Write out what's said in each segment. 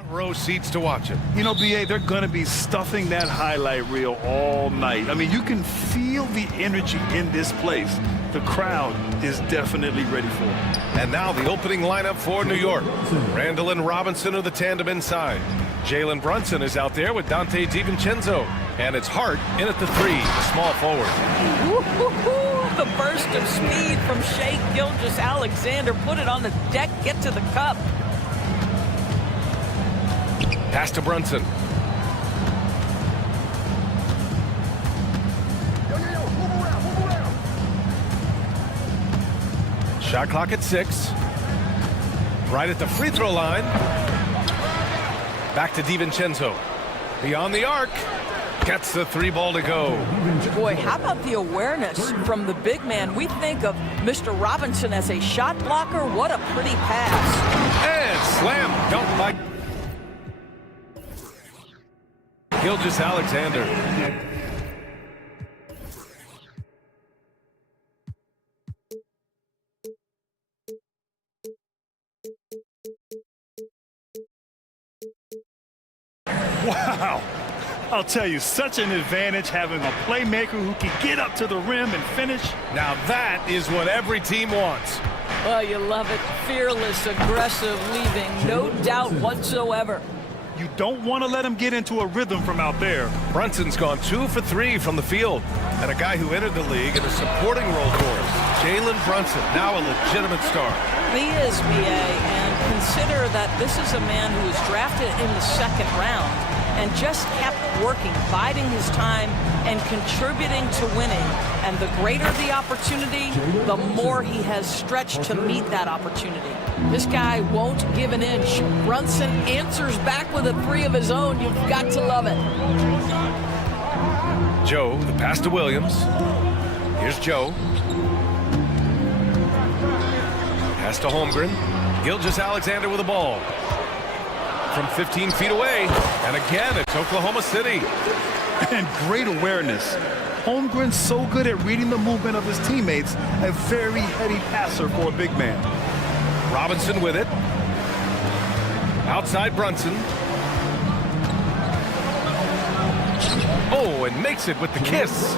Front row seats to watch it. You know, BA, they're going to be stuffing that highlight reel all night. I mean, you can feel the energy in this place. The crowd is definitely ready for it. And now the opening lineup for New York. Randall and Robinson are the tandem inside. Jalen Brunson is out there with Dante DiVincenzo. And it's Hart in at the three, the small forward. The burst of speed from Shai Gilgeous-Alexander. Put it on the deck, get to the cup. Pass to Brunson. Shot clock at 6. Right at the free throw line. Back to DiVincenzo. Beyond the arc. Gets the three ball to go. Boy, how about the awareness from the big man? We think of Mr. Robinson as a shot blocker. What a pretty pass. And slam dunk by Gilgeous-Alexander. Wow. I'll tell you, such an advantage having a playmaker who can get up to the rim and finish. Now that is what every team wants. Well, you love it. Fearless, aggressive, leaving no doubt whatsoever. You don't want to let him get into a rhythm from out there. Brunson's gone 2 for 3 from the field. And a guy who entered the league in a supporting role for us, Jalen Brunson, now a legitimate star. He is, BA, and consider that this is a man who was drafted in the second round and just kept working, biding his time, and contributing to winning. And the greater the opportunity, the more he has stretched to meet that opportunity. This guy won't give an inch. Brunson answers back with a three of his own. You've got to love it. Joe, the pass to Williams. Here's Joe. Pass to Holmgren. Gilgeous-Alexander with the ball. From 15 feet away. And again, it's Oklahoma City. And great awareness. Holmgren's so good at reading the movement of his teammates. A very heady passer for a big man. Robinson with it. Outside Brunson. Oh, and makes it with the kiss.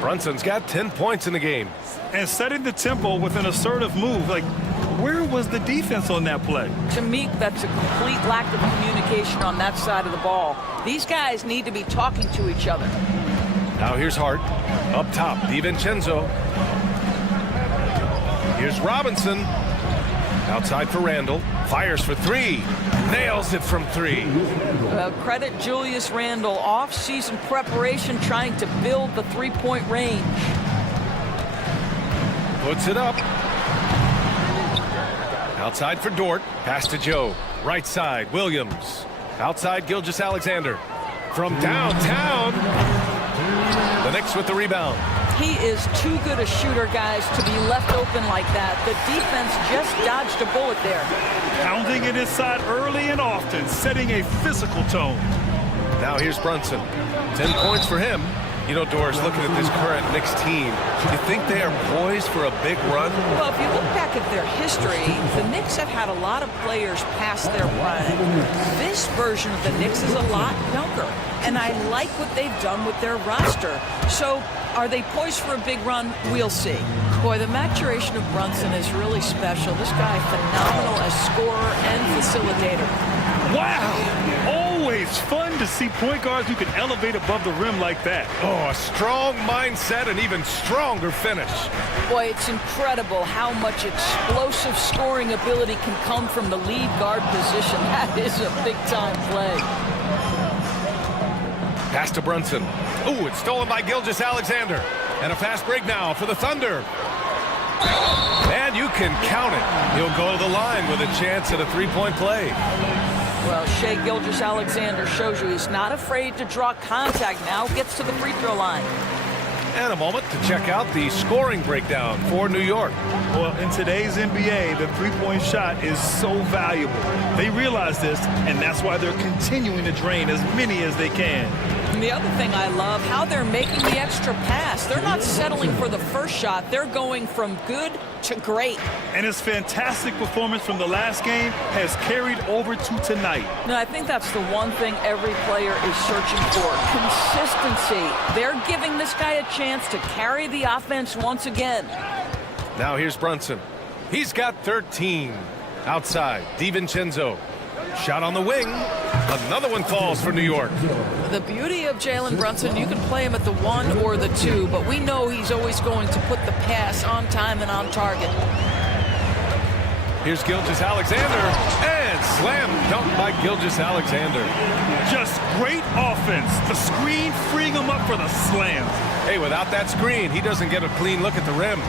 Brunson's got 10 points in the game. And setting the tempo with an assertive move. Like, where was the defense on that play? To me, that's a complete lack of communication on that side of the ball. These guys need to be talking to each other. Now here's Hart. Up top, DiVincenzo. Here's Robinson. Outside for Randall. Fires for three. Nails it from three. Credit Julius Randle. Off-season preparation trying to build the three-point range. Puts it up. Outside for Dort. Pass to Joe. Right side, Williams. Outside, Gilgeous-Alexander. From downtown. The Knicks with the rebound. He is too good a shooter, guys, to be left open like that. The defense just dodged a bullet there. Pounding it inside early and often, setting a physical tone. Now here's Brunson. 10 points for him. You know, Doris, looking at this current Knicks team, you think they are poised for a big run? Well, if you look back at their history, the Knicks have had a lot of players past their prime. This version of the Knicks is a lot younger, and I like what they've done with their roster. So, are they poised for a big run? We'll see. Boy, the maturation of Brunson is really special. This guy, phenomenal as scorer and facilitator. Wow! Always fun to see point guards who can elevate above the rim like that. Oh, a strong mindset and even stronger finish. Boy, it's incredible how much explosive scoring ability can come from the lead guard position. That is a big-time play. Pass to Brunson. Oh, it's stolen by Gilgeous-Alexander. And a fast break now for the Thunder. And you can count it. He'll go to the line with a chance at a three-point play. Well, Shai Gilgeous-Alexander shows you he's not afraid to draw contact now. Gets to the free throw line. And a moment to check out the scoring breakdown for New York. Well, in today's NBA, the three-point shot is so valuable. They realize this, and that's why they're continuing to drain as many as they can. And the other thing I love, how they're making the extra pass. They're not settling for the first shot. They're going from good to great. And his fantastic performance from the last game has carried over to tonight. No, I think that's the one thing every player is searching for. Consistency. They're giving this guy a chance to carry the offense once again. Now here's Brunson. He's got 13. Outside, DiVincenzo. Shot on the wing. Another one falls for New York. The beauty of Jalen Brunson, you can play him at the 1 or the 2, but we know he's always going to put the pass on time and on target. Here's Gilgeous-Alexander, and slam dunk by Gilgeous-Alexander. Just great offense. The screen freeing him up for the slam. Hey, without that screen, he doesn't get a clean look at the rim.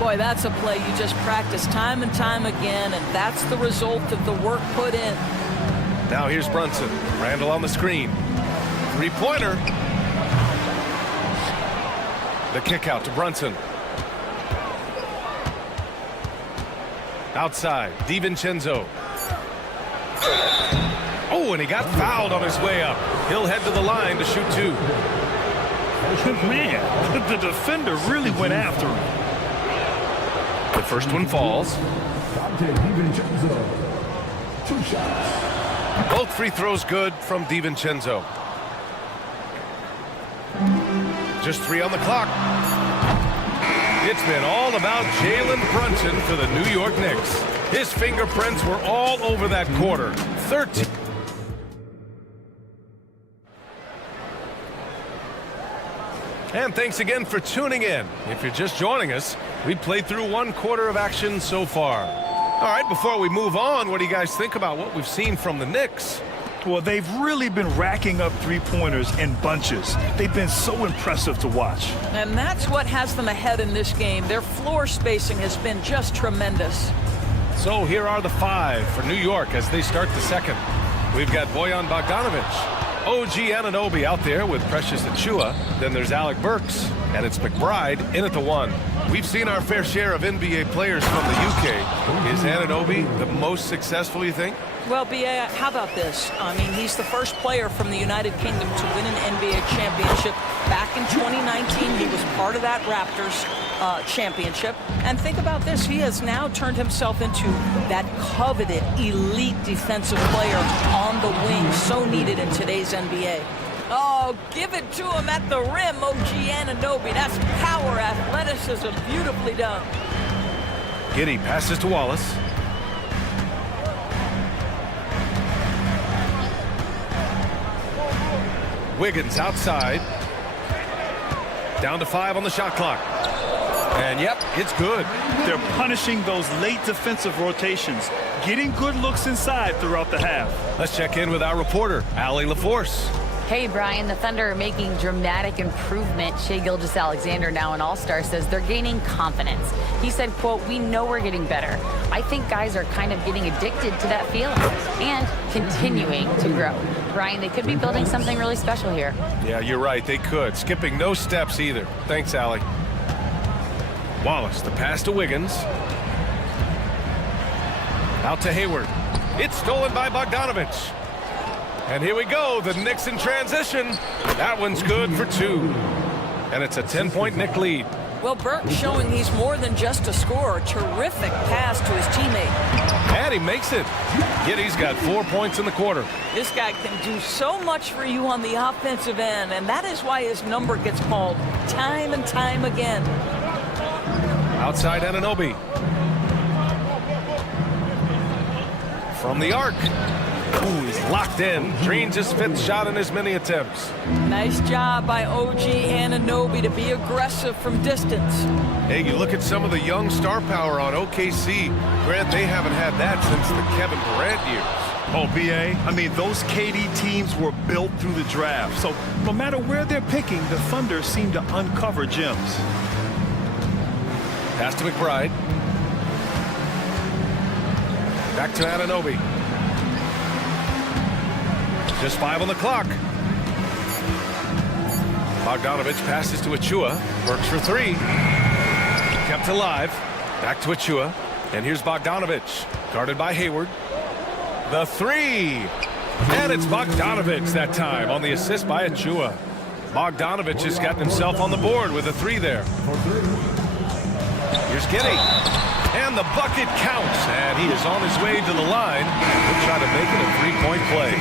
Boy, that's a play you just practice time and time again, and that's the result of the work put in. Now here's Brunson. Randall on the screen. Three-pointer. The kick out to Brunson. Outside, DiVincenzo. Oh, and he got fouled on his way up. He'll head to the line to shoot 2. Man, the defender really went after him. The first one falls. Both free throws good from DiVincenzo. Just 3 on the clock. It's been all about Jalen Brunson for the New York Knicks. His fingerprints were all over that quarter. 13. And thanks again for tuning in. If you're just joining us, we played through 1 quarter of action so far. All right, before we move on, what do you guys think about what we've seen from the Knicks? Well, they've really been racking up three-pointers in bunches. They've been so impressive to watch. And that's what has them ahead in this game. Their floor spacing has been just tremendous. So here are the 5 for New York as they start the second. We've got Bojan Bogdanovic. OG Anunoby out there with Precious Achiuwa. Then there's Alec Burks, and it's McBride in at the 1. We've seen our fair share of NBA players from the UK. Is Anunoby the most successful, you think? Well, B.A., how about this? I mean, he's the first player from the United Kingdom to win an NBA championship. Back in 2019, he was part of that Raptors championship. And think about this. He has now turned himself into that coveted elite defensive player on the wing, so needed in today's NBA. Oh, give it to him at the rim, OG Anunoby. That's power, athleticism, beautifully done. Giddey passes to Wallace. Wiggins outside. Down to 5 on the shot clock. And yep, it's good. They're punishing those late defensive rotations, getting good looks inside throughout the half. Let's check in with our reporter, Allie LaForce. Hey, Brian, the Thunder are making dramatic improvement. Shai Gilgeous-Alexander, now an all-star, says they're gaining confidence. He said, quote, "We know we're getting better. I think guys are kind of getting addicted to that feeling and continuing to grow." Brian, they could be building something really special here. Yeah, you're right. They could. Skipping no steps either. Thanks, Allie. Wallace, the pass to Wiggins. Out to Hayward. It's stolen by Bogdanovic. And here we go, the Knicks in transition. That one's good for 2. And it's a 10-point Knick lead. Well, Burke showing he's more than just a scorer. Terrific pass to his teammate. And he makes it. Giddey's got 4 points in the quarter. This guy can do so much for you on the offensive end, and that is why his number gets called time and time again. Outside Anunoby. From the arc. Ooh, he's locked in. Drains his 5th shot in as many attempts. Nice job by OG Anunoby to be aggressive from distance. Hey, you look at some of the young star power on OKC. Grant, they haven't had that since the Kevin Durant years. Oh, B.A., I mean, those KD teams were built through the draft. So no matter where they're picking, the Thunder seem to uncover gems. Pass to McBride. Back to Anunoby. Just 5 on the clock. Bogdanovic passes to Achiuwa. Works for 3. Kept alive. Back to Achiuwa. And here's Bogdanovic. Guarded by Hayward. The 3. And it's Bogdanovic that time on the assist by Achiuwa. Bogdanovich has gotten himself on the board with a three there. Here's Giddey. And the bucket counts. And he is on his way to the line. He'll try to make it a three-point play.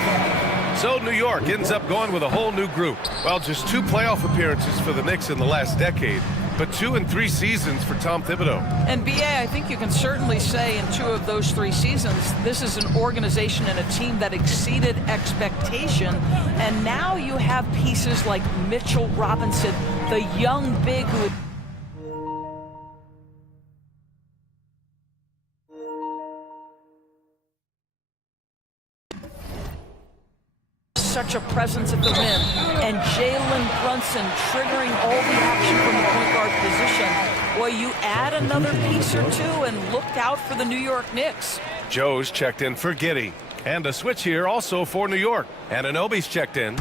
So New York ends up going with a whole new group. Well, just 2 playoff appearances for the Knicks in the last decade, but 2 in 3 seasons for Tom Thibodeau. And BA, I think you can certainly say in 2 of those 3 seasons, this is an organization and a team that exceeded expectation. And now you have pieces like Mitchell Robinson, the young big who such a presence at the rim, and Jalen Brunson triggering all the action from the point guard position. Boy, you add another piece or 2 and look out for the New York Knicks. Joe's checked in for Giddey. And a switch here also for New York. Anunoby's checked in.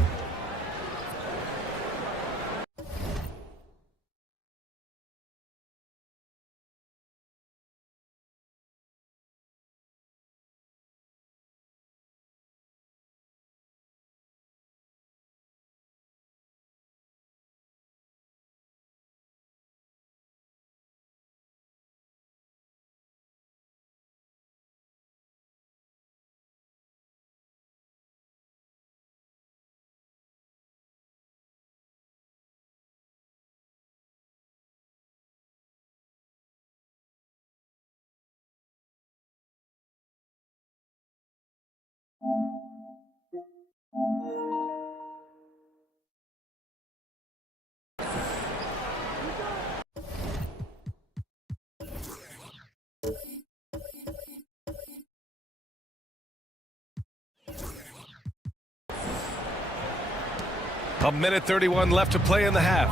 A minute 31 left to play in the half.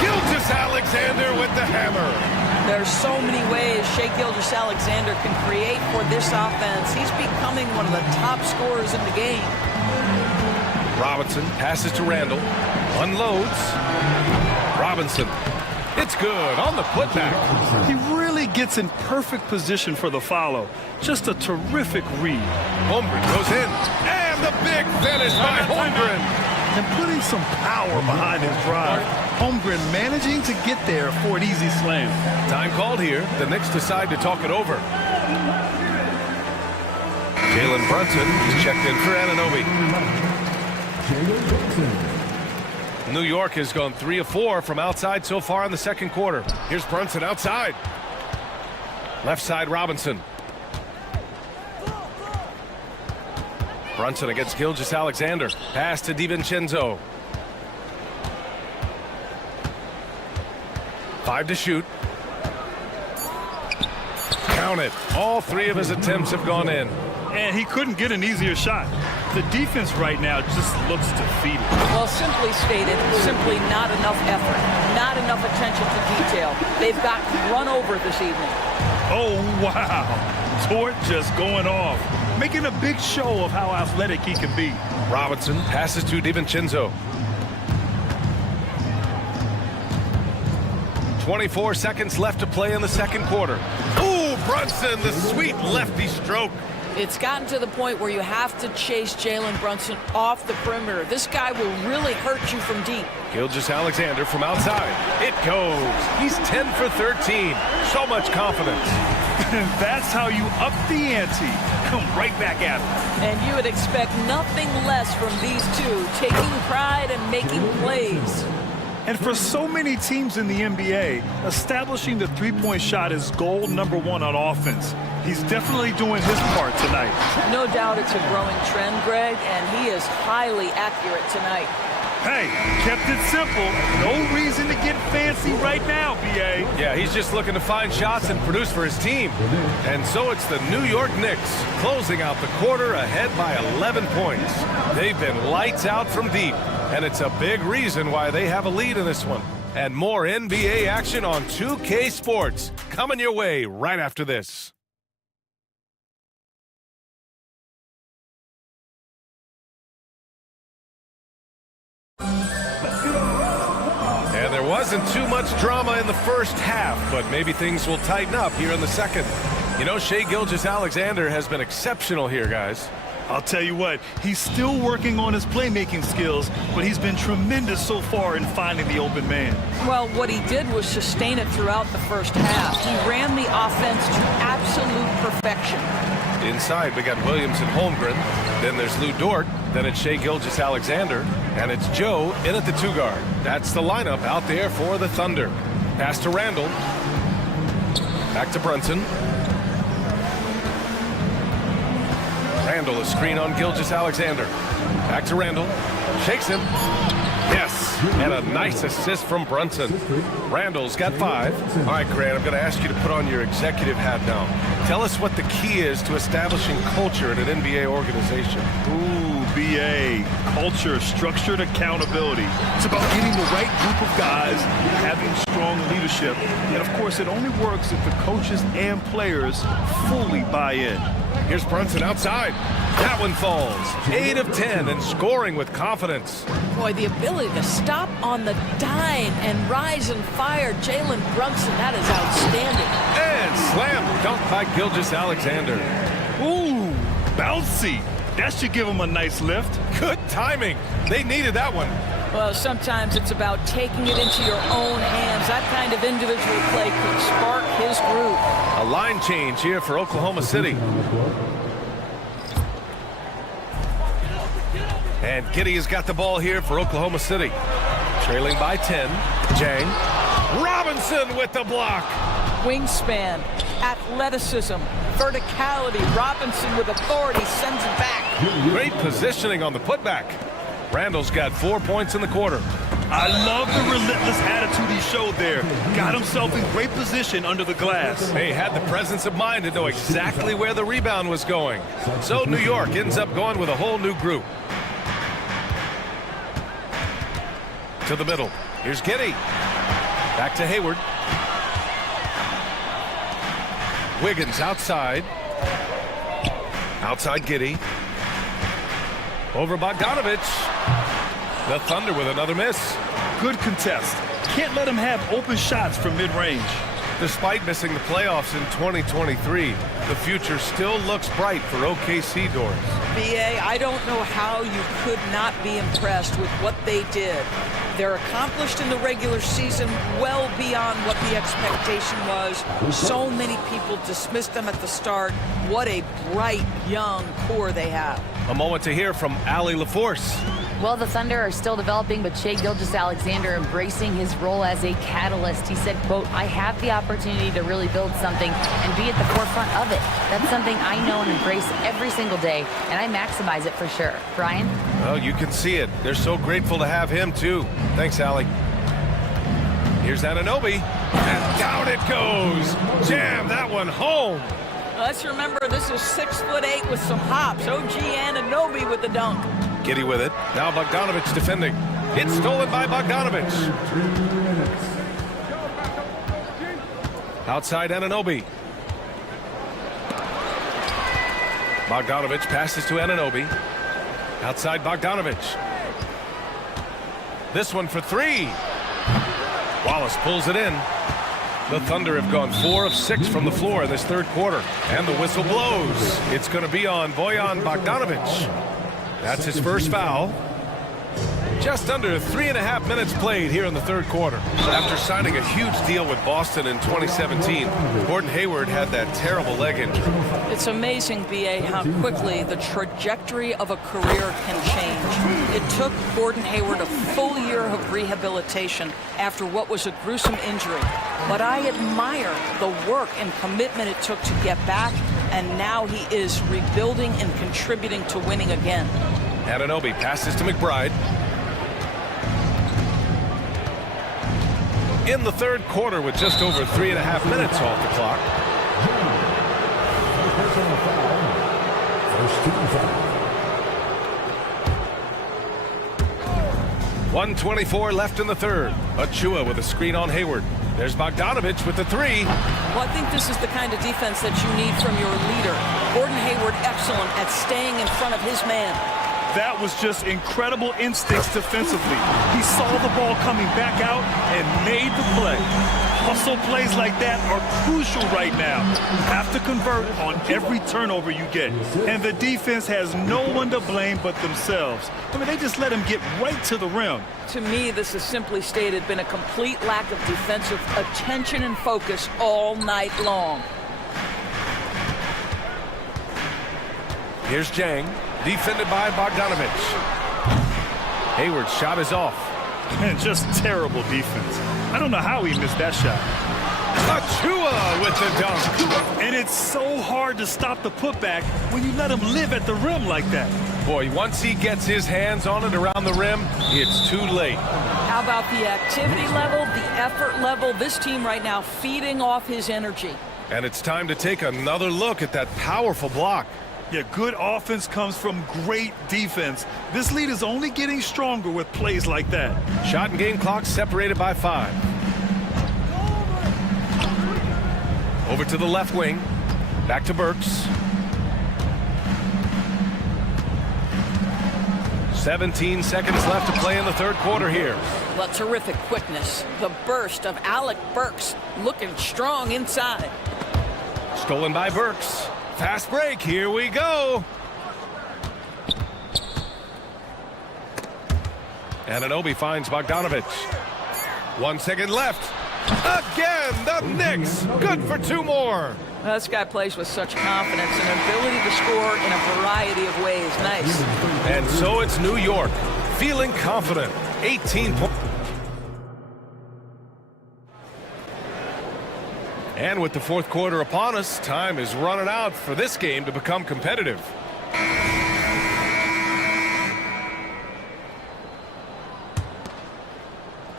Gilgeous-Alexander with the hammer. There's so many ways Shai Gilgeous-Alexander can create for this offense. He's becoming one of the top scorers in the game. Robinson passes to Randall. Unloads. Robinson. It's good on the putback. He really gets in perfect position for the follow. Just a terrific read. Holmgren goes in. And the big finish by Holmgren. And putting some power behind his drive. Holmgren managing to get there for an easy slam. Time called here. The Knicks decide to talk it over. Jalen Brunson is checked in for Anunoby. New York has gone 3 of 4 from outside so far in the second quarter. Here's Brunson outside. Left side Robinson. Brunson against Gilgeous-Alexander. Pass to DiVincenzo. 5 to shoot. Count it. All 3 of his attempts have gone in. And he couldn't get an easier shot. The defense right now just looks defeated. Well, simply stated, simply not enough effort, not enough attention to detail. They've got run over this evening. Oh, wow. Tort just going off, making a big show of how athletic he can be. Robinson passes to DiVincenzo. 24 seconds left to play in the second quarter. Ooh, Brunson, the sweet lefty stroke. It's gotten to the point where you have to chase Jalen Brunson off the perimeter. This guy will really hurt you from deep. Gilgeous-Alexander from outside. It goes. He's 10 for 13. So much confidence. That's how you up the ante. Come right back at him. And you would expect nothing less from these two, taking pride and making plays. And for so many teams in the NBA, establishing the three-point shot is goal number 1 on offense. He's definitely doing his part tonight. No doubt it's a growing trend, Greg, and he is highly accurate tonight. Hey, kept it simple. No reason to get fancy right now, B.A. Yeah, he's just looking to find shots and produce for his team. And so it's the New York Knicks closing out the quarter ahead by 11 points. They've been lights out from deep, and it's a big reason why they have a lead in this one. And more NBA action on 2K Sports coming your way right after this. And there wasn't too much drama in the first half, but maybe things will tighten up here in the second. You know, Shai Gilgeous-Alexander has been exceptional here, guys. I'll tell you what, he's still working on his playmaking skills, but he's been tremendous so far in finding the open man. Well, what he did was sustain it throughout the first half. He ran the offense to absolute perfection. Inside, we got Williams and Holmgren. Then there's Lou Dort. Then it's Shai Gilgeous-Alexander. And it's Joe in at the 2-guard. That's the lineup out there for the Thunder. Pass to Randall. Back to Brunson. Randall, a screen on Gilgeous-Alexander. Back to Randall. Shakes him. Yes, and a nice assist from Brunson. Randall's got 5. All right, Grant, I'm going to ask you to put on your executive hat now. Tell us what the key is to establishing culture in an NBA organization. Ooh, BA. Culture, structured accountability. It's about getting the right group of guys, having strong leadership. And, of course, it only works if the coaches and players fully buy in. Here's Brunson outside. That one falls. 8 of 10 and scoring with confidence. Boy, the ability to stop on the dime and rise and fire Jalen Brunson, that is outstanding. And slam dunk by Gilgeous-Alexander. Ooh, bouncy. That should give him a nice lift. Good timing. They needed that one. Well, sometimes it's about taking it into your own hands. That kind of individual play could spark his groove. A line change here for Oklahoma City. And Giddey has got the ball here for Oklahoma City. Trailing by 10. Jang. Robinson with the block. Wingspan, athleticism, verticality. Robinson with authority sends it back. Great positioning on the putback. Randall's got 4 points in the quarter. I love the relentless attitude he showed there. Got himself in great position under the glass. He had the presence of mind to know exactly where the rebound was going. So New York ends up going with a whole new group. To the middle. Here's Giddey. Back to Hayward. Wiggins outside. Outside Giddey. Over Bogdanovich. The Thunder with another miss. Good contest. Can't let him have open shots from mid-range. Despite missing the playoffs in 2023, the future still looks bright for OKC doors. BA, I don't know how you could not be impressed with what they did. They're accomplished in the regular season well beyond what the expectation was. So many people dismissed them at the start. What a bright, young core they have. A moment to hear from Allie LaForce. Well, the Thunder are still developing, but Shai Gilgeous-Alexander embracing his role as a catalyst. He said, quote, I have the opportunity to really build something and be at the forefront of it. That's something I know and embrace every single day, and I maximize it for sure. Brian? Well, you can see it. They're so grateful to have him, too. Thanks, Allie. Here's Anunoby, and down it goes. Jam that one home. Let's remember, this is 6'8" with some hops. OG Anunoby with the dunk. Giddey with it. Now Bogdanovich defending. It's stolen by Bogdanovich. Outside Anunoby. Bogdanovich passes to Anunoby. Outside Bogdanovich. This one for 3. Wallace pulls it in. The Thunder have gone 4 of 6 from the floor in this third quarter. And the whistle blows. It's going to be on Bojan Bogdanovich. That's his first foul. Just under 3.5 minutes played here in the third quarter. After signing a huge deal with Boston in 2017, Gordon Hayward had that terrible leg injury. It's amazing, BA, how quickly the trajectory of a career can change. It took Gordon Hayward a full year of rehabilitation after what was a gruesome injury. But I admire the work and commitment it took to get back, and now he is rebuilding and contributing to winning again. Anunoby passes to McBride. In the third quarter with just over 3.5 minutes off the clock. 1:24 left in the third. Achua with a screen on Hayward. There's Bogdanovich with the 3. Well, I think this is the kind of defense that you need from your leader. Gordon Hayward excellent at staying in front of his man. That was just incredible instincts defensively. He saw the ball coming back out and made the play. Hustle plays like that are crucial right now. You have to convert on every turnover you get. And the defense has no one to blame but themselves. I mean, they just let him get right to the rim. To me, this has simply stated been a complete lack of defensive attention and focus all night long. Here's Jang, defended by Bogdanovich. Hayward's shot is off. And just terrible defense. I don't know how he missed that shot. Achua with the dunk. And it's so hard to stop the putback when you let him live at the rim like that. Boy, once he gets his hands on it around the rim, it's too late. How about the activity level, the effort level? This team right now feeding off his energy. And it's time to take another look at that powerful block. Yeah, good offense comes from great defense. This lead is only getting stronger with plays like that. Shot and game clock separated by 5. Over to the left wing. Back to Burks. 17 seconds left to play in the third quarter here. The terrific quickness, the burst of Alec Burks looking strong inside. Stolen by Burks. Fast break, here we go. Anunoby finds Bogdanovich. 1 second left. Again, the Knicks. Good for 2 more. This guy plays with such confidence and ability to score in a variety of ways. Nice. And so it's New York, feeling confident. 18 points. And with the fourth quarter upon us, time is running out for this game to become competitive.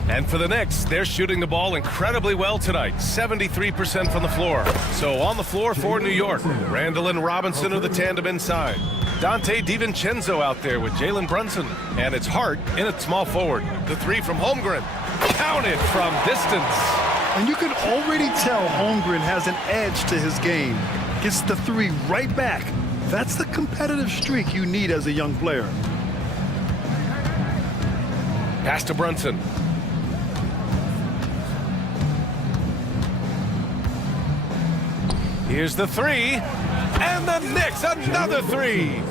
And for the Knicks, they're shooting the ball incredibly well tonight, 73% from the floor. So on the floor for New York, Randall and Robinson are the tandem inside. Dante DiVincenzo out there with Jalen Brunson. And it's Hart in at small forward. The 3 from Holmgren. Counted from distance. And you can already tell Holmgren has an edge to his game. Gets the 3 right back. That's the competitive streak you need as a young player. Pass to Brunson. Here's the 3. And the Knicks, another 3.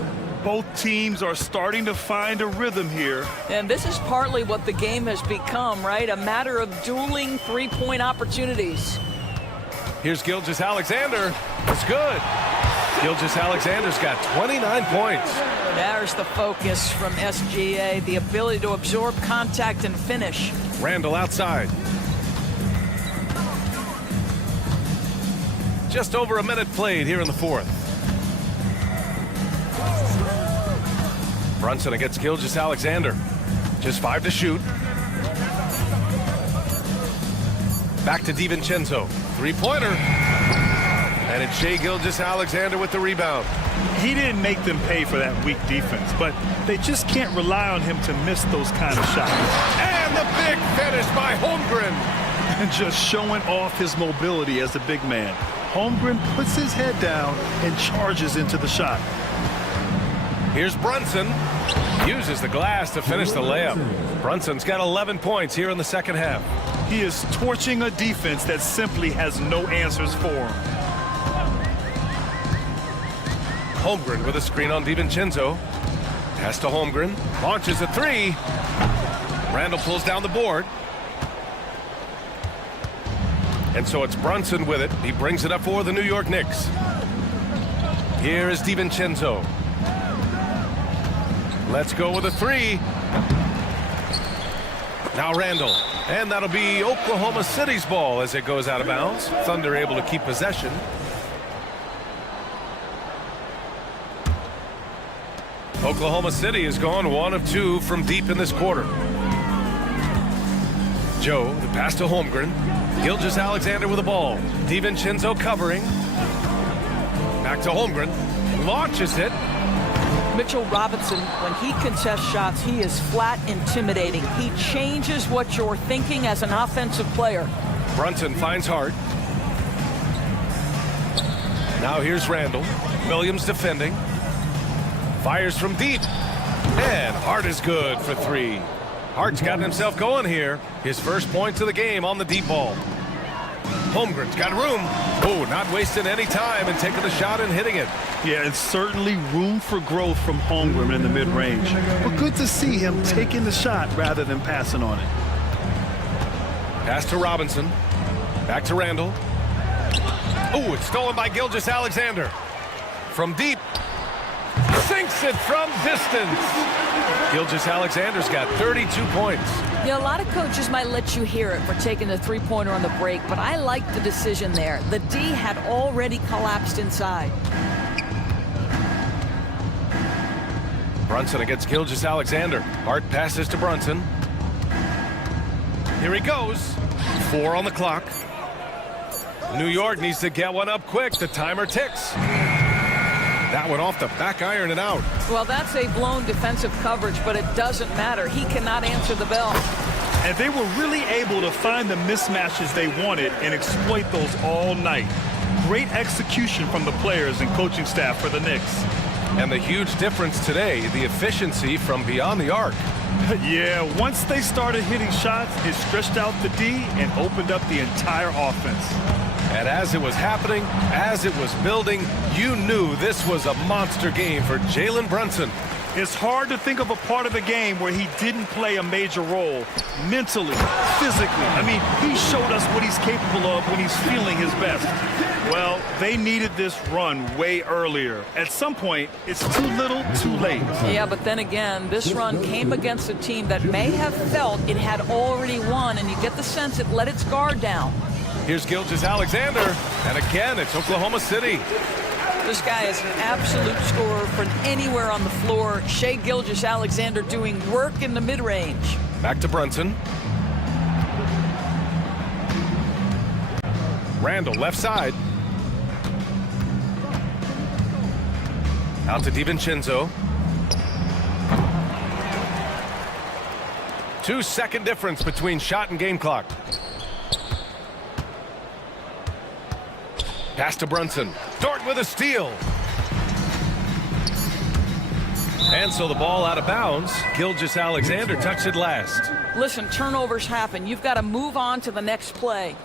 Both teams are starting to find a rhythm here. And this is partly what the game has become, right? A matter of dueling three-point opportunities. Here's Gilgeous-Alexander. It's good. Gilgeous-Alexander's got 29 points. There's the focus from SGA, the ability to absorb contact and finish. Randall outside. Just over a minute played here in the fourth. Brunson against Gilgeous-Alexander. Just 5 to shoot. Back to DiVincenzo. 3-pointer. And it's Shai Gilgeous-Alexander with the rebound. He didn't make them pay for that weak defense, but they just can't rely on him to miss those kind of shots. And the big finish by Holmgren. And just showing off his mobility as a big man. Holmgren puts his head down and charges into the shot. Here's Brunson. Uses the glass to finish the layup. Brunson's got 11 points here in the second half. He is torching a defense that simply has no answers for him. Holmgren with a screen on DiVincenzo. Pass to Holmgren. Launches a 3. Randall pulls down the board. And so it's Brunson with it. He brings it up for the New York Knicks. Here is DiVincenzo. Let's go with a 3. Now Randall. And that'll be Oklahoma City's ball as it goes out of bounds. Thunder able to keep possession. Oklahoma City has gone 1 of 2 from deep in this quarter. Joe, the pass to Holmgren. Gilgeous-Alexander with the ball. DiVincenzo covering. Back to Holmgren. Launches it. Mitchell Robinson, when he contests shots, he is flat intimidating. He changes what you're thinking as an offensive player. Brunson finds Hart. Now here's Randall. Williams defending. Fires from deep. And Hart is good for 3. Hart's gotten himself going here. His first points of the game on the deep ball. Holmgren's got room. Oh, not wasting any time and taking the shot and hitting it. Yeah, and certainly room for growth from Holmgren in the mid-range. But good to see him taking the shot rather than passing on it. Pass to Robinson. Back to Randall. Oh, it's stolen by Gilgeous-Alexander. From deep. Sinks it from distance. Gilgeous-Alexander's got 32 points. Yeah, a lot of coaches might let you hear it for taking the three-pointer on the break, but I like the decision there. The D had already collapsed inside. Brunson against Gilgeous-Alexander. Hart passes to Brunson. Here he goes. 4 on the clock. New York needs to get one up quick. The timer ticks. That one off the back iron and out. Well, that's a blown defensive coverage, but it doesn't matter. He cannot answer the bell. And they were really able to find the mismatches they wanted and exploit those all night. Great execution from the players and coaching staff for the Knicks. And the huge difference today, the efficiency from beyond the arc. Yeah, once they started hitting shots, it stretched out the D and opened up the entire offense. And as it was happening, as it was building, you knew this was a monster game for Jalen Brunson. It's hard to think of a part of the game where he didn't play a major role, mentally, physically. I mean, he showed us what he's capable of when he's feeling his best. Well, they needed this run way earlier. At some point, it's too little, too late. Yeah, but then again, this run came against a team that may have felt it had already won, and you get the sense it let its guard down. Here's Gilgeous-Alexander, and again, it's Oklahoma City. This guy is an absolute scorer from anywhere on the floor. Shai Gilgeous-Alexander doing work in the mid-range. Back to Brunson. Randall, left side. Out to DiVincenzo. 2-second difference between shot and game clock. Pass to Brunson. Dort with a steal. And so the ball out of bounds. Gilgeous-Alexander touched it last. Listen, turnovers happen. You've got to move on to the next play.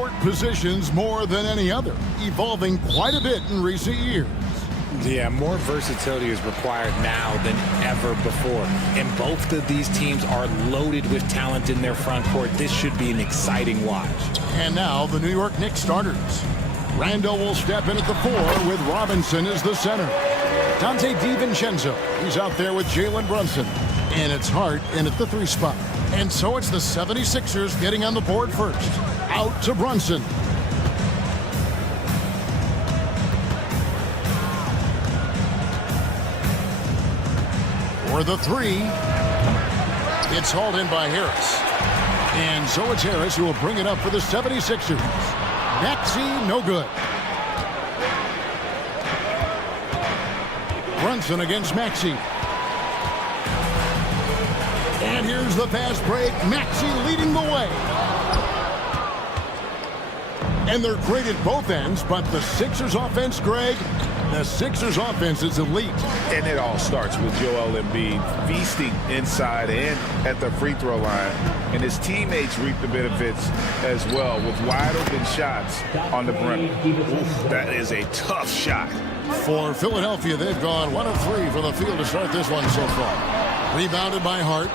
court positions more than any other, evolving quite a bit in recent years. Yeah, more versatility is required now than ever before. And both of these teams are loaded with talent in their front court. This should be an exciting watch. And now the New York Knicks starters. Randall will step in at the 4 with Robinson as the center. Dante DiVincenzo, he's out there with Jalen Brunson. And it's Hart in at the 3 spot. And so it's the 76ers getting on the board first. Out to Brunson. For the 3. It's hauled in by Harris. And so it's Harris who will bring it up for the 76ers. Maxey, no good. Brunson against Maxey. And here's the fast break. Maxey leading the way. And they're great at both ends, but the Sixers offense, Greg, the Sixers offense is elite. And it all starts with Joel Embiid feasting inside and at the free throw line. And his teammates reap the benefits as well with wide open shots on the perimeter. Oof, that is a tough shot. For Philadelphia, they've gone 1 of 3 from the field to start this one so far. Rebounded by Hart.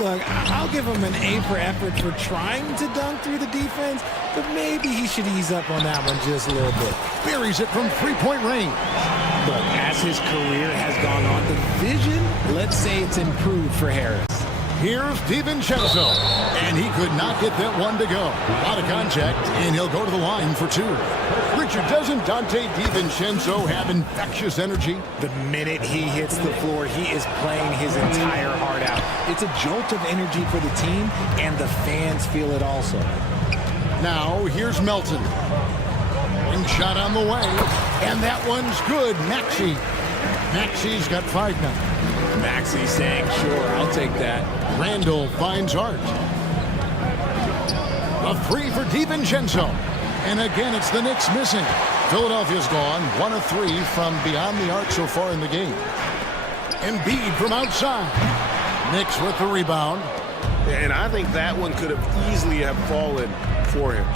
Look, I'll give him an A for effort for trying to dunk through the defense, but maybe he should ease up on that one just a little bit. Buries it from 3-point range. Look, as his career has gone on, the vision, let's say it's improved for Harris. Here's DiVincenzo, and he could not get that one to go. Out of contact, and he'll go to the line for 2. Richard, doesn't Dante DiVincenzo have infectious energy? The minute he hits the floor, he is playing his entire heart out. It's a jolt of energy for the team, and the fans feel it also. Now, here's Melton. Ring shot on the way, and that one's good. Maxey's got 5 now. Maxey saying, sure, I'll take that. Randall finds Hart. A 3 for DiVincenzo. And again, it's the Knicks missing. Philadelphia's gone 1 of 3 from beyond the arc so far in the game. Embiid from outside. Knicks with the rebound. And I think that one could have easily have fallen for him.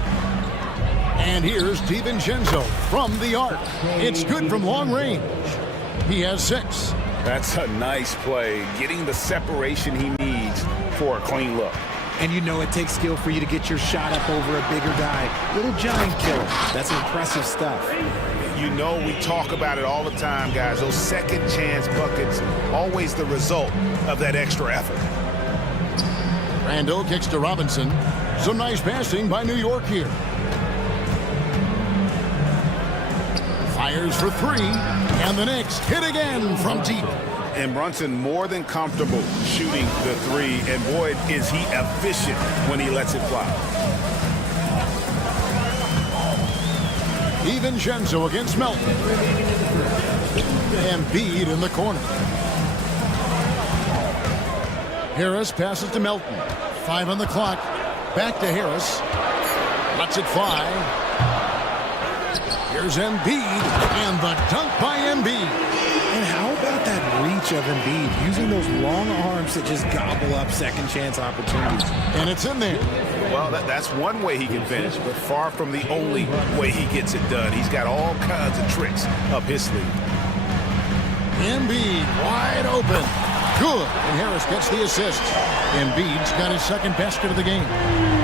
And here's DiVincenzo from the arc. It's good from long range. He has 6. That's a nice play, getting the separation he needs for a clean look. And you know it takes skill for you to get your shot up over a bigger guy. Little giant killer. That's impressive stuff. You know we talk about it all the time, guys. Those second chance buckets, always the result of that extra effort. Randall kicks to Robinson. Some nice passing by New York here. Fires for 3, and the Knicks hit again from deep. And Brunson more than comfortable shooting the 3, and boy, is he efficient when he lets it fly. DiVincenzo against Melton. Embiid in the corner. Harris passes to Melton. 5 on the clock. Back to Harris. Lets it fly. Here's Embiid, and the dunk by Embiid. And how about that reach of Embiid, using those long arms to just gobble up second chance opportunities? And it's in there. Well, that's one way he can finish, but far from the only way he gets it done. He's got all kinds of tricks up his sleeve. Embiid wide open. Good. And Harris gets the assist. Embiid's got his second basket of the game.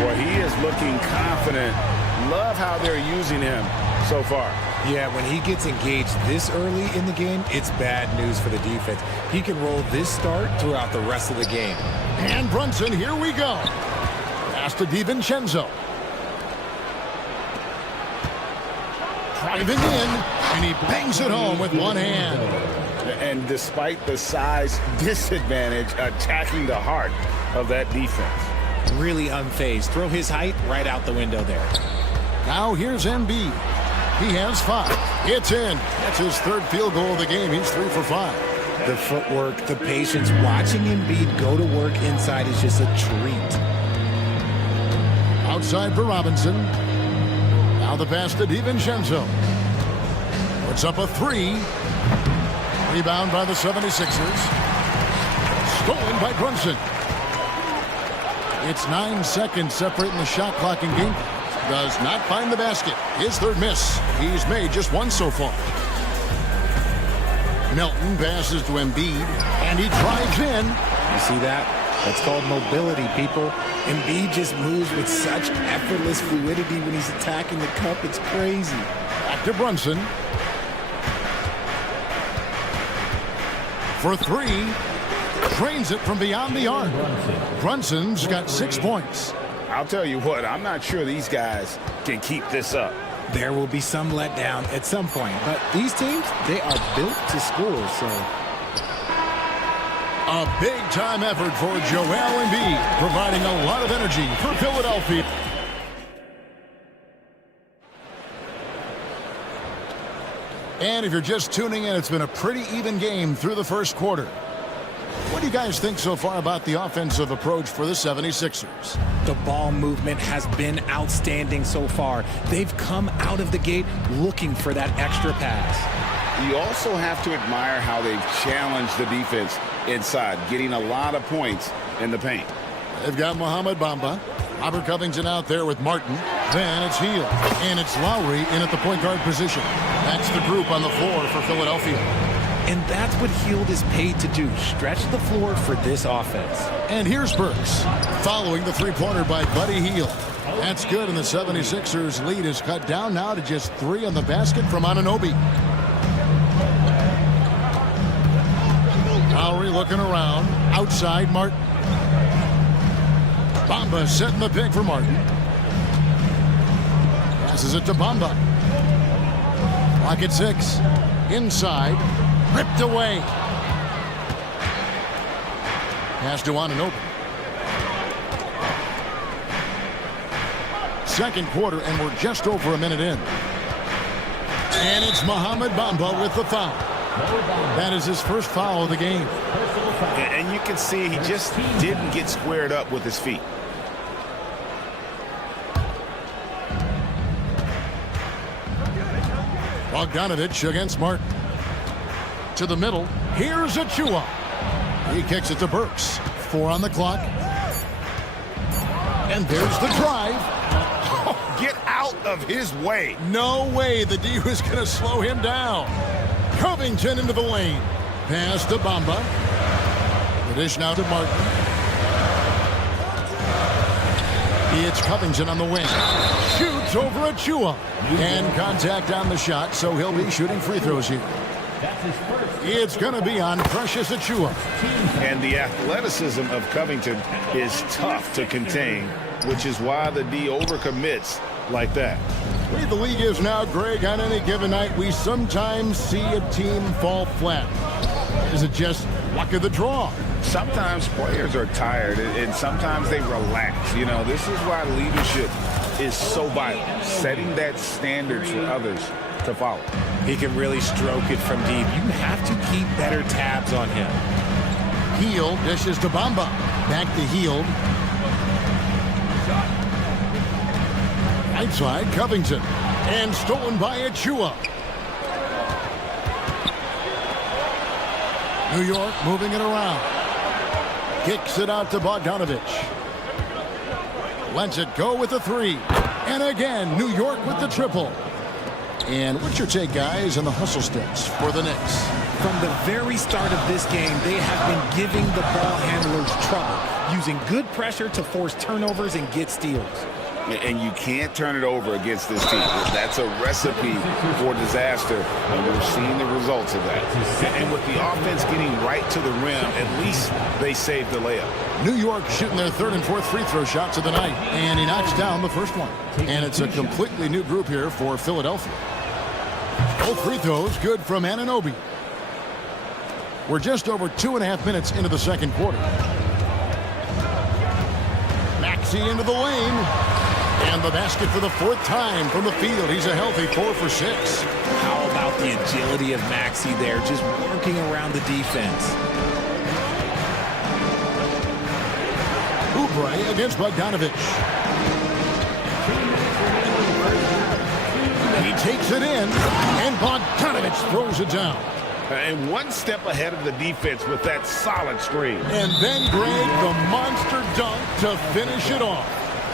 Boy, he is looking confident. Love how they're using him so far. Yeah, when he gets engaged this early in the game, it's bad news for the defense. He can roll this start throughout the rest of the game. And Brunson, here we go. Pass to DiVincenzo. Driving in, and he bangs it home with one hand. And despite the size disadvantage, attacking the heart of that defense. Really unfazed. Throw his height right out the window there. Now here's Embiid. He has 5. It's in. That's his 3rd field goal of the game. He's 3 for 5. The footwork, the patience, watching Embiid go to work inside is just a treat. Outside for Robinson. Now the pass to DiVincenzo. Puts up a 3. Rebound by the 76ers. Stolen by Brunson. It's 9 seconds separating the shot clock and game. does not find the basket. His third miss. He's made just one so far. Melton passes to Embiid, and he drives in. You see that? That's called mobility, people. Embiid just moves with such effortless fluidity when he's attacking the cup. It's crazy. Back to Brunson. For three. Drains it from beyond the arc. Brunson's got 6 points. I'll tell you what, I'm not sure these guys can keep this up. There will be some letdown at some point, but these teams, they are built to score, so. A big-time effort for Joel Embiid, providing a lot of energy for Philadelphia. And if you're just tuning in, it's been a pretty even game through the first quarter. What do you guys think so far about the offensive approach for the 76ers? The ball movement has been outstanding so far. They've come out of the gate looking for that extra pass. You also have to admire how they've challenged the defense inside, getting a lot of points in the paint. They've got Mohamed Bamba. Robert Covington out there with Martin. Then it's Hield. And it's Lowry in at the point guard position. That's the group on the floor for Philadelphia. And that's what Hield is paid to do, stretch the floor for this offense. And here's Burks, following the three-pointer by Buddy Hield. That's good, and the 76ers lead is cut down now to just 3 on the basket from Anunoby. Lowry looking around, outside Martin. Bamba setting the pick for Martin. Passes it to Bamba. Clock at 6, inside. Ripped away. Pass to Anunoby. Second quarter, and we're just over a minute in. And it's Mohamed Bamba with the foul. That is his first foul of the game. And you can see he just didn't get squared up with his feet. Bogdanovich against Martin. To the middle. Here's Achua. He kicks it to Burks. 4 on the clock. And there's the drive. Get out of his way. No way the D was going to slow him down. Covington into the lane. Pass to Bamba. The dish now to Martin. It's Covington on the wing. Shoots over Achua. And contact on the shot, so he'll be shooting free throws here. It's going to be on Precious Achua. And the athleticism of Covington is tough to contain, which is why the D overcommits like that. The way the league is now, Greg, on any given night, we sometimes see a team fall flat. Is it just luck of the draw? Sometimes players are tired, and sometimes they relax. You know, this is why leadership is so vital, setting that standard for others to follow. He can really stroke it from deep. You have to keep better tabs on him. Hield dishes to Bamba. Back to Hield. Outside Covington. And stolen by Achua. New York moving it around. Kicks it out to Bogdanovich. Lets it go with the 3. And again, New York with the triple. And what's your take, guys, on the hustle stats for the Knicks? From the very start of this game, they have been giving the ball handlers trouble, using good pressure to force turnovers and get steals. And you can't turn it over against this team. That's a recipe for disaster, and we're seeing the results of that. And with the offense getting right to the rim, at least they saved the layup. New York shooting their 3rd and 4th free throw shots of the night, and he knocks down the first one. And it's a completely new group here for Philadelphia. Both free throws good from Anunoby. We're just over 2.5 minutes into the second quarter. Maxey into the lane. And the basket for the 4th time from the field. He's a healthy 4 for 6. How about the agility of Maxey there, just working around the defense. Oubre against Bogdanovich. He takes it in, and Bogdanovich throws it down. And one step ahead of the defense with that solid screen. And then, Greg, the monster dunk to finish it off.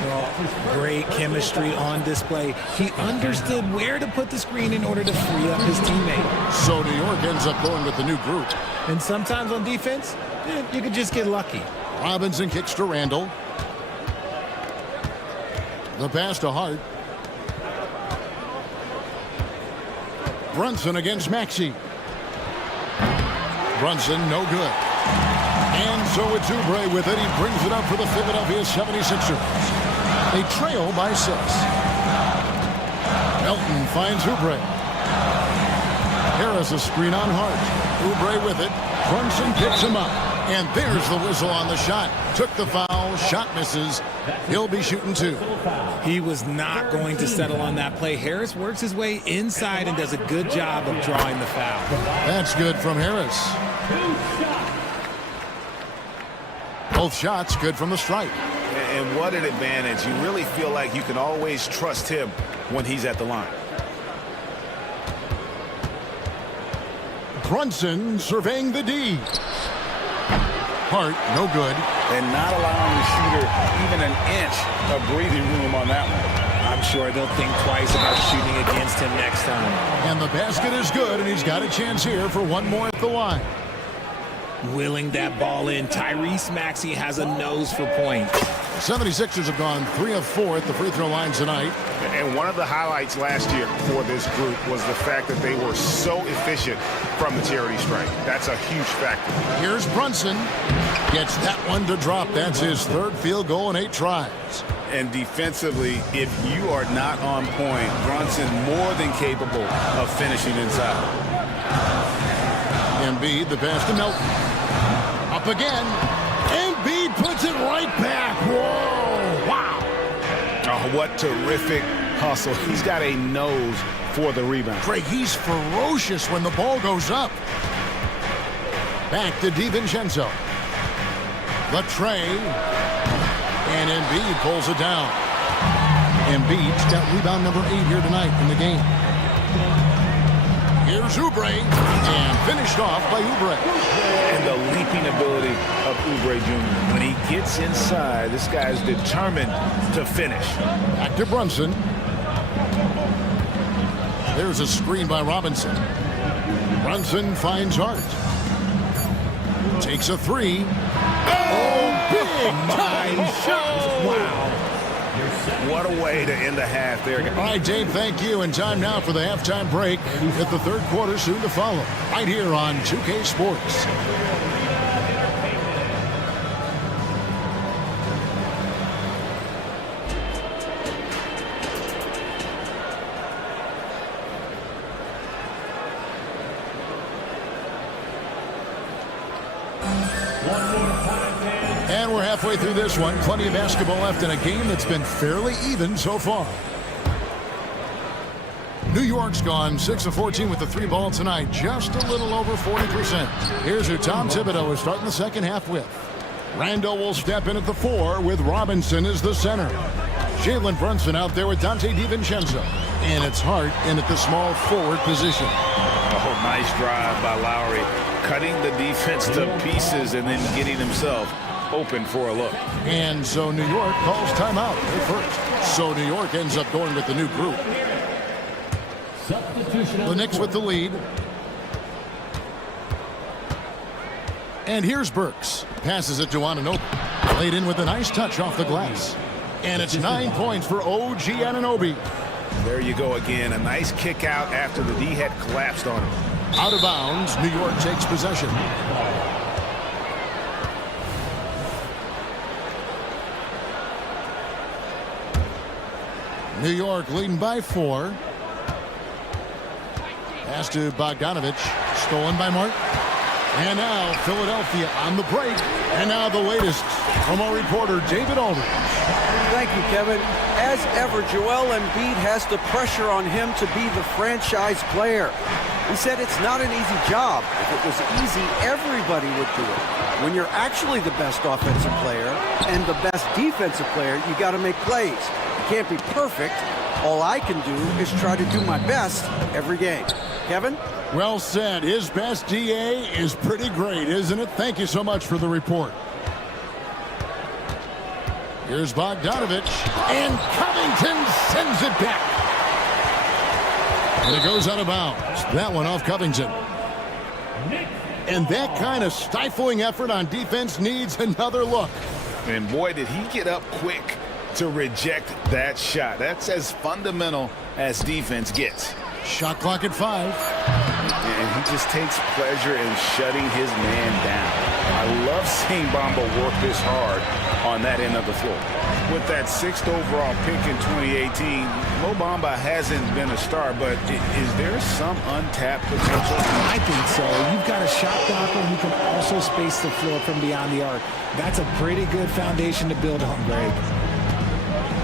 Well, great chemistry on display. He understood where to put the screen in order to free up his teammate. So New York ends up going with the new group. And sometimes on defense, you could just get lucky. Robinson kicks to Randall. The pass to Hart. Brunson against Maxey. Brunson, no good. And so it's Oubre with it. He brings it up for the Philadelphia 76ers. They trail by 6. Melton finds Oubre. Harris a screen on Hart. Oubre with it. Brunson picks him up. And there's the whistle on the shot. Took the foul. Shot misses. He'll be shooting 2. He was not going to settle on that play. Harris works his way inside and does a good job of drawing the foul. That's good from Harris. Both shots good from the stripe. And what an advantage. You really feel like you can always trust him when he's at the line. Brunson surveying the D. Hart, no good. And not allowing the shooter even an inch of breathing room on that one. I'm sure they'll think twice about shooting against him next time. And the basket is good, and he's got a chance here for one more at the line. Willing that ball in. Tyrese Maxey has a nose for points. 76ers have gone 3 of 4 at the free throw line tonight. And one of the highlights last year for this group was the fact that they were so efficient from the charity stripe. That's a huge factor. Here's Brunson. Gets that one to drop. That's his 3rd field goal in 8 tries. And defensively, if you are not on point, Brunson more than capable of finishing inside. Embiid, the pass to Melton. Up again. Embiid puts it right back. Whoa! Wow! Oh, what terrific hustle. He's got a nose for the rebound. Craig, he's ferocious when the ball goes up. Back to DiVincenzo. The tray. And Embiid pulls it down. Embiid's got rebound number 8 here tonight in the game. Here's Oubre, and finished off by Oubre. And the leaping ability of Oubre Jr. When he gets inside, this guy's determined to finish. Back to Brunson. There's a screen by Robinson. Brunson finds Hart. Takes a 3. Oh, big time shot! Wow. What a way to end the half there. All right, Dave, thank you. And time now for the halftime break with the 3rd quarter soon to follow. Right here on 2K Sports. And we're halfway through this one. Plenty of basketball left in a game that's been fairly even so far. New York's gone 6 of 14 with the 3 ball tonight. Just a little over 40%. Here's who Tom Thibodeau is starting the second half with. Randall will step in at the 4 with Robinson as the center. Jalen Brunson out there with Dante DiVincenzo. And it's Hart in at the small forward position. Oh, nice drive by Lowry. Cutting the defense to pieces and then getting himself open for a look. And so New York calls timeout. They're first. So New York ends up going with the new group. The Knicks with the lead. And here's Burks. Passes it to Anunoby. Laid in with a nice touch off the glass. And it's 9 points for OG Anunoby. There you go again. A nice kick out after the D had collapsed on him. Out of bounds. New York takes possession. New York leading by 4. Pass to Bogdanovich. Stolen by Martin. And now Philadelphia on the break. And now the latest from our reporter David Aldridge. Thank you, Kevin. As ever, Joel Embiid has the pressure on him to be the franchise player. He said it's not an easy job. If it was easy, everybody would do it. When you're actually the best offensive player and the best defensive player, you got to make plays. You can't be perfect. All I can do is try to do my best every game. Kevin? Well said. His best DA is pretty great, isn't it? Thank you so much for the report. Here's Bogdanovich, and Covington sends it back. And it goes out of bounds. That one off Covington. And that kind of stifling effort on defense needs another look. And boy, did he get up quick to reject that shot. That's as fundamental as defense gets. Shot clock at 5. And he just takes pleasure in shutting his man down. I love seeing Bamba work this hard on that end of the floor. With that 6th overall pick in 2018, Mo Bamba hasn't been a star, but is there some untapped potential? I think so. You've got a shot blocker who can also space the floor from beyond the arc. That's a pretty good foundation to build on, Greg.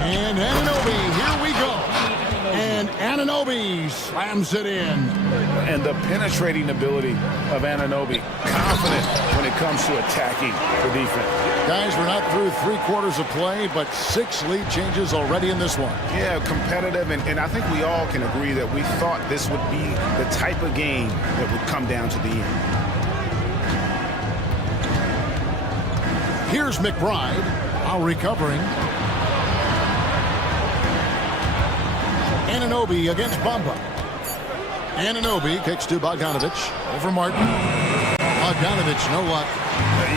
And Anunoby, here we go. And Anunoby slams it in. And the penetrating ability of Anunoby, confident when it comes to attacking the defense. Guys, we're not through 3 quarters of play, but 6 lead changes already in this one. Yeah, competitive, and I think we all can agree that we thought this would be the type of game that would come down to the end. Here's McBride, while recovering. Anunoby against Bamba. Anunoby kicks to Bogdanovich. Over Martin. Bogdanovich, no luck.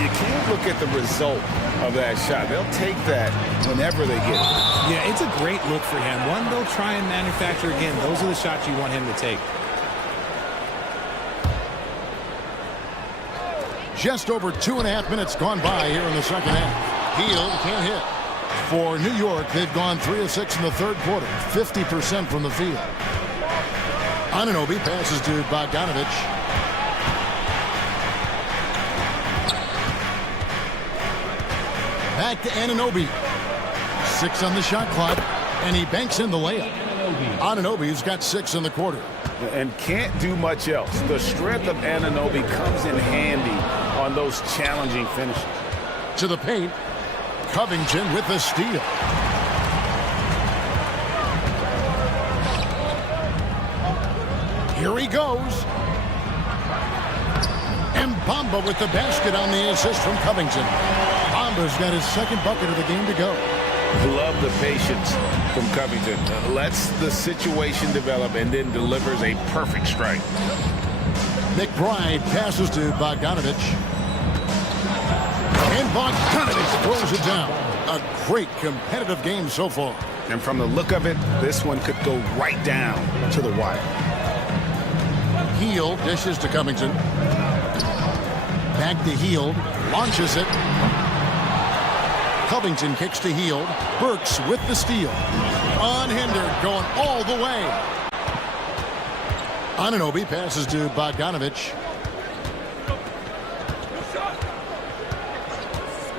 You can't look at the result of that shot. They'll take that whenever they get it. Yeah, it's a great look for him. One they'll try and manufacture again. Those are the shots you want him to take. Just over 2.5 minutes gone by here in the second half. Hield can't hit. For New York, they've gone 3 of 6 in the third quarter, 50% from the field. Anunoby passes to Bogdanovich. Back to Anunoby. 6 on the shot clock, and he banks in the layup. Anunoby's got 6 in the quarter. And can't do much else. The strength of Anunoby comes in handy on those challenging finishes. To the paint. Covington with the steal. Here he goes. And Bamba with the basket on the assist from Covington. Bamba's got his 2nd bucket of the game to go. Love the patience from Covington. Lets the situation develop and then delivers a perfect strike. McBride passes to Bogdanovich. And Bogdanovich throws it down. A great competitive game so far. And from the look of it, this one could go right down to the wire. Hield dishes to Covington. Back to Hield. Launches it. Covington kicks to Hield. Burks with the steal. Unhindered, going all the way. Anunoby passes to Bogdanovich.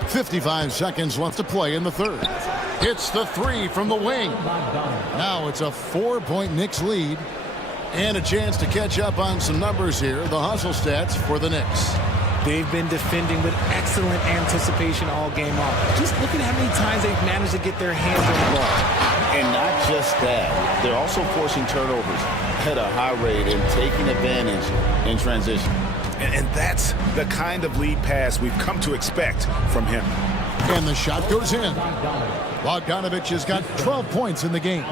55 seconds left to play in the third. Hits the 3 from the wing. Now it's a 4-point Knicks lead. And a chance to catch up on some numbers here. The hustle stats for the Knicks. They've been defending with excellent anticipation all game long. Just look at how many times they've managed to get their hands on the ball. And not just that, they're also forcing turnovers at a high rate and taking advantage in transition. And that's the kind of lead pass we've come to expect from him. And the shot goes in. Bogdanovich has got 12 points in the game.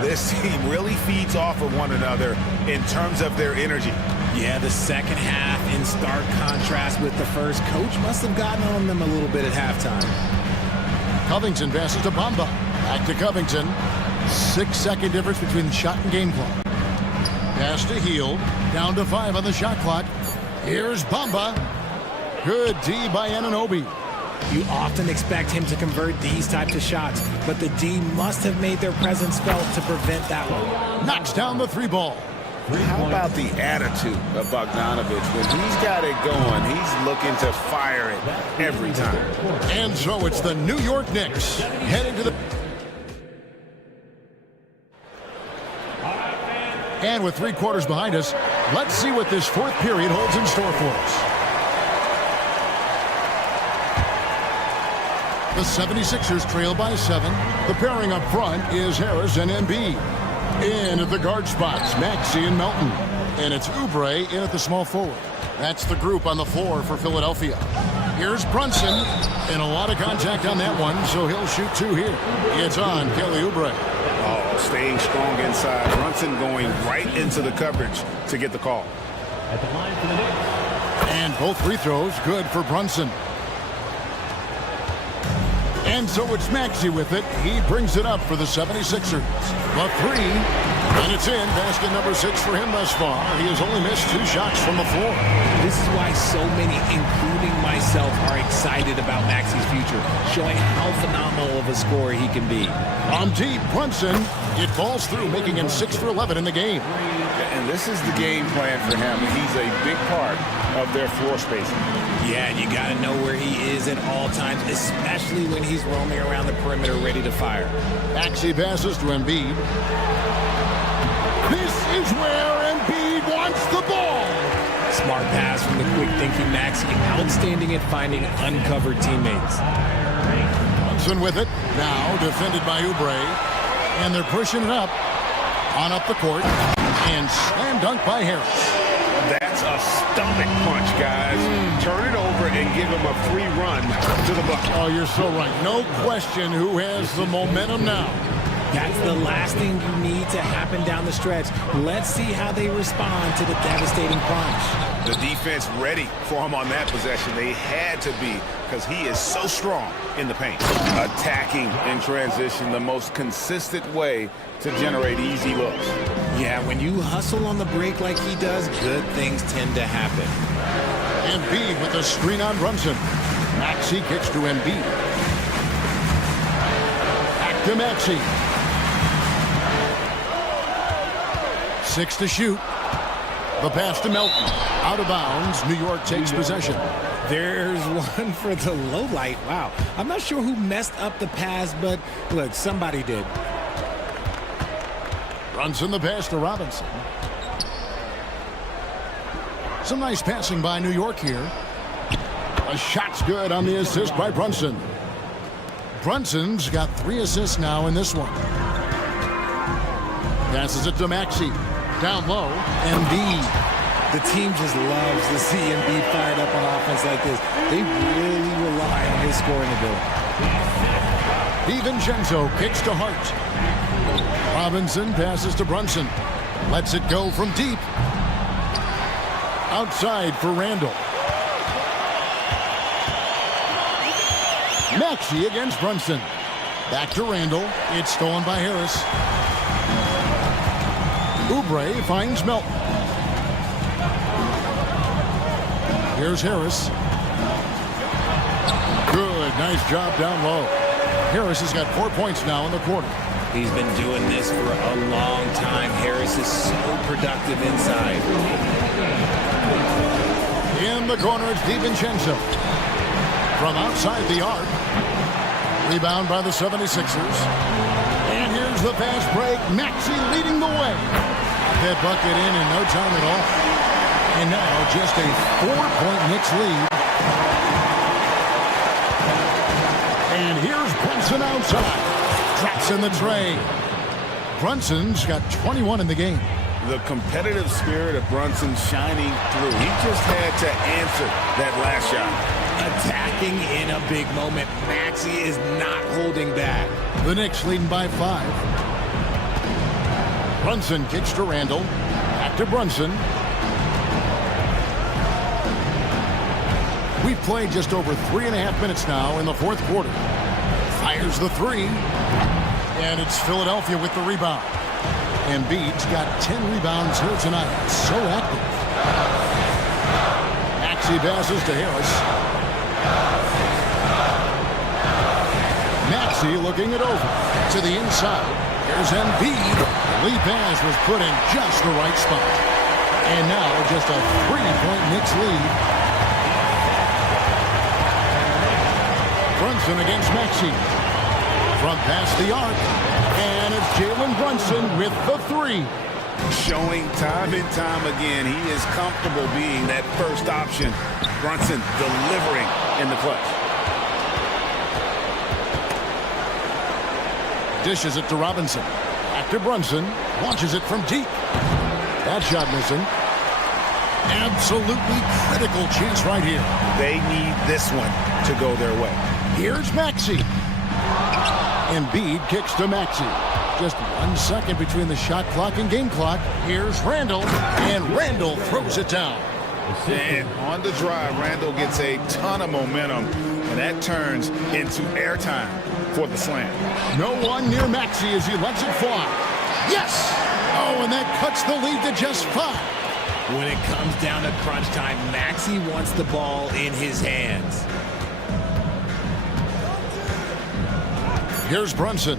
This team really feeds off of one another in terms of their energy. Yeah, the second half in stark contrast with the first. Coach must have gotten on them a little bit at halftime. Covington passes to Bamba. Back to Covington. 6-second difference between the shot and game clock. Pass to Hield. Down to 5 on the shot clock. Here's Bamba. Good D by Anunoby. You often expect him to convert these types of shots, but the D must have made their presence felt to prevent that one. Knocks down the 3 ball. How about the attitude of Bogdanovich? When he's got it going, he's looking to fire it every time. And so it's the New York Knicks heading to the... And with 3 quarters behind us, let's see what this 4th period holds in store for us. The 76ers trail by 7. The pairing up front is Harris and Embiid. In at the guard spots, Maxey and Melton. And it's Oubre in at the small forward. That's the group on the floor for Philadelphia. Here's Brunson, and a lot of contact on that one, so he'll shoot 2 here. It's on Kelly Oubre. Oh, staying strong inside. Brunson going right into the coverage to get the call. At the line for the Knicks. And both free throws good for Brunson. And so it's Maxey with it. He brings it up for the 76ers. The 3, and it's in. Basket number 6 for him thus far. He has only missed 2 shots from the floor. This is why so many, including myself, are excited about Maxey's future, showing how phenomenal of a scorer he can be. On deep, Brunson. It falls through, making him 6 for 11 in the game. And this is the game plan for him. He's a big part of their floor spacing. Yeah, and you got to know where he is at all times, especially when he's roaming around the perimeter ready to fire. Maxey passes to Embiid. This is where Embiid wants the ball. Smart pass from the quick-thinking Maxey, outstanding at finding uncovered teammates. Brunson with it. Now defended by Oubre. And they're pushing it up. On up the court. And slam dunk by Harris. That's a stomach punch, guys. Turn it over and give him a free run to the bucket. Oh, you're so right. No question who has the momentum now. That's the last thing you need to happen down the stretch. Let's see how they respond to the devastating punch. The defense ready for him on that possession. They had to be, because he is so strong in the paint. Attacking in transition, the most consistent way to generate easy looks. Yeah, when you hustle on the break like he does, good things tend to happen. Embiid with a screen on Brunson. Maxey kicks to Embiid. Back to Maxey. 6 to shoot. The pass to Melton. Out of bounds. New York takes possession. There's one for the low light. Wow. I'm not sure who messed up the pass, but look, somebody did. Brunson the pass to Robinson. Some nice passing by New York here. A shot's good on the assist by Brunson. Brunson's got 3 assists now in this one. Passes it to Maxey. Down low. Embiid. The team just loves to see Embiid fired up on offense like this. They really rely on his scoring ability. DiVincenzo kicks to Hart. Robinson passes to Brunson. Lets it go from deep. Outside for Randall. Maxey against Brunson. Back to Randall. It's stolen by Harris. Oubre finds Melton. Here's Harris. Good. Nice job down low. Harris has got 4 points now in the quarter. He's been doing this for a long time. Harris is so productive inside. In the corner, it's DiVincenzo. From outside the arc. Rebound by the 76ers. And here's the fast break. Maxey leading the way. That bucket in no time at all. And now just a 4-point Knicks lead. And here's Brunson outside. Traps in the tray. Brunson's got 21 in the game. The competitive spirit of Brunson shining through. He just had to answer that last shot. Attacking in a big moment. Maxey is not holding back. The Knicks leading by 5. Brunson kicks to Randall. Back to Brunson. We've played just over 3.5 minutes now in the fourth quarter. Fires the 3. And it's Philadelphia with the rebound. Embiid's got 10 rebounds here tonight. So active. Maxey passes to Harris. Maxey looking it over. To the inside. Here's Embiid. The lead pass was put in just the right spot. And now just a 3-point Knicks lead. Brunson against Maxey. From past the arc. And it's Jalen Brunson with the 3. Showing time and time again he is comfortable being that first option. Brunson delivering in the clutch. Dishes it to Robinson. Back to Brunson. Launches it from deep. That shot missing. Absolutely critical chase right here. They need this one to go their way. Here's Maxey. Embiid kicks to Maxey. Just 1 second between the shot clock and game clock. Here's Randall, and Randall throws it down. And on the drive, Randall gets a ton of momentum, and that turns into airtime for the slam. No one near Maxey as he lets it fly. Yes! Oh, and that cuts the lead to just 5. When it comes down to crunch time, Maxey wants the ball in his hands. Here's Brunson.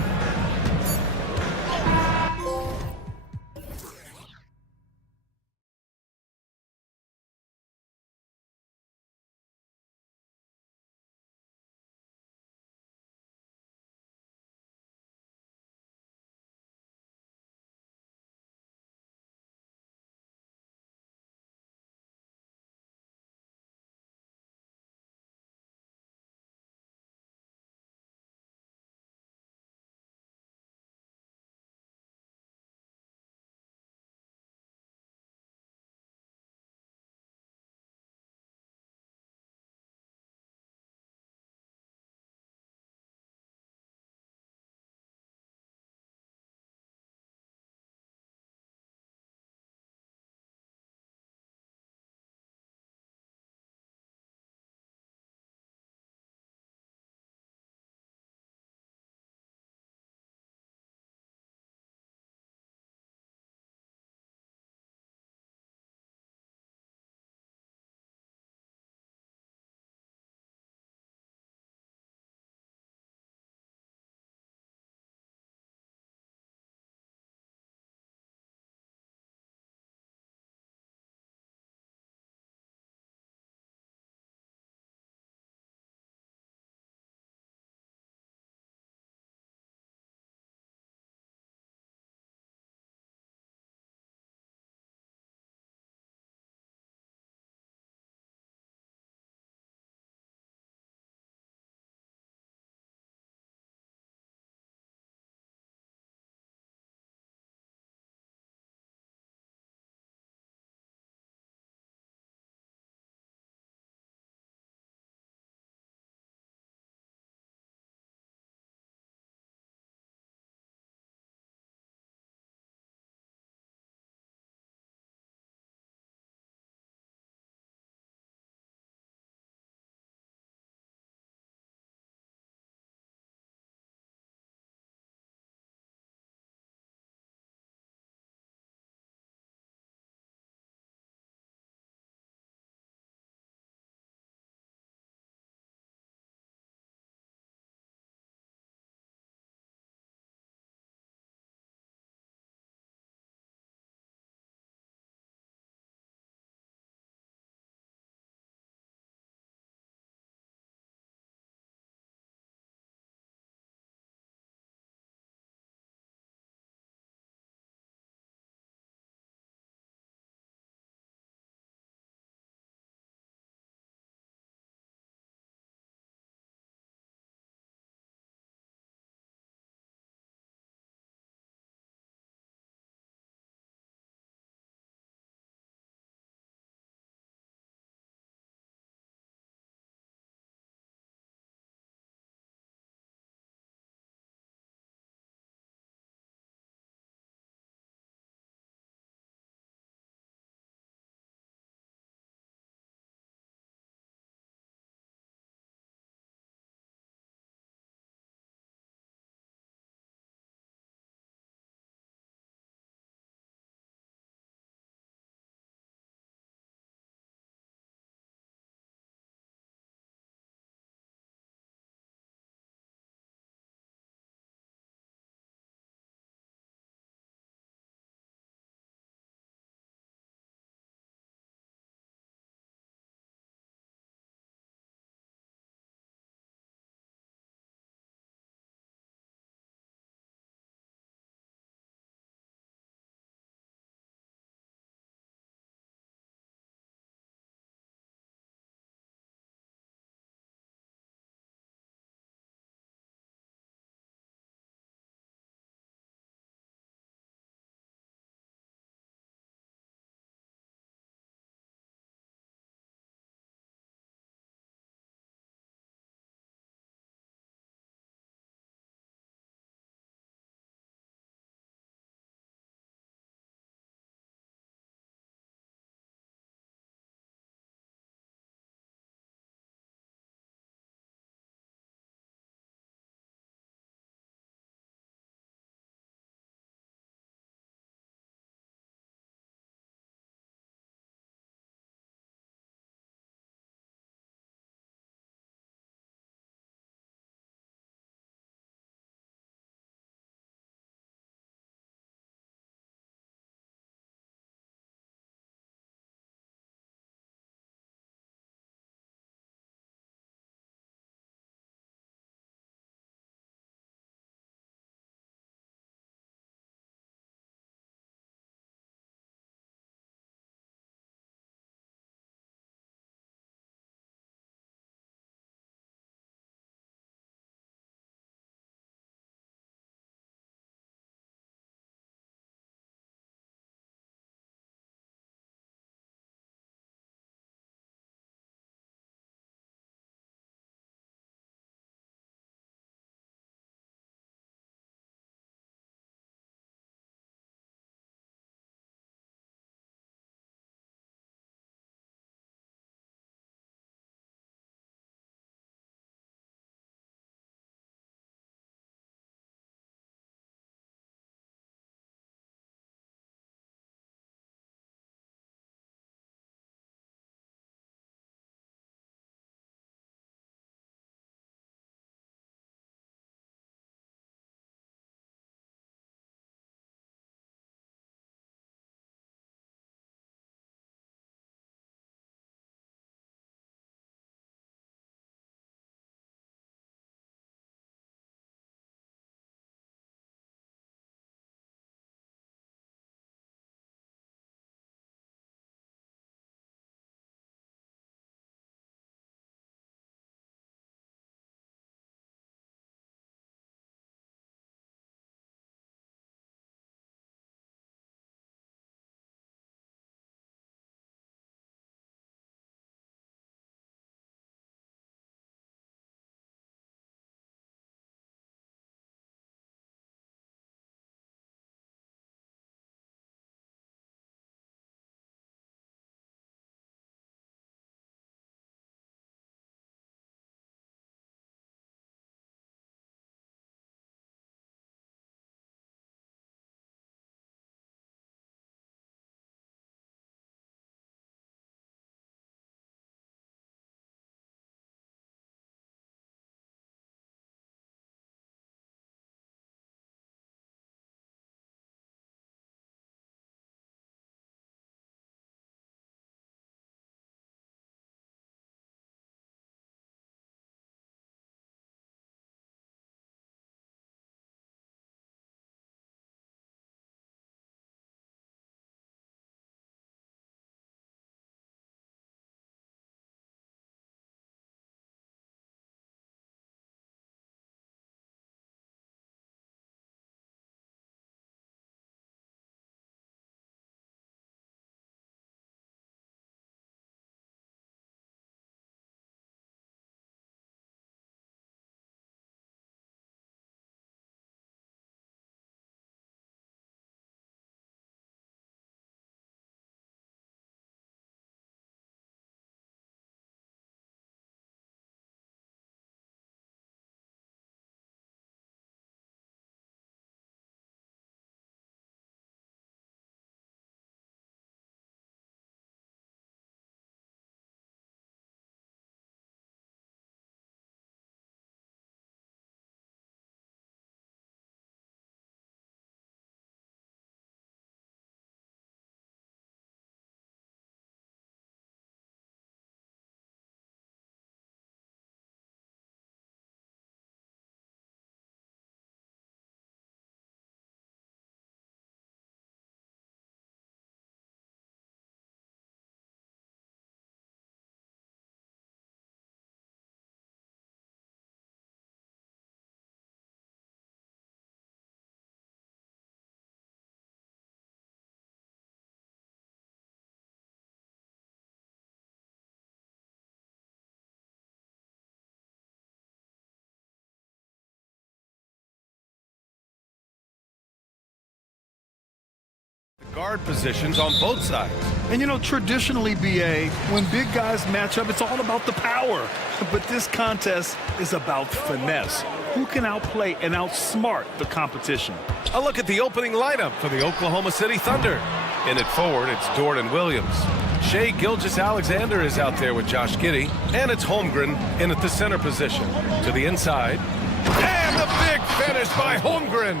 Guard positions on both sides. And you know, traditionally, BA, when big guys match up, it's all about the power. But this contest is about finesse. Who can outplay and outsmart the competition? A look at the opening lineup for the Oklahoma City Thunder. In it forward, it's Dort and Williams. Shai Gilgeous-Alexander is out there with Josh Giddey. And it's Holmgren in at the center position. To the inside. And the big finish by Holmgren.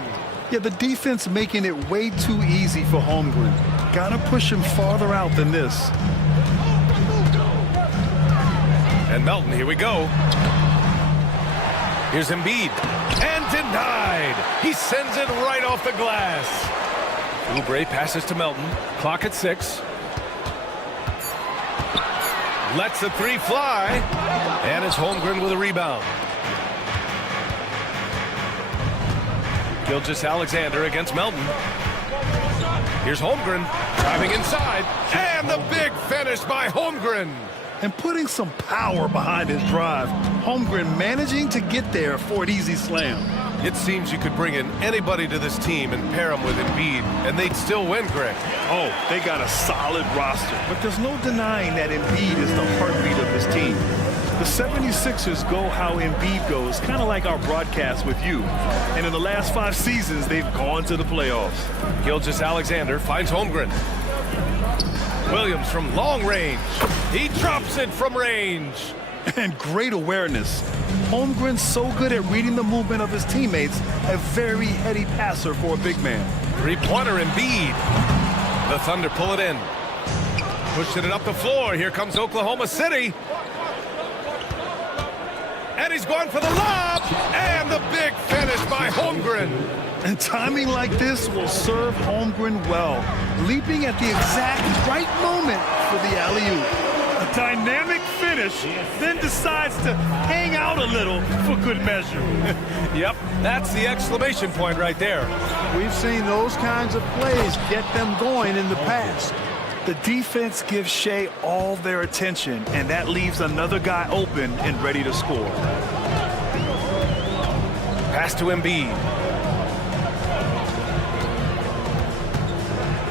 Yeah, the defense making it way too easy for Holmgren. Gotta push him farther out than this. And Melton, here we go. Here's Embiid. And denied. He sends it right off the glass. Oubre passes to Melton. Clock at 6. Lets the three fly. And it's Holmgren with a rebound. Gilgeous-Alexander against Melton. Here's Holmgren driving inside. And the big finish by Holmgren. And putting some power behind his drive. Holmgren managing to get there for an easy slam. It seems you could bring in anybody to this team and pair them with Embiid, and they'd still win, Greg. Oh, they got a solid roster. But there's no denying that Embiid is the heartbeat of this team. The 76ers go how Embiid goes, kind of like our broadcast with you. And in the last 5 seasons, they've gone to the playoffs. Gilgeous-Alexander finds Holmgren. Williams from long range. He drops it from range. And great awareness. Holmgren's so good at reading the movement of his teammates, a very heady passer for a big man. Three-pointer Embiid. The Thunder pull it in. Pushing it up the floor. Here comes Oklahoma City. And he's going for the lob. And the big finish by Holmgren. And timing like this will serve Holmgren well. Leaping at the exact right moment for the alley-oop. A dynamic finish, then decides to hang out a little for good measure. Yep, that's the exclamation point right there. We've seen those kinds of plays get them going in the past. The defense gives Shai all their attention, and that leaves another guy open and ready to score. Pass to Embiid.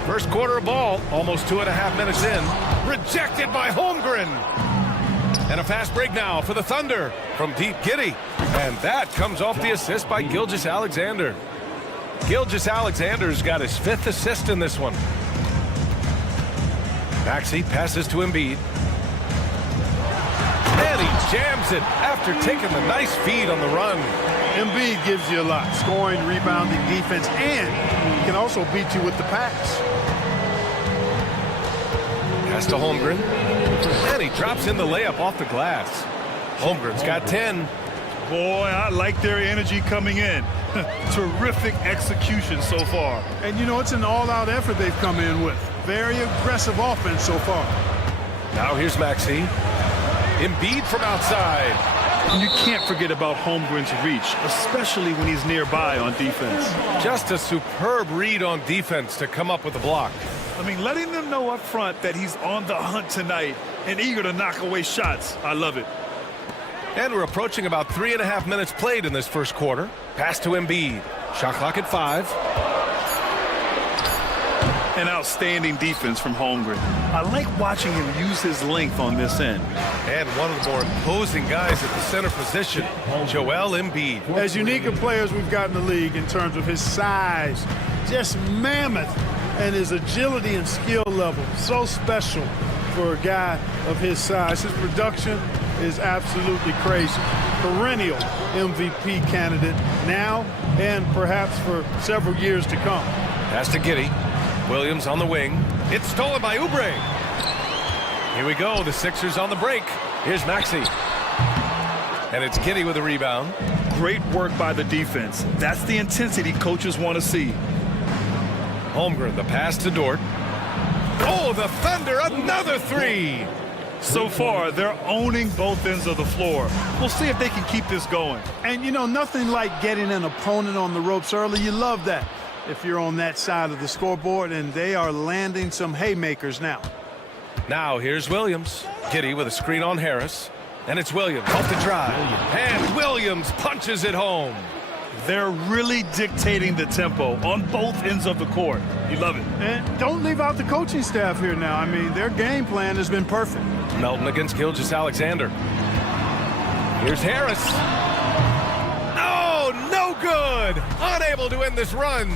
First quarter of ball, almost 2.5 minutes in. Rejected by Holmgren. And a fast break now for the Thunder from deep Giddey. And that comes off the assist by Gilgeous-Alexander. Gilgeous-Alexander's got his 5th assist in this one. Maxey passes to Embiid. And he jams it after taking the nice feed on the run. Embiid gives you a lot. Scoring, rebounding, defense, and can also beat you with the pass. Pass to Holmgren. And he drops in the layup off the glass. Holmgren's got 10. Boy, I like their energy coming in. Terrific execution so far. And you know, it's an all-out effort they've come in with. Very aggressive offense so far. Now here's Maxey. Embiid from outside. And you can't forget about Holmgren's reach, especially when he's nearby on defense. Just a superb read on defense to come up with the block. I mean, letting them know up front that he's on the hunt tonight and eager to knock away shots. I love it. And we're approaching about 3.5 minutes played in this first quarter. Pass to Embiid. Shot clock at 5. An outstanding defense from Holmgren. I like watching him use his length on this end. And one of the more imposing guys at the center position, Joel Embiid. As unique a player as we've got in the league in terms of his size, just mammoth, and his agility and skill level. So special for a guy of his size. His production is absolutely crazy. Perennial MVP candidate now and perhaps for several years to come. Pass to Giddey. Williams on the wing. It's stolen by Oubre. Here we go. The Sixers on the break. Here's Maxey. And it's Giddey with a rebound. Great work by the defense. That's the intensity coaches want to see. Holmgren, the pass to Dort. Oh, the Thunder, another 3. So far, they're owning both ends of the floor. We'll see if they can keep this going. And, you know, nothing like getting an opponent on the ropes early. You love that if you're on that side of the scoreboard, and they are landing some haymakers now. Now here's Williams. Giddey with a screen on Harris. And it's Williams off the drive. And Williams punches it home. They're really dictating the tempo on both ends of the court. You love it. And don't leave out the coaching staff here now. I mean, their game plan has been perfect. Melton against Gilgeous-Alexander. Here's Harris. Oh, no good. Unable to end this run.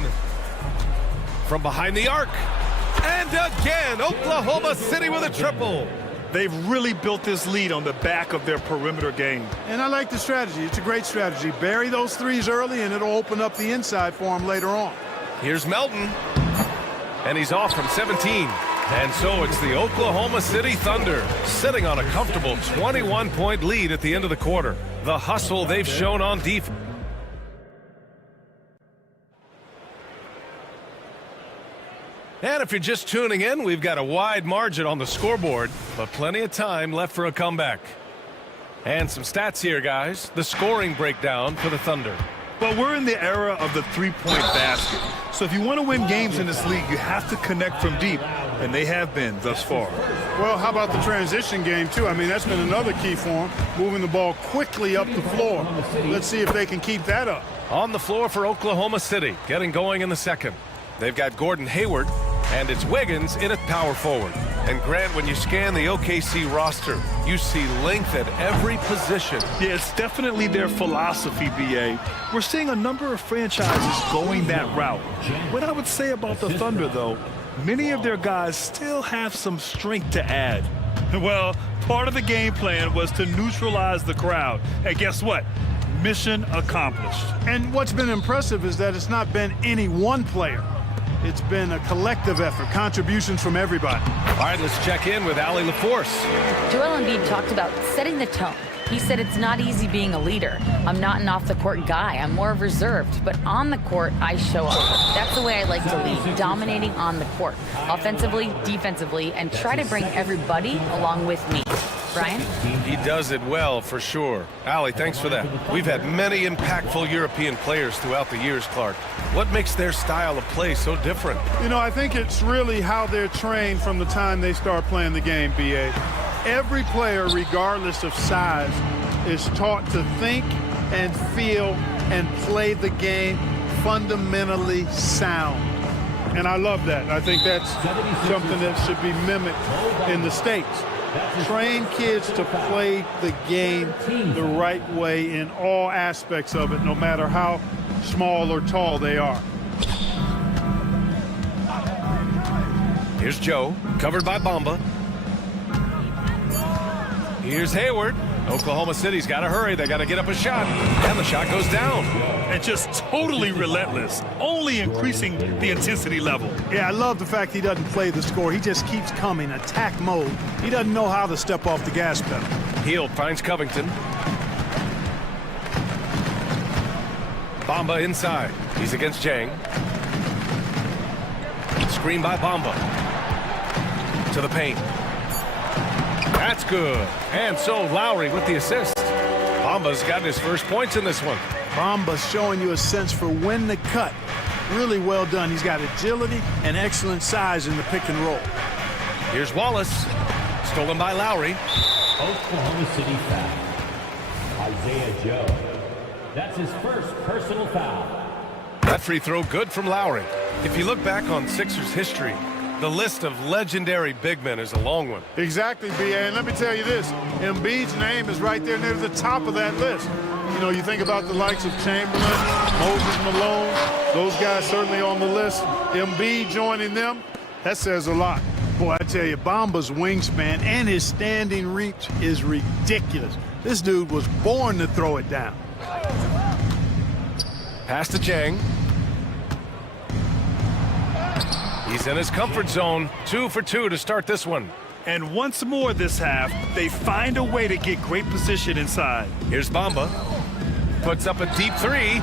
From behind the arc. And again, Oklahoma City with a triple. They've really built this lead on the back of their perimeter game. And I like the strategy. It's a great strategy. Bury those threes early, and it'll open up the inside for them later on. Here's Melton. And he's off from 17. And so it's the Oklahoma City Thunder sitting on a comfortable 21-point lead at the end of the quarter. The hustle they've shown on defense. And if you're just tuning in, we've got a wide margin on the scoreboard, but plenty of time left for a comeback. And some stats here, guys. The scoring breakdown for the Thunder. Well, we're in the era of the three-point basket. So if you want to win games in this league, you have to connect from deep, and they have been thus far. Well, how about the transition game, too? I mean, that's been another key for them, moving the ball quickly up the floor. Let's see if they can keep that up. On the floor for Oklahoma City, getting going in the second. They've got Gordon Hayward, and it's Wiggins in at power forward. And Grant, when you scan the OKC roster, you see length at every position. Yeah, it's definitely their philosophy, BA. We're seeing a number of franchises going that route. What I would say about the Thunder, though, many of their guys still have some strength to add. Well, part of the game plan was to neutralize the crowd. And guess what? Mission accomplished. And what's been impressive is that it's not been any one player. It's been a collective effort, contributions from everybody. All right, let's check in with Allie LaForce. Joel Embiid talked about setting the tone. He said it's not easy being a leader. I'm not an off-the-court guy. I'm more reserved. But on the court, I show up. That's the way I like to lead, dominating on the court, offensively, defensively, and try to bring everybody along with me. Brian? He does it well, for sure. Allie, thanks for that. We've had many impactful European players throughout the years, Clark. What makes their style of play so different? You know, I think it's really how they're trained from the time they start playing the game, BA. Every player, regardless of size, is taught to think and feel and play the game fundamentally sound. And I love that. I think that's something that should be mimicked in the States. Train kids to play the game the right way in all aspects of it, no matter how small or tall they are. Here's Joe, covered by Bamba. Here's Hayward. Oklahoma City's got to hurry. They got to get up a shot. And the shot goes down. And just totally relentless, only increasing the intensity level. Yeah, I love the fact he doesn't play the score. He just keeps coming, attack mode. He doesn't know how to step off the gas pedal. Hield finds Covington. Bamba inside. He's against Jang. Screen by Bamba. To the paint. That's good. And so Lowry with the assist. Bamba's gotten his first points in this one. Bamba's showing you a sense for when to cut. Really well done. He's got agility and excellent size in the pick and roll. Here's Wallace. Stolen by Lowry. Oklahoma City foul. Isaiah Joe. That's his first personal foul. That free throw good from Lowry. If you look back on Sixers history, the list of legendary big men is a long one. Exactly, B.A. And let me tell you this, Embiid's name is right there near the top of that list. You know, you think about the likes of Chamberlain, Moses Malone, those guys certainly on the list. Embiid joining them, that says a lot. Boy, I tell you, Bamba's wingspan and his standing reach is ridiculous. This dude was born to throw it down. Pass to Jang. He's in his comfort zone. 2 for 2 to start this one. And once more this half, they find a way to get great position inside. Here's Bamba. Puts up a deep three.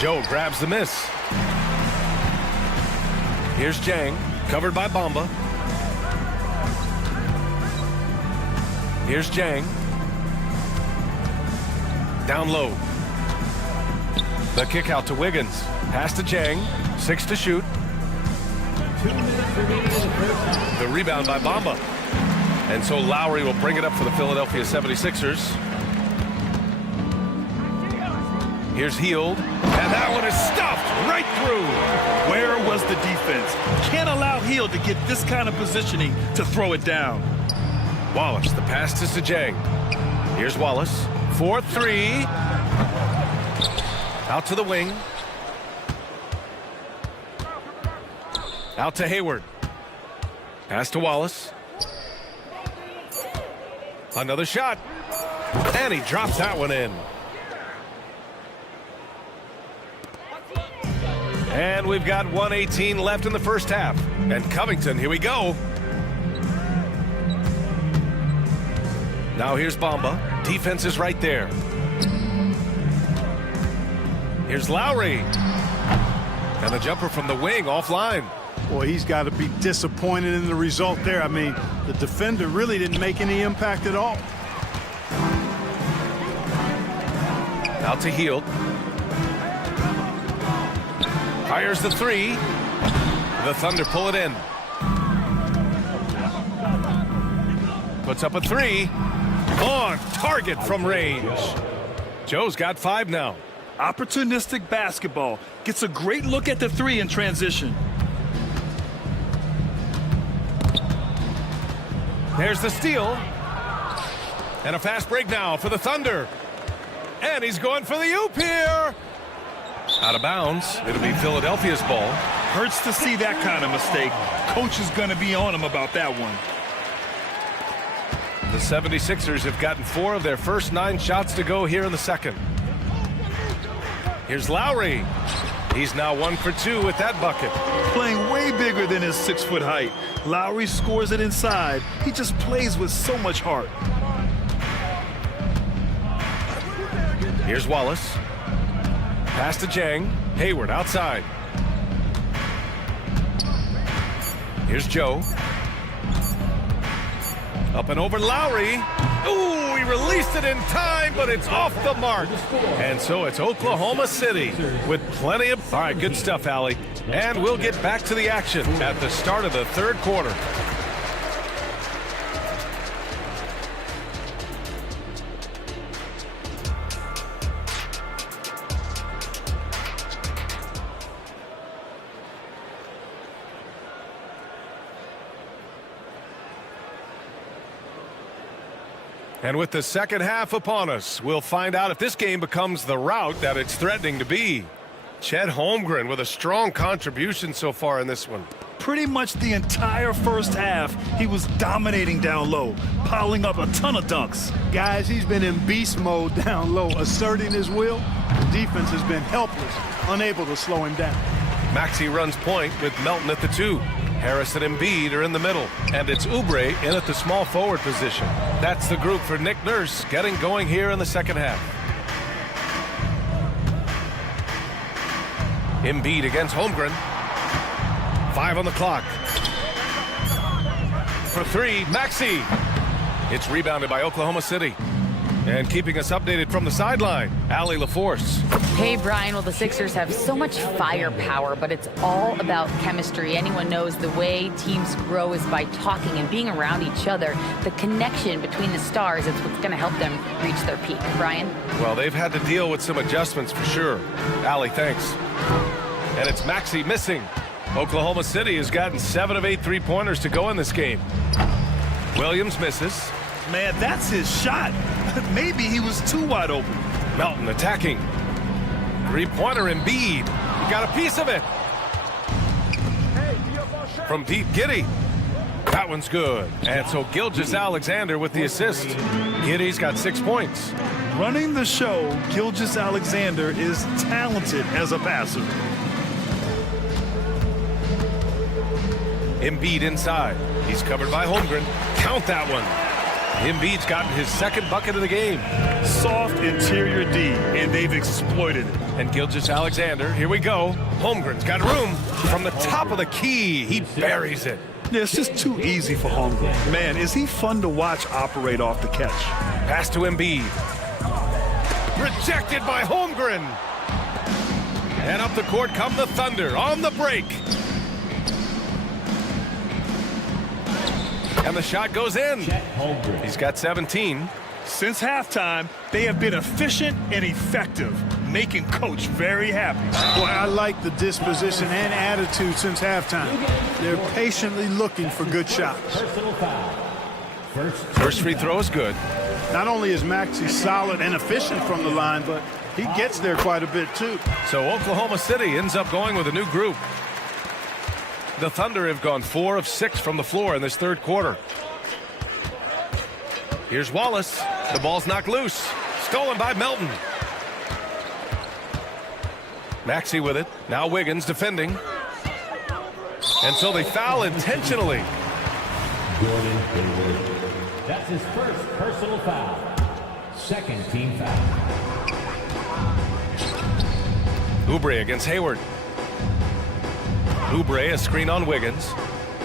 Joe grabs the miss. Here's Jang, covered by Bamba. Here's Jang. Down low. The kick out to Wiggins. Pass to Jang. 6 to shoot. 2 minutes remaining in the first half. The rebound by Bamba. And so Lowry will bring it up for the Philadelphia 76ers. Here's Heald, and that one is stuffed right through. Where was the defense? Can't allow Heald to get this kind of positioning to throw it down. Wallace, the pass to Sajang. Here's Wallace, 4-3. Out to the wing. Out to Hayward. Pass to Wallace. Another shot. And he drops that one in. And we've got 1:18 left in the first half. And Covington, here we go. Now here's Bamba. Defense is right there. Here's Lowry. And the jumper from the wing offline. Boy, he's got to be disappointed in the result there. I mean, the defender really didn't make any impact at all. Out to Heald. Fires the three. The Thunder pull it in. Puts up a three. On target from range. Joe's got 5 now. Opportunistic basketball. Gets a great look at the three in transition. There's the steal. And a fast break now for the Thunder. And he's going for the oop here. Out of bounds. It'll be Philadelphia's ball. Hurts to see that kind of mistake. Coach is going to be on him about that one. The 76ers have gotten 4 of their first 9 shots to go here in the second. Here's Lowry. He's now 1 for 2 with that bucket. Playing way bigger than his 6-foot height. Lowry scores it inside. He just plays with so much heart. Here's Wallace. Pass to Jang. Hayward outside. Here's Joe. Up and over Lowry. Ooh, he released it in time, but it's off the mark. And so it's Oklahoma City with plenty of... All right, good stuff, Allie. And we'll get back to the action at the start of the third quarter. And with the second half upon us, we'll find out if this game becomes the rout that it's threatening to be. Chet Holmgren with a strong contribution so far in this one. Pretty much the entire first half, he was dominating down low, piling up a ton of dunks. Guys, he's been in beast mode down low, asserting his will. The defense has been helpless, unable to slow him down. Maxey runs point with Melton at the 2. Harris and Embiid are in the middle, and it's Oubre in at the small forward position. That's the group for Nick Nurse getting going here in the second half. Embiid against Holmgren. 5 on the clock. For 3, Maxey. It's rebounded by Oklahoma City. And keeping us updated from the sideline, Allie LaForce. Hey, Brian. Well, the Sixers have so much firepower, but it's all about chemistry. Anyone knows the way teams grow is by talking and being around each other. The connection between the stars is what's going to help them reach their peak. Brian? Well, they've had to deal with some adjustments for sure. Allie, thanks. And it's Maxey missing. Oklahoma City has gotten 7 of 8 three-pointers to go in this game. Williams misses. Man, that's his shot. Maybe he was too wide open. Melton attacking. Three-pointer Embiid. He got a piece of it. From deep, Giddey. That one's good. And so Gilgeous-Alexander with the assist. Giddey's got 6 points. Running the show, Gilgeous-Alexander is talented as a passer. Embiid inside. He's covered by Holmgren. Count that one. Embiid's gotten his second bucket of the game. Soft interior D, and they've exploited it. And Gilgeous-Alexander, here we go. Holmgren's got room from the top of the key. He buries it. Yeah, it's just too easy for Holmgren. Man, is he fun to watch operate off the catch. Pass to Embiid. Rejected by Holmgren. And up the court come the Thunder on the break. And the shot goes in. He's got 17. Since halftime, they have been efficient and effective, making Coach very happy. Boy, I like the disposition and attitude since halftime. They're patiently looking for good shots. Personal foul. First free throw is good. Not only is Maxey solid and efficient from the line, but he gets there quite a bit too. So Oklahoma City ends up going with a new group. The Thunder have gone 4 of 6 from the floor in this third quarter. Here's Wallace. The ball's knocked loose. Stolen by Melton. Maxey with it. Now Wiggins defending. And so they foul intentionally. Gordon Hayward. That's his first personal foul. Second team foul. Oubre against Hayward. Oubre, a screen on Wiggins.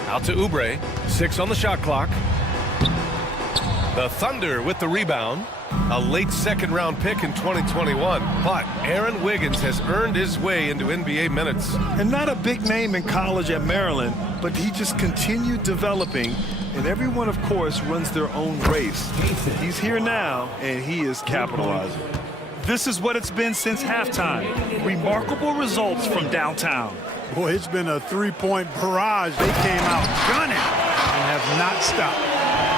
Out to Oubre. 6 on the shot clock. The Thunder with the rebound. A late second-round pick in 2021. But Aaron Wiggins has earned his way into NBA minutes. And not a big name in college at Maryland, but he just continued developing. And everyone, of course, runs their own race. He's here now, and he is capitalizing. This is what it's been since halftime. Remarkable results from downtown. Boy, it's been a three-point barrage. They came out gunning and have not stopped.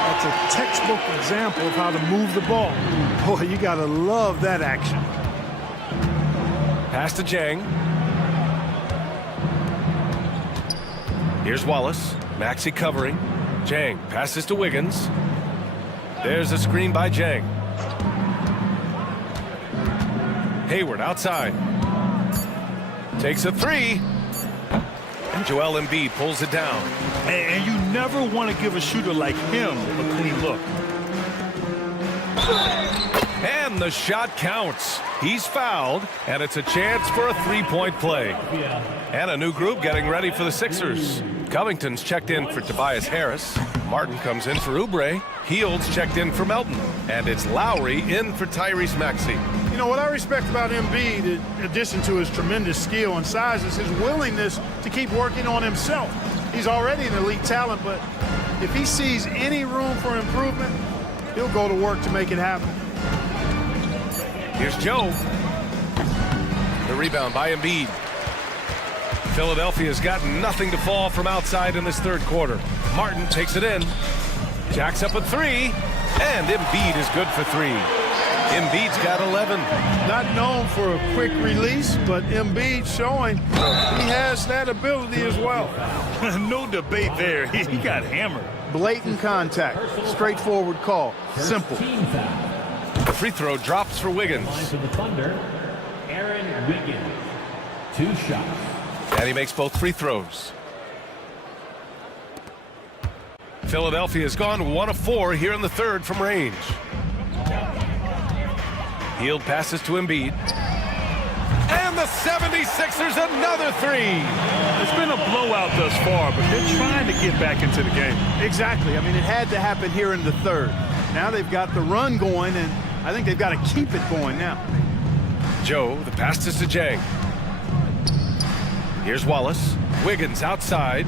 That's a textbook example of how to move the ball. Boy, you got to love that action. Pass to Jang. Here's Wallace. Maxey covering. Jang passes to Wiggins. There's a screen by Jang. Hayward outside. Takes a three. And Joel Embiid pulls it down. And you never want to give a shooter like him a clean look. And the shot counts. He's fouled, and it's a chance for a three-point play. And a new group getting ready for the Sixers. Covington's checked in for Tobias Harris. Martin comes in for Oubre. Heald's checked in for Melton. And it's Lowry in for Tyrese Maxey. You know, what I respect about Embiid, in addition to his tremendous skill and size, is his willingness to keep working on himself. He's already an elite talent, but if he sees any room for improvement, he'll go to work to make it happen. Here's Joe. The rebound by Embiid. Philadelphia's got nothing to fall from outside in this third quarter. Martin takes it in. Jacks up a three. And Embiid is good for three. Embiid's got 11. Not known for a quick release, but Embiid showing he has that ability as well. No debate there. He got hammered. Blatant contact. Straightforward call. Simple. The free throw drops for Wiggins. Line for the Thunder, Aaron Wiggins. 2 shots. And he makes both free throws. Philadelphia's gone 1 of 4 here in the third from range. Hield passes to Embiid. And the 76ers another three. It's been a blowout thus far, but they're trying to get back into the game. Exactly. I mean, it had to happen here in the third. Now they've got the run going, and I think they've got to keep it going now. Joe, the pass is to Jang. Here's Wallace. Wiggins outside.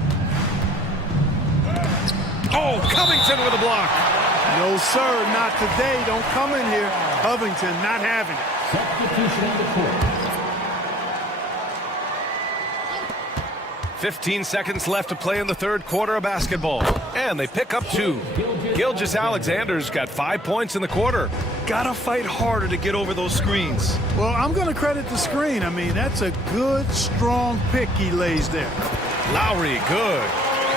Oh, Covington with a block. No, sir, not today. Don't come in here. Covington not having it. Substitution on the court. 15 seconds left to play in the third quarter of basketball. And they pick up 2. Gilgeous-Alexander's got 5 points in the quarter. Gotta fight harder to get over those screens. Well, I'm going to credit the screen. I mean, that's a good, strong pick he lays there. Lowry, good.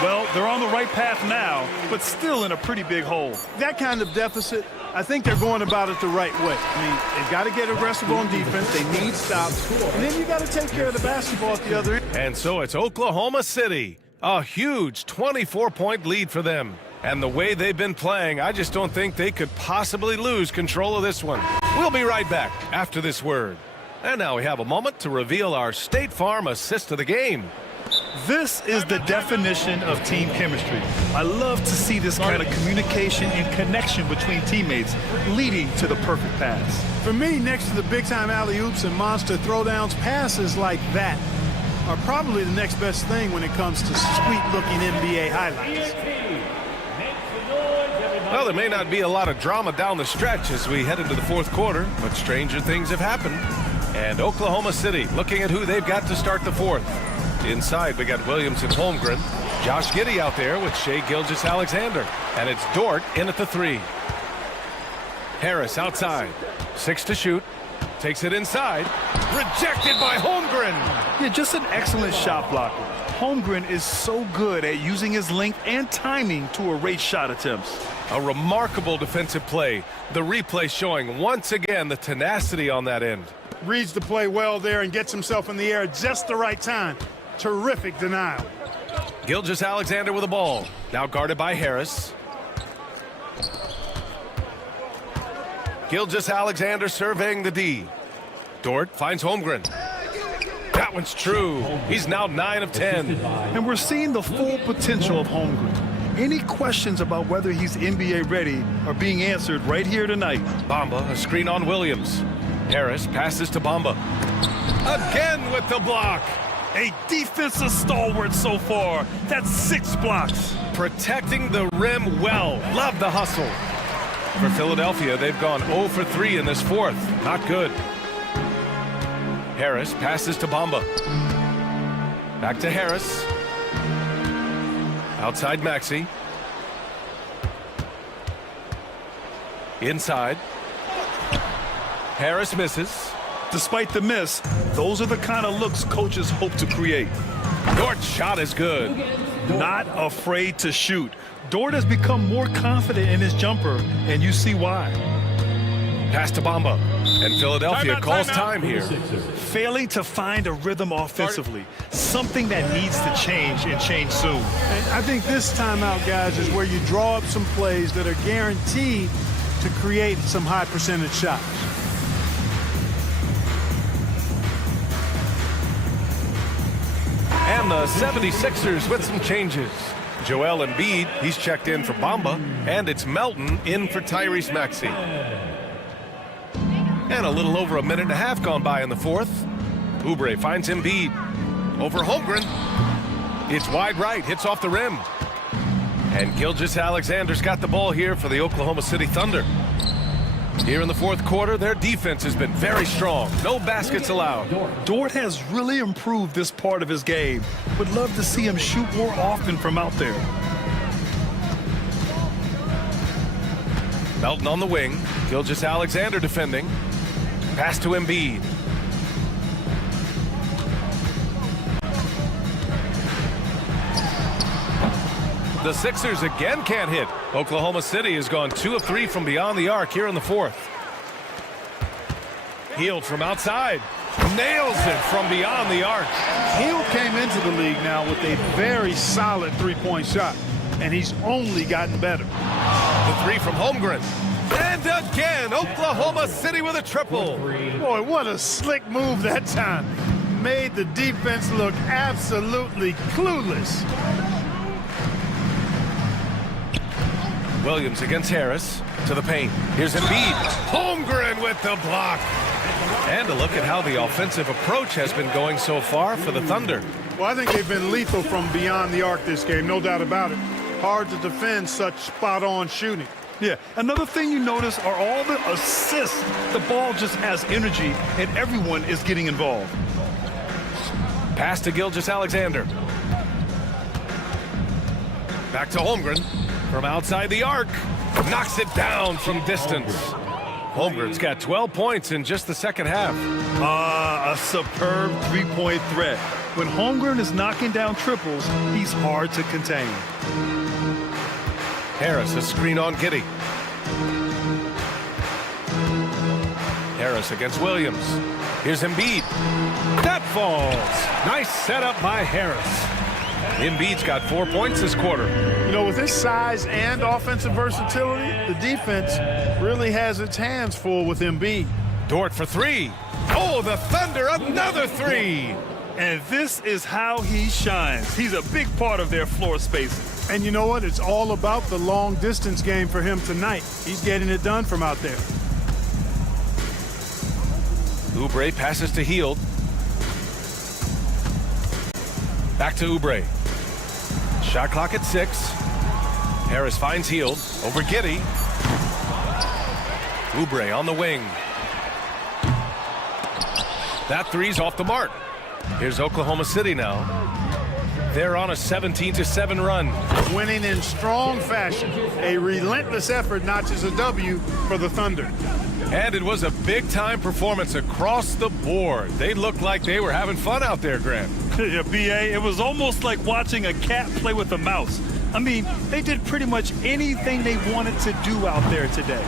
Well, they're on the right path now, but still in a pretty big hole. That kind of deficit, I think they're going about it the right way. I mean, they've got to get aggressive on defense. They need stops. And then you got to take care of the basketball at the other end. And so it's Oklahoma City. A huge 24-point lead for them. And the way they've been playing, I just don't think they could possibly lose control of this one. We'll be right back after this word. And now we have a moment to reveal our State Farm assist of the game. This is the definition of team chemistry. I love to see this kind of communication and connection between teammates leading to the perfect pass. For me, next to the big-time alley-oops and monster throwdowns, passes like that are probably the next best thing when it comes to sweet-looking NBA highlights. Well, there may not be a lot of drama down the stretch as we head into the fourth quarter, but stranger things have happened. And Oklahoma City looking at who they've got to start the fourth. Inside, we got Williams and Holmgren. Josh Giddey out there with Shai Gilgeous-Alexander. And it's Dort in at the 3. Harris outside. 6 to shoot. Takes it inside. Rejected by Holmgren. Yeah, just an excellent shot blocker. Holmgren is so good at using his length and timing to erase shot attempts. A remarkable defensive play. The replay showing once again the tenacity on that end. Reads the play well there and gets himself in the air at just the right time. Terrific denial. Gilgeous-Alexander with the ball. Now guarded by Harris. Gilgeous-Alexander surveying the D. Dort finds Holmgren. That one's true. He's now 9 of 10. And we're seeing the full potential of Holmgren. Any questions about whether he's NBA ready are being answered right here tonight. Bamba, a screen on Williams. Harris passes to Bamba. Again with the block. A defensive stalwart so far. That's 6 blocks. Protecting the rim well. Love the hustle. For Philadelphia, they've gone 0 for 3 in this fourth. Not good. Harris passes to Bamba. Back to Harris. Outside Maxey. Inside. Harris misses. Despite the miss, those are the kind of looks coaches hope to create. Dort's shot is good. Not afraid to shoot. Dort has become more confident in his jumper, and you see why. Pass to Bamba. And Philadelphia calls time here. Failing to find a rhythm offensively. Something that needs to change and change soon. And I think this timeout, guys, is where you draw up some plays that are guaranteed to create some high percentage shots. And the 76ers with some changes. Joel Embiid, he's checked in for Bamba, and it's Melton in for Tyrese Maxey. And a little over a minute and a half gone by in the fourth. Oubre finds Embiid. Over Holmgren. It's wide right, hits off the rim. And Gilgeous-Alexander's got the ball here for the Oklahoma City Thunder. Here in the fourth quarter, their defense has been very strong. No baskets allowed. Dort has really improved this part of his game. Would love to see him shoot more often from out there. Melton on the wing. Gilgeous-Alexander defending. Pass to Embiid. The Sixers again can't hit. Oklahoma City has gone 2 of 3 from beyond the arc here in the fourth. Hield from outside. Nails it from beyond the arc. Hield came into the league now with a very solid three-point shot, and he's only gotten better. The 3 from Holmgren. And again, Oklahoma City with a triple. Boy, what a slick move that time. Made the defense look absolutely clueless. Williams against Harris to the paint. Here's Embiid. Holmgren with the block. And a look at how the offensive approach has been going so far for the Thunder. Well, I think they've been lethal from beyond the arc this game, no doubt about it. Hard to defend such spot-on shooting. Yeah, another thing you notice are all the assists. The ball just has energy, and everyone is getting involved. Pass to Gilgeous-Alexander. Back to Holmgren. From outside the arc, knocks it down from distance. Holmgren's got 12 points in just the second half. A superb three-point threat. When Holmgren is knocking down triples, he's hard to contain. Harris, a screen on Giddey. Harris against Williams. Here's Embiid. That falls. Nice setup by Harris. Embiid's got 4 points this quarter. You know, with his size and offensive versatility, the defense really has its hands full with Embiid. Dort for 3. Oh, the Thunder, another 3. And this is how he shines. He's a big part of their floor spacing. And you know what? It's all about the long distance game for him tonight. He's getting it done from out there. Oubre passes to Hield. Back to Oubre. Shot clock at 6. Harris finds Hield over Giddey. Oubre on the wing. That three's off the mark. Here's Oklahoma City now. They're on a 17-7 run. Winning in strong fashion. A relentless effort notches a W for the Thunder. And it was a big-time performance across the board. They looked like they were having fun out there, Grant. Yeah, BA, it was almost like watching a cat play with a mouse. I mean, they did pretty much anything they wanted to do out there today.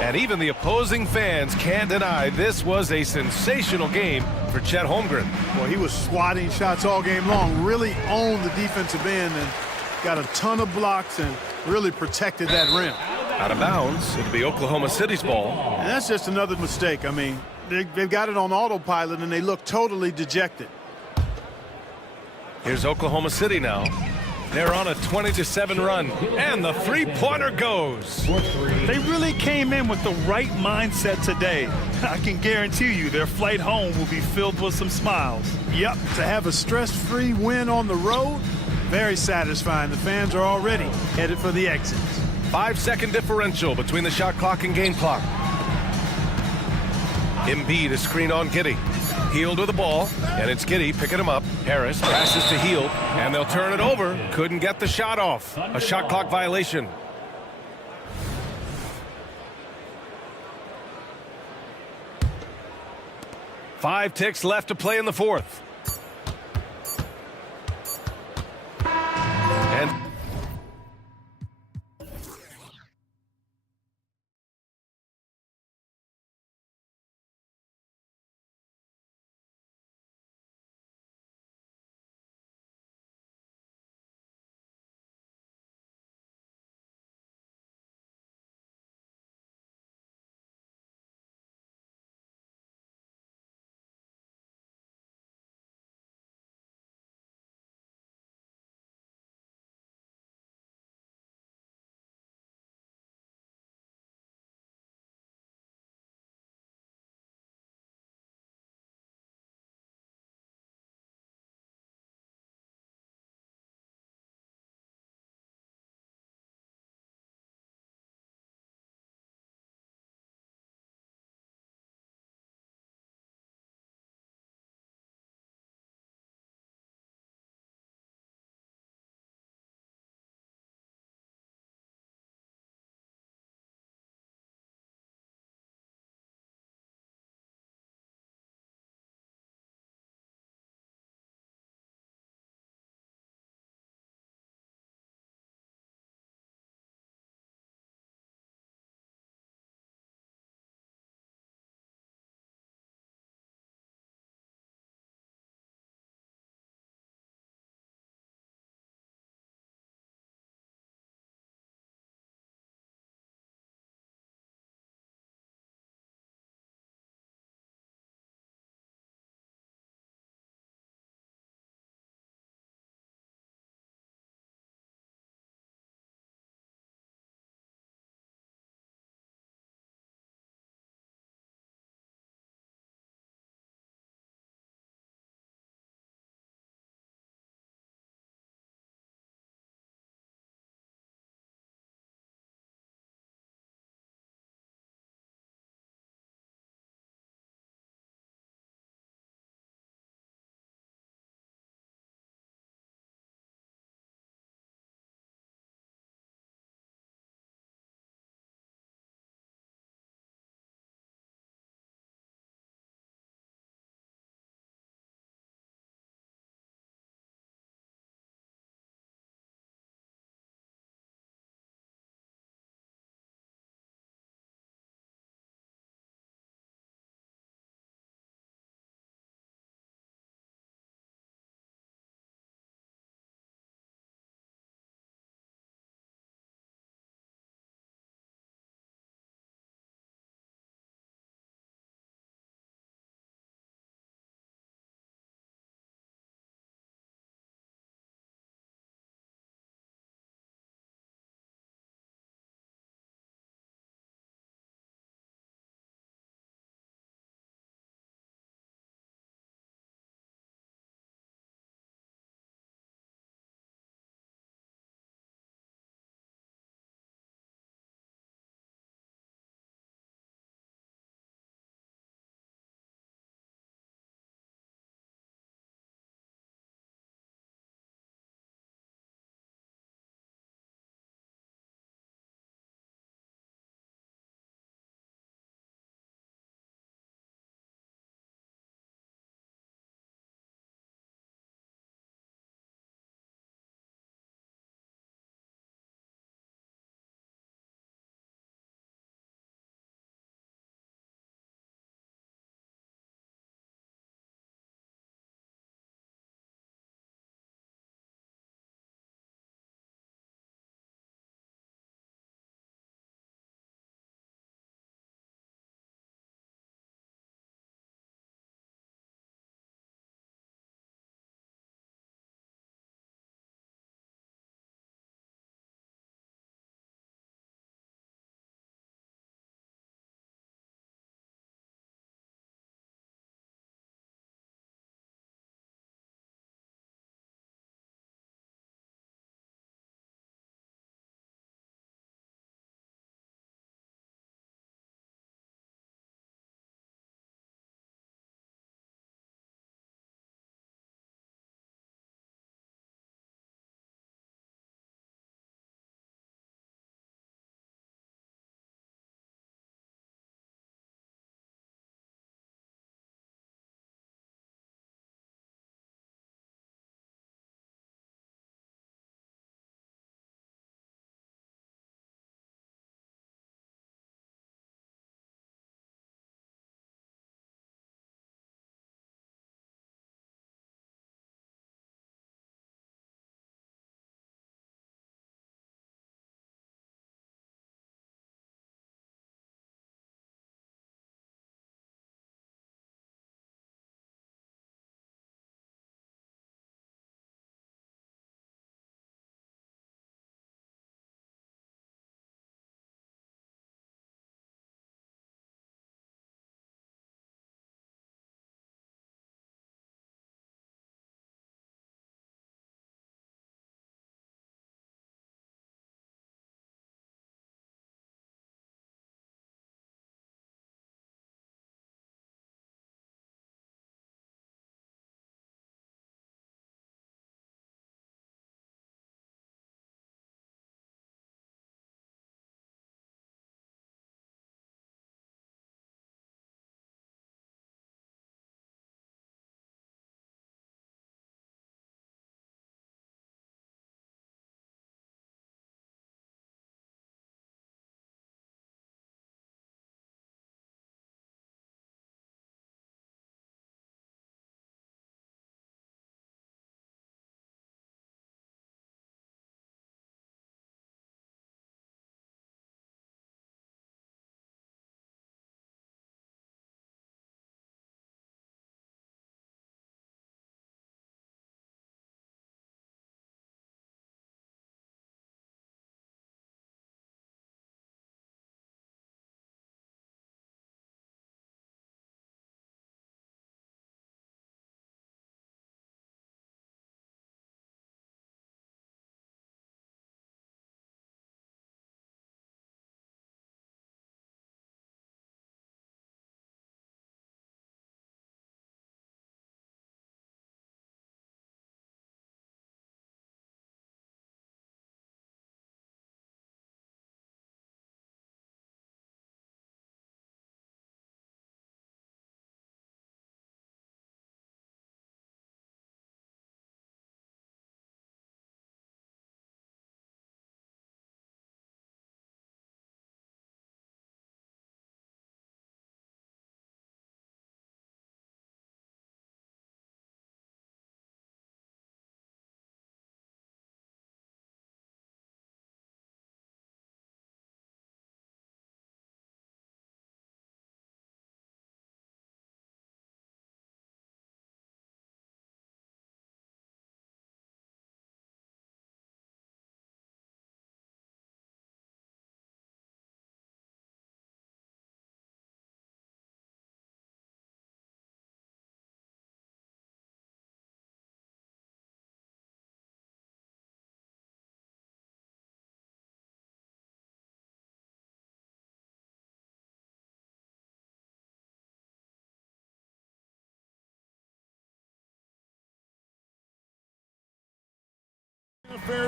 And even the opposing fans can't deny this was a sensational game for Chet Holmgren. Well, he was swatting shots all game long, really owned the defensive end and got a ton of blocks and really protected that rim. Out of bounds, it'll be Oklahoma City's ball. And that's just another mistake. I mean, they've got it on autopilot and they look totally dejected. Here's Oklahoma City now. They're on a 20-7 run, and the three-pointer goes. They really came in with the right mindset today. I can guarantee you their flight home will be filled with some smiles. Yep, to have a stress-free win on the road, very satisfying. The fans are already headed for the exits. 5-second differential between the shot clock and game clock. Embiid is screen on Giddey. Hield with the ball, and it's Giddey picking him up. Harris passes to Hield, and they'll turn it over. Couldn't get the shot off. A shot clock violation. Five ticks left to play in the fourth.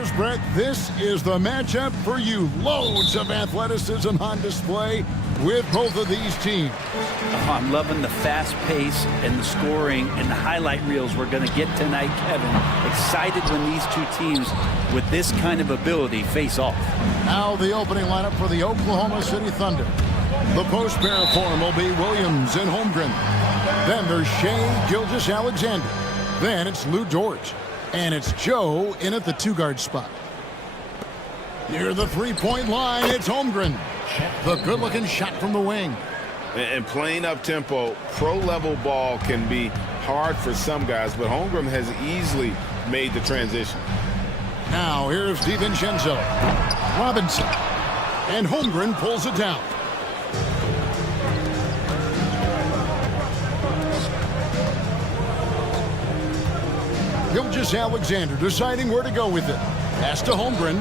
Here's Brett. This is the matchup for you. Loads of athleticism on display with both of these teams. Oh, I'm loving the fast pace and the scoring and the highlight reels we're going to get tonight, Kevin. Excited when these two teams with this kind of ability face off. Now the opening lineup for the Oklahoma City Thunder. The post pair form will be Williams and Holmgren. Then there's Shea Gilgeous-Alexander. Then it's Lou Dort. And it's Joe in at the two-guard spot. Near the three-point line, it's Holmgren. The good-looking shot from the wing. And playing up-tempo, pro-level ball can be hard for some guys, but Holmgren has easily made the transition. Now here's DiVincenzo. Robinson. And Holmgren pulls it down. Gilgeous-Alexander deciding where to go with it. Pass to Holmgren.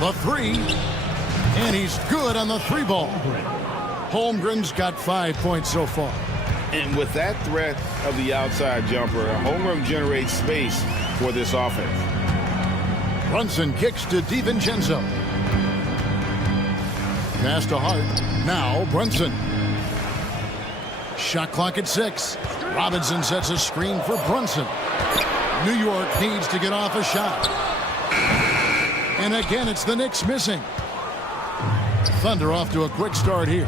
The three. And he's good on the three ball. Holmgren's got 5 points so far. And with that threat of the outside jumper, Holmgren generates space for this offense. Brunson kicks to DiVincenzo. Pass to Hart. Now Brunson. Shot clock at 6. Robinson sets a screen for Brunson. New York needs to get off a shot. And again, it's the Knicks missing. Thunder off to a quick start here.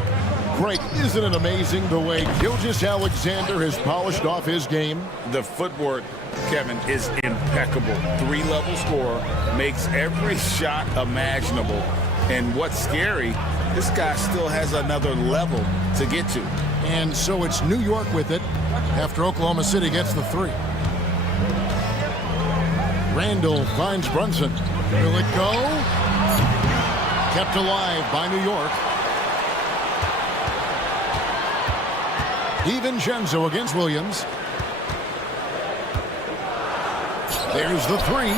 Greg, isn't it amazing the way Gilgeous-Alexander has polished off his game? The footwork, Kevin, is impeccable. Three-level scorer, makes every shot imaginable. And what's scary, this guy still has another level to get to. And so it's New York with it after Oklahoma City gets the three. Randall finds Brunson. Will it go? Kept alive by New York. DiVincenzo against Williams. There's the three.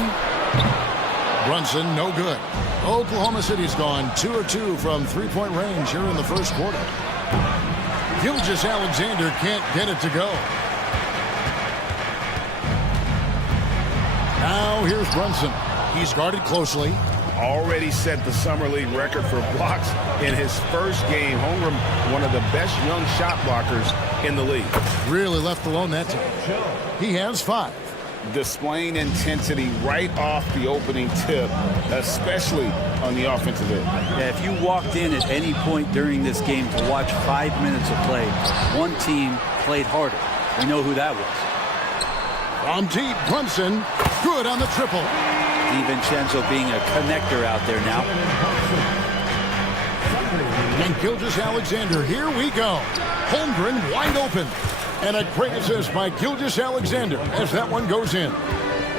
Brunson, no good. Oklahoma City's gone 2 of 2 from three-point range here in the first quarter. Gilgeous-Alexander can't get it to go. Now here's Brunson. He's guarded closely. Already set the Summer League record for blocks in his first game. Holmgren, one of the best young shot blockers in the league. Really left alone that time. He has 5. Displaying intensity right off the opening tip, especially on the offensive end. Yeah, if you walked in at any point during this game to watch 5 minutes of play, one team played harder. We know who that was. From deep, Brunson, good on the triple. DiVincenzo being a connector out there now. And Gilgeous-Alexander, here we go. Holmgren wide open. And a great assist by Gilgeous-Alexander as that one goes in.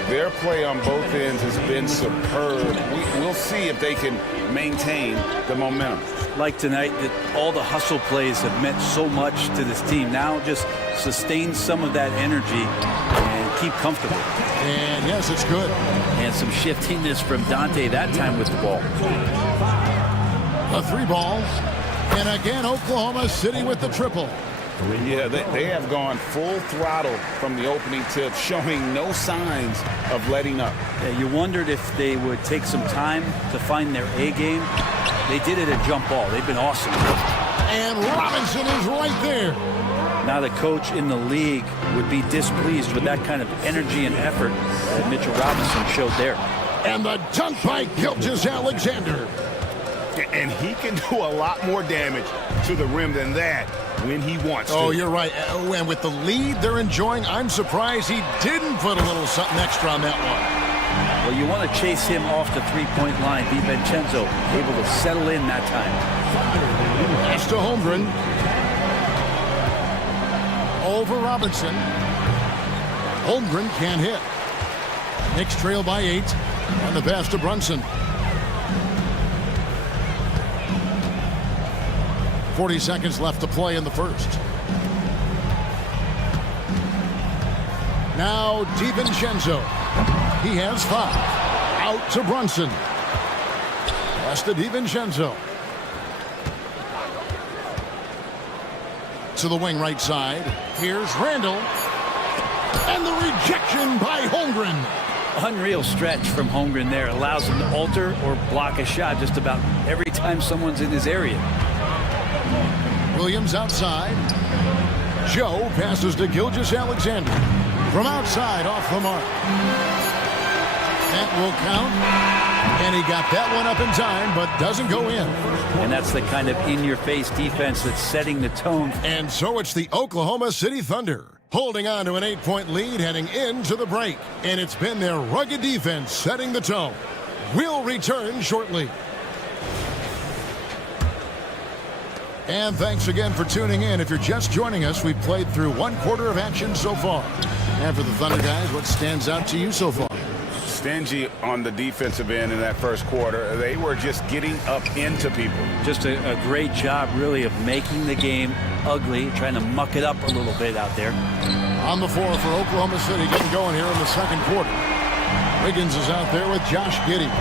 Their play on both ends has been superb. We'll see if they can maintain the momentum. Like tonight, that all the hustle plays have meant so much to this team. Now just sustain some of that energy and keep comfortable. And yes, it's good. And some shiftiness from Dante that time with the ball. A three ball. And again, Oklahoma City with the triple. Yeah, they have gone full throttle from the opening tip, showing no signs of letting up. Yeah, you wondered if they would take some time to find their A game. They did it at jump ball. They've been awesome. And Robinson is right there. Not a coach in the league would be displeased with that kind of energy and effort that Mitchell Robinson showed there. And the dunk by Gilgeous-Alexander. And he can do a lot more damage to the rim than that when he wants to. Oh, you're right. And with the lead they're enjoying, I'm surprised he didn't put a little something extra on that one. Well, you want to chase him off the three-point line. DiVincenzo able to settle in that time. Pass to Holmgren. Over Robinson. Holmgren can't hit. Knicks trail by 8. And the pass to Brunson. 40 seconds left to play in the first. Now DiVincenzo. He has 5. Out to Brunson. Pass to DiVincenzo. To the wing right side. Here's Randall. And the rejection by Holmgren. Unreal stretch from Holmgren there. Allows him to alter or block a shot just about every time someone's in his area. Williams outside. Joe passes to Gilgeous-Alexander. From outside, off the mark. That will count. And he got that one up in time, but doesn't go in. And that's the kind of in-your-face defense that's setting the tone. And so it's the Oklahoma City Thunder holding on to an 8-point lead heading into the break. And it's been their rugged defense setting the tone. We'll return shortly. And thanks again for tuning in. If you're just joining us, we've played through one quarter of action so far. And for the Thunder guys, what stands out to you so far? Stingy on the defensive end in that first quarter. They were just getting up into people. Just a great job, really, of making the game ugly, trying to muck it up a little bit out there. On the floor for Oklahoma City, getting going here in the second quarter. Wiggins is out there with Josh Giddey.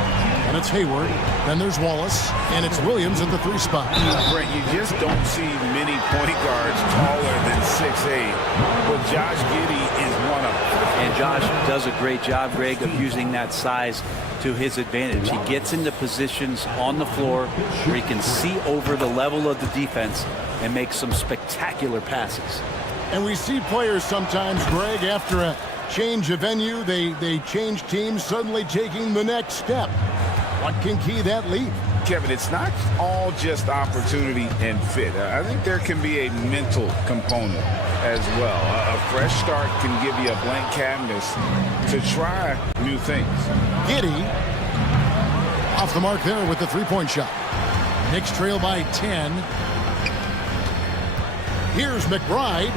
And it's Hayward. Then there's Wallace. And it's Williams at the 3 spot. Brent, you just don't see many point guards taller than 6'8". But Josh Giddey is one of them. And Josh does a great job, Greg, of using that size to his advantage. He gets into positions on the floor where he can see over the level of the defense and make some spectacular passes. And we see players sometimes, Greg, after a change of venue, they change teams, suddenly taking the next step. What can key that lead? Kevin, it's not all just opportunity and fit. I think there can be a mental component as well. A fresh start can give you a blank canvas to try new things. Giddey off the mark there with the 3-point shot. Knicks trail by 10. Here's McBride.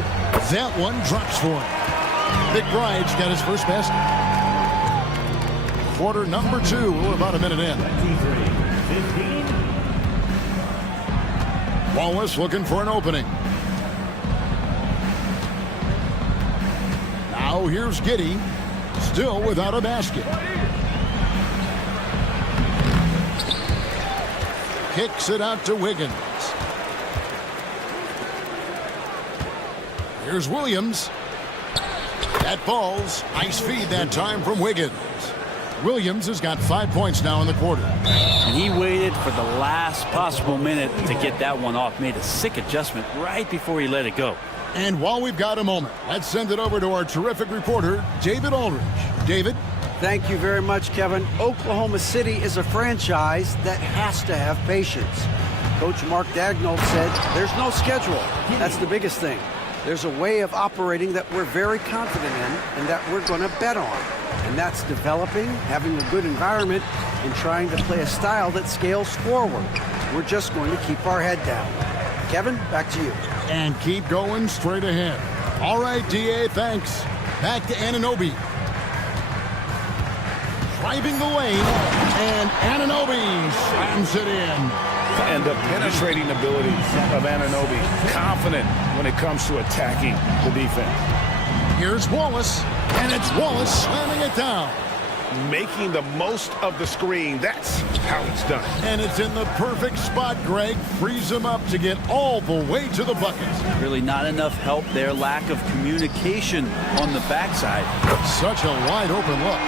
That one drops for him. McBride's got his first basket. Quarter number 2. We're about a minute in. Wallace looking for an opening. Now here's Giddey, still without a basket. Kicks it out to Wiggins. Here's Williams. That ball's ice feed that time from Wiggins. Williams has got 5 points now in the quarter. And he waited for the last possible minute to get that one off. Made a sick adjustment right before he let it go. And while we've got a moment, let's send it over to our terrific reporter, David Aldridge. David? Thank you very much, Kevin. Oklahoma City is a franchise that has to have patience. Coach Mark Daigneault said there's no schedule. That's the biggest thing. There's a way of operating that we're very confident in and that we're going to bet on. And that's developing, having a good environment, and trying to play a style that scales forward. We're just going to keep our head down. Kevin, back to you. And keep going straight ahead. All right, DA, thanks. Back to Anunoby. Driving the lane, and Anunoby slams it in. And the penetrating ability of Anunoby, confident when it comes to attacking the defense. Here's Wallace, and it's Wallace slamming it down. Making the most of the screen, that's how it's done. And it's in the perfect spot, Greg. Frees him up to get all the way to the bucket. Really not enough help there. Lack of communication on the backside. Such a wide open look.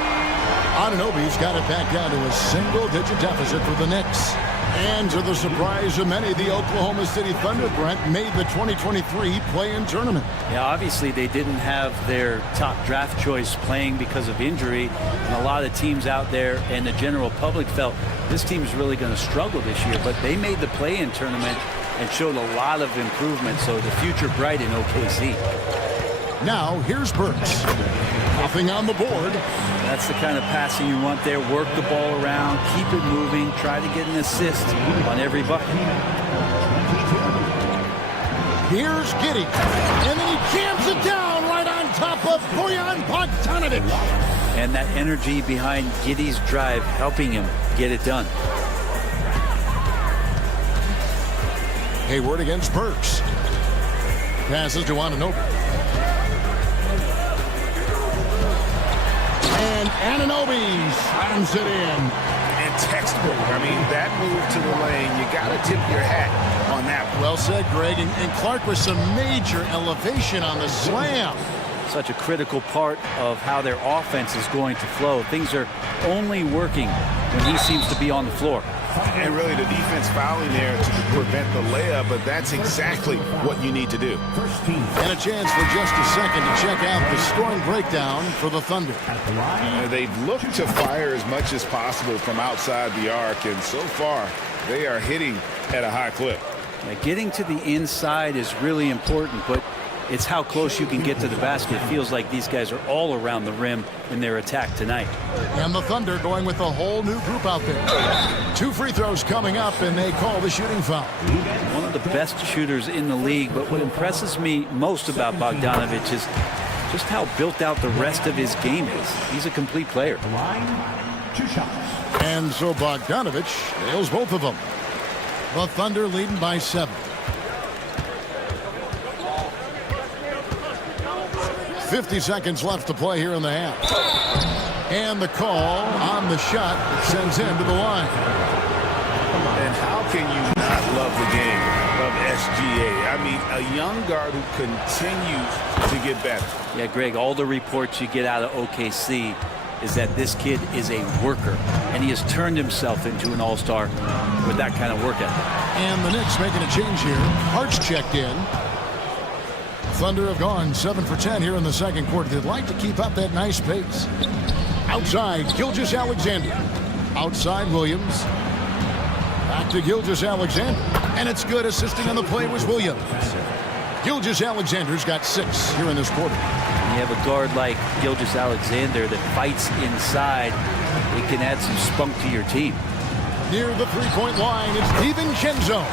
Anunoby's got it back down to a single-digit deficit for the Knicks. And to the surprise of many, the Oklahoma City Thunder, Brent, made the 2023 play-in tournament. Yeah, obviously they didn't have their top draft choice playing because of injury. And a lot of teams out there and the general public felt this team's really going to struggle this year. But they made the play-in tournament and showed a lot of improvement. So the future bright in OKC. Now, here's Burks. Nothing on the board. That's the kind of passing you want there. Work the ball around, keep it moving, try to get an assist on every bucket. Here's Giddey. And then he jams it down right on top of Bojan Bogdanovic. And that energy behind Giddey's drive helping him get it done. Hayward against Burks. Passes to Anunoby. And Anunoby slams it in. And textbook. I mean, that move to the lane, you got to tip your hat on that one. Well said, Greg. And Clark with some major elevation on the slam. such a critical part of how their offense is going to flow. Things are only working when he seems to be on the floor. And really the defense fouling there to prevent the layup, but that's exactly what you need to do. And a chance for just a second to check out the scoring breakdown for the Thunder. They've looked to fire as much as possible from outside the arc, and so far they are hitting at a high clip. Getting to the inside is really important, but it's how close you can get to the basket. It feels like these guys are all around the rim in their attack tonight. And the Thunder going with a whole new group out there. 2 free throws coming up, and they call the shooting foul. One of the best shooters in the league, but what impresses me most about Bogdanovic is just how built out the rest of his game is. He's a complete player. And so Bogdanovic nails both of them. The Thunder leading by 7. 50 seconds left to play here in the half. And the call on the shot sends him to the line. And how can you not love the game of SGA? I mean, a young guard who continues to get better. Yeah, Greg, all the reports you get out of OKC is that this kid is a worker, and he has turned himself into an all-star with that kind of work ethic. And the Knicks making a change here. Hart's checked in. Thunder have gone 7 for 10 here in the second quarter. They'd like to keep up that nice pace. Outside, Gilgeous-Alexander. Outside, Williams. Back to Gilgeous-Alexander. And it's good. Assisting on the play was Williams. Gilgeous-Alexander's got 6 here in this quarter. You have a guard like Gilgeous-Alexander that fights inside. It can add some spunk to your team. Near the three-point line, it's DiVincenzo.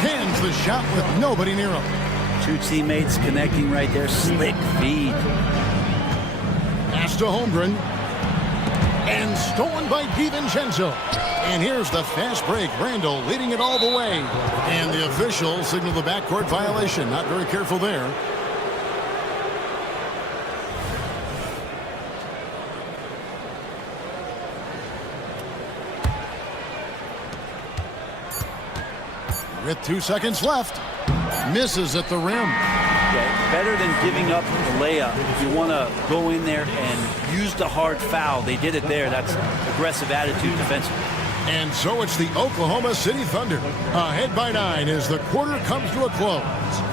Cans the shot with nobody near him. 2 teammates connecting right there. Slick feed. Pass to Holmgren. And stolen by DiVincenzo. And here's the fast break. Randall leading it all the way. And the official signaled the backcourt violation. Not very careful there. With 2 seconds left. Misses at the rim. Yeah, better than giving up the layup. If you want to go in there and use the hard foul, they did it there. That's aggressive attitude defensively. And so it's the Oklahoma City Thunder ahead by 9 as the quarter comes to a close.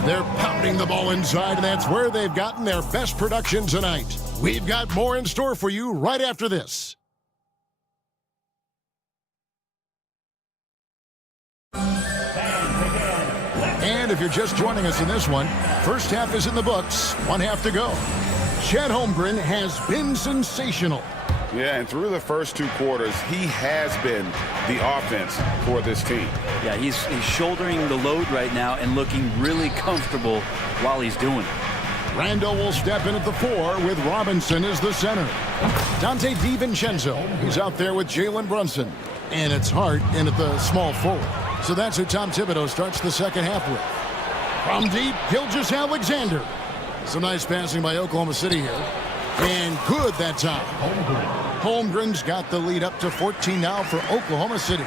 They're pounding the ball inside, and that's where they've gotten their best production tonight. We've got more in store for you right after this. And if you're just joining us in this one, first half is in the books, 1 half to go. Chet Holmgren has been sensational. Yeah, and through the first 2 quarters, he has been the offense for this team. Yeah, he's shouldering the load right now and looking really comfortable while he's doing it. Randall will step in at the 4 with Robinson as the center. Dante DiVincenzo, he's out there with Jalen Brunson. And it's Hart in at the small forward. So that's who Tom Thibodeau starts the second half with. From deep, Gilgeous-Alexander. Some nice passing by Oklahoma City here. And good that time. Holmgren's got the lead up to 14 now for Oklahoma City.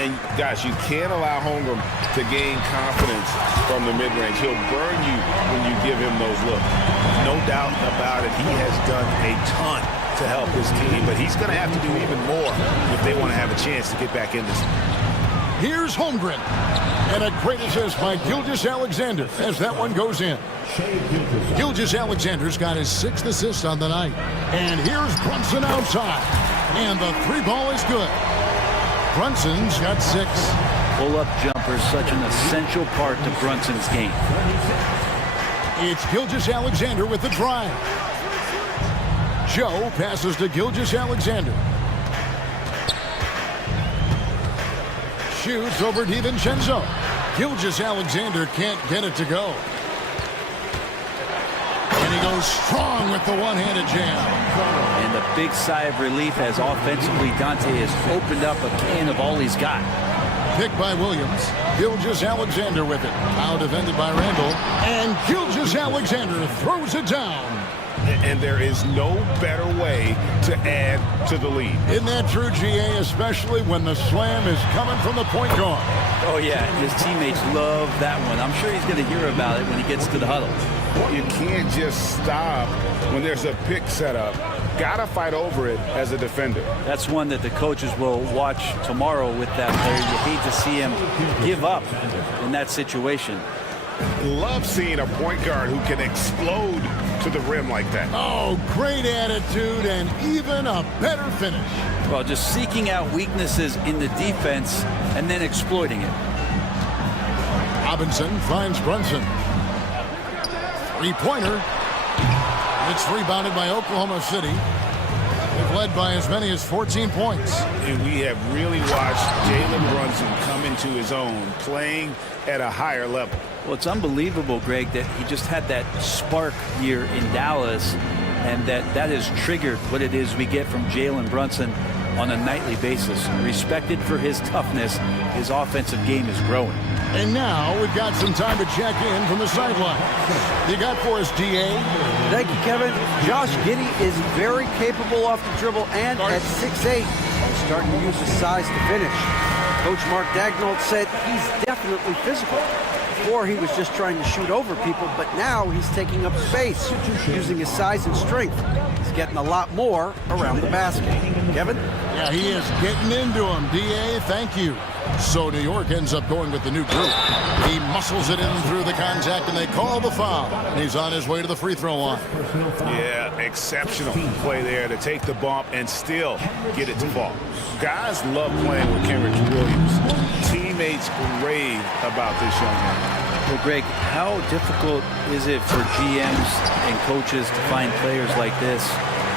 And gosh, you can't allow Holmgren to gain confidence from the mid-range. He'll burn you when you give him those looks. No doubt about it. He has done a ton to help his team, but he's going to have to do even more if they want to have a chance to get back in this. Here's Holmgren. And a great assist by Gilgeous-Alexander as that one goes in. Gilgeous-Alexander's got his 6th assist on the night. And here's Brunson outside. And the 3 ball is good. Brunson's got 6. Pull-up jumper is such an essential part to Brunson's game. It's Gilgeous-Alexander with the drive. Joe passes to Gilgeous-Alexander. Shoots over DiVincenzo. Gilgeous-Alexander can't get it to go. And he goes strong with the one-handed jam. And a big sigh of relief as offensively Dante has opened up a can of all he's got. Picked by Williams. Gilgeous-Alexander with it. Now defended by Randall. And Gilgeous-Alexander throws it down. And there is no better way to add to the lead. Isn't that true, GA, especially when the slam is coming from the point guard? Oh, yeah, his teammates love that one. I'm sure he's going to hear about it when he gets to the huddle. You can't just stop when there's a pick set up. Gotta fight over it as a defender. That's one that the coaches will watch tomorrow with that player. You hate to see him give up in that situation. Love seeing a point guard who can explode to the rim like that. Oh, great attitude and even a better finish. Well, just seeking out weaknesses in the defense and then exploiting it. Robinson finds Brunson. Three-pointer. It's rebounded by Oklahoma City. They've led by as many as 14 points. And we have really watched Jalen Brunson come into his own, playing at a higher level. Well, it's unbelievable, Greg, that he just had that spark year in Dallas, and that has triggered what it is we get from Jalen Brunson on a nightly basis. Respected for his toughness, his offensive game is growing. And now we've got some time to check in from the sideline. You got for us, DA? Thank you, Kevin. Josh Giddey is very capable off the dribble and at 6'8", he's starting to use his size to finish. Coach Mark Daignault said he's definitely physical. Before he was just trying to shoot over people, but now he's taking up space, using his size and strength. He's getting a lot more around the basket. Kevin? Yeah, he is getting into him. DA, thank you. So New York ends up going with the new group. He muscles it in through the contact, and they call the foul. And he's on his way to the free throw line. Yeah, exceptional play there to take the bump and still get it to fall. Guys love playing with Kenrich Williams. Teammates rave about this young man. Well, Greg, how difficult is it for GMs and coaches to find players like this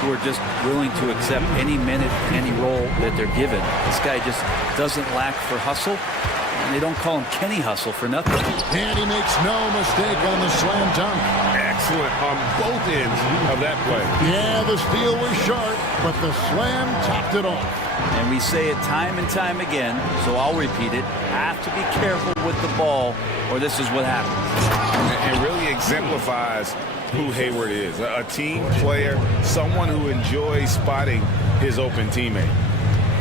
who are just willing to accept any minute, any role that they're given? This guy just doesn't lack for hustle, and they don't call him Kenny Hustle for nothing. And he makes no mistake on the slam dunk. Excellent on both ends of that play. Yeah, the steal was sharp, but the slam topped it off. And we say it time and time again, so I'll repeat it. Have to be careful with the ball, or this is what happens. And really exemplifies who Hayward is. A team player, someone who enjoys spotting his open teammate.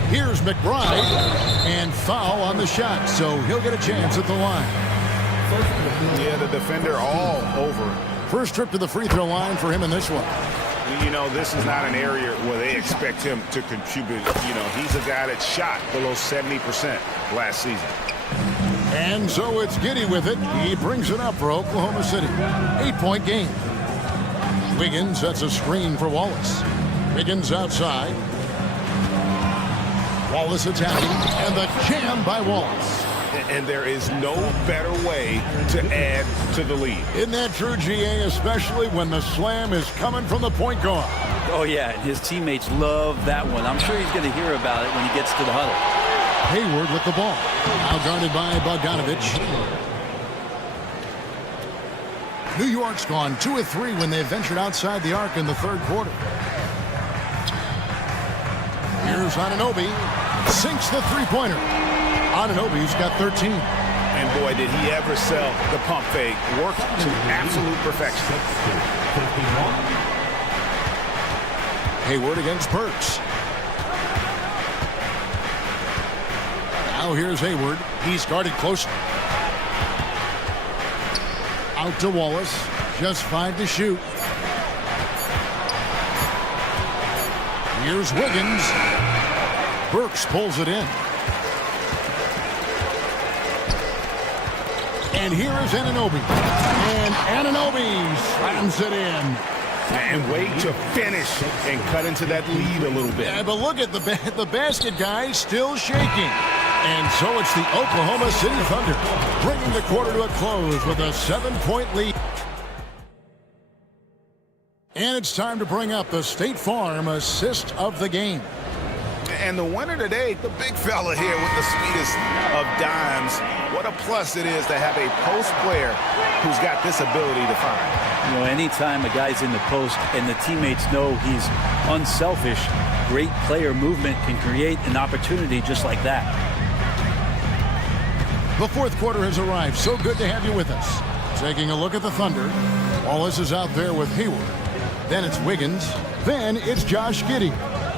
Here's McBride, and foul on the shot, so he'll get a chance at the line. Yeah, the defender all over him. First trip to the free throw line for him in this one. You know, this is not an area where they expect him to contribute. You know, he's a guy that shot below 70% last season. And so it's Giddey with it. He brings it up for Oklahoma City. 8-point game. Wiggins sets a screen for Wallace. Wiggins outside. Wallace attacking, and the jam by Wallace. And there is no better way to add to the lead. Isn't that true, GA, especially when the slam is coming from the point guard? Oh, yeah, his teammates love that one. I'm sure he's going to hear about it when he gets to the huddle. Hayward with the ball. Now guarded by Bogdanovich. New York's gone 2 of 3 when they ventured outside the arc in the third quarter. Here's Anunoby. Sinks the three-pointer. Anunoby's got 13. And boy, did he ever sell the pump fake. Worked to absolute perfection. Hayward against Burks. Now here's Hayward. He's guarded closely. Out to Wallace. Just 5 to shoot. Here's Wiggins. Burks pulls it in. And here is Anunoby. And Anunoby slams it in. And wait to finish and cut into that lead a little bit. Yeah, but look at the basket guy still shaking. And so it's the Oklahoma City Thunder bringing the quarter to a close with a 7-point lead. And it's time to bring up the State Farm assist of the game. And the winner today, the big fella here with the sweetest of dimes. What a plus it is to have a post player who's got this ability to find. You know, anytime a guy's in the post and the teammates know he's unselfish, great player movement can create an opportunity just like that. The fourth quarter has arrived. So good to have you with us. Taking a look at the Thunder. Wallace is out there with Hayward. Then it's Wiggins. Then it's Josh Giddey.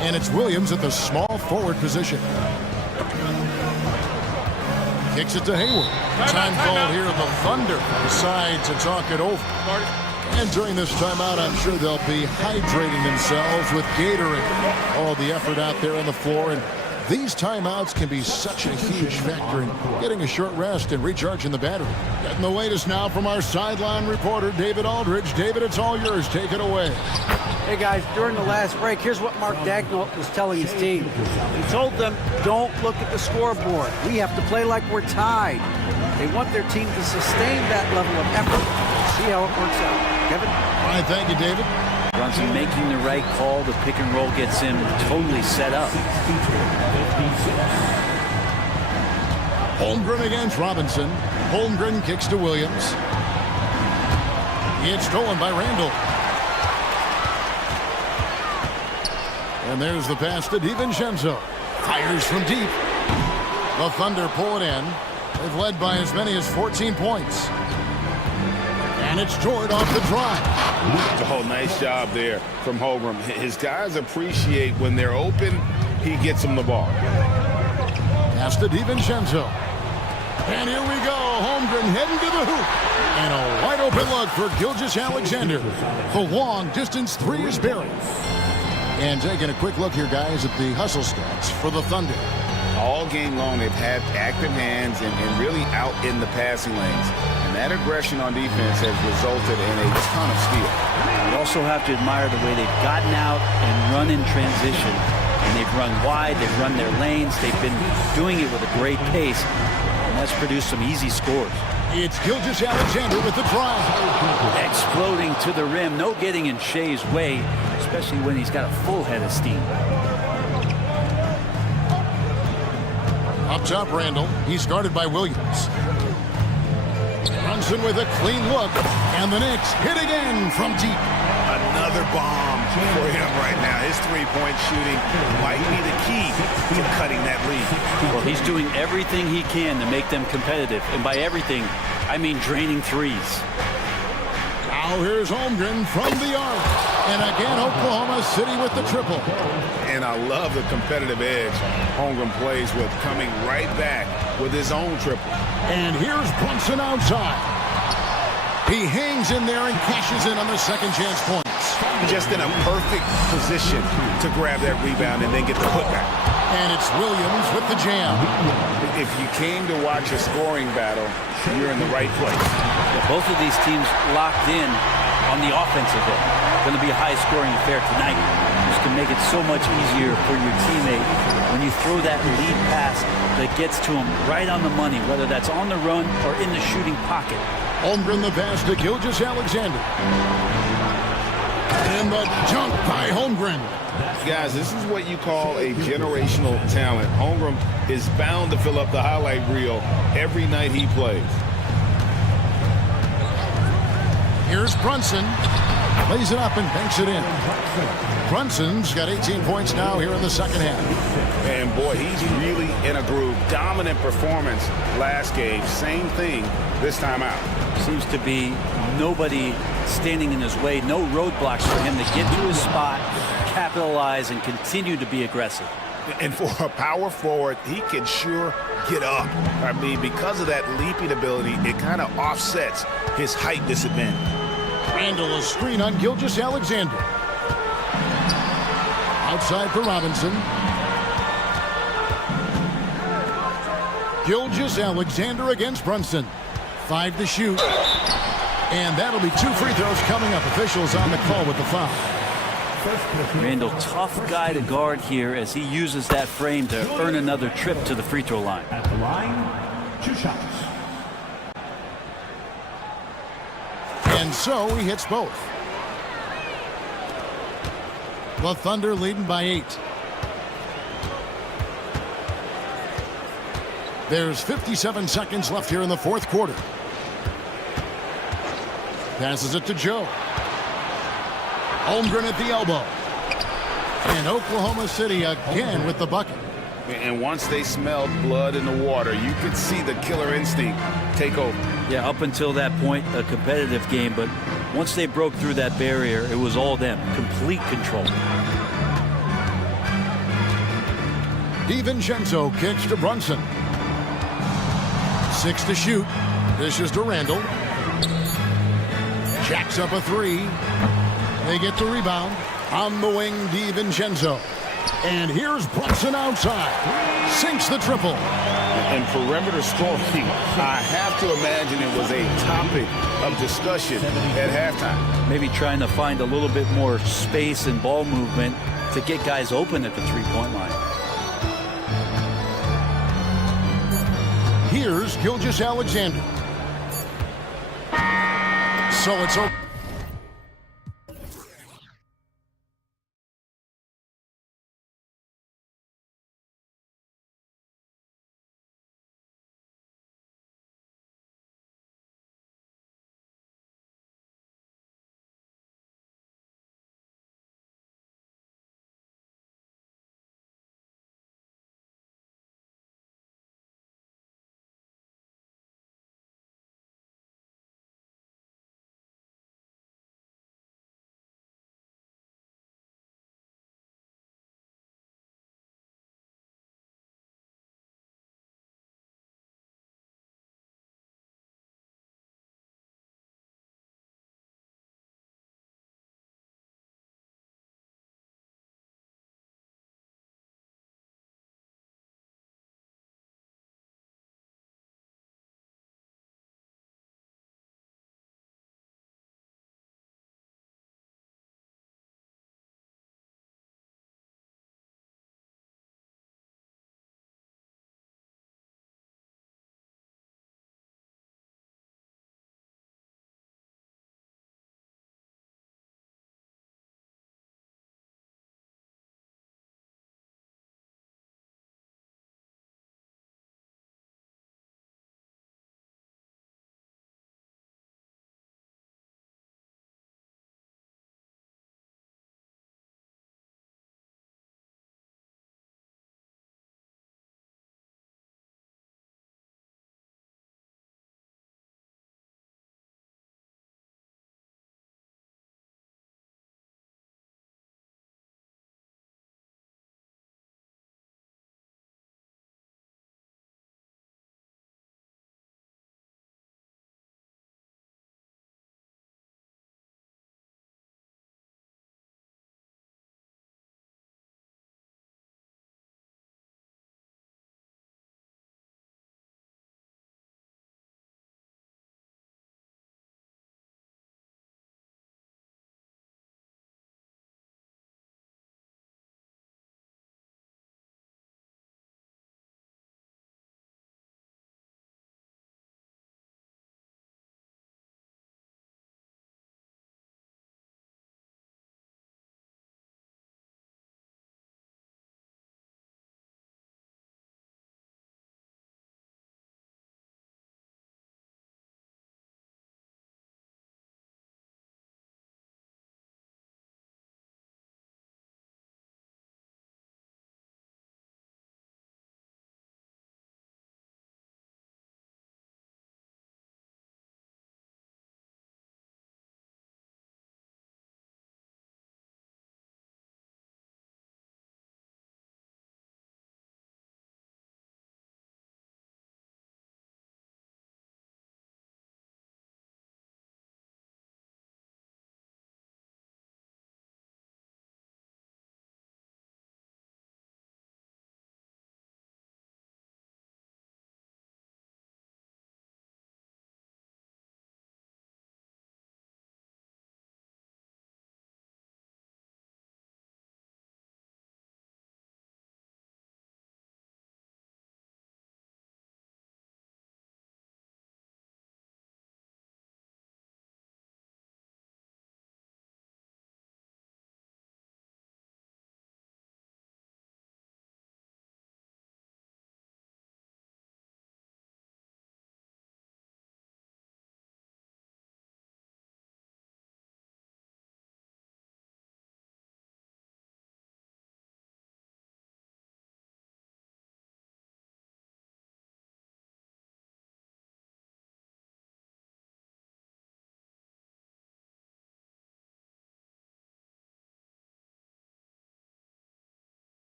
And it's Williams at the small forward position. Kicks it to Hayward. Time call here. The Thunder decide to talk it over. And during this timeout, I'm sure they'll be hydrating themselves with Gatorade. All the effort out there on the floor. And these timeouts can be such a huge factor in getting a short rest and recharging the battery. Getting the latest now from our sideline reporter, David Aldridge. David, it's all yours. Take it away. Hey, guys, during the last break, here's what Mark Dagnall was telling his team. He told them, don't look at the scoreboard. We have to play like we're tied. They want their team to sustain that level of effort. See how it works out. Kevin? All right, thank you, David. Brunson making the right call. The pick and roll gets him totally set up. Holmgren against Robinson. Holmgren kicks to Williams. It's stolen by Randall. And there's the pass to DiVincenzo. Fires from deep. The Thunder pull it in. They've led by as many as 14 points. And it's Jordan off the drive. Oh, nice job there from Holmgren. His guys appreciate when they're open, he gets them the ball. Pass to DiVincenzo. And here we go. Holmgren heading to the hoop. And a wide open look for Gilgeous-Alexander. The long distance three is buried. And taking a quick look here, guys, at the hustle stats for the Thunder. All game long, they've had active hands and really out in the passing lanes. And that aggression on defense has resulted in a ton of steal. You also have to admire the way they've gotten out and run in transition. And they've run wide, they've run their lanes, they've been doing it with a great pace. And that's produced some easy scores. It's Gilgeous-Alexander with the drive. Exploding to the rim, no getting in Shea's way, especially when he's got a full head of steam. Up top, Randall. He's guarded by Williams. Brunson with a clean look. And the Knicks hit again from deep. Another bomb for him right now. His three-point shooting might be the key to cutting that lead. Well, he's doing everything he can to make them competitive. And by everything, I mean draining threes. Now here's Holmgren from the arc. And again, Oklahoma City with the triple. And I love the competitive edge Holmgren plays with, coming right back with his own triple. And here's Brunson outside. He hangs in there and cashes in on the second chance points. Just in a perfect position to grab that rebound and then get the putback. And it's Williams with the jam. If you came to watch a scoring battle, you're in the right place. Yeah, both of these teams locked in on the offensive end. Going to be a high-scoring affair tonight. Just can make it so much easier for your teammate when you throw that lead pass that gets to him right on the money, whether that's on the run or in the shooting pocket. Holmgren the pass to Gilgeous-Alexander. And the jump by Holmgren. Guys, this is what you call a generational talent. Holmgren is bound to fill up the highlight reel every night he plays. Here's Brunson. Lays it up and banks it in. Brunson's got 18 points now here in the second half. And boy, he's really in a groove. Dominant performance last game. Same thing this time out. Seems to be nobody standing in his way. No roadblocks for him to get to his spot, capitalize, and continue to be aggressive. And for a power forward, he can sure get up. I mean, because of that leaping ability, it kind of offsets his height disadvantage. Randall, a screen on Gilgeous-Alexander. Outside for Robinson. Gilgeous-Alexander against Brunson. 5 to shoot. And that'll be 2 free throws coming up. Officials on the call with the foul. Randall, tough guy to guard here as he uses that frame to earn another trip to the free throw line. At the line, 2 shots. And so he hits both. The Thunder leading by 8. There's 57 seconds left here in the fourth quarter. Passes it to Joe. Holmgren at the elbow. And Oklahoma City again with the bucket. And once they smelled blood in the water, you could see the killer instinct take over. Yeah, up until that point, a competitive game, but Once they broke through that barrier, it was all them. Complete control. DiVincenzo kicks to Brunson. 6 to shoot. Dishes to Randall. Jacks up a 3. They get the rebound. On the wing, DiVincenzo. And here's Brunson outside. Sinks the triple. And perimeter scoring, I have to imagine it was a topic of discussion at halftime. Maybe trying to find a little bit more space and ball movement to get guys open at the three-point line. Here's Gilgeous-Alexander. So it's over.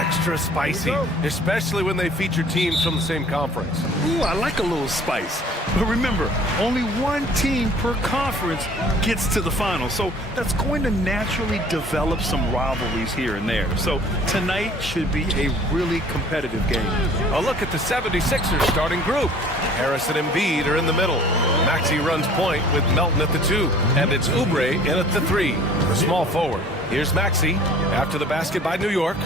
extra spicy, especially when they feature teams from the same conference. Ooh, I like a little spice. But remember, only one team per conference gets to the final. So that's going to naturally develop some rivalries here and there. So tonight should be a really competitive game. A look at the 76ers starting group. Harris and Embiid are in the middle. Maxey runs point with Melton at the 2. And it's Oubre in at the 3, the small forward. Here's Maxey after the basket by New York.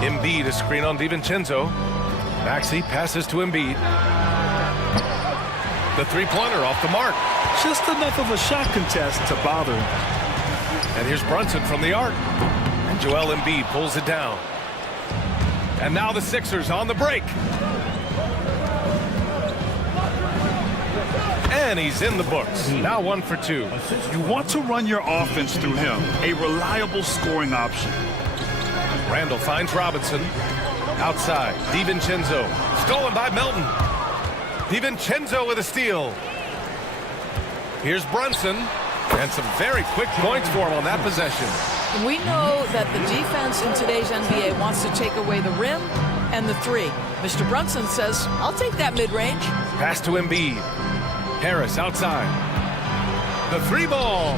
Embiid a screen on DiVincenzo. Maxey passes to Embiid. The three-pointer off the mark. Just enough of a shot contest to bother him. And here's Brunson from the arc. And Joel Embiid pulls it down. And now the Sixers on the break. And he's in the books. Now 1 for 2. You want to run your offense through him, a reliable scoring option. Randall finds Robinson. Outside, DiVincenzo. Stolen by Melton. DiVincenzo with a steal. Here's Brunson. And some very quick points for him on that possession. We know that the defense in today's NBA wants to take away the rim and the 3. Mr. Brunson says, I'll take that mid-range. Pass to Embiid. Harris outside. The 3 ball.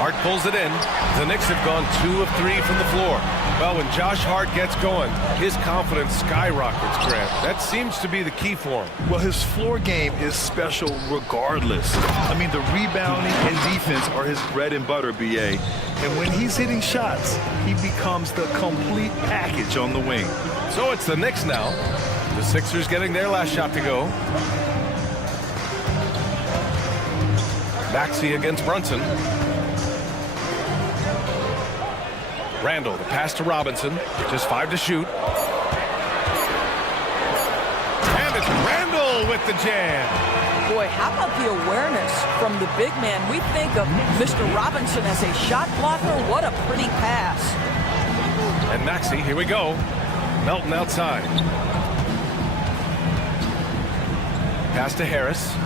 Hart pulls it in. The Knicks have gone 2 of 3 from the floor. Well, when Josh Hart gets going, his confidence skyrockets, Grant. That seems to be the key for him. Well, his floor game is special regardless. I mean, the rebounding and defense are his bread and butter, BA. And when he's hitting shots, he becomes the complete package on the wing. So it's the Knicks now. The Sixers getting their last shot to go. Maxey against Brunson. Randall, the pass to Robinson. Just 5 to shoot. And it's Randall with the jam. Boy, how about the awareness from the big man? We think of Mr. Robinson as a shot blocker. What a pretty pass. And Maxey, here we go. Melton outside. Pass to Harris.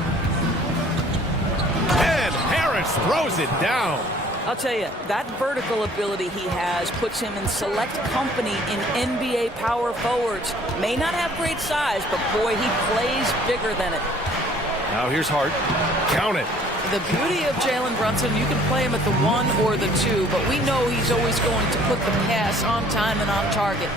And Harris throws it down. I'll tell you, that vertical ability he has puts him in select company in NBA power forwards. May not have great size, but boy, he plays bigger than it. Now here's Hart. Count it. The beauty of Jalen Brunson, you can play him at the 1 or the 2, but we know he's always going to put the pass on time and on target.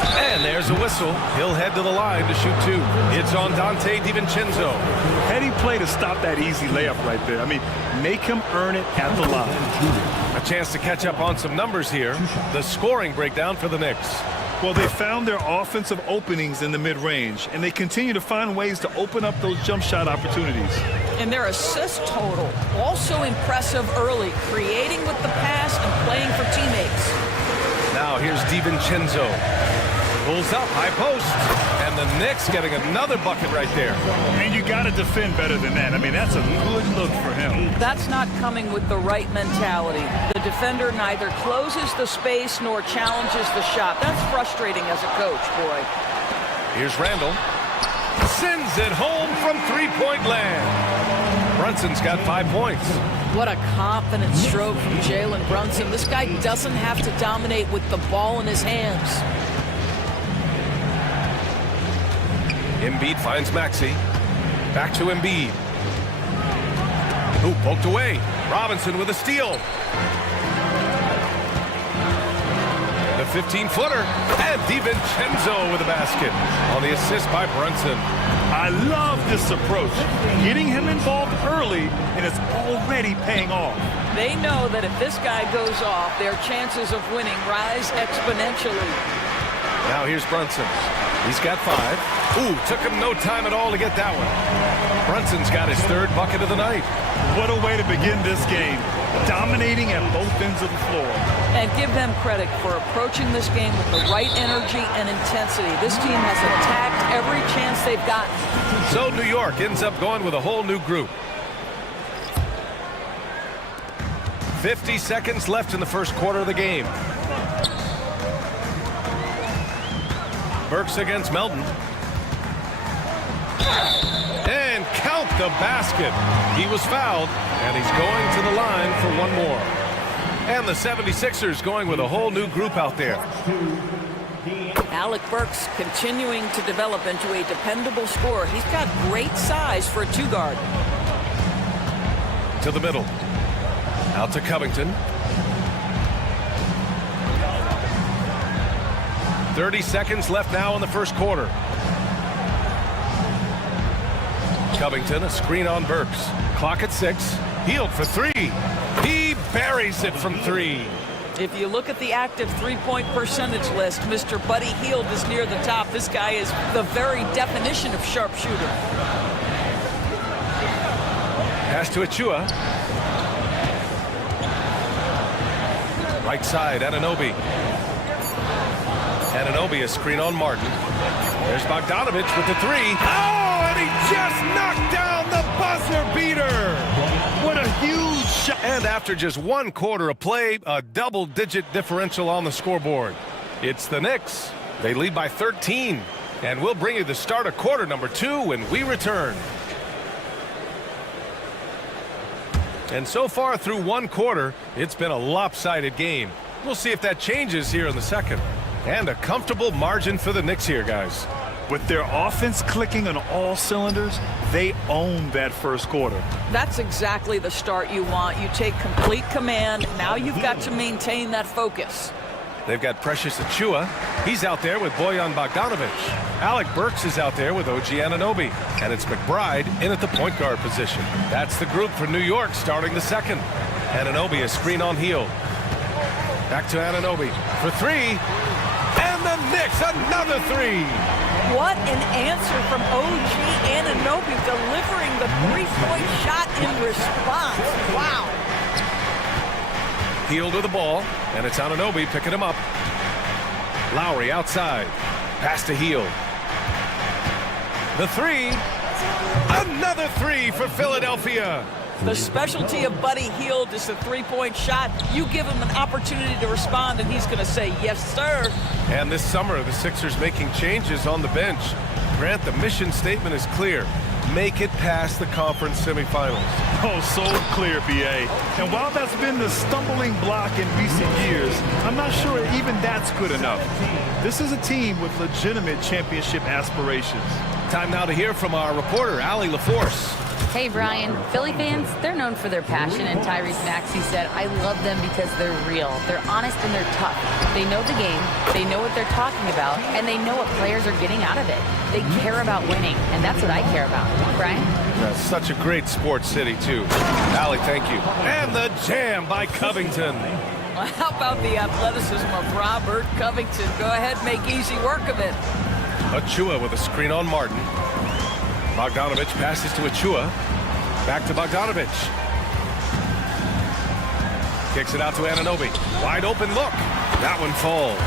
And there's a whistle. He'll head to the line to shoot 2. It's on Dante DiVincenzo. Heady play to stop that easy layup right there. I mean, make him earn it at the line. A chance to catch up on some numbers here. The scoring breakdown for the Knicks. Well, they found their offensive openings in the mid-range, and they continue to find ways to open up those jump shot opportunities. And their assist total, also impressive early, creating with the pass and playing for teammates. Now here's DiVincenzo. Pulls up, high post. And the Knicks getting another bucket right there. And you got to defend better than that. I mean, that's a good look for him. That's not coming with the right mentality. The defender neither closes the space nor challenges the shot. That's frustrating as a coach, boy. Here's Randall. Sends it home from three-point land. Brunson's got 5 points. What a confident stroke from Jalen Brunson. This guy doesn't have to dominate with the ball in his hands. Embiid finds Maxey. Back to Embiid. Who poked away. Robinson with a steal. The 15-footer. And DiVincenzo with a basket on the assist by Brunson. I love this approach. Getting him involved early, and it's already paying off. They know that if this guy goes off, their chances of winning rise exponentially. Now here's Brunson. He's got 5. Ooh, took him no time at all to get that one. Brunson's got his 3rd bucket of the night. What a way to begin this game. Dominating at both ends of the floor. And give them credit for approaching this game with the right energy and intensity. This team has attacked every chance they've gotten. So New York ends up going with a whole new group. 50 seconds left in the first quarter of the game. Burks against Melton. And count the basket. He was fouled, and he's going to the line for 1 more. And the 76ers going with a whole new group out there. Alec Burks continuing to develop into a dependable scorer. He's got great size for a two-guard. To the middle. Out to Covington. 30 seconds left now in the first quarter. Covington, a screen on Burks. Clock at 6. Hield for 3. He buries it from 3. If you look at the active three-point percentage list, Mr. Buddy Hield is near the top. This guy is the very definition of sharpshooter. Pass to Achua. Right side, Anunoby. Anunoby, a screen on Martin. There's Bogdanovich with the 3. Oh, and he just knocked down the buzzer beater. What a huge shot. And after just 1 quarter of play, a double-digit differential on the scoreboard. It's the Knicks. They lead by 13. And we'll bring you the start of quarter number 2 when we return. And so far through 1 quarter, it's been a lopsided game. We'll see if that changes here in the second. And a comfortable margin for the Knicks here, guys. With their offense clicking on all cylinders, they own that first quarter. That's exactly the start you want. You take complete command. Now you've got to maintain that focus. They've got Precious Achua. He's out there with Bojan Bogdanovich. Alec Burks is out there with OG Anunoby. And it's McBride in at the point guard position. That's the group for New York starting the second. Anunoby, a screen on Hield. Back to Anunoby for 3. And the Knicks, another 3. What an answer from OG Anunoby, delivering the three-point shot in response. Wow. Hield with the ball, and it's Anunoby picking him up. Lowry outside. Pass to Hield. The 3. Another 3 for Philadelphia. The specialty of Buddy Hield is the three-point shot. You give him an opportunity to respond, and he's going to say, yes, sir. And this summer, the Sixers making changes on the bench. Grant, the mission statement is clear. Make it past the conference semifinals. Oh, so clear, B.A. And while that's been the stumbling block in recent years, I'm not sure even that's good enough. This is a team with legitimate championship aspirations. Time now to hear from our reporter, Allie LaForce. Hey, Brian. Philly fans, they're known for their passion, and Tyrese Maxey said, I love them because they're real. They're honest and they're tough. They know the game, they know what they're talking about, and they know what players are getting out of it. They care about winning, and that's what I care about. Brian? That's such a great sports city, too. Allie, thank you. And the jam by Covington. Well, how about the athleticism of Robert Covington? Go ahead, make easy work of it. Achua with a screen on Martin. Bogdanovich passes to Achua. Back to Bogdanovich. Kicks it out to Anunoby. Wide open look. That one falls.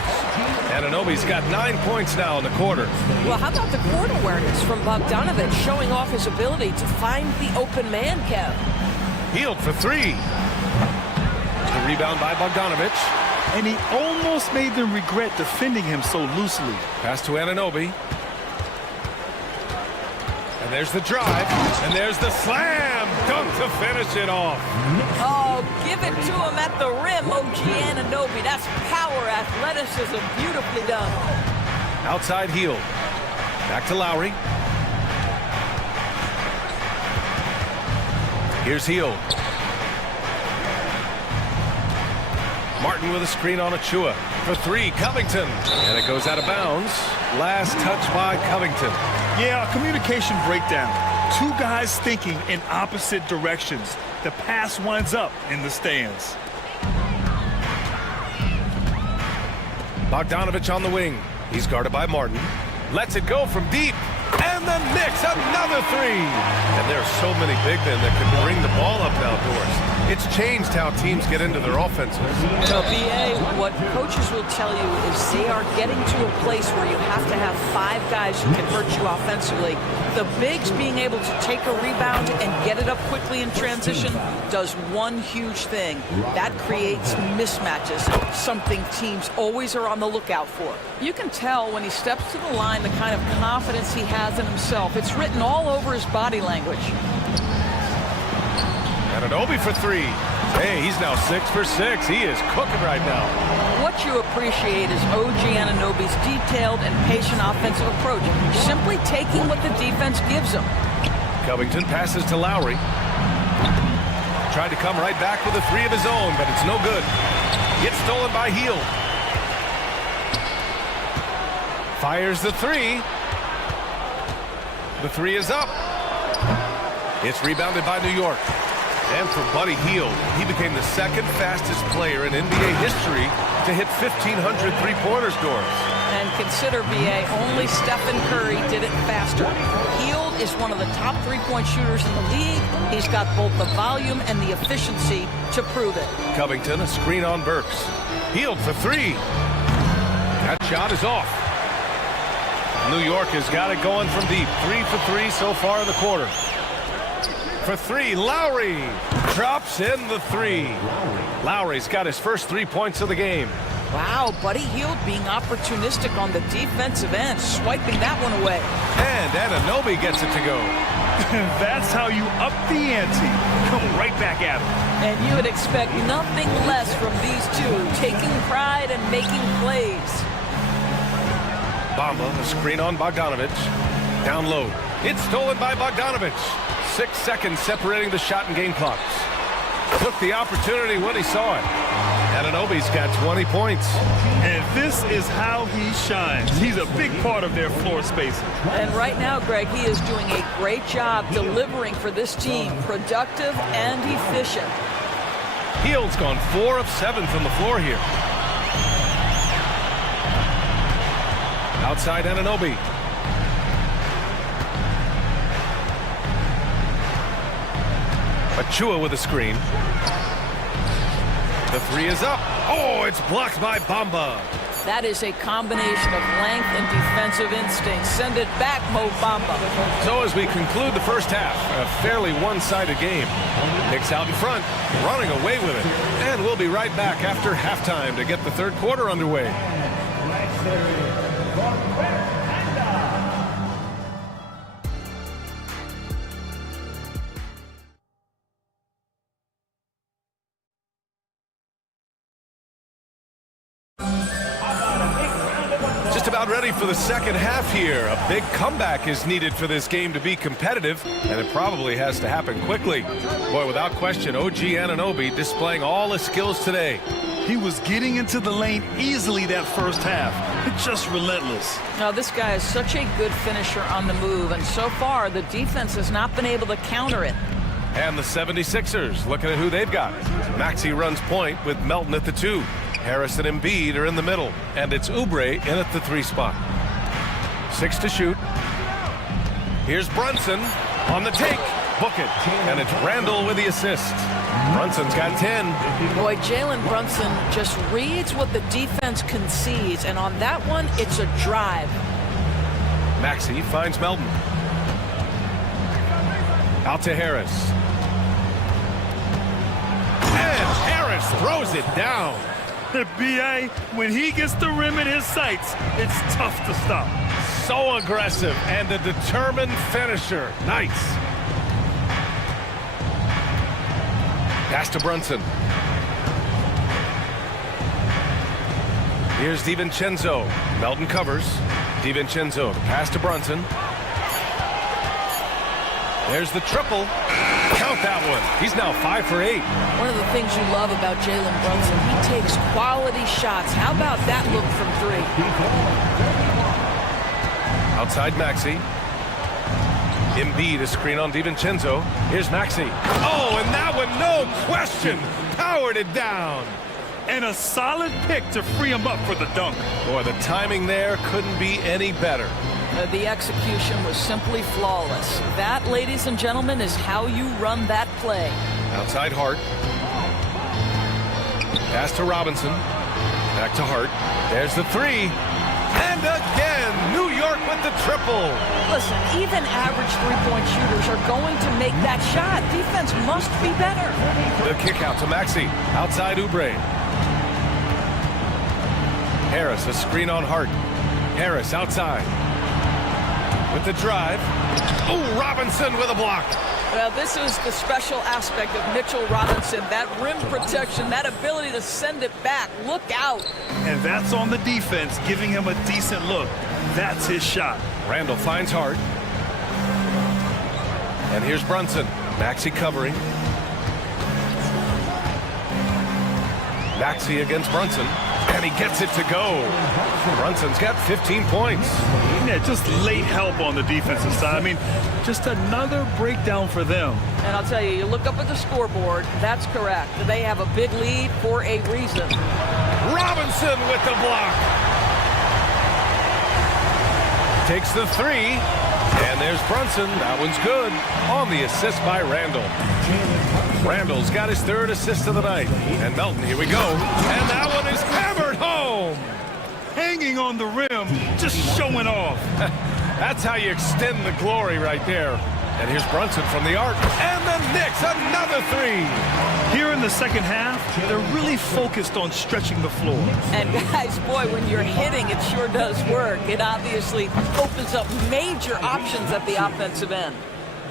Anunoby's got 9 points now in the quarter. Well, how about the court awareness from Bogdanovich, showing off his ability to find the open man, Kev? Hield for 3. The rebound by Bogdanovich. And he almost made them regret defending him so loosely. Pass to Anunoby. And there's the drive, and there's the slam dunk to finish it off. Oh, give it to him at the rim, OG Anunoby. That's power, athleticism, beautifully done. Outside Hield. Back to Lowry. Here's Hield. Martin with a screen on Achua. For 3, Covington. And it goes out of bounds. Last touch by Covington. Yeah, a communication breakdown. 2 guys thinking in opposite directions. The pass winds up in the stands. Bogdanovich on the wing. He's guarded by Martin. Lets it go from deep. And the Knicks, another 3. And there are so many big men that can bring the ball up outdoors. It's changed how teams get into their offenses. So, BA, what coaches will tell you is they are getting to a place where you have to have 5 guys who can hurt you offensively. The bigs being able to take a rebound and get it up quickly in transition does one huge thing. That creates mismatches, something teams always are on the lookout for. You can tell when he steps to the line the kind of confidence he has in himself. It's written all over his body language. Anunoby for 3. Hey, he's now 6 for 6. He is cooking right now. What you appreciate is OG Anunoby's detailed and patient offensive approach, simply taking what the defense gives him. Covington passes to Lowry. Tried to come right back with a three of his own, but it's no good. Gets stolen by Hield. Fires the three. The three is up. It's rebounded by New York. And for Buddy Hield, he became the second fastest player in NBA history to hit 1,500 three-pointers doors. And consider, BA, only Stephen Curry did it faster. Hield is one of the top three-point shooters in the league. He's got both the volume and the efficiency to prove it. Covington, a screen on Burks. Hield for three. That shot is off. New York has got it going from deep. 3 for 3 so far in the quarter. For three, Lowry drops in the three. Lowry's got his first 3 points of the game. Wow, Buddy Hield being opportunistic on the defensive end, swiping that one away. And Anunoby gets it to go. That's how you up the ante. Come right back at him. And you would expect nothing less from these two, taking pride and making plays. Bamba, a screen on Bogdanovich. Down low. It's stolen by Bogdanovich. 6 seconds separating the shot and game clocks. Took the opportunity when he saw it. Anunoby's got 20 points. And this is how he shines. He's a big part of their floor space. And right now, Greg, he is doing a great job delivering for this team. Productive and efficient. Hield's gone 4 of 7 from the floor here. Outside Anunoby. Achua with a screen. The three is up. Oh, it's blocked by Bamba. That is a combination of length and defensive instinct. Send it back, Mo Bamba. So as we conclude the first half, a fairly one-sided game. Knicks out in front, running away with it. And we'll be right back after halftime to get the third quarter underway. Ready for the second half here. A big comeback is needed for this game to be competitive, and it probably has to happen quickly. Boy, without question, OG Anunoby displaying all his skills today. He was getting into the lane easily that first half. Just relentless. Now, this guy is such a good finisher on the move, and so far, the defense has not been able to counter it. And the 76ers, looking at who they've got. Maxey runs point with Melton at the 2. Harris and Embiid are in the middle, and it's Oubre in at the 3 spot. 6 to shoot. Here's Brunson on the take. Book it. And it's Randall with the assist. Brunson's got 10. Boy, Jalen Brunson just reads what the defense concedes, and on that one, it's a drive. Maxey finds Melton. Out to Harris. And Harris throws it down. B.A., when he gets the rim in his sights, it's tough to stop. So aggressive and a determined finisher. Nice. Pass to Brunson. Here's DiVincenzo. Melton covers. DiVincenzo, the pass to Brunson. There's the triple. Count that one. He's now 5 for 8. One of the things you love about Jalen Brunson, he takes quality shots. How about that look from 3? Outside Maxey. Embiid, a screen on DiVincenzo. Here's Maxey. Oh, and that one, no question, powered it down. And a solid pick to free him up for the dunk. Boy, the timing there couldn't be any better. The execution was simply flawless. That, ladies and gentlemen, is how you run that play. Outside Hart. Pass to Robinson. Back to Hart. There's the 3. And again, New York with the triple. Listen, even average three-point shooters are going to make that shot. Defense must be better. The kick out to Maxey. Outside Oubre. Harris, a screen on Hart. Harris outside. with the drive. Oh, Robinson with a block. Well, this is the special aspect of Mitchell Robinson, that rim protection, that ability to send it back. Look out. And that's on the defense, giving him a decent look. That's his shot. Randall finds Hart. And here's Brunson. Maxey covering. Maxey against Brunson. And he gets it to go. Brunson's got 15 points. Yeah, just late help on the defensive side. I mean, just another breakdown for them. And I'll tell you, you look up at the scoreboard, that's correct. They have a big lead for a reason. Robinson with the block. Takes the three. And there's Brunson. That one's good. On the assist by Randall. Randall's got his third assist of the night. And Melton, here we go. And that one is hammered home. Hanging on the rim, just showing off. That's how you extend the glory right there. And here's Brunson from the arc. And the Knicks, another three. Here in the second half, they're really focused on stretching the floor. And guys, boy, when you're hitting, it sure does work. It obviously opens up major options at the offensive end.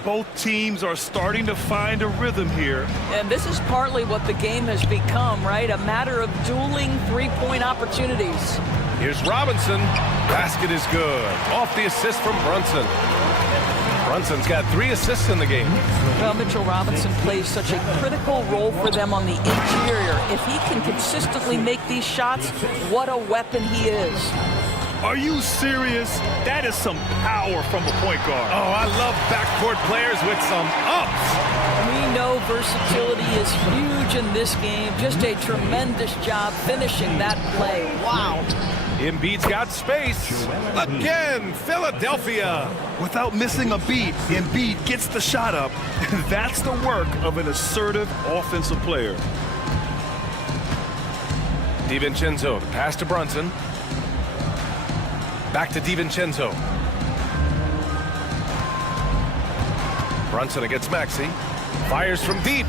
Both teams are starting to find a rhythm here. And this is partly what the game has become, right? A matter of dueling three-point opportunities. Here's Robinson. Basket is good. Off the assist from Brunson. Brunson's got 3 assists in the game. Well, Mitchell Robinson plays such a critical role for them on the interior. If he can consistently make these shots, what a weapon he is. Are you serious? That is some power from a point guard. Oh, I love backcourt players with some ups. We know versatility is huge in this game. Just a tremendous job finishing that play. Wow. Embiid's got space. Again, Philadelphia. Without missing a beat, Embiid gets the shot up. That's the work of an assertive offensive player. DiVincenzo, the pass to Brunson. Back to DiVincenzo. Brunson against Maxey. Fires from deep.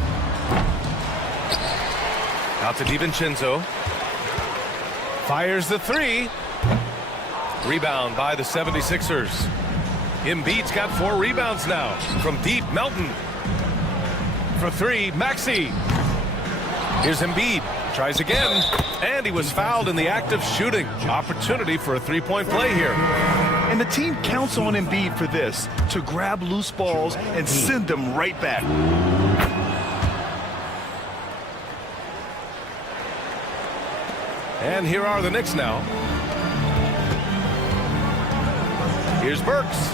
Out to DiVincenzo. Fires the three. Rebound by the 76ers. Embiid's got 4 rebounds now. From deep, Melton. For 3, Maxey. Here's Embiid. Tries again. And he was fouled in the act of shooting. Opportunity for a three-point play here. And the team counts on Embiid for this, to grab loose balls and send them right back. And here are the Knicks now. Here's Burks.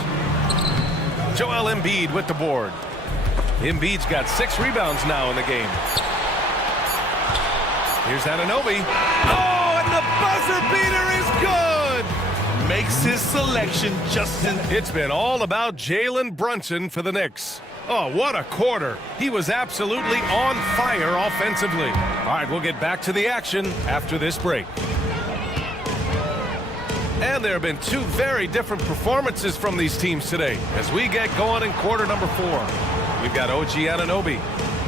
Joel Embiid with the board. Embiid's got 6 rebounds now in the game. Here's Anunoby. Oh, and the buzzer beater is good! Makes his selection just in. It's been all about Jalen Brunson for the Knicks. Oh, what a quarter. He was absolutely on fire offensively. All right, we'll get back to the action after this break. And there have been 2 very different performances from these teams today as we get going in quarter number 4. We've got OG Anunoby,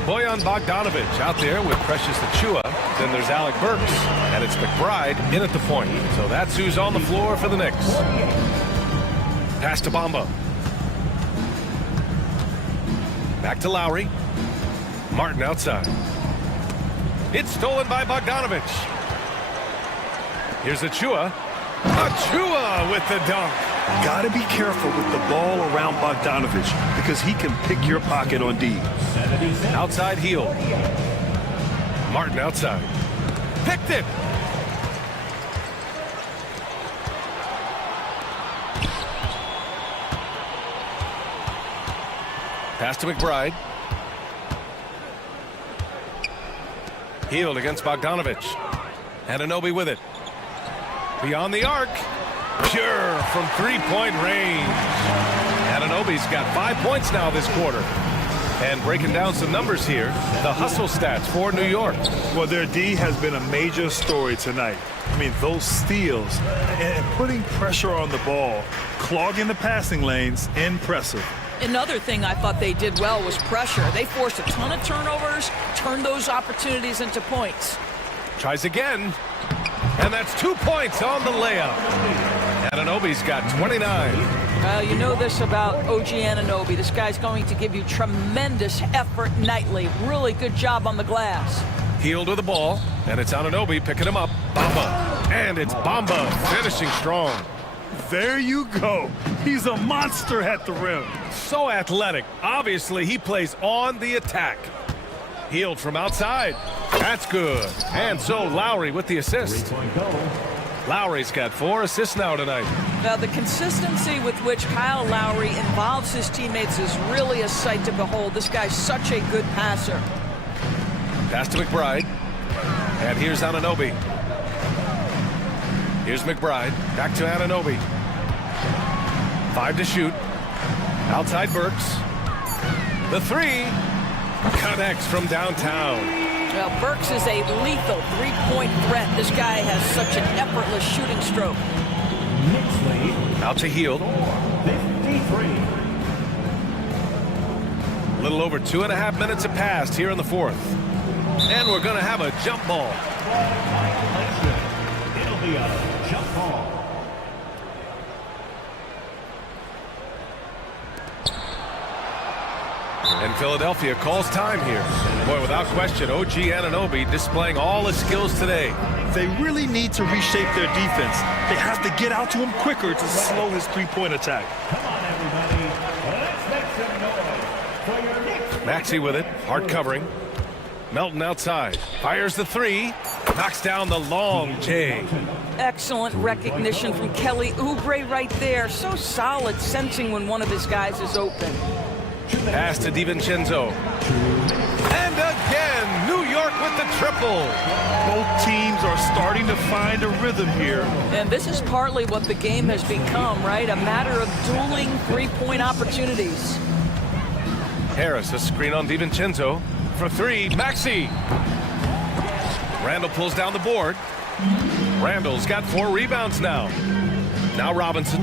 Bojan Bogdanovic out there with Precious Achiuwa. Then there's Alec Burks, and it's McBride in at the point. So that's who's on the floor for the Knicks. Pass to Bamba. Back to Lowry. Martin outside. It's stolen by Bogdanovic. Here's Achiuwa. Achiuwa with the dunk. Got to be careful with the ball around Bogdanovic because he can pick your pocket on D. Outside heel. Martin outside. Picked it. Pass to McBride. Healed against Bogdanovic. Anunoby with it. Beyond the arc. Pure from three-point range. Anunoby's got 5 points now this quarter. And breaking down some numbers here, the hustle stats for New York. Well, their D has been a major story tonight. I mean, those steals and putting pressure on the ball, clogging the passing lanes, impressive. Another thing I thought they did well was pressure. They forced a ton of turnovers, turned those opportunities into points. Tries again. And that's 2 points on the layup. Anunoby's got 29. Well, you know this about OG Anunoby. This guy's going to give you tremendous effort nightly. Really good job on the glass. Healed with the ball, and it's Anunoby picking him up. Bamba. And it's Bamba finishing strong. There you go. He's a monster at the rim. So athletic. Obviously, he plays on the attack. Healed from outside. That's good. And so Lowry with the assist. Lowry's got 4 assists now tonight. Now, the consistency with which Kyle Lowry involves his teammates is really a sight to behold. This guy's such a good passer. Pass to McBride. And here's Anunoby. Here's McBride. Back to Anunoby. 5 to shoot. Outside Burks. The 3 connects from downtown. Well, Burks is a lethal three-point threat. This guy has such an effortless shooting stroke. Knicks lead Out to Hield. 53. A little over 2.5 minutes have passed here in the 4th. And we're going to have a jump ball. It'll be a jump ball. And Philadelphia calls time here. Boy, without question, OG Anunoby displaying all his skills today. They really need to reshape their defense. They have to get out to him quicker to slow his three-point attack. Come on, everybody. Let's make some noise for your Knicks. Maxey with it, hard covering. Melton outside, fires the 3, knocks down the long J. Excellent recognition from Kelly Oubre right there. So solid, sensing when one of his guys is open. Pass to DiVincenzo. And again, New York with the triple. Both teams are starting to find a rhythm here. And this is partly what the game has become, right? A matter of dueling three-point opportunities. Harris, a screen on DiVincenzo. For 3, Maxey. Randall pulls down the board. Randall's got 4 rebounds now. Now Robinson.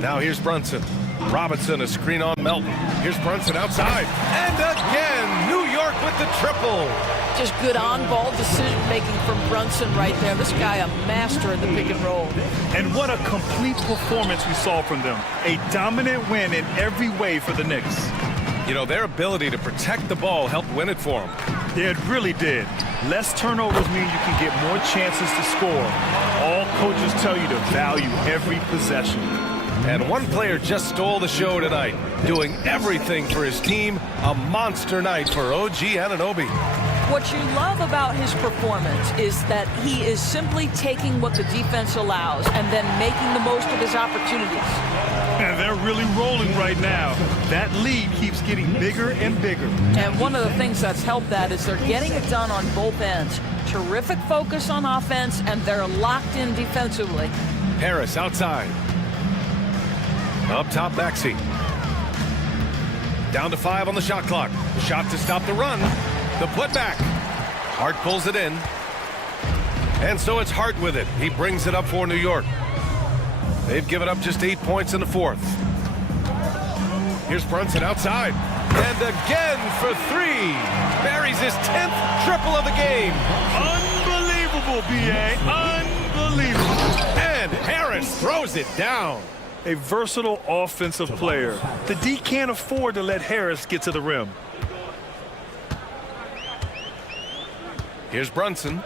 Now here's Brunson. Robinson, a screen on Melton. Here's Brunson outside. And again, New York with the triple. Just good on-ball decision-making from Brunson right there. This guy a master in the pick and roll. And what a complete performance we saw from them. A dominant win in every way for the Knicks. You know, their ability to protect the ball helped win it for them. Yeah, it really did. Less turnovers mean you can get more chances to score. All coaches tell you to value every possession. And one player just stole the show tonight, doing everything for his team. A monster night for OG Anunoby. What you love about his performance is that he is simply taking what the defense allows and then making the most of his opportunities. And they're really rolling right now. That lead keeps getting bigger and bigger. And one of the things that's helped that is they're getting it done on both ends. Terrific focus on offense, and they're locked in defensively. Harris outside. Up top, Maxey. Down to 5 on the shot clock. Shot to stop the run. The putback. Hart pulls it in. And so it's Hart with it. He brings it up for New York. They've given up just 8 points in the 4th. Here's Brunson outside. And again for 3. Buries his 10th triple of the game. Unbelievable, B.A. Unbelievable. And Harris throws it down. A versatile offensive player. The D can't afford to let Harris get to the rim. Here's Brunson.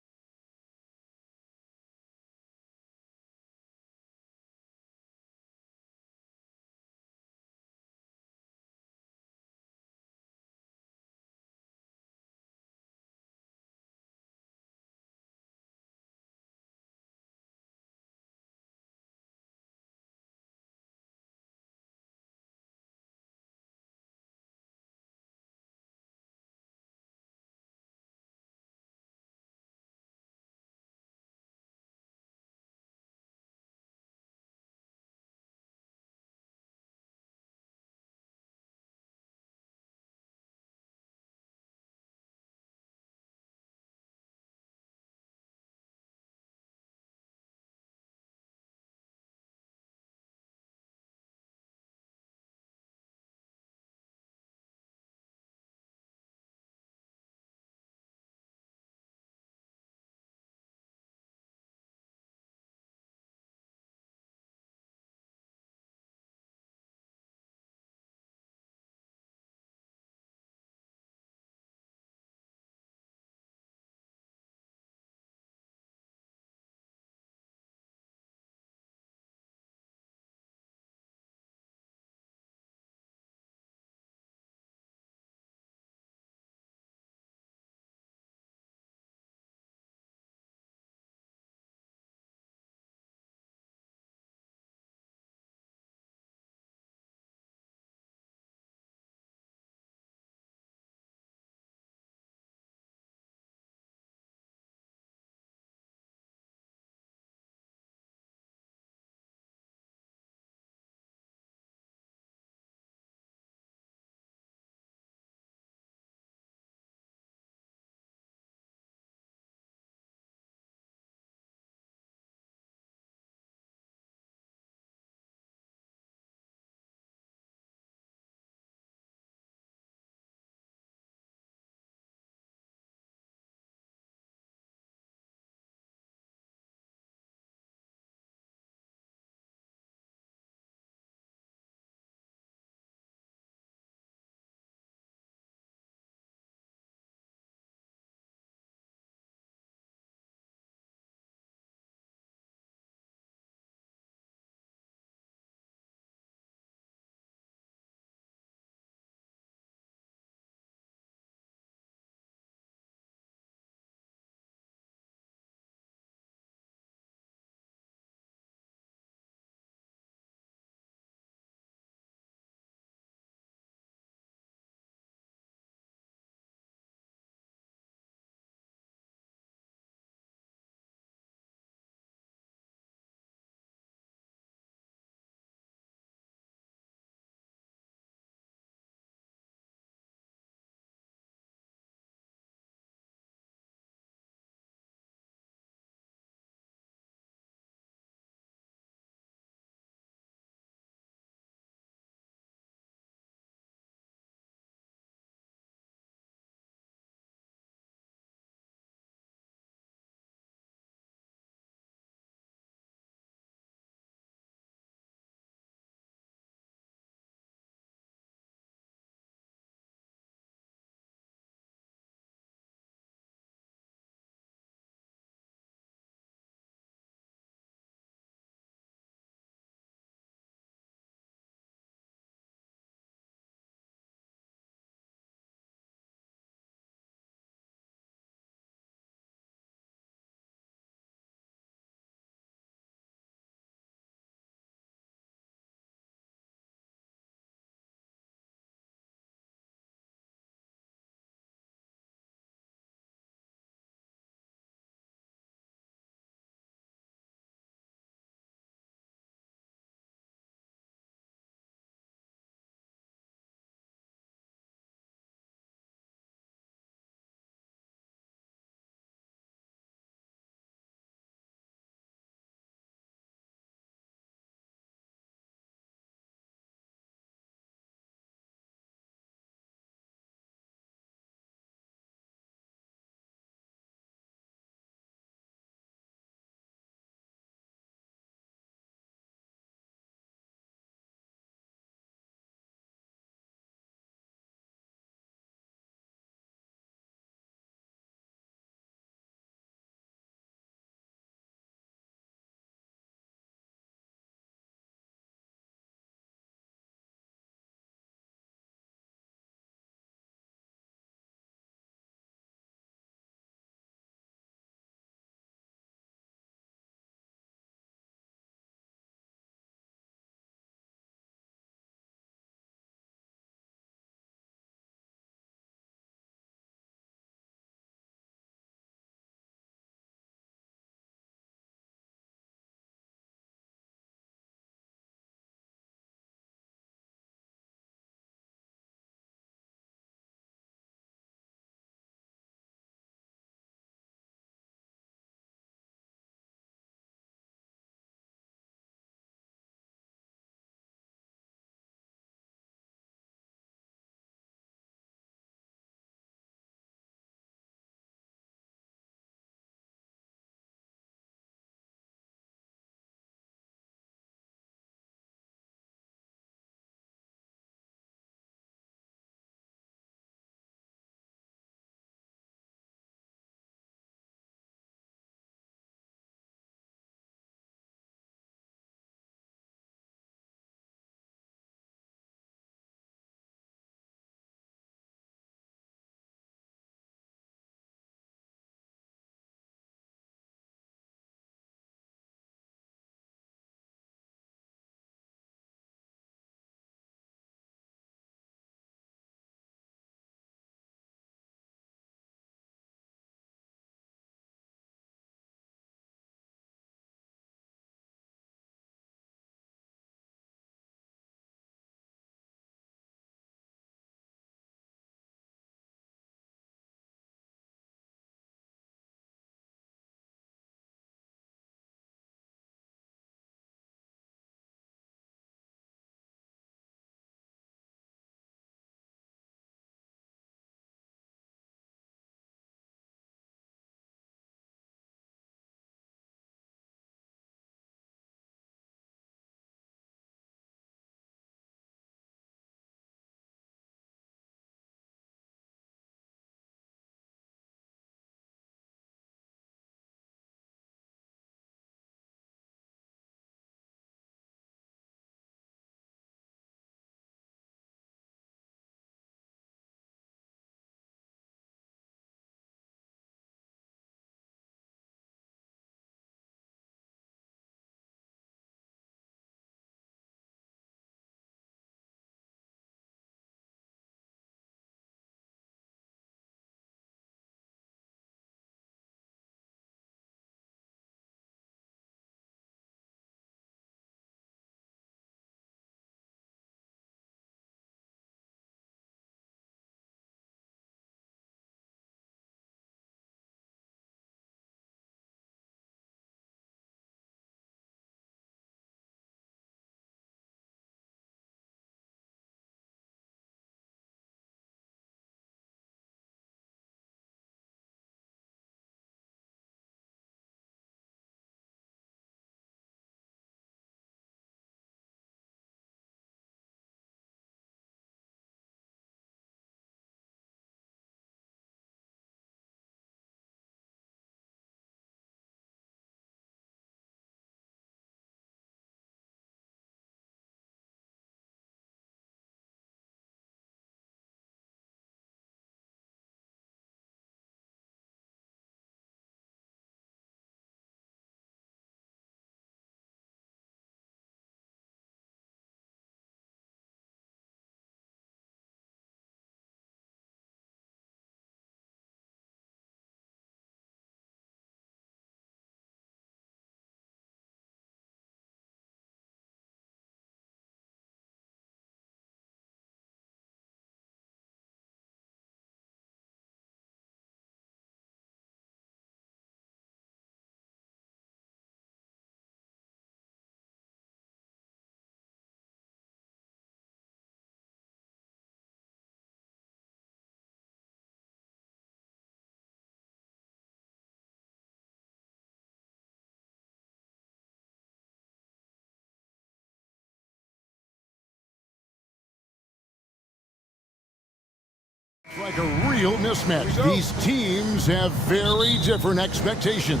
Like a real mismatch. These teams have very different expectations.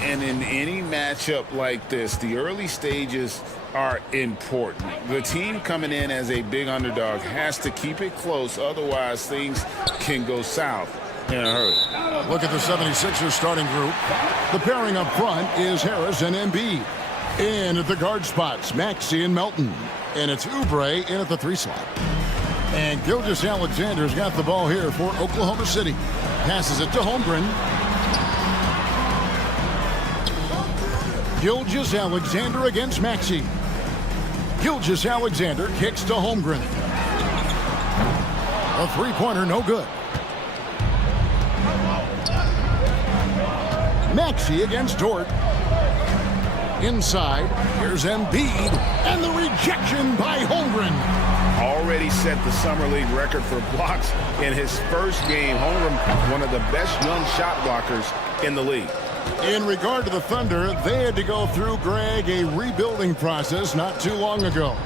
And in any matchup like this, the early stages are important. The team coming in as a big underdog has to keep it close, otherwise things can go south in a hurry. Look at the 76ers starting group. The pairing up front is Harris and Embiid. In at the guard spots, Maxey and Melton. And it's Oubre in at the 3 slot. And Gilgeous-Alexander's got the ball here for Oklahoma City. Passes it to Holmgren. Gilgeous-Alexander against Maxey. Gilgeous-Alexander kicks to Holmgren. A 3-pointer, no good. Maxey against Dort. Inside, here's Embiid, and the rejection by Holmgren. Already set the Summer League record for blocks in his first game. Holmgren, one of the best young shot blockers in the league. In regard to the Thunder, they had to go through, Greg, a rebuilding process not too long ago.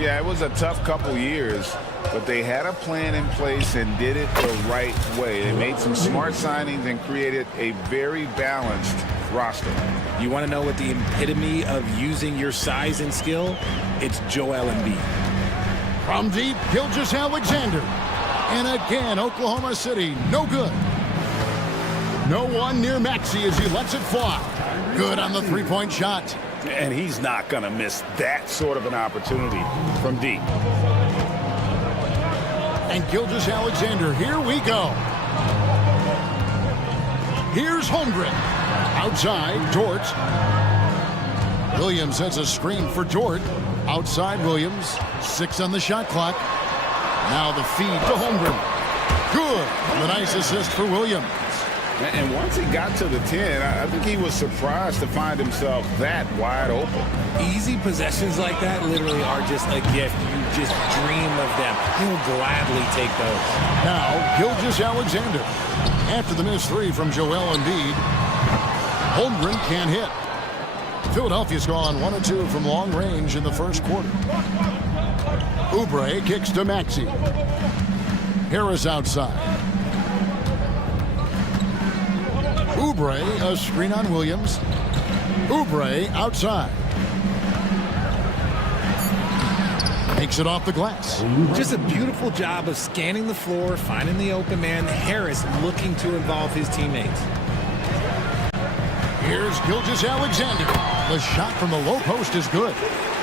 Yeah, it was a tough couple years, but they had a plan in place and did it the right way. They made some smart signings and created a very balanced roster. You want to know what the epitome of using your size and skill? It's Joel Embiid. From deep, Gilgeous-Alexander. And again, Oklahoma City, no good. No one near Maxey as he lets it fly. Good on the 3-point shot. And he's not going to miss that sort of an opportunity from deep. And Gilgeous-Alexander, here we go. Here's Holmgren. Outside, Dort. Williams sets a screen for Dort. Outside Williams. 6 on the shot clock. Now the feed to Holmgren. Good. The nice assist for Williams. And once he got to the 10, I think he was surprised to find himself that wide open. Easy possessions like that literally are just a gift. You just dream of them. He'll gladly take those. Now, Gilgeous-Alexander. After the missed 3 from Joel Embiid, Holmgren can't hit. Philadelphia's gone 1 of 2 from long range in the first quarter. Oubre kicks to Maxey. Harris outside. Oubre, a screen on Williams. Oubre outside. Takes it off the glass. Just a beautiful job of scanning the floor, finding the open man. Harris looking to involve his teammates. Here's Gilgeous-Alexander. The shot from the low post is good.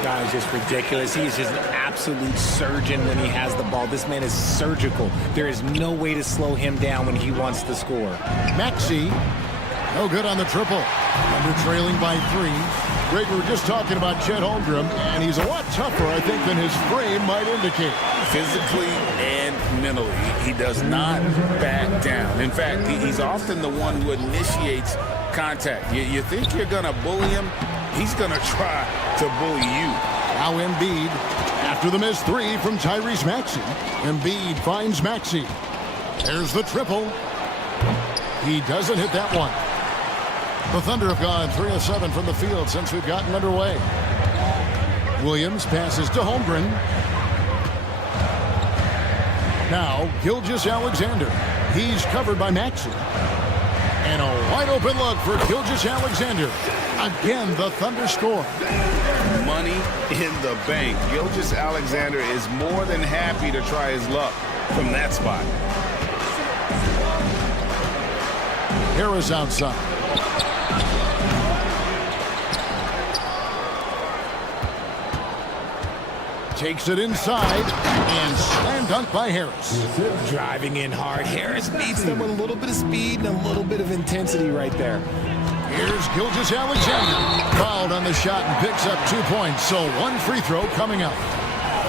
That is just ridiculous. He is just an absolute surgeon when he has the ball. This man is surgical. There is no way to slow him down when he wants to score. Maxey, no good on the triple. Under trailing by 3. Greg, we were just talking about Chet Holmgren, and he's a lot tougher, I think, than his frame might indicate. Physically and mentally, he does not back down. In fact, he's often the one who initiates contact. You think you're going to bully him, he's going to try to bully you. Now Embiid, after the missed 3 from Tyrese Maxey. Embiid finds Maxey. There's the triple. He doesn't hit that one. The Thunder have gone 3 of 7 from the field since we've gotten underway. Williams passes to Holmgren. Now Gilgeous-Alexander. He's covered by Maxey. And a wide open look for Gilgeous-Alexander. Again, the Thunder score. Money in the bank. Gilgeous-Alexander is more than happy to try his luck from that spot. Harris outside. Takes it inside and slam dunk by Harris. Driving in hard. Harris beats them with a little bit of speed and a little bit of intensity right there. Here's Gilgeous-Alexander. Fouled on the shot and picks up 2 points. So 1 free throw coming up.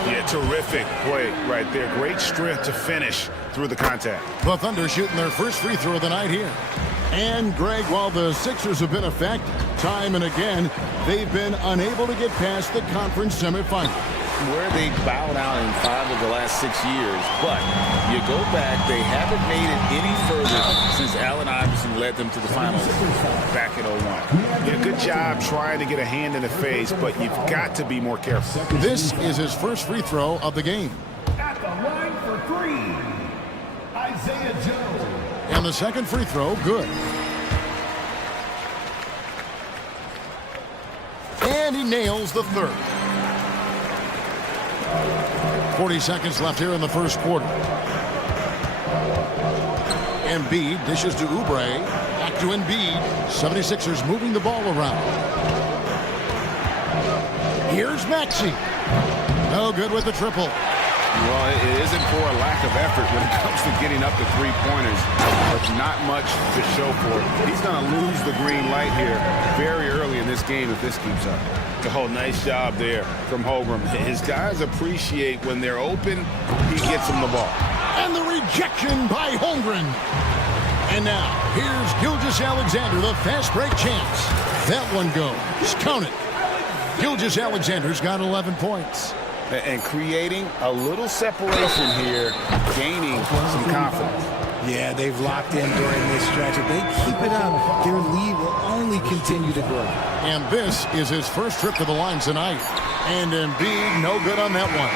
Yeah, terrific play right there. Great strength to finish through the contact. The Thunder shooting their first free throw of the night here. And Greg, while the Sixers have been effective time and again, they've been unable to get past the conference semifinal. Where they bowed out in 5 of the last 6 years, but you go back, they haven't made it any further since Allen Iverson led them to the finals back in 01. Yeah, good job trying to get a hand in the face, but you've got to be more careful. This is his first free throw of the game. At the line for 3, And the second free throw, good. And he nails the third. 40 seconds left here in the first quarter. Embiid dishes to Oubre. Back to Embiid. 76ers moving the ball around. Here's Maxey. No good with the triple. Well, it isn't for a lack of effort when it comes to getting up to three-pointers. There's not much to show for it. He's going to lose the green light here very early in this game if this keeps up. Oh, nice job there from Holmgren. His guys appreciate when they're open, he gets them the ball. And the rejection by Holmgren. And now, here's Gilgeous-Alexander, the fast break chance. That one goes. Count it. Gilgeous-Alexander's got 11 points. And creating a little separation here, gaining some confidence. Yeah, they've locked in during this stretch. If they keep it up, their lead will only continue to grow. And this is his first trip to the line tonight. And Embiid, no good on that one.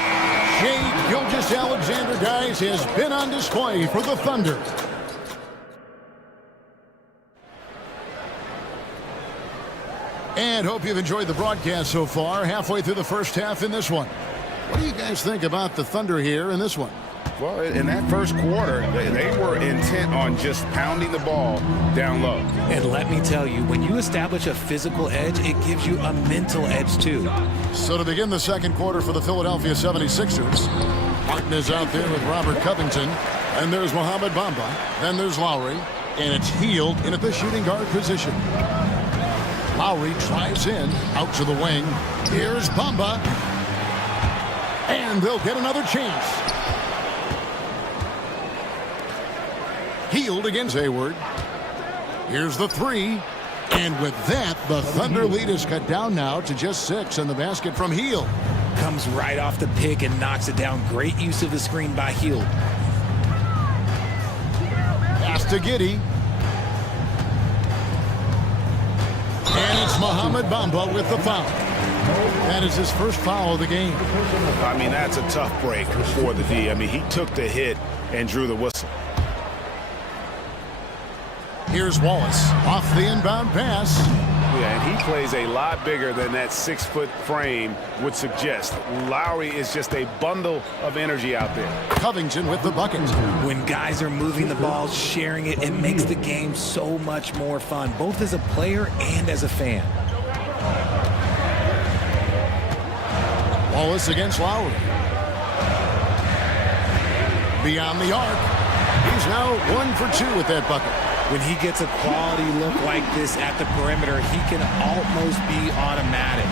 Shai Gilgeous-Alexander, guys, has been on display for the Thunder. And hope you've enjoyed the broadcast so far. Halfway through the first half in this one. What do you guys think about the Thunder here in this one? Well, in that first quarter, they were intent on just pounding the ball down low. And let me tell you, when you establish a physical edge, it gives you a mental edge too. So to begin the second quarter for the Philadelphia 76ers, Martin is out there with Robert Covington. And there's Mohamed Bamba. Then there's Lowry. And it's Hield in at the shooting guard position. Lowry drives in, out to the wing. Here's Bamba. And they'll get another chance. Hield against Hayward. Here's the three. And with that, the Thunder lead is cut down now to just 6, and the basket from Hield. Comes right off the pick and knocks it down. Great use of the screen by Hield. Pass to Giddey. And it's Mohamed Bamba with the foul. That is his first foul of the game. I mean, that's a tough break for the D. I mean, he took the hit and drew the whistle. Here's Wallace off the inbound pass. Yeah, and he plays a lot bigger than that 6-foot frame would suggest. Lowry is just a bundle of energy out there. Covington with the bucket. When guys are moving the ball, sharing it, it makes the game so much more fun, both as a player and as a fan. Wallace against Lowry. Beyond the arc. He's now 1 for 2 with that bucket. When he gets a quality look like this at the perimeter, he can almost be automatic.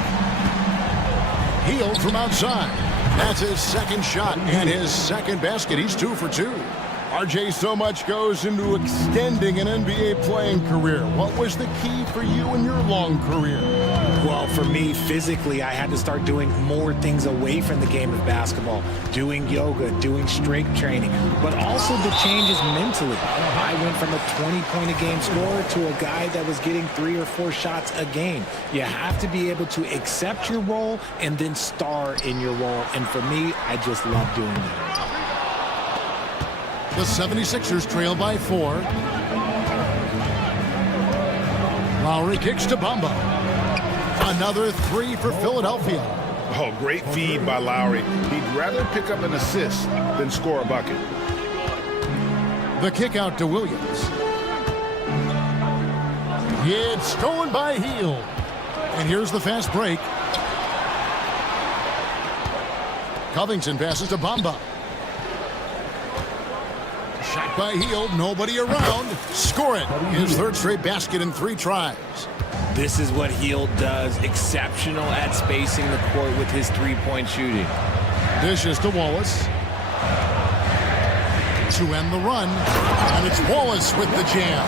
Hield from outside. That's his second shot and his second basket. He's 2 for 2. RJ, so much goes into extending an NBA playing career. What was the key for you in your long career? Well, for me, physically, I had to start doing more things away from the game of basketball. Doing yoga, doing strength training, but also the changes mentally. I went from a 20-point-a-game scorer to a guy that was getting 3 or 4 shots a game. You have to be able to accept your role and then star in your role. And for me, I just love doing that. The 76ers trail by 4. Lowry kicks to Bamba. Another 3 for Philadelphia. Oh, great feed by Lowry. He'd rather pick up an assist than score a bucket. The kick out to Williams. It's stolen by Hield. And here's the fast break. Covington passes to Bamba. Shot by Hield, nobody around. Score it. His third straight basket in 3 tries. This is what Hield does. Exceptional at spacing the court with his three-point shooting. Dishes to Wallace. To end the run. And it's Wallace with the jam.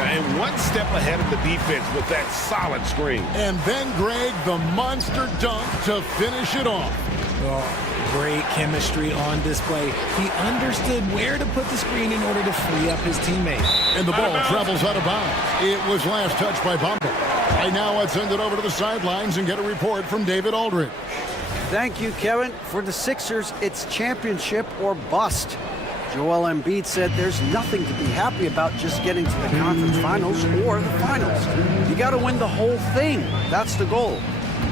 And 1 step ahead of the defense with that solid screen. And then Greg, the monster dunk to finish it off. Oh, great chemistry on display. He understood where to put the screen in order to free up his teammate. And the ball travels out of bounds. It was last touched by Bamba. Right now, let's send it over to the sidelines and get a report from David Aldridge. Thank you, Kevin. For the Sixers, it's championship or bust. Joel Embiid said there's nothing to be happy about just getting to the conference finals or the finals. You got to win the whole thing. That's the goal.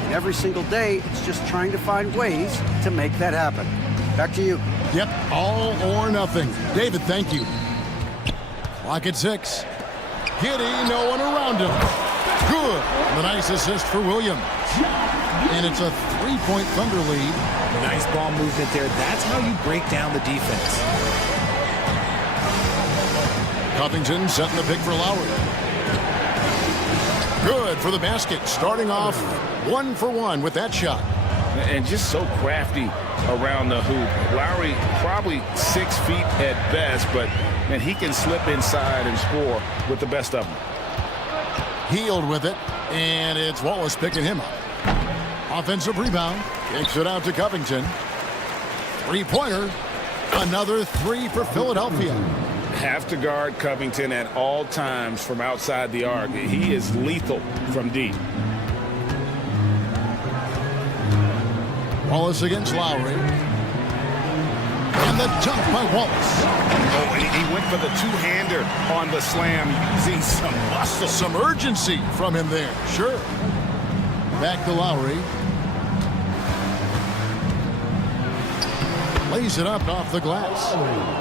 And every single day, it's just trying to find ways to make that happen. Back to you. Yep, all or nothing. David, thank you. Clock at 6. Giddy, no one around him. Good. The nice assist for Williams. And it's a 3-point Thunder lead. Nice ball movement there. That's how you break down the defense. Covington setting the pick for Lowry. Good for the basket. Starting off 1 for 1 with that shot. And just so crafty around the hoop. Lowry probably 6 feet at best, but man, he can slip inside and score with the best of them. Hield with it, and it's Wallace picking him up. Offensive rebound. Kicks it out to Covington. Three-pointer. Another 3 for Philadelphia. Have to guard Covington at all times from outside the arc. He is lethal from deep. Wallace against Lowry. And the dunk by Wallace. Oh, and he went for the two-hander on the slam, using some muscle. Some urgency from him there. Sure. Back to Lowry. Lays it up off the glass.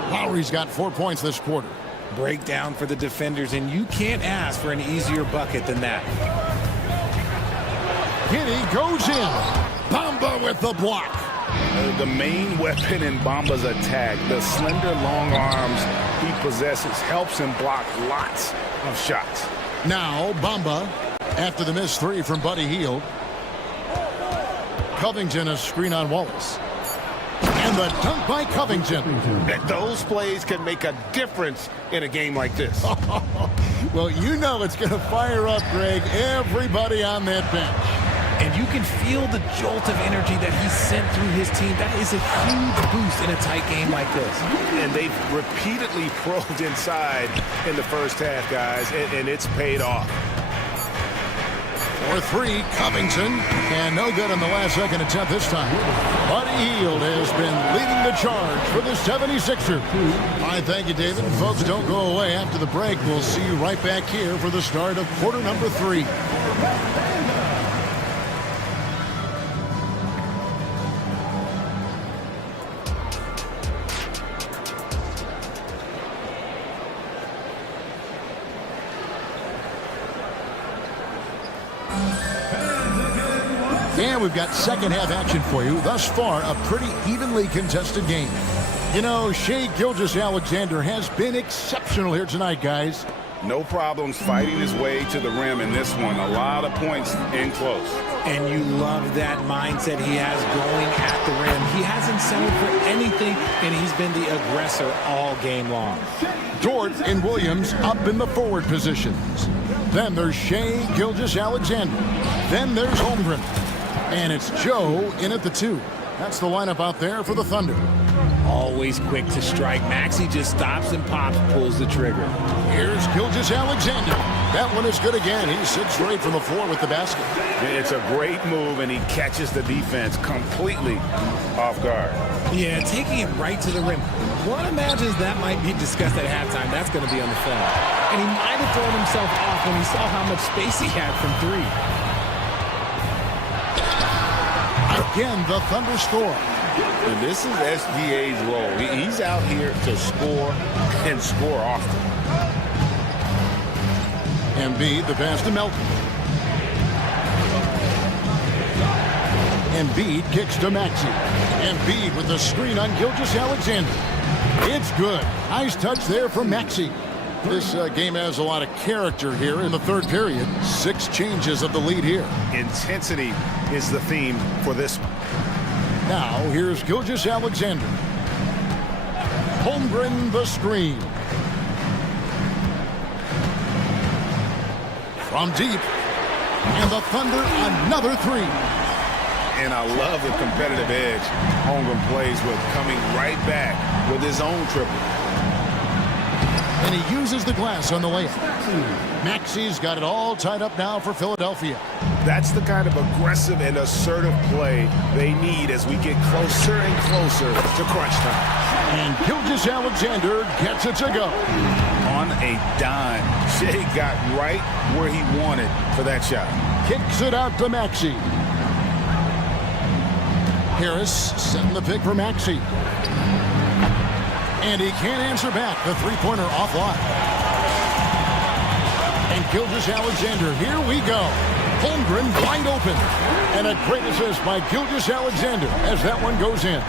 Lowry's got 4 points this quarter. Breakdown for the defenders, and you can't ask for an easier bucket than that. Giddy goes in. Bamba with the block. The main weapon in Bamba's attack, the slender long arms he possesses, helps him block lots of shots. Now Bamba, after the missed 3 from Buddy Hield. Covington a screen on Wallace. And the dunk by Covington. Those plays can make a difference in a game like this. Well, you know it's going to fire up, Greg, everybody on that bench. And you can feel the jolt of energy that he sent through his team. That is a huge boost in a tight game like this. And they've repeatedly probed inside in the first half, guys, and it's paid off. For 3, Covington, and no good on the last second attempt this time. Buddy Hield has been leading the charge for the 76ers. I thank you, David. Folks, don't go away after the break. We'll see you right back here for the start of quarter number 3. And we've got second half action for you. Thus far, a pretty evenly contested game. You know, Shai Gilgeous-Alexander has been exceptional here tonight, guys. No problems fighting his way to the rim in this one. A lot of points in close. And you love that mindset he has going at the rim. He hasn't settled for anything, and he's been the aggressor all game long. Dort and Williams up in the forward positions. Then there's Shai Gilgeous-Alexander. Then there's Holmgren. And it's Joe in at the 2. That's the lineup out there for the Thunder. Always quick to strike. Maxey just stops and pops, pulls the trigger. Here's Gilgeous-Alexander. That one is good again. He sits straight from the floor with the basket. It's a great move, and he catches the defense completely off guard. Yeah, taking it right to the rim. One imagines that might be discussed at halftime. That's going to be on the film. And he might have thrown himself off when he saw how much space he had from 3. Again, the Thunder score. And this is SGA's role. He's out here to score and score often. Embiid, the pass to Melton. Embiid kicks to Maxey. Embiid with the screen on Gilgeous-Alexander. It's good. Nice touch there from Maxey. This game has a lot of character here in the third period. 6 changes of the lead here. Intensity is the theme for this one. Now, here's Gilgeous-Alexander. Holmgren the screen. From deep. And the Thunder another 3. And I love the competitive edge Holmgren plays with, coming right back with his own triple. and he uses the glass on the layup. Maxi's got it all tied up now for Philadelphia. That's the kind of aggressive and assertive play they need as we get closer and closer to crunch time. And Gilgeous-Alexander gets it to go. On a dime, Shea got right where he wanted for that shot. Kicks it out to Maxi. Harris setting the pick for Maxi. And he can't answer back. The three-pointer offline. And Gilgeous-Alexander, here we go. Holmgren wide open. And a great assist by Gilgeous-Alexander as that one goes in.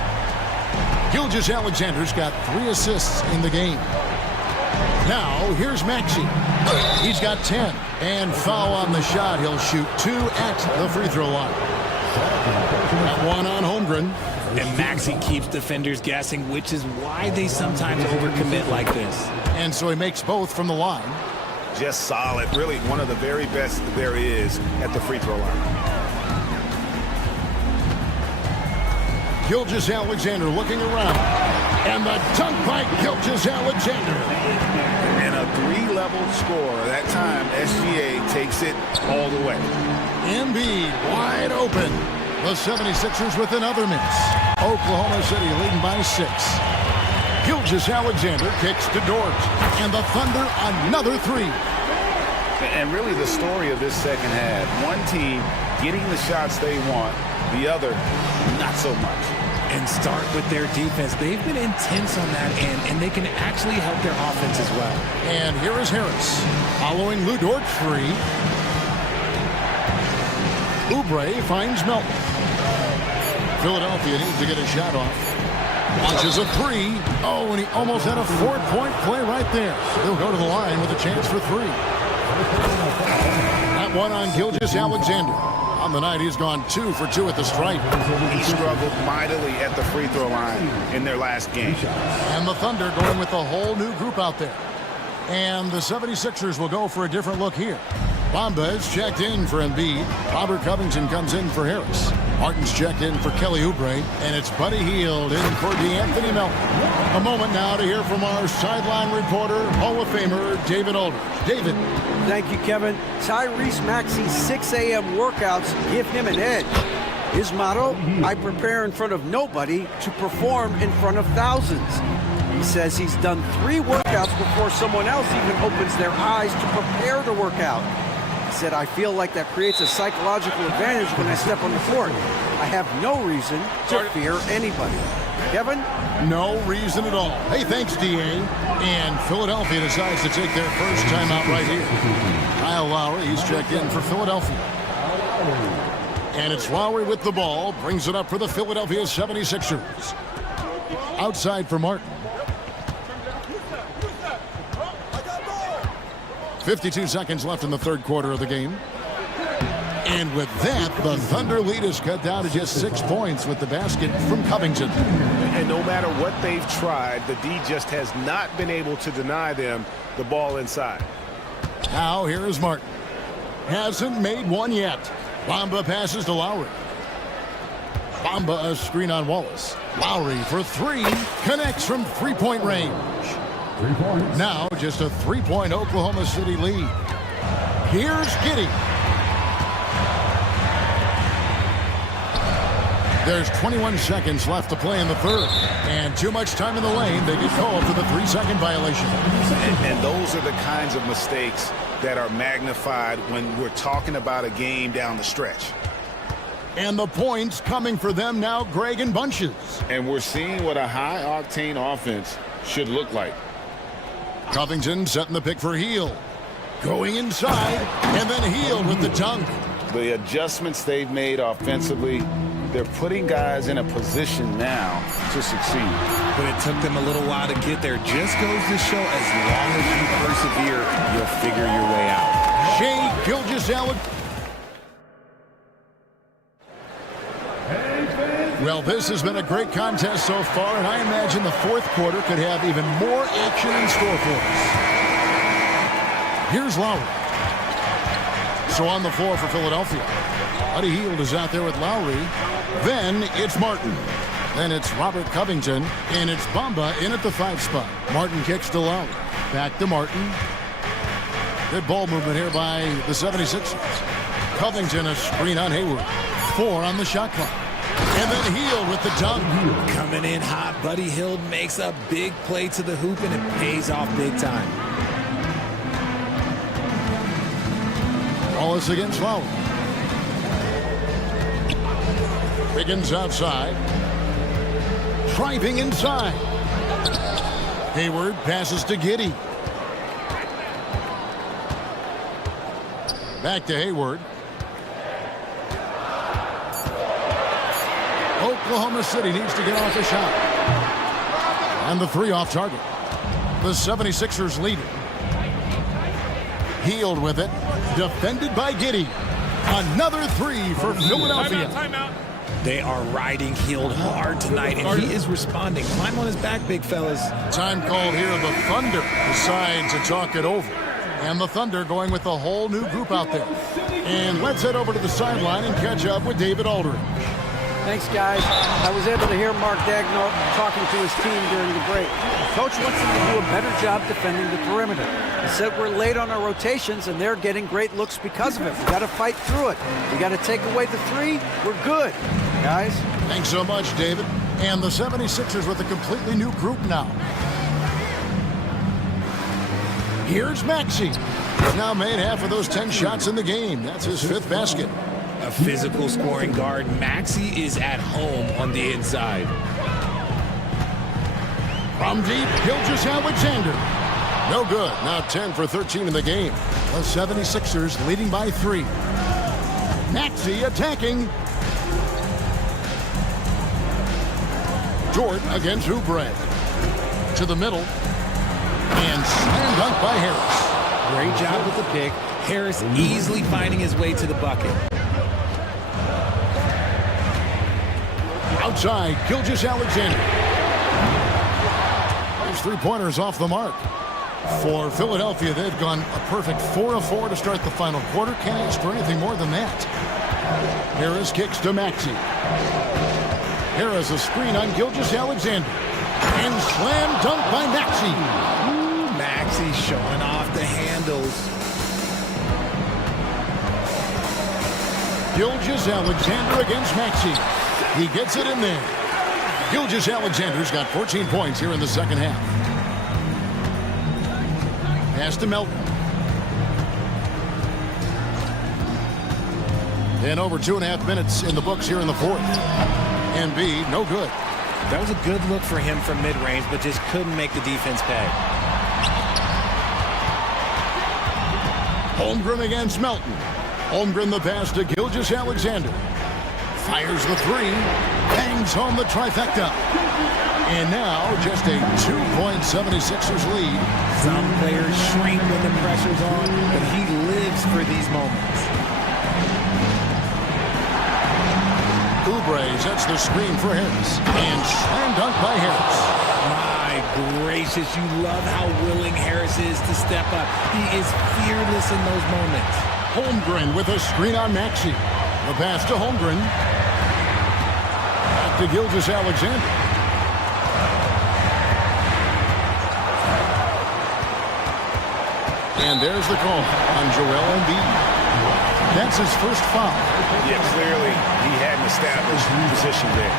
Gilgeous-Alexander's got 3 assists in the game. Now, here's Maxi. He's got 10. And foul on the shot. He'll shoot 2 at the free throw line. That one on Holmgren. And Maxi keeps defenders guessing, which is why they sometimes overcommit like this. And so he makes both from the line. Just solid. Really one of the very best there is at the free throw line. Gilgeous-Alexander looking around. And the dunk by Gilgeous-Alexander. And a 3-level score. That time, SGA takes it all the way. Embiid wide open. The 76ers with another miss. Oklahoma City leading by 6. Gilgeous-Alexander kicks to Dort. And the Thunder another 3. And really the story of this second half. One team getting the shots they want. The other, not so much. And start with their defense. They've been intense on that end, and they can actually help their offense as well. And here is Harris following Lou Dort's 3. Oubre finds Melton. Philadelphia needs to get a shot off. Launches a 3. Oh, and he almost had a 4-point play right there. He'll go to the line with a chance for 3. That one on Gilgeous-Alexander. On the night, he's gone 2 for 2 at the stripe. He struggled mightily at the free throw line in their last game. And the Thunder going with a whole new group out there. And the 76ers will go for a different look here. Bamba is checked in for Embiid. Robert Covington comes in for Harris. Martin's checked in for Kelly Oubre. And it's Buddy Hield in for DeAnthony Melton. A moment now to hear from our sideline reporter, Hall of Famer David Aldridge. David. Thank you, Kevin. Tyrese Maxey's 6 a.m. workouts give him an edge. His motto, I prepare in front of nobody to perform in front of thousands. He says he's done 3 workouts before someone else even opens their eyes to prepare to work out. He said, I feel like that creates a psychological advantage when I step on the court. I have no reason to fear anybody. Kevin? No reason at all. Hey, thanks, D.A. And Philadelphia decides to take their first timeout right here. Kyle Lowry, he's checked in for Philadelphia. And it's Lowry with the ball, brings it up for the Philadelphia 76ers. Outside for Martin. 52 seconds left in the third quarter of the game. And with that, the Thunder lead is cut down to just 6 points with the basket from Covington. And no matter what they've tried, the D just has not been able to deny them the ball inside. Now here is Martin. Hasn't made one yet. Bamba passes to Lowry. Bamba a screen on Wallace. Lowry for 3. Connects from three-point range. 3 points. Now just a 3-point Oklahoma City lead. Here's Giddey. There's 21 seconds left to play in the third. And too much time in the lane. They get called for the 3-second violation. And those are the kinds of mistakes that are magnified when we're talking about a game down the stretch. And the points coming for them now, Greg, in bunches. And we're seeing what a high-octane offense should look like. Covington setting the pick for Hield. Going inside, and then Hield with the dunk. The adjustments they've made offensively, they're putting guys in a position now to succeed. But it took them a little while to get there. Just goes to show, as long as you persevere, you'll figure your way out. Shea Gilgeous-Alexander. Well, this has been a great contest so far, and I imagine the fourth quarter could have even more action in store for us. Here's Lowry. So on the floor for Philadelphia. Buddy Hield is out there with Lowry. Then it's Martin. Then it's Robert Covington, and it's Bamba in at the 5 spot. Martin kicks to Lowe. Back to Martin. Good ball movement here by the 76ers. Covington, a screen on Hayward. 4 on the shot clock. And then Hield with the dunk. Coming in hot, Buddy Hield makes a big play to the hoop, and it pays off big time. Wallace against Lowe. Wiggins outside. Driving inside. Hayward passes to Giddey. Back to Hayward. Oklahoma City needs to get off a shot. And the 3 off target. The 76ers lead it. Hield with it. Defended by Giddey. Another 3 for Philadelphia. Timeout. They are riding Hield hard tonight, and he is responding. Climb on his back, big fellas. Time called here. The Thunder decide to talk it over. And the Thunder going with a whole new group out there. And let's head over to the sideline and catch up with David Aldridge. Thanks, guys. I was able to hear Mark Daigneault talking to his team during the break. Coach wants them to do a better job defending the perimeter. He said we're late on our rotations, and they're getting great looks because of it. We got to fight through it. We got to take away the 3. We're good, guys. Thanks so much, David. And the 76ers with a completely new group now. Here's Maxey. He's now made half of those 10 shots in the game. That's his 5th basket. A physical scoring guard, Maxey is at home on the inside. From deep, Gilgeous-Alexander. No good. Now 10 for 13 in the game. The 76ers leading by 3. Maxey attacking. Jordan against Oubre. To the middle. And slam dunk by Harris. Great job with the pick. Harris easily finding his way to the bucket. Outside, Gilgeous-Alexander. His 3-pointers off the mark. For Philadelphia, they've gone a perfect 4 of 4 to start the final quarter. Can't ask for anything more than that. Harris kicks to Maxey. Harris a screen on Gilgeous-Alexander. And slam dunk by Maxey. Ooh, Maxey showing off the handles. Gilgeous-Alexander against Maxey. He gets it in there. Gilgeous-Alexander's got 14 points here in the second half. Pass to Melton. And over 2.5 minutes in the books here in the 4th. Embiid, no good. That was a good look for him from mid-range, but just couldn't make the defense pay. Holmgren against Melton. Holmgren the pass to Gilgeous-Alexander. Fires the 3. Bangs home the trifecta. And now just a 2-point 76ers lead. Some players shrink when the pressure's on, but he lives for these moments. Oubre sets the screen for Harris. And slam dunk by Harris. My gracious, you love how willing Harris is to step up. He is fearless in those moments. Holmgren with a screen on Maxey. The pass to Holmgren. Back to Gilgeous-Alexander. And there's the call on Joel Embiid. That's his first foul. Yeah, clearly he had an established position there.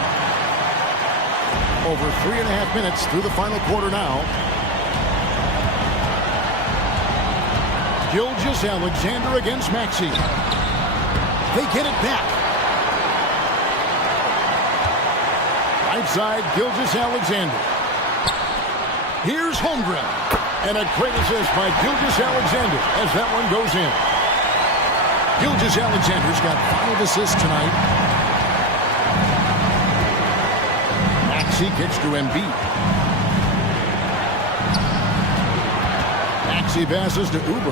Over 3.5 minutes through the final quarter now. Gilgeous-Alexander against Maxey. They get it back. Right side, Gilgeous-Alexander. Here's Holmgren. And a great assist by Gilgeous-Alexander as that one goes in. Gilgeous-Alexander's got 5 assists tonight. Maxey kicks to Embiid. Maxey passes to Oubre.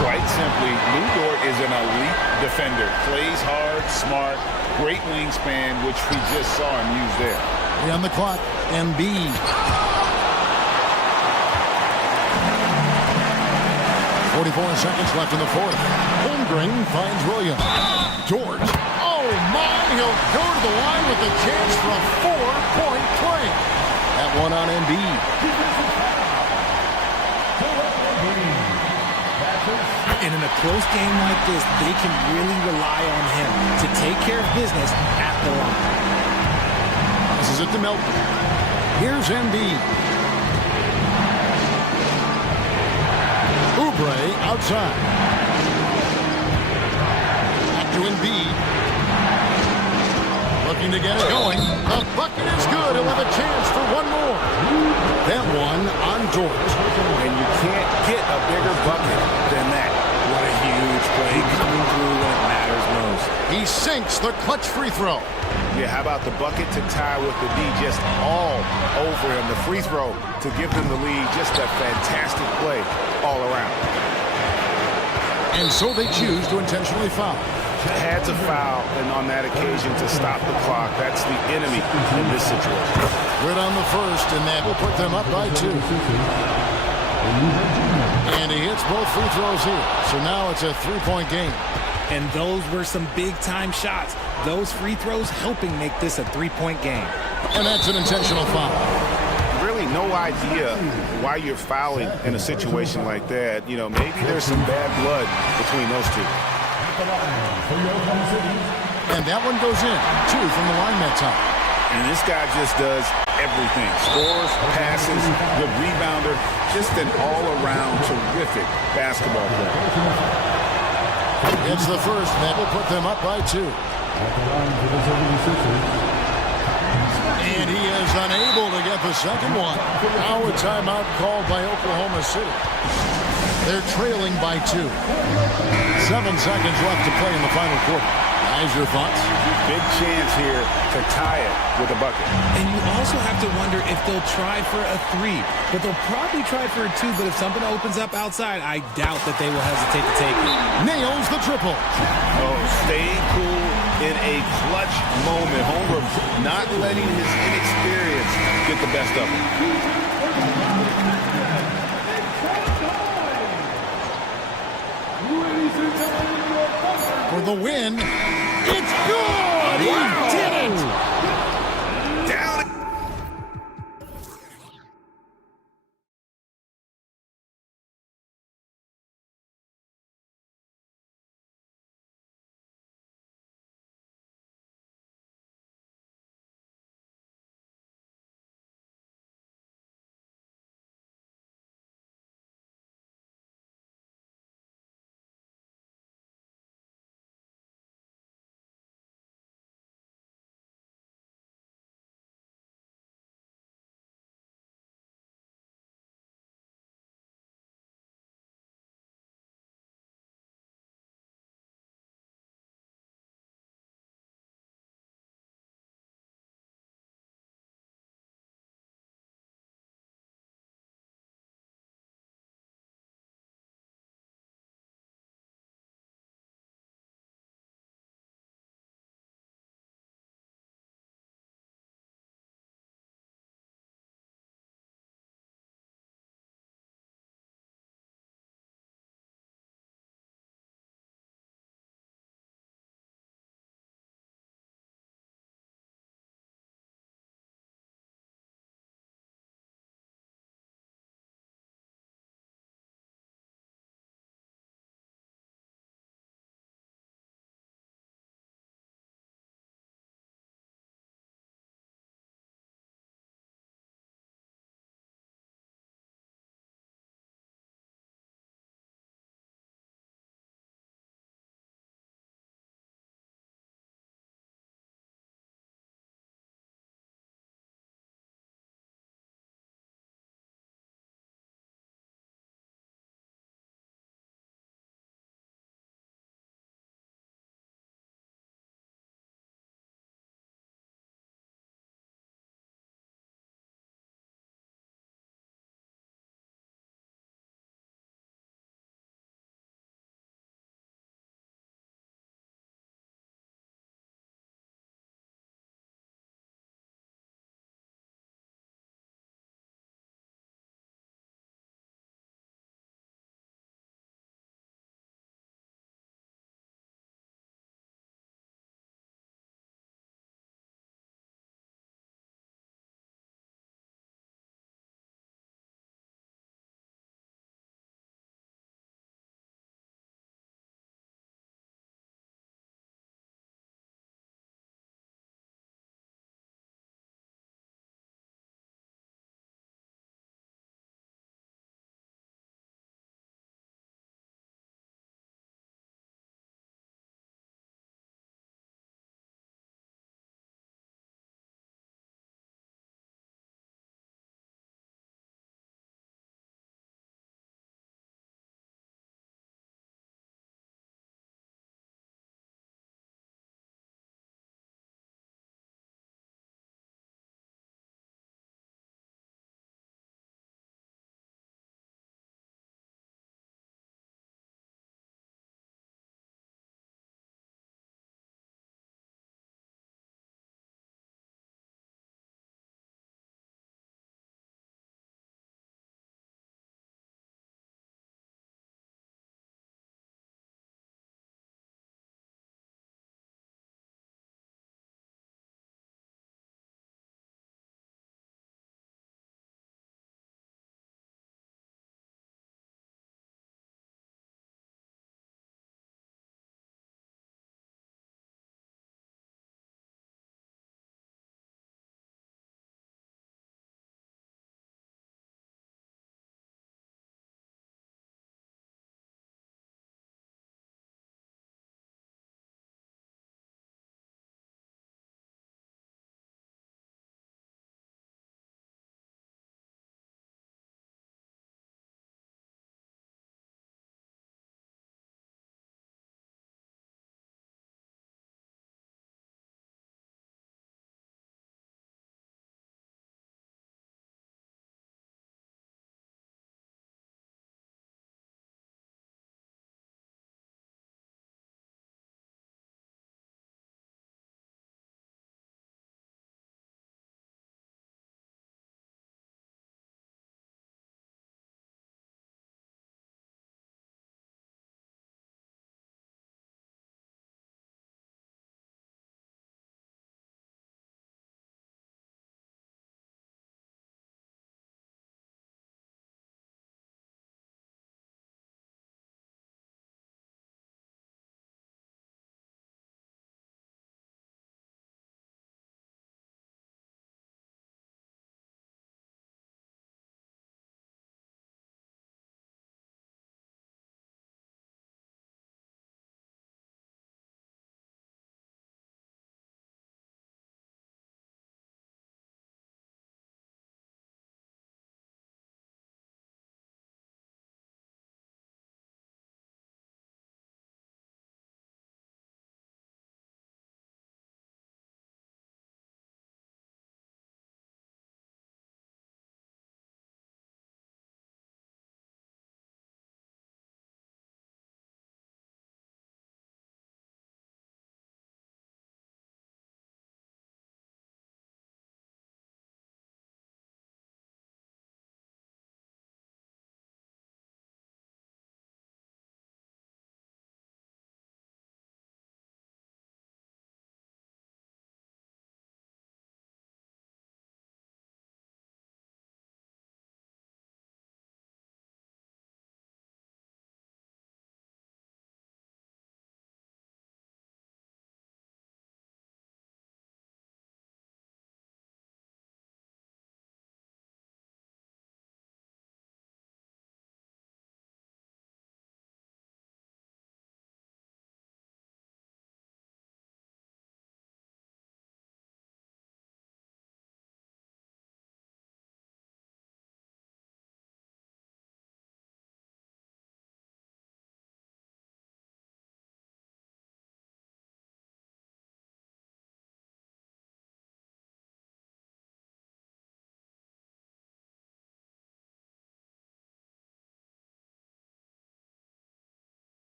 Quite simply, Lou Dort is an elite defender. Plays hard, smart, great wingspan, which we just saw him use there. On the clock, Embiid. 44 seconds left in the 4th. Holmgren finds Williams. Dort. Oh, my And he'll go to the line with a chance for a 4-point play. That one on Embiid. And in a close game like this, they can really rely on him to take care of business at the line. This is it to Melton. Here's Embiid. Oubre outside. Back to Embiid. Looking to get it going. The bucket is good. He'll have a chance for one more. That one on Dort. And you can't get a bigger bucket than that. What a huge play coming through when it matters most. He sinks the clutch free throw. Yeah, how about the bucket to tie with the D just all over him? The free throw to give them the lead. Just a fantastic play all around. And so they choose to intentionally foul. Had to foul, and on that occasion to stop the clock. That's the enemy in this situation. Good on the first, and that will put them up by 2. And he hits both free throws here. So now it's a 3-point game. And those were some big-time shots. Those free throws helping make this a 3-point game. And that's an intentional foul. Really no idea why you're fouling in a situation like that. You know, maybe there's some bad blood between those two. And that one goes in. 2 from the line that time. And this guy just does everything. Scores, passes, good rebounder. Just an all-around terrific basketball player. It's the first, and that will put them up by 2. And he is unable to get the second one. Now a timeout called by Oklahoma City. They're trailing by 2. 7 seconds left to play in the final quarter. Guys, your thoughts? Big chance here to tie it with a bucket. And you also have to wonder if they'll try for a 3. But they'll probably try for a 2. But if something opens up outside, I doubt that they will hesitate to take it. Nails the triple. Oh, staying cool in a clutch moment. Holmgren not letting his inexperience get the best of him. For the win, it's good! He did it!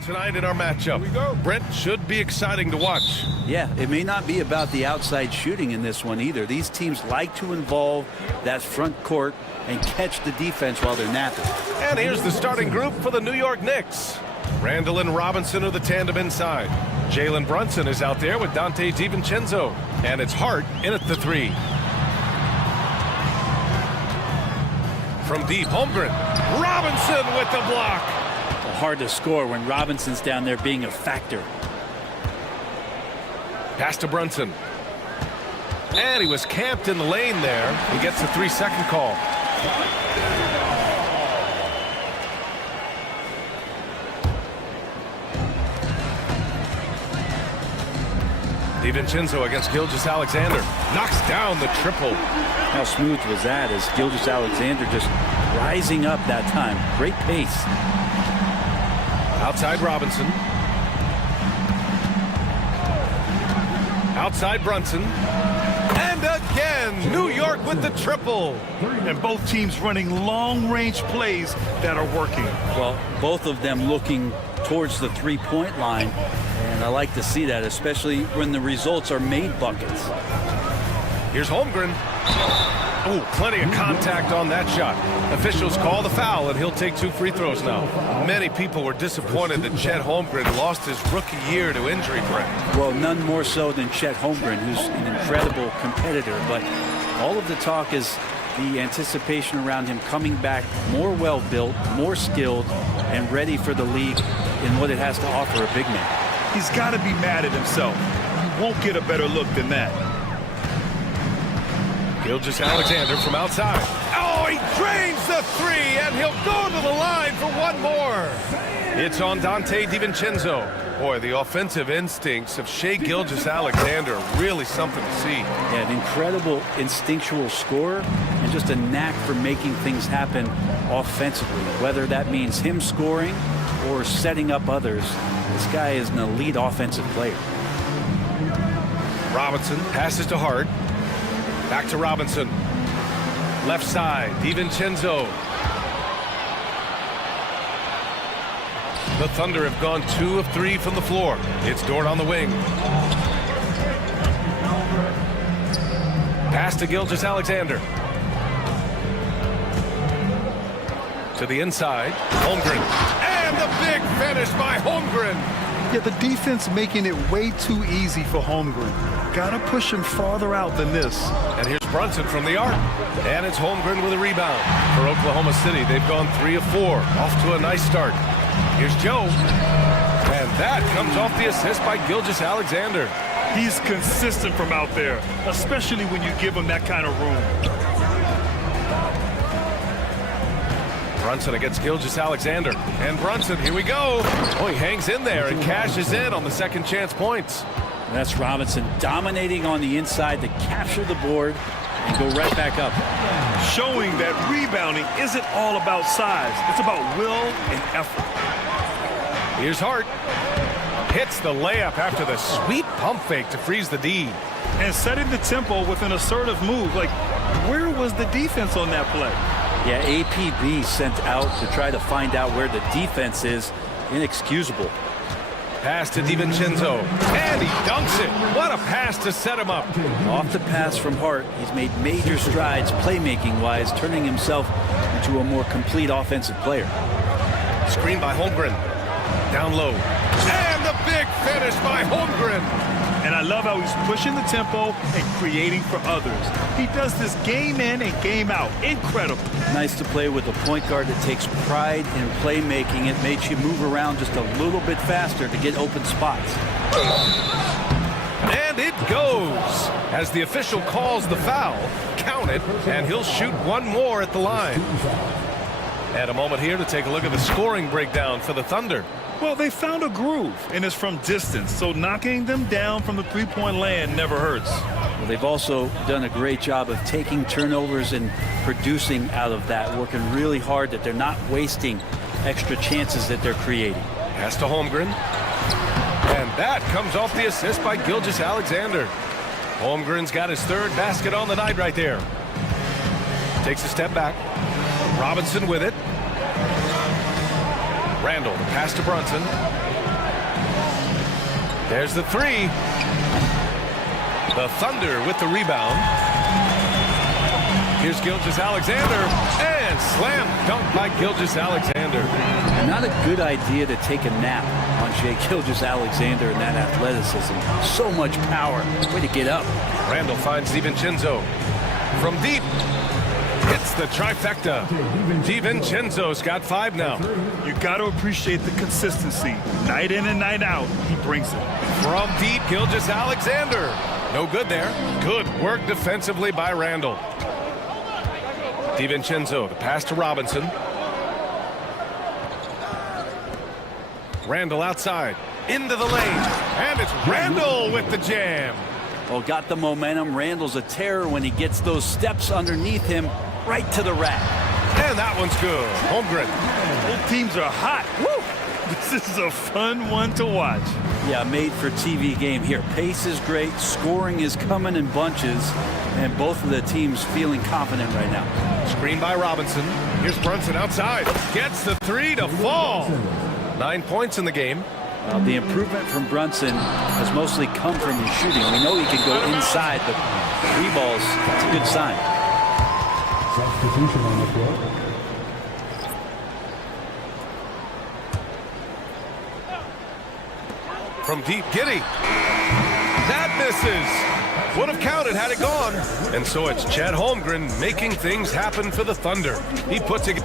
Tonight in our matchup, Brent, should be exciting to watch. Yeah, it may not be about the outside shooting in this one either. These teams like to involve that front court and catch the defense while they're napping. And here's the starting group for the New York Knicks. Randall and Robinson are the tandem inside. Jalen Brunson is out there with Dante DiVincenzo. And it's Hart in at the 3. From deep, Holmgren. Robinson with the block. Hard to score when Robinson's down there being a factor. Pass to Brunson. And he was camped in the lane there. He gets a 3-second call. DiVincenzo against Gilgeous-Alexander. Knocks down the triple. How smooth was that as Gilgeous-Alexander just rising up that time. Great pace. Outside Robinson. Outside Brunson. And again, New York with the triple. And both teams running long-range plays that are working. Well, both of them looking towards the three-point line. And I like to see that, especially when the results are made buckets. Here's Holmgren. Ooh, plenty of contact on that shot. Officials call the foul, and he'll take 2 free throws now. Many people were disappointed that Chet Holmgren lost his rookie year to injury, Brent. Well, none more so than Chet Holmgren, who's an incredible competitor. But all of the talk is the anticipation around him coming back more well-built, more skilled, and ready for the league in what it has to offer a big man. He's got to be mad at himself. You won't get a better look than that. Gilgeous-Alexander from outside. Oh, he drains the 3, and he'll go to the line for one more. It's on Dante DiVincenzo. Boy, the offensive instincts of Shai Gilgeous-Alexander, really something to see. Yeah, an incredible instinctual scorer and just a knack for making things happen offensively, whether that means him scoring or setting up others. This guy is an elite offensive player. Robinson passes to Hart. Back to Robinson. Left side, DiVincenzo. The Thunder have gone 2 of 3 from the floor. It's Dort on the wing. Pass to Gilgeous-Alexander. To the inside, Holmgren. And the big finish by Holmgren. Yeah, the defense making it way too easy for Holmgren. Gotta push him farther out than this. And here's Brunson from the arc. And it's Holmgren with a rebound. For Oklahoma City, they've gone 3 of 4. Off to a nice start. Here's Joe. And that comes off the assist by Gilgeous-Alexander. He's consistent from out there, especially when you give him that kind of room. Brunson against Gilgeous-Alexander. And Brunson, here we go. Oh, he hangs in there and cashes in on the second chance points. And that's Robinson dominating on the inside to capture the board and go right back up. Showing that rebounding isn't all about size. It's about will and effort. Here's Hart. Hits the layup after the sweet pump fake to freeze the D. And setting the tempo with an assertive move. Like, where was the defense on that play? Yeah, APB sent out to try to find out where the defense is. Inexcusable. Pass to DiVincenzo. And he dunks it. What a pass to set him up. Off the pass from Hart, he's made major strides playmaking-wise, turning himself into a more complete offensive player. Screen by Holmgren. Down low. And the big finish by Holmgren. And I love how he's pushing the tempo and creating for others. He does this game in and game out. Incredible. Nice to play with a point guard that takes pride in playmaking. It makes you move around just a little bit faster to get open spots. And it goes. As the official calls the foul, count it, and he'll shoot one more at the line. And a moment here to take a look at the scoring breakdown for the Thunder. Well, they found a groove, and it's from distance, so knocking them down from the three-point land never hurts. Well, they've also done a great job of taking turnovers and producing out of that, working really hard that they're not wasting extra chances that they're creating. Pass to Holmgren. And that comes off the assist by Gilgeous-Alexander. Holmgren's got his 3rd basket on the night right there. Takes a step back. Robinson with it. Randall, the pass to Brunson. There's the three. The Thunder with the rebound. Here's Gilgeous-Alexander, and slam dunk by Gilgeous-Alexander. Not a good idea to take a nap on Shai Gilgeous-Alexander and that athleticism. So much power. Way to get up. Randall finds DiVincenzo from deep. Hits the trifecta. DiVincenzo's got 5 now. You got to appreciate the consistency. Night in and night out, he brings it. From deep, Gilgeous-Alexander. No good there. Good work defensively by Randall. DiVincenzo, the pass to Robinson. Randall outside, into the lane, and it's Randall with the jam. Well, got the momentum. Randall's a terror when he gets those steps underneath him, right to the rack. And that one's good. Holmgren. Both teams are hot. Woo! This is a fun one to watch. Yeah, made for TV game here. Pace is great, scoring is coming in bunches, and both of the teams feeling confident right now. Screen by Robinson. Here's Brunson outside. Gets the 3 to fall. 9 points in the game. The improvement from Brunson has mostly come from his shooting. We know he can go inside, but 3 balls, it's a good sign. Substitution on the floor. From deep, Giddey. That misses. Would have counted had it gone. And so it's Chet Holmgren making things happen for the Thunder. He puts it.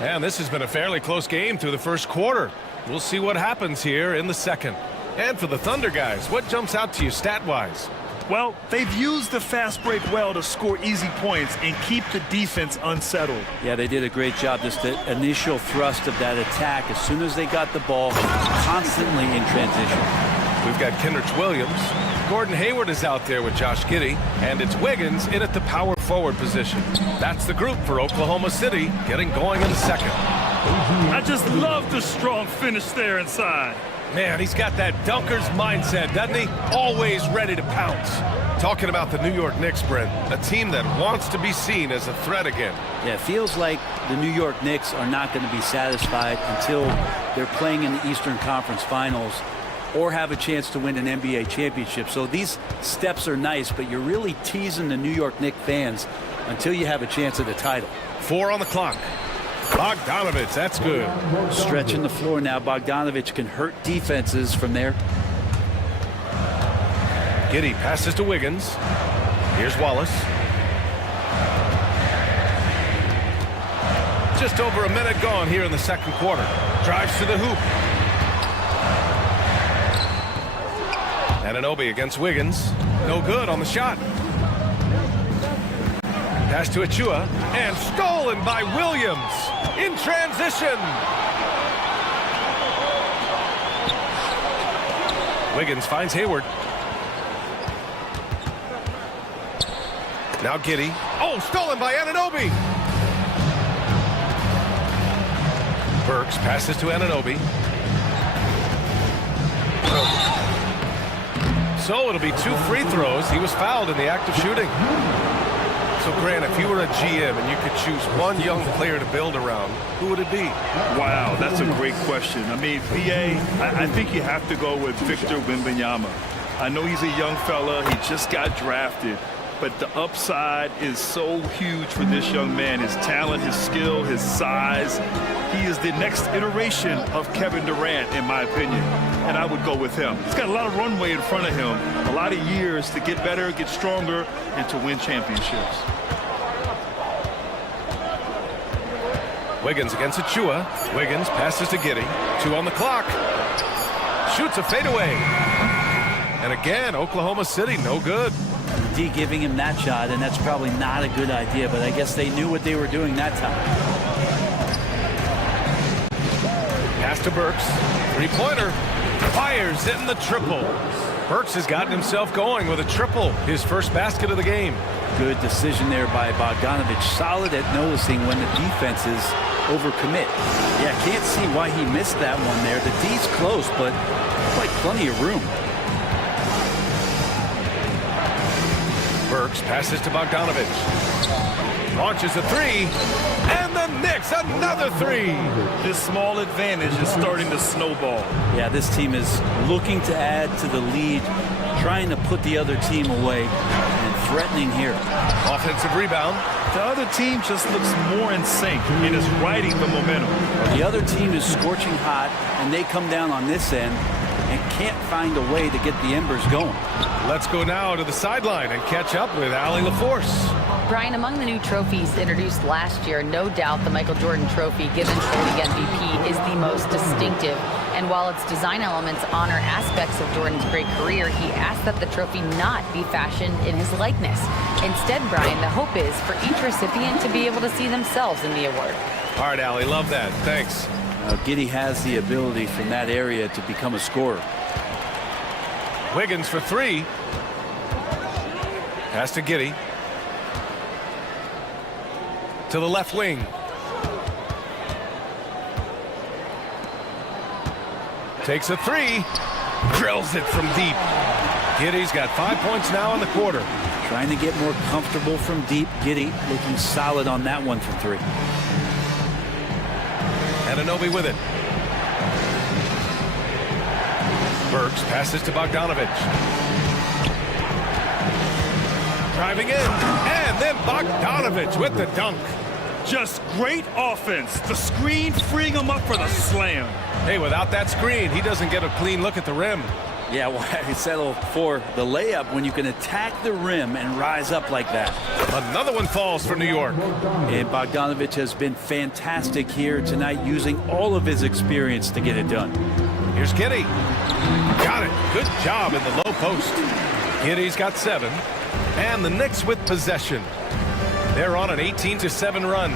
And this has been a fairly close game through the first quarter. We'll see what happens here in the second. And for the Thunder guys, what jumps out to you stat-wise? Well, they've used the fast break well to score easy points and keep the defense unsettled. Yeah, they did a great job. Just the initial thrust of that attack, as soon as they got the ball, constantly in transition. We've got Kenrich Williams. Gordon Hayward is out there with Josh Giddey, and it's Wiggins in at the power forward position. That's the group for Oklahoma City, getting going in the second. I just love the strong finish there inside. Man, he's got that dunker's mindset, doesn't he? Always ready to pounce. Talking about the New York Knicks, Brent, a team that wants to be seen as a threat again. Yeah, it feels like the New York Knicks are not going to be satisfied until they're playing in the Eastern Conference Finals or have a chance to win an NBA championship. So these steps are nice, but you're really teasing the New York Knicks fans until you have a chance at the title. 4 on the clock. Bogdanovich, that's good. Stretching the floor now. Bogdanovich can hurt defenses from there. Giddey passes to Wiggins. Here's Wallace. Just over a minute gone here in the second quarter. Drives to the hoop. Anunoby against Wiggins. No good on the shot. Pass to Achua, and stolen by Williams in transition. Wiggins finds Hayward. Now Giddey. Oh, stolen by Anunoby. Burks passes to Anunoby. So it'll be 2 free throws. He was fouled in the act of shooting. So, Grant, if you were a GM and you could choose one young player to build around, who would it be? Wow, that's a great question. I mean, BA, I think you have to go with Victor Wembanyama. I know he's a young fella. He just got drafted. But the upside is so huge for this young man. His talent, his skill, his size. He is the next iteration of Kevin Durant, in my opinion. And I would go with him. He's got a lot of runway in front of him. A lot of years to get better, get stronger, and to win championships. Wiggins against Achua. Wiggins passes to Giddey. 2 on the clock. Shoots a fadeaway. And again, Oklahoma City, no good. D giving him that shot, and that's probably not a good idea, but I guess they knew what they were doing that time. Pass to Burks. 3-pointer. Fires in the triple. Burks has gotten himself going with a triple. His first basket of the game. Good decision there by Bogdanovich. Solid at noticing when the defenses overcommit. Yeah, can't see why he missed that one there. The D's close, but quite plenty of room. Burks passes to Bogdanovich. Launches a three. And the Knicks, another three. This small advantage is starting to snowball. Yeah, this team is looking to add to the lead, trying to put the other team away, and threatening here. Offensive rebound. The other team just looks more in sync and is riding the momentum. The other team is scorching hot, and they come down on this end and can't find a way to get the embers going. Let's go now to the sideline and catch up with Allie LaForce. Brian, among the new trophies introduced last year, no doubt the Michael Jordan Trophy, given for the MVP, is the most distinctive. And while its design elements honor aspects of Jordan's great career, he asked that the trophy not be fashioned in his likeness. Instead, Brian, the hope is for each recipient to be able to see themselves in the award. All right, Allie, love that. Thanks. Giddey has the ability from that area to become a scorer. Wiggins for three. Pass to Giddey. To the left wing. Takes a three. Drills it from deep. Giddey's got 5 points now in the quarter. Trying to get more comfortable from deep. Giddey looking solid on that one from three. Anunoby with it. Burks passes to Bogdanovich. Driving in. And then Bogdanovich with the dunk. Just great offense. The screen freeing him up for the slam. Hey, without that screen, he doesn't get a clean look at the rim. Yeah, why settle for the layup when you can attack the rim and rise up like that? Another one falls for New York. And Bogdanovich has been fantastic here tonight, using all of his experience to get it done. Here's Giddey. Got it. Good job in the low post. Giddey's got 7. And the Knicks with possession. They're on an 18-7 run.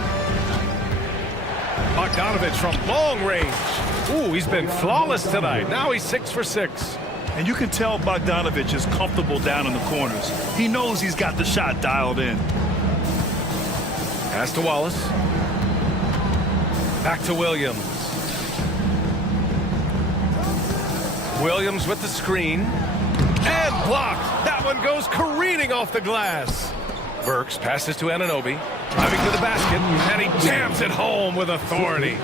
Bogdanovich from long range. Ooh, he's been flawless tonight. Now he's 6 for 6. And you can tell Bogdanovich is comfortable down in the corners. He knows he's got the shot dialed in. Pass to Wallace. Back to Williams. Williams with the screen. And blocked. That one goes careening off the glass. Burks passes to Anunoby. Driving to the basket. And he jams it home with authority.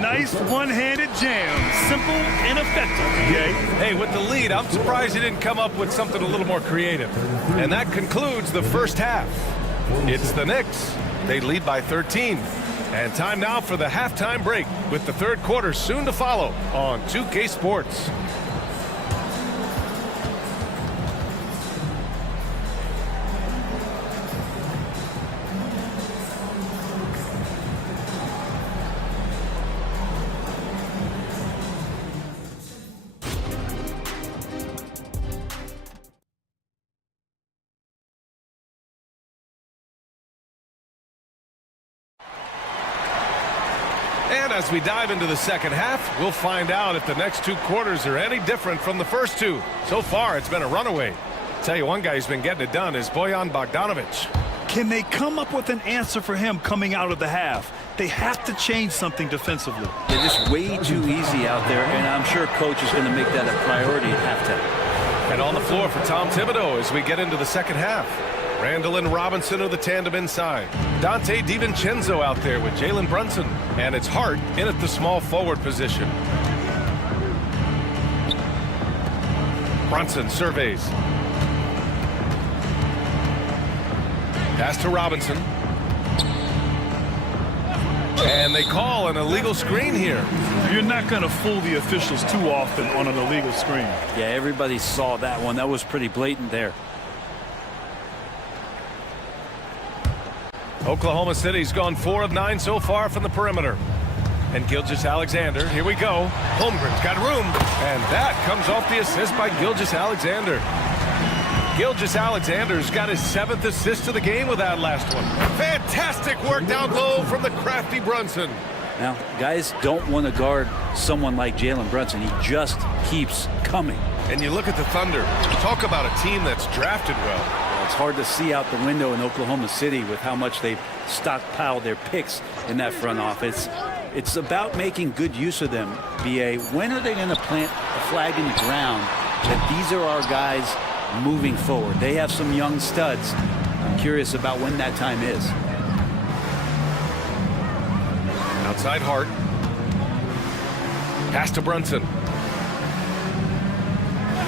Nice one-handed jam. Simple and effective. Yay. Hey, with the lead, I'm surprised he didn't come up with something a little more creative. And that concludes the first half. It's the Knicks. They lead by 13. And time now for the halftime break, with the third quarter soon to follow on 2K Sports. And as we dive into the second half, we'll find out if the next 2 quarters are any different from the first 2. So far, it's been a runaway. Tell you one guy who's been getting it done is Bojan Bogdanović. Can they come up with an answer for him coming out of the half? They have to change something defensively. They're just way too easy out there, and I'm sure coach is going to make that a priority at halftime. And on the floor for Tom Thibodeau as we get into the second half. Randall and Robinson are the tandem inside. Dante DiVincenzo out there with Jalen Brunson. And it's Hart in at the small forward position. Brunson surveys. Pass to Robinson. And they call an illegal screen here. You're not going to fool the officials too often on an illegal screen. Yeah, everybody saw that one. That was pretty blatant there. Oklahoma City's gone 4 of 9 so far from the perimeter. And Gilgeous-Alexander, here we go. Holmgren's got room. And that comes off the assist by Gilgeous-Alexander. Gilgeous-Alexander's got his 7th assist of the game with that last one. Fantastic work down low from the crafty Brunson. Now, guys don't want to guard someone like Jalen Brunson. He just keeps coming. And you look at the Thunder. Talk about a team that's drafted well. It's hard to see out the window in Oklahoma City with how much they've stockpiled their picks in that front office. It's about making good use of them, BA. When are they going to plant a flag in the ground that these are our guys moving forward? They have some young studs. I'm curious about when that time is. Outside Hart. Pass to Brunson.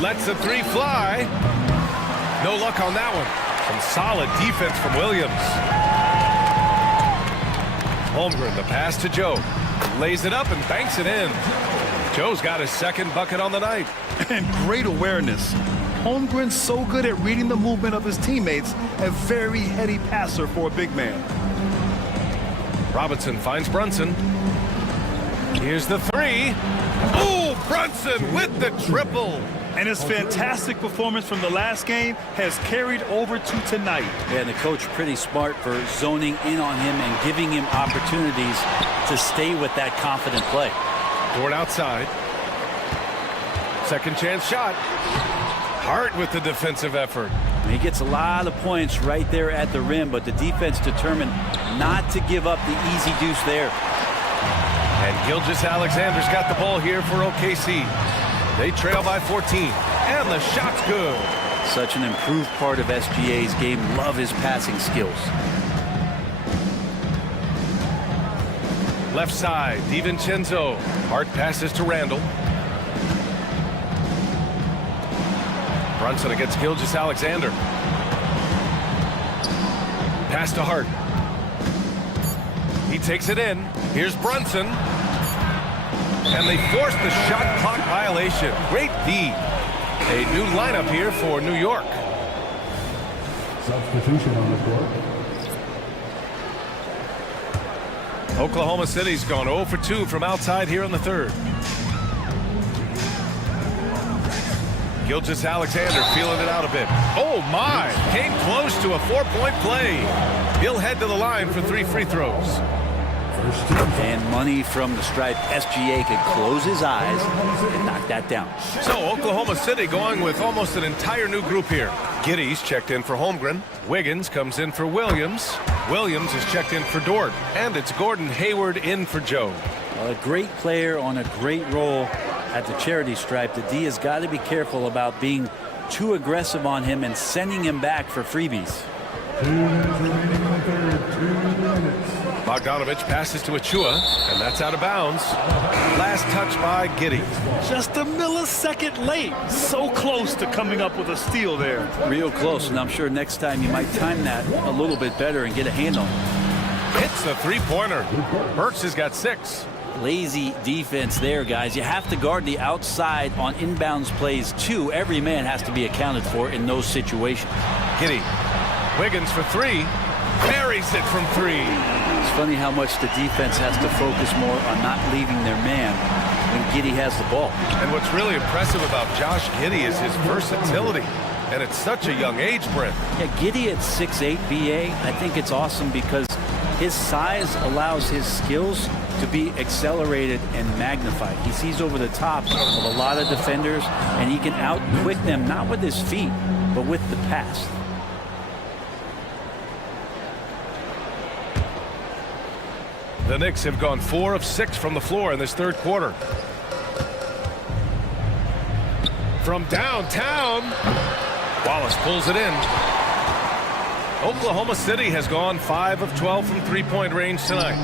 Lets the three fly. No luck on that one. Some solid defense from Williams. Holmgren, the pass to Joe. Lays it up and banks it in. Joe's got his second bucket on the night. And great awareness. Holmgren's so good at reading the movement of his teammates. A very heady passer for a big man. Robinson finds Brunson. Here's the three. Oh, Brunson with the triple. And his fantastic performance from the last game has carried over to tonight. Yeah, and the coach pretty smart for zoning in on him and giving him opportunities to stay with that confident play. Dort outside. Second chance shot. Hart with the defensive effort. And he gets a lot of points right there at the rim, but the defense determined not to give up the easy deuce there. And Gilgeous-Alexander's got the ball here for OKC. They trail by 14, and the shot's good. Such an improved part of SGA's game. Love his passing skills. Left side, DiVincenzo. Hart passes to Randall. Brunson against Gilgeous-Alexander. Pass to Hart. He takes it in. Here's Brunson. And they force the shot clock violation. Great D. A new lineup here for New York. Substitution on the court. Oklahoma City's gone 0 for 2 from outside here in the third. Gilgeous-Alexander feeling it out a bit. Oh my! Came close to a 4-point play. He'll head to the line for 3 free throws. And money from the stripe. SGA could close his eyes and knock that down. So Oklahoma City going with almost an entire new group here. Giddey's checked in for Holmgren. Wiggins comes in for Williams. Williams is checked in for Dort. And it's Gordon Hayward in for Joe. A great player on a great role at the charity stripe. The D has got to be careful about being too aggressive on him and sending him back for freebies. 2 minutes remaining in the third. 2 minutes. Bogdanovich passes to Achua, and that's out of bounds. Last touch by Giddey. Just a millisecond late. So close to coming up with a steal there. Real close, and I'm sure next time you might time that a little bit better and get a handle. Hits the three-pointer. Burks has got 6. Lazy defense there, guys. You have to guard the outside on inbounds plays, too. Every man has to be accounted for in those situations. Giddey. Wiggins for 3. Buries it from 3. It's funny how much the defense has to focus more on not leaving their man when Giddey has the ball. And what's really impressive about Josh Giddey is his versatility. And at such a young age, Brent. Yeah, Giddey at 6'8", BA, I think it's awesome because his size allows his skills to be accelerated and magnified. He sees over the top of a lot of defenders, and he can out-quick them, not with his feet, but with the pass. The Knicks have gone 4 of 6 from the floor in this third quarter. From downtown, Wallace pulls it in. Oklahoma City has gone 5 of 12 from three-point range tonight.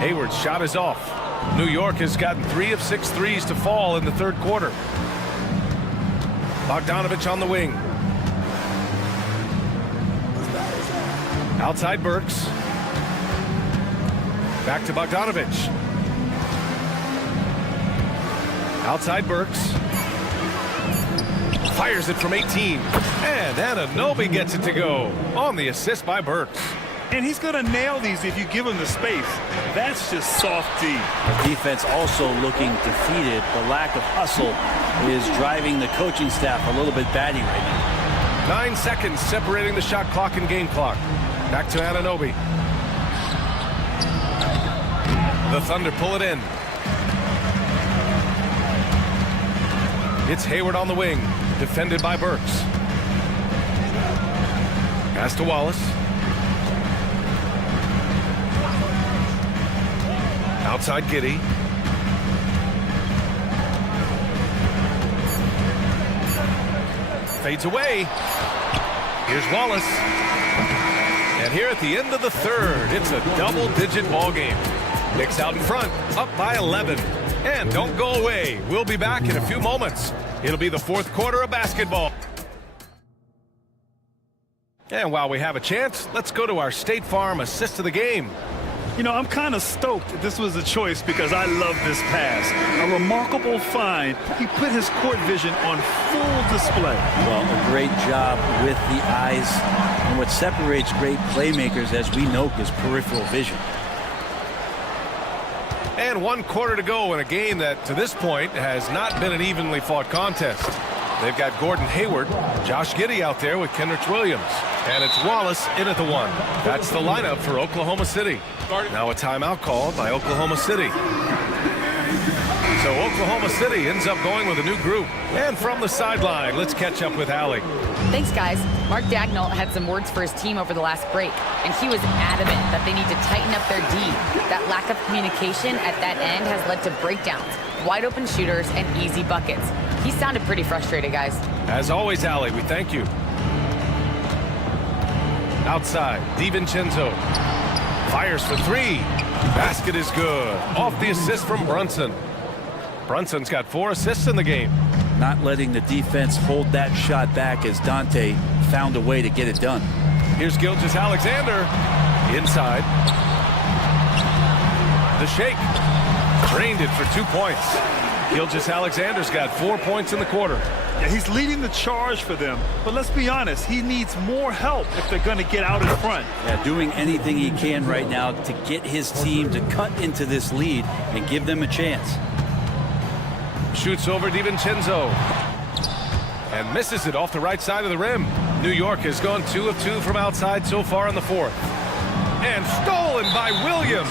Hayward's shot is off. New York has gotten 3 of 6 threes to fall in the third quarter. Bogdanovich on the wing. Outside Burks. Back to Bogdanovich. Outside Burks. Fires it from 18. And Anunoby gets it to go on the assist by Burks. And he's going to nail these if you give him the space. That's just soft D. The defense also looking defeated. The lack of hustle is driving the coaching staff a little bit batty right now. 9 seconds separating the shot clock and game clock. Back to Anunoby. The Thunder pull it in. It's Hayward on the wing, defended by Burks. Pass to Wallace. Outside Giddey. Fades away. Here's Wallace. And here at the end of the third, it's a double-digit ball game. Knicks out in front, up by 11. And don't go away. We'll be back in a few moments. It'll be the fourth quarter of basketball. And while we have a chance, let's go to our State Farm assist of the game. You know, I'm kind of stoked that this was a choice because I love this pass. A remarkable find. He put his court vision on full display. Well, a great job with the eyes. And what separates great playmakers, as we know, is peripheral vision. And 1 quarter to go in a game that, to this point, has not been an evenly fought contest. They've got Gordon Hayward, Josh Giddey out there with Kenrich Williams. And it's Wallace in at the 1. That's the lineup for Oklahoma City. Now a timeout called by Oklahoma City. So Oklahoma City ends up going with a new group. And from the sideline, let's catch up with Allie. Thanks, guys. Mark Dagnall had some words for his team over the last break, and he was adamant that they need to tighten up their D. That lack of communication at that end has led to breakdowns, wide open shooters, and easy buckets. He sounded pretty frustrated, guys. As always, Allie, we thank you. Outside, DiVincenzo fires for 3. Basket is good. Off the assist from Brunson. Brunson's got 4 assists in the game. Not letting the defense hold that shot back as Dante found a way to get it done. Here's Gilgeous-Alexander inside. The shake. Drained it for 2 points. Gilgeous-Alexander's got 4 points in the quarter. Yeah, he's leading the charge for them. But let's be honest, he needs more help if they're going to get out in front. Yeah, doing anything he can right now to get his team to cut into this lead and give them a chance. Shoots over DiVincenzo. And misses it off the right side of the rim. New York has gone 2 of 2 from outside so far in the 4th. And stolen by Williams.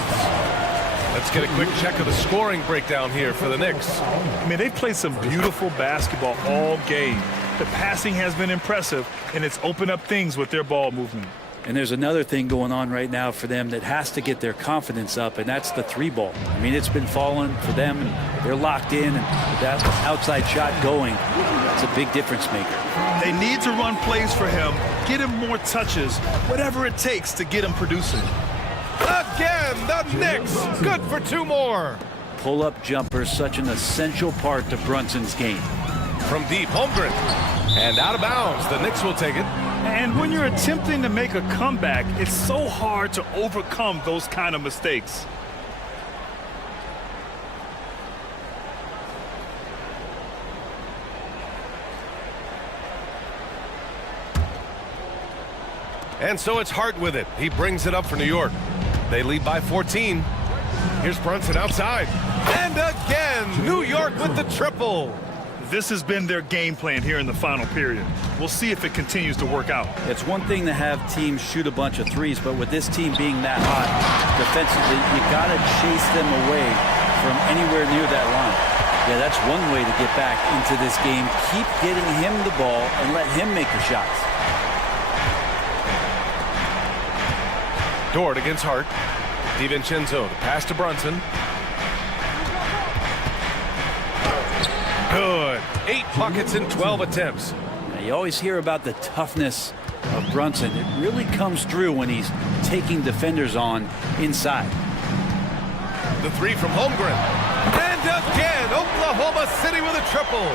Let's get a quick check of the scoring breakdown here for the Knicks. I mean, they've played some beautiful basketball all game. The passing has been impressive, and it's opened up things with their ball movement. And there's another thing going on right now for them that has to get their confidence up, and that's the 3 ball. I mean, it's been falling for them, and they're locked in, and with that outside shot going, it's a big difference maker. They need to run plays for him, get him more touches, whatever it takes to get him producing. Again, the Knicks, good for 2 more. Pull-up jumper, such an essential part to Brunson's game. From deep, Holmgren. And out of bounds, the Knicks will take it. And when you're attempting to make a comeback, it's so hard to overcome those kind of mistakes. And so it's Hart with it. He brings it up for New York. They lead by 14. Here's Brunson outside. And again, New York with the triple. This has been their game plan here in the final period. We'll see if it continues to work out. It's one thing to have teams shoot a bunch of threes, but with this team being that hot defensively, you got to chase them away from anywhere near that line. Yeah, that's one way to get back into this game. Keep getting him the ball and let him make the shots. Dort against Hart. DiVincenzo, the pass to Brunson. Good. 8 buckets in 12 attempts. Now, you always hear about the toughness of Brunson. It really comes through when he's taking defenders on inside. The 3 from Holmgren. And again, Oklahoma City with a triple.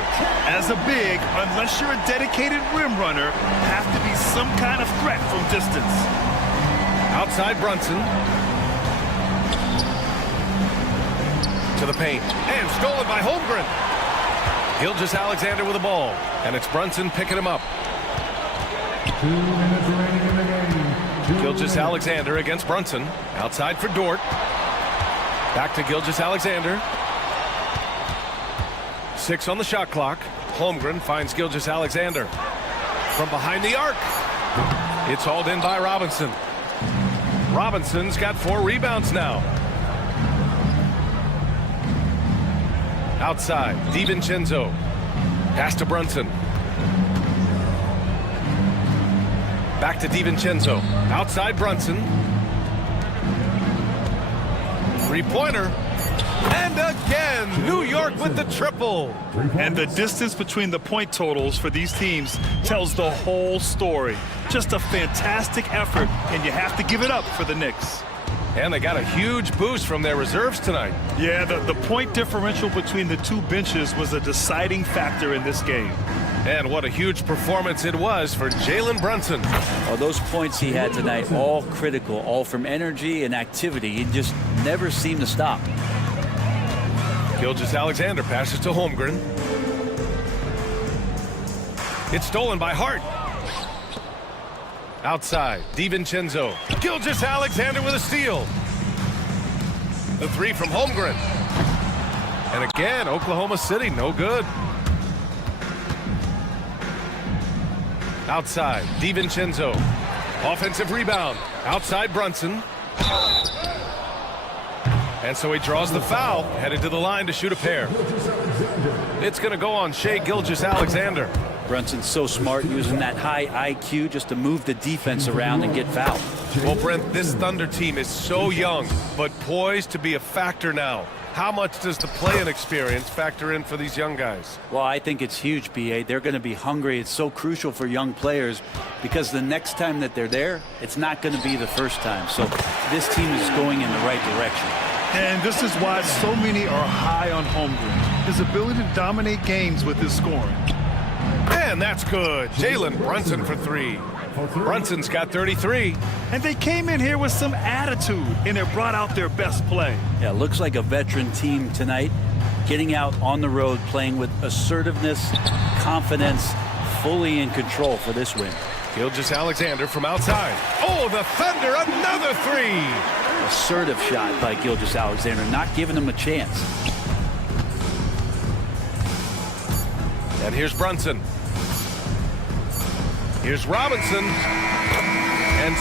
As a big, unless you're a dedicated rim runner, have to be some kind of threat from distance. Outside Brunson. To the paint. And stolen by Holmgren. Gilgeous-Alexander with the ball. And it's Brunson picking him up. 2 minutes remaining in the game. Gilgeous-Alexander against Brunson. Outside for Dort. Back to Gilgeous-Alexander. 6 on the shot clock. Holmgren finds Gilgeous-Alexander. From behind the arc. It's hauled in by Robinson. Robinson's got 4 rebounds now. Outside, DiVincenzo. Pass to Brunson. Back to DiVincenzo. Outside Brunson. 3-pointer. And again, New York with the triple. And the distance between the point totals for these teams tells the whole story. Just a fantastic effort, and you have to give it up for the Knicks. And they got a huge boost from their reserves tonight. Yeah, the point differential between the two benches was a deciding factor in this game. And what a huge performance it was for Jalen Brunson. Well, those points he had tonight, all critical, all from energy and activity. He just never seemed to stop. Gilgeous-Alexander passes to Holmgren. It's stolen by Hart. Outside, DiVincenzo. Gilgeous-Alexander with a steal. The three from Holmgren. And again, Oklahoma City, no good. Outside, DiVincenzo. Offensive rebound. Outside Brunson. And so he draws the foul, headed to the line to shoot a pair. It's going to go on Shai Gilgeous-Alexander. Brunson's so smart, using that high IQ just to move the defense around and get fouled. Well, Brent, this Thunder team is so young, but poised to be a factor now. How much does the play-in experience factor in for these young guys? Well, I think it's huge, B.A. They're going to be hungry. It's so crucial for young players because the next time that they're there, it's not going to be the first time. So this team is going in the right direction. And this is why so many are high on Holmgren. His ability to dominate games with his scoring. And that's good. Jalen Brunson for three. Brunson's got 33. And they came in here with some attitude, and it brought out their best play. Yeah, looks like a veteran team tonight, getting out on the road, playing with assertiveness, confidence, fully in control for this win. Gilgeous-Alexander from outside. Oh, the Thunder, another three. Assertive shot by Gilgeous-Alexander, not giving him a chance. And here's Brunson. Here's Robinson. And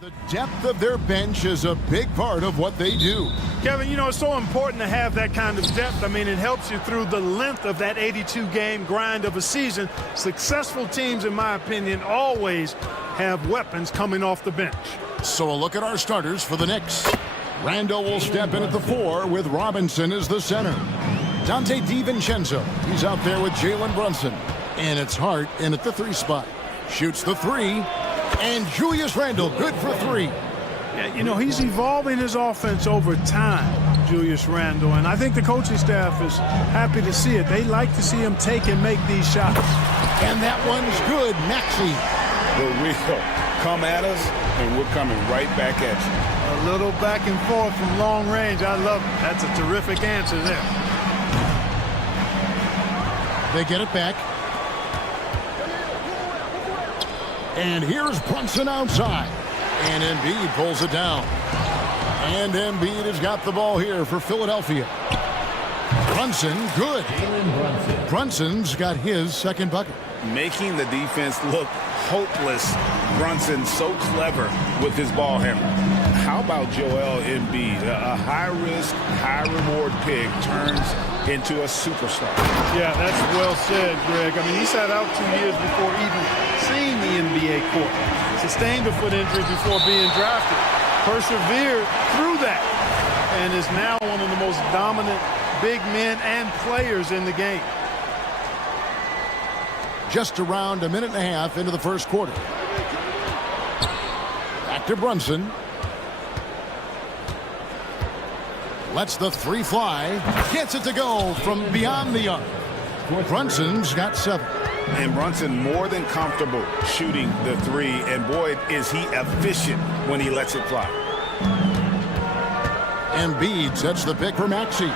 The depth of their bench is a big part of what they do. Kevin, you know, it's so important to have that kind of depth. I mean, it helps you through the length of that 82-game grind of a season. Successful teams, in my opinion, always have weapons coming off the bench. So a look at our starters for the Knicks. Randall will step in at the 4 with Robinson as the center. Dante DiVincenzo, he's out there with Jalen Brunson. And it's Hart in at the 3 spot. Shoots the 3. And Julius Randle, good for 3. Yeah, you know, he's evolving his offense over time, Julius Randle. And I think the coaching staff is happy to see it. They like to see him take and make these shots. And that one's good, Maxey. The wheel come at us, and we're coming right back at you. A little back and forth from long range. I love it. That's a terrific answer there. They get it back. And here's Brunson outside. And Embiid pulls it down. And Embiid has got the ball here for Philadelphia. Brunson, good. Brunson's got his second bucket. Making the defense look hopeless. Brunson so clever with his ball handling. How about Joel Embiid? A high-risk, high-reward pick turns into a superstar. Yeah, that's well said, Greg. I mean, he sat out 2 years before even seeing the NBA court. Sustained a foot injury before being drafted. Persevered through that and is now one of the most dominant big men and players in the game. Just around a minute and a half into the first quarter. Back to Brunson. Lets the 3 fly. Gets it to go from beyond the arc. Brunson's got 7. And Brunson more than comfortable shooting the 3. And boy, is he efficient when he lets it fly. Embiid sets the pick for Maxey.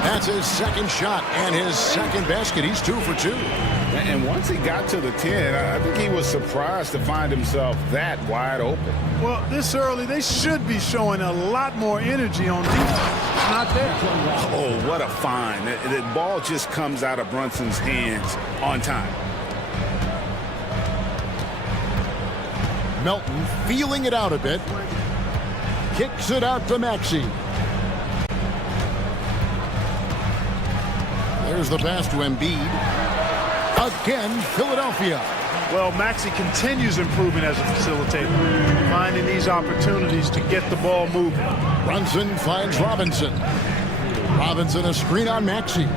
That's his second shot and his second basket. He's 2 for 2. And once he got to the 10, I think he was surprised to find himself that wide open. Well, this early, they should be showing a lot more energy on defense. It's not there. Oh, what a find. The ball just comes out of Brunson's hands on time. Melton feeling it out a bit. Kicks it out to Maxey. There's the pass to Embiid. Again, Philadelphia. Well, Maxey continues improving as a facilitator, finding these opportunities to get the ball moving. Brunson finds Robinson. Robinson a screen on Maxey.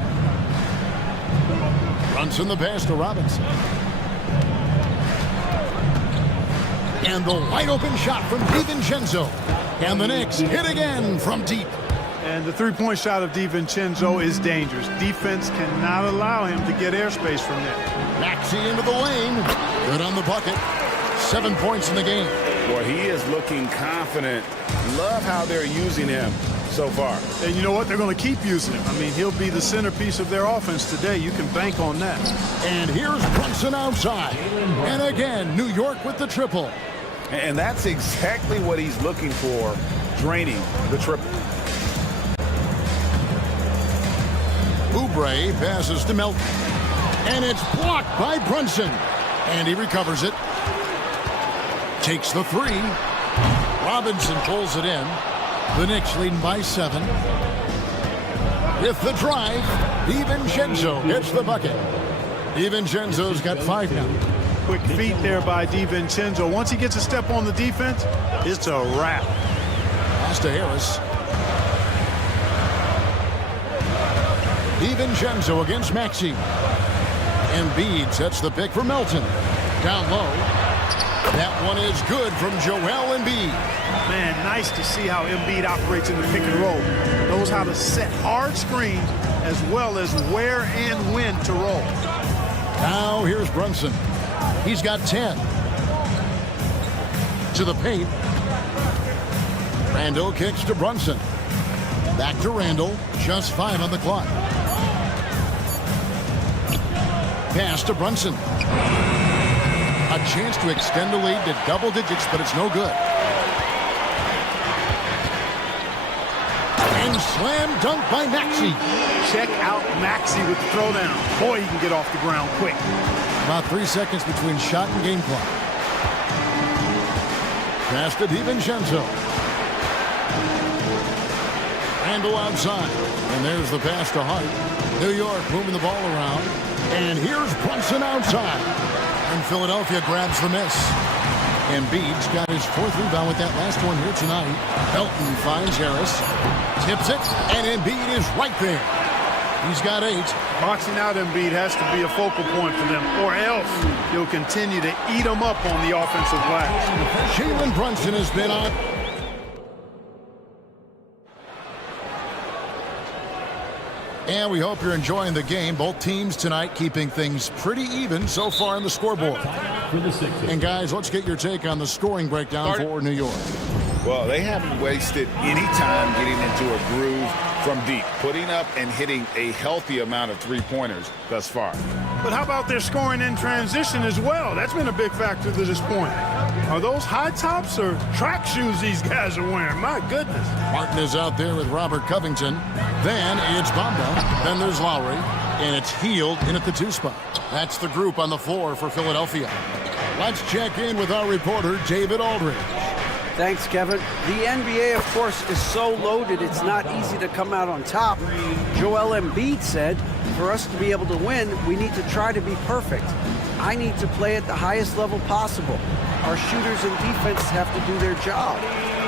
Brunson the pass to Robinson. And the wide open shot from DiVincenzo. And the Knicks hit again from deep. And the three-point shot of DiVincenzo is dangerous. Defense cannot allow him to get airspace from there. Maxey into the lane. Good on the bucket. 7 points in the game. Boy, he is looking confident. Love how they're using him so far. And you know what? They're going to keep using him. I mean, he'll be the centerpiece of their offense today. You can bank on that. And here's Brunson outside. And again, New York with the triple. And that's exactly what he's looking for, draining the triple. Oubre passes to Melton. And it's blocked by Brunson. And he recovers it. Takes the 3. Robinson pulls it in. The Knicks leading by 7. With the drive, DiVincenzo gets the bucket. DiVincenzo's got 5 now. Quick feet there by DiVincenzo. Once he gets a step on the defense, it's a wrap. Pass to Harris. DiVincenzo against Maxey. Embiid sets the pick for Melton. Down low. That one is good from Joel Embiid. Man, nice to see how Embiid operates in the pick and roll. Knows how to set hard screens as well as where and when to roll. Now here's Brunson. He's got 10. To the paint. Randall kicks to Brunson. Back to Randall. Just 5 on the clock. Pass to Brunson. A chance to extend the lead to double digits, but it's no good. And slam dunk by Maxey. Check out Maxey with the throwdown. Boy, he can get off the ground quick. About 3 seconds between shot and game clock. Pass to DiVincenzo. Randall outside. And there's the pass to Hart. New York moving the ball around. And here's Brunson outside. And Philadelphia grabs the miss. Embiid's got his 4th rebound with that last one here tonight. Belton finds Harris. Tips it. And Embiid is right there. He's got 8. Boxing out Embiid has to be a focal point for them, or else he'll continue to eat them up on the offensive glass. Jalen Brunson has been on. And we hope you're enjoying the game. Both teams tonight keeping things pretty even so far on the scoreboard. And guys, let's get your take on the scoring breakdown for New York. Well, they haven't wasted any time getting into a groove from deep, putting up and hitting a healthy amount of three-pointers thus far. But how about their scoring in transition as well? That's been a big factor to this point. Are those high tops or track shoes these guys are wearing? My goodness. Martin is out there with Robert Covington. Then it's Bamba. Then there's Lowry. And it's Hield in at the 2 spot. That's the group on the floor for Philadelphia. Let's check in with our reporter, David Aldridge. Thanks, Kevin. The NBA, of course, is so loaded it's not easy to come out on top. Joel Embiid said, for us to be able to win, we need to try to be perfect. I need to play at the highest level possible. Our shooters and defense have to do their job.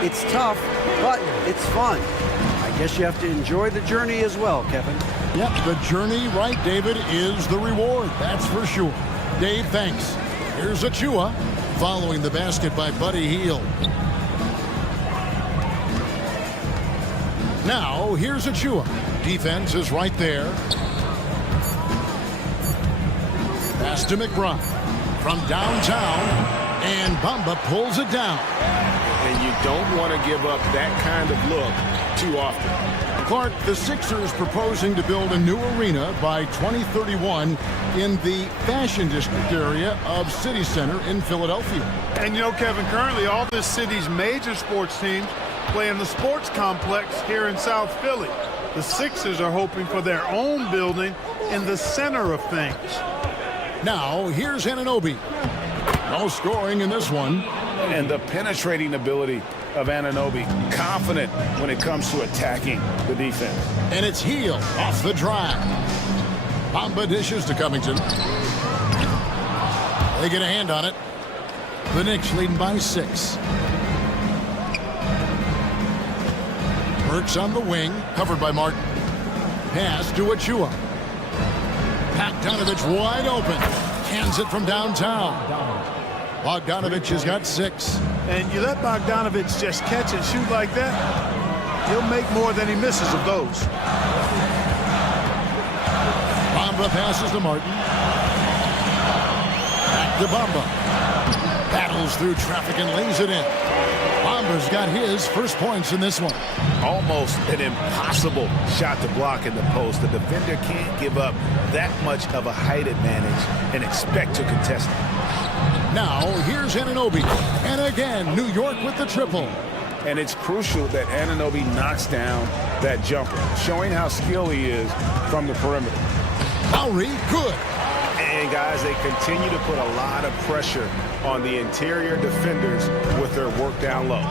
It's tough, but it's fun. I guess you have to enjoy the journey as well, Kevin. Yep, the journey, right, David, is the reward. That's for sure. Dave, thanks. Here's Achua following the basket by Buddy Hield. Now, here's Achua. Defense is right there. Pass to McBride from downtown, and Bamba pulls it down. And you don't want to give up that kind of look too often. Clark, the Sixers proposing to build a new arena by 2031 in the Fashion District area of City Center in Philadelphia. And you know, Kevin, currently all this city's major sports teams play in the sports complex here in South Philly. The Sixers are hoping for their own building in the center of things. Now, here's Anunoby. No scoring in this one. And the penetrating ability of Anunoby, confident when it comes to attacking the defense. And it's Hield off the drive. Bamba dishes to Covington. They get a hand on it. The Knicks leading by 6. Burks on the wing, covered by Martin. Pass to Achua. Bogdanovich wide open. Hands it from downtown. Bogdanovich has got 6. And you let Bogdanovich just catch and shoot like that, he'll make more than he misses of those. Bamba passes to Martin. Back to Bamba. Battles through traffic and lays it in. Bamba's got his first points in this one. Almost an impossible shot to block in the post. The defender can't give up that much of a height advantage and expect to contest it. Now, here's Anunoby. And again, New York with the triple. And it's crucial that Anunoby knocks down that jumper, showing how skilled he is from the perimeter. Lowry, good. And, guys, they continue to put a lot of pressure on the interior defenders with their work down low.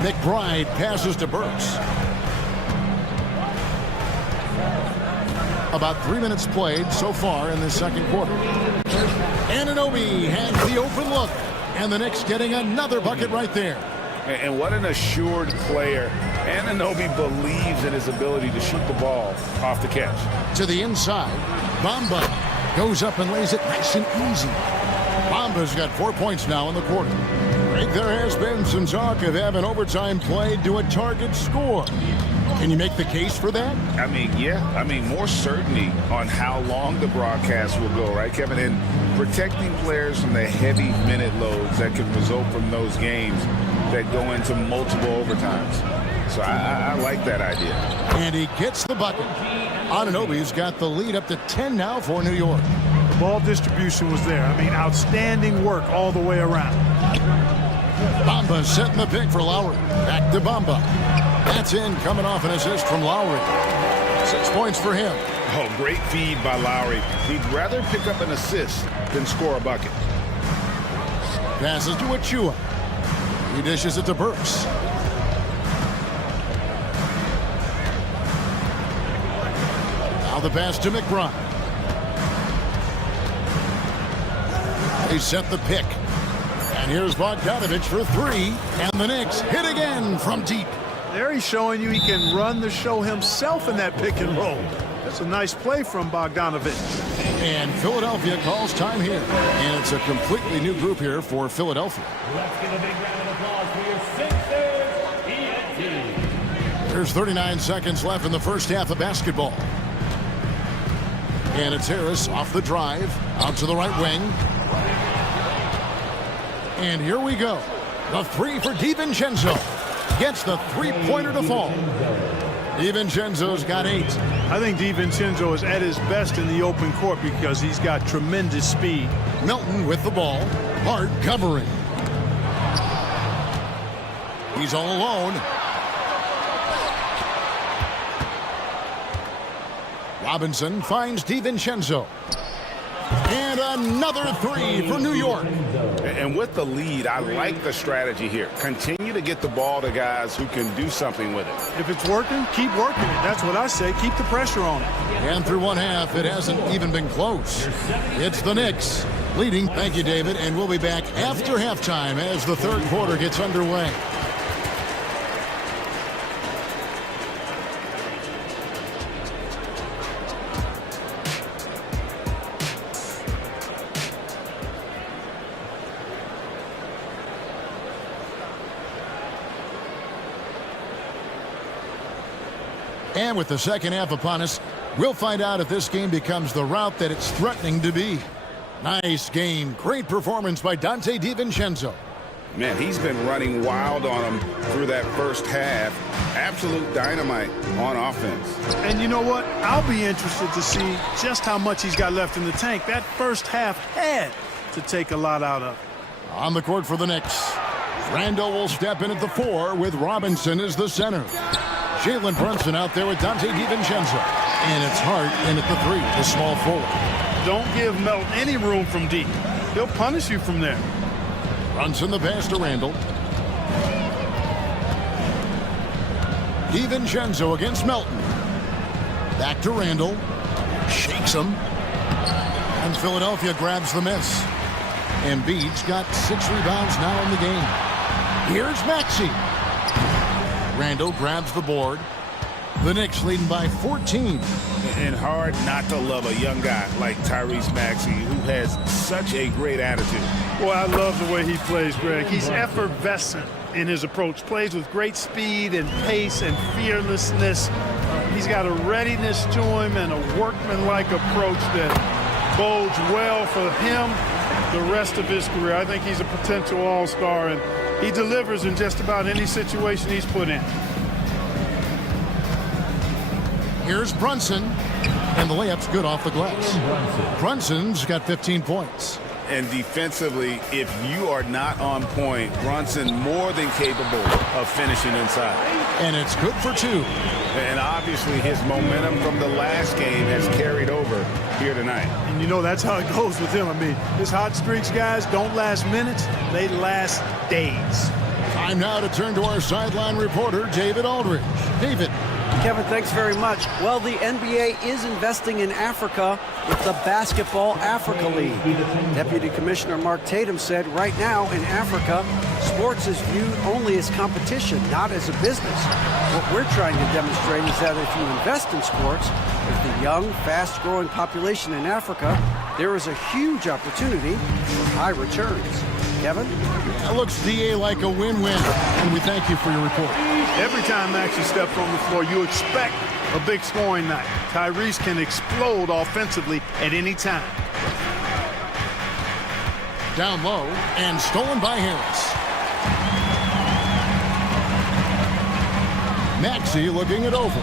McBride passes to Burks. About 3 minutes played so far in the second quarter. Anunoby has the open look. And the Knicks getting another bucket right there. And what an assured player. Anunoby believes in his ability to shoot the ball off the catch. To the inside. Bamba goes up and lays it nice and easy. Bamba's got 4 points now in the quarter. Greg, there has been some talk of having overtime played to a target score. Can you make the case for that? I mean, yeah. I mean, more certainty on how long the broadcast will go, right, Kevin? And protecting players from the heavy minute loads that can result from those games that go into multiple overtimes. So I like that idea. And he gets the bucket. Anunoby's got the lead up to 10 now for New York. The ball distribution was there. I mean, outstanding work all the way around. Bamba setting the pick for Lowry. Back to Bamba. That's in, coming off an assist from Lowry. 6 points for him. Oh, great feed by Lowry. He'd rather pick up an assist than score a bucket. Passes to Achua. He dishes it to Burks. Now the pass to McBride. They set the pick. And here's Bogdanovich for three. And the Knicks hit again from deep. There he's showing you he can run the show himself in that pick and roll. That's a nice play from Bogdanovich. And Philadelphia calls time here. And it's a completely new group here for Philadelphia. Let's give a big round of applause for your Sixers, ENT. There's 39 seconds left in the first half of basketball. And it's Harris off the drive, out to the right wing. And here we go. The three for DiVincenzo. Gets the three-pointer to fall. DiVincenzo's got 8. I think DiVincenzo is at his best in the open court because he's got tremendous speed. Melton with the ball. Hart covering. He's all alone. Robinson finds DiVincenzo. And another three for New York. And with the lead, I like the strategy here. Continue to get the ball to guys who can do something with it. If it's working, keep working it. That's what I say. Keep the pressure on it. And through one half, it hasn't even been close. It's the Knicks leading. Thank you, David. And we'll be back after halftime as the third quarter gets underway. And with the second half upon us, we'll find out if this game becomes the route that it's threatening to be. Nice game. Great performance by Donte DiVincenzo. Man, he's been running wild on him through that first half. Absolute dynamite on offense. And you know what? I'll be interested to see just how much he's got left in the tank. That first half had to take a lot out of. On the court for the Knicks, Randall will step in at the 4 with Robinson as the center. Jalen Brunson out there with Donte DiVincenzo. And it's Hart in at the 3, the small forward. Don't give Melton any room from deep. He'll punish you from there. Brunson the pass to Randall. DiVincenzo against Melton. Back to Randall. Shakes him. And Philadelphia grabs the miss. Embiid's got 6 rebounds now in the game. Here's Maxey. Randall grabs the board. The Knicks leading by 14. And hard not to love a young guy like Tyrese Maxey, who has such a great attitude. Boy, I love the way he plays, Greg. He's effervescent in his approach. Plays with great speed and pace and fearlessness. He's got a readiness to him and a workmanlike approach that bodes well for him the rest of his career. I think he's a potential all-star, and he delivers in just about any situation he's put in. Here's Brunson, and the layup's good off the glass. Brunson's got 15 points. And defensively, if you are not on point, Brunson more than capable of finishing inside. And it's good for 2. And obviously his momentum from the last game has carried over here tonight. And you know that's how it goes with him. I mean, his hot streaks, guys, don't last minutes. They last days. Time now to turn to our sideline reporter, David Aldridge. David. Kevin, thanks very much. Well, the NBA is investing in Africa with the Basketball Africa League. Deputy Commissioner Mark Tatum said right now in Africa, sports is viewed only as competition, not as a business. What we're trying to demonstrate is that if you invest in sports, with the young, fast-growing population in Africa, there is a huge opportunity for high returns. Kevin? That looks, DA, like a win-win, and we thank you for your report. Every time Maxey steps on the floor, you expect a big scoring night. Tyrese can explode offensively at any time. Down low, and stolen by Harris. Maxey looking it over.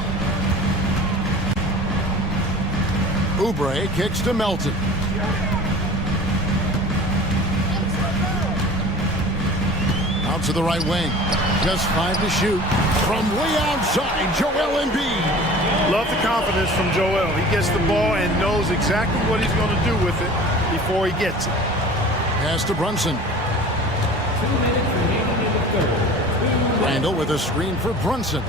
Oubre kicks to Melton. Out to the right wing. Just 5 to shoot. From way outside, Joel Embiid. Love the confidence from Joel. He gets the ball and knows exactly what he's going to do with it before he gets it. Pass to Brunson. 2 minutes remaining in the Randall with a screen for Brunson.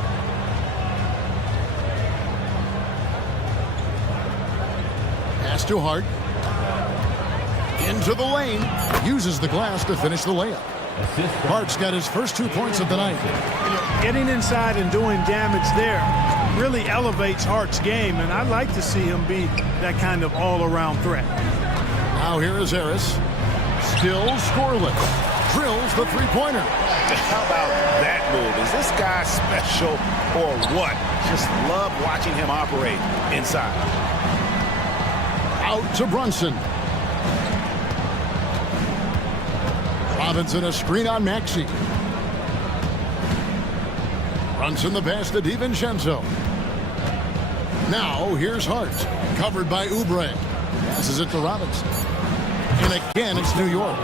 Pass to Hart. Into the lane. Uses the glass to finish the layup. Hart's got his first 2 points of the night. Getting inside and doing damage there really elevates Hart's game, and I'd like to see him be that kind of all-around threat. Now here is Harris. Still scoreless. Drills the three-pointer. How about that move? Is this guy special or what? Just love watching him operate inside. Out to Brunson. Robinson a screen on Maxey. Brunson the pass to DiVincenzo. Now here's Hart. Covered by Oubre. Passes it to Robinson. And again, it's New York.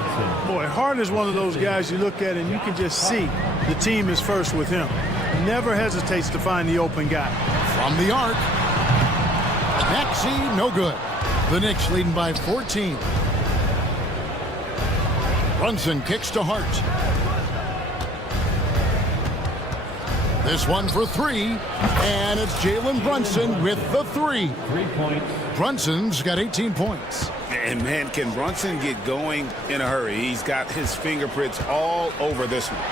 Boy, Hart is one of those guys you look at and you can just see the team is first with him. Never hesitates to find the open guy. From the arc. Maxey, no good. The Knicks leading by 14. Brunson kicks to Hart. This one for three. And it's Jalen Brunson with the three. 3 points. Brunson's got 18 points. And man, can Brunson get going in a hurry? He's got his fingerprints all over this one.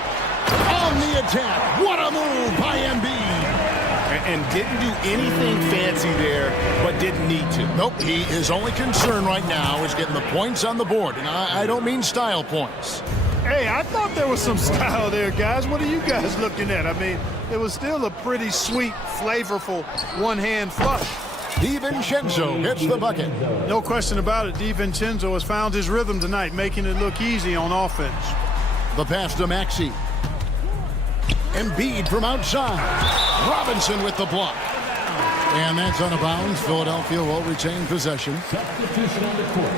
On the attack. What a move by Embiid. And didn't do anything fancy there, but didn't need to. Nope, his only concern right now is getting the points on the board. And I don't mean style points. Hey, I thought there was some style there, guys. What are you guys looking at? I mean, it was still a pretty sweet, flavorful one-hand flush. DiVincenzo hits the bucket. No question about it. DiVincenzo has found his rhythm tonight, making it look easy on offense. The pass to Maxey. Embiid from outside. Robinson with the block. And that's out of bounds. Philadelphia will retain possession. Substitution on the court.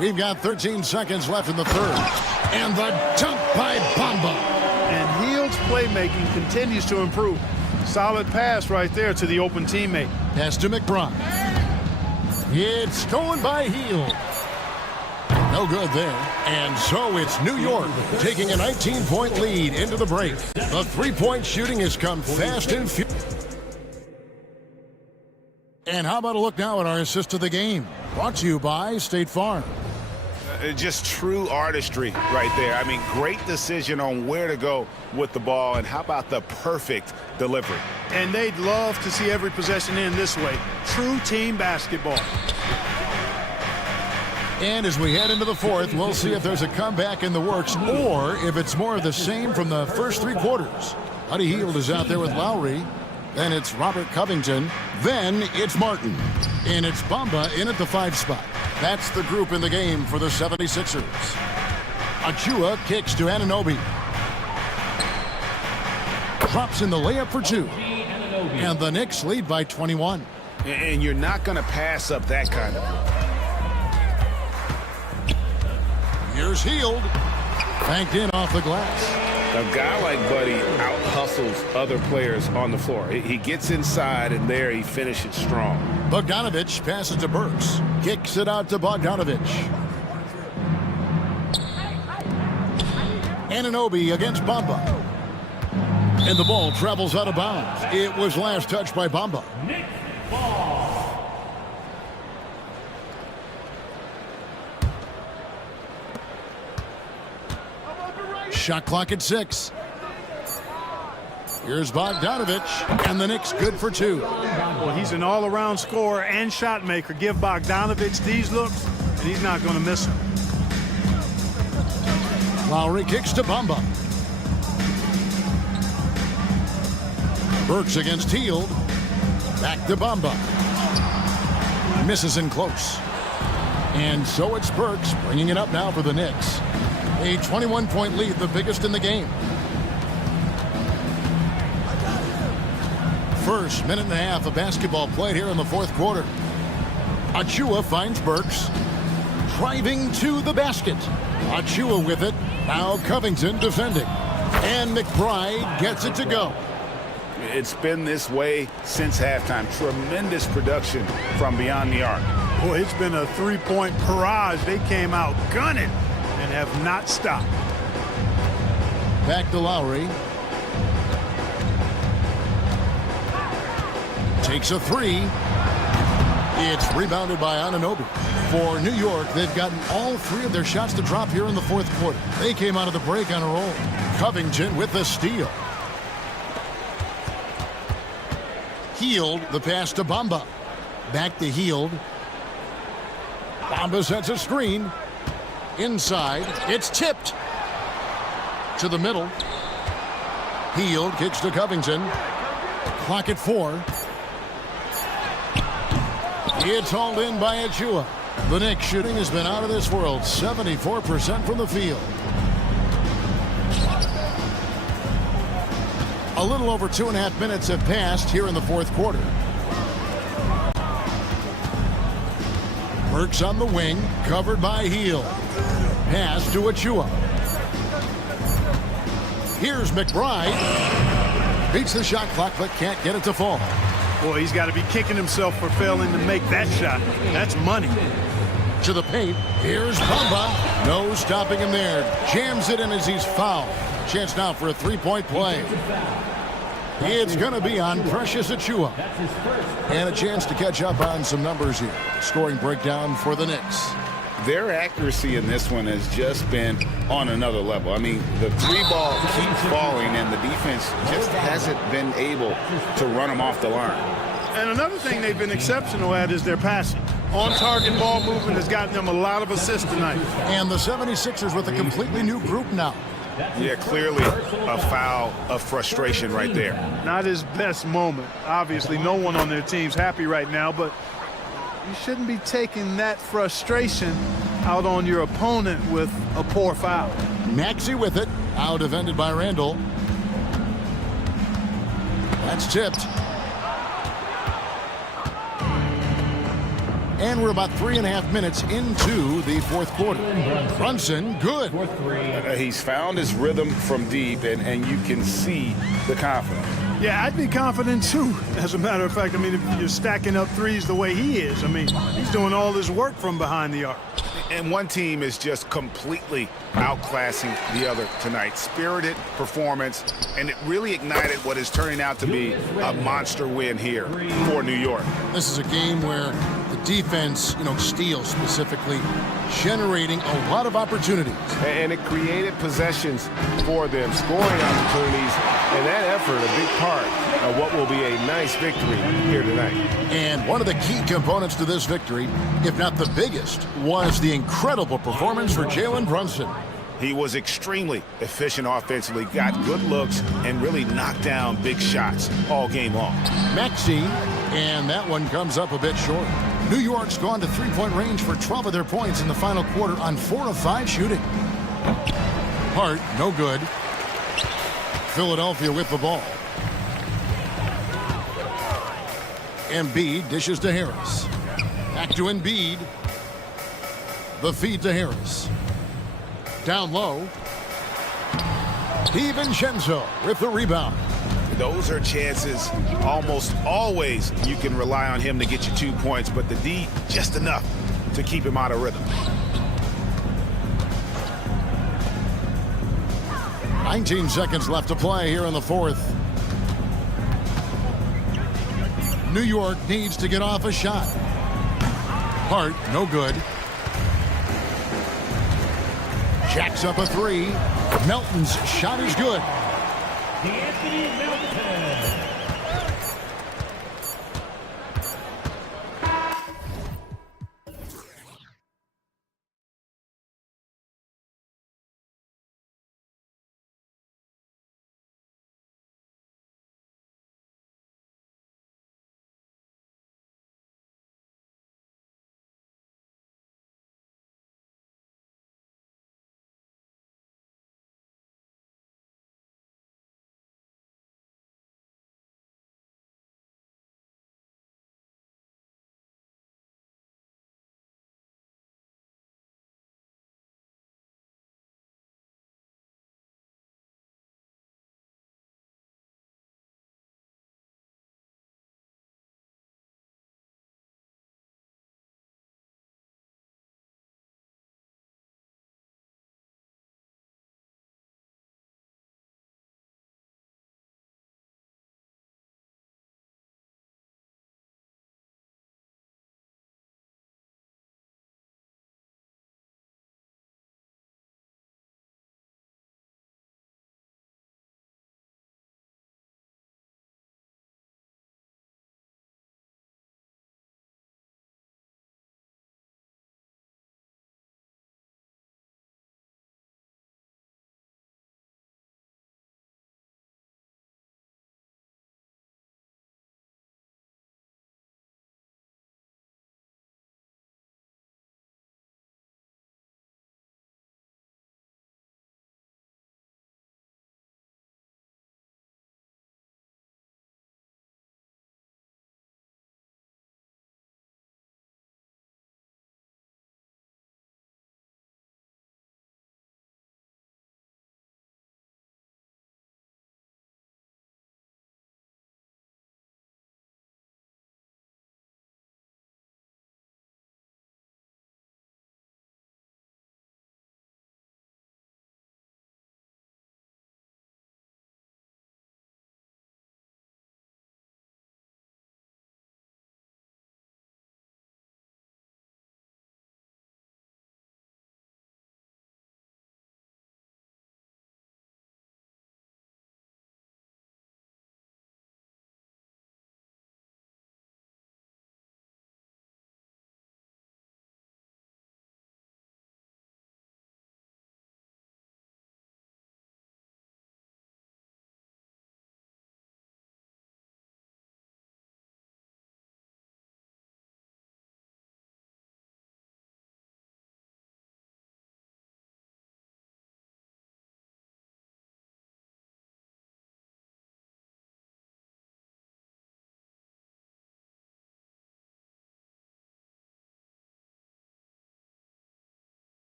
We've got 13 seconds left in the third. And the dunk by Bamba. And Hield's playmaking continues to improve. Solid pass right there to the open teammate. Pass to McBride. It's stolen by Hield. No good there. And so it's New York taking a 19-point lead into the break. The three-point shooting has come fast and furious. And how about a look now at our assist of the game? Brought to you by State Farm. Just true artistry right there. I mean, great decision on where to go with the ball, and how about the perfect delivery? And they'd love to see every possession end this way. True team basketball. And as we head into the fourth, we'll see if there's a comeback in the works or if it's more of the same from the first three quarters. Buddy Hield is out there with Lowry. Then it's Robert Covington. Then it's Martin. And it's Bamba in at the 5 spot. That's the group in the game for the 76ers. Achua kicks to Anunoby. Drops in the layup for 2. And the Knicks lead by 21. And you're not going to pass up that kind of look. Here's Hield. Banked in off the glass. A guy like Buddy out-hustles other players on the floor. He gets inside, and there he finishes strong. Bogdanovich passes to Burks. Kicks it out to Bogdanovich. Anunoby against Bamba. And the ball travels out of bounds. It was last touched by Bamba. Shot clock at 6. Here's Bogdanovich, and the Knicks good for 2. Well, he's an all-around scorer and shot maker. Give Bogdanovich these looks, and he's not going to miss them. Lowry kicks to Bamba. Burks against Hield. Back to Bamba. Misses in close. And so it's Burks bringing it up now for the Knicks. A 21-point lead, the biggest in the game. First minute and a half of basketball played here in the fourth quarter. Achua finds Burks. Driving to the basket. Achua with it. Now Covington defending. And McBride gets it to go. It's been this way since halftime. Tremendous production from beyond the arc. Boy, it's been a three-point barrage. They came out gunning and have not stopped. Back to Lowry. Takes a three. It's rebounded by Anunoby. For New York, they've gotten all three of their shots to drop here in the fourth quarter. They came out of the break on a roll. Covington with the steal. Hield, the pass to Bamba. Back to Hield. Bamba sets a screen. Inside. It's tipped. To the middle. Hield kicks to Covington. Clock at 4. It's hauled in by Achua. The Knicks shooting has been out of this world. 74% from the field. A little over 2.5 minutes have passed here in the fourth quarter. Burks on the wing, covered by Hield. Pass to Achua. Here's McBride. Beats the shot clock, but can't get it to fall. Boy, he's got to be kicking himself for failing to make that shot. That's money. To the paint. Here's Bamba. No stopping him there. Jams it in as he's fouled. Chance now for a three-point play. It's going to be on Precious Achua. And a chance to catch up on some numbers here. Scoring breakdown for the Knicks. Their accuracy in this one has just been on another level. I mean, the three ball keeps falling, and the defense just hasn't been able to run them off the line. And another thing they've been exceptional at is their passing. On-target ball movement has gotten them a lot of assists tonight. And the 76ers with a completely new group now. Yeah, clearly a foul of frustration right there. Not his best moment. Obviously, no one on their team's happy right now, but you shouldn't be taking that frustration out on your opponent with a poor foul. Maxey with it. Out defended by Randall. That's tipped. And we're about 3.5 minutes into the fourth quarter. Brunson, good. He's found his rhythm from deep, and you can see the confidence. Yeah, I'd be confident too. As a matter of fact, I mean, if you're stacking up threes the way he is, I mean, he's doing all his work from behind the arc. And one team is just completely outclassing the other tonight. Spirited performance, and it really ignited what is turning out to be a monster win here for New York. This is a game where the defense, steals specifically, generating a lot of opportunities. And it created possessions for them, scoring opportunities, and that effort a big part of what will be a nice victory here tonight. And one of the key components to this victory, if not the biggest, was the incredible performance for Jalen Brunson. He was extremely efficient offensively, got good looks, and really knocked down big shots all game long. Maxey, and that one comes up a bit short. New York's gone to three-point range for 12 of their points in the final quarter on 4 of 5 shooting. Hart, no good. Philadelphia with the ball. Embiid dishes to Harris. Back to Embiid. The feed to Harris. Down low. DiVincenzo with the rebound. Those are chances almost always you can rely on him to get you 2 points, but the D just enough to keep him out of rhythm. 19 seconds left to play here in the fourth. New York needs to get off a shot. Hart, no good. Jacks up a three. Melton's shot is good.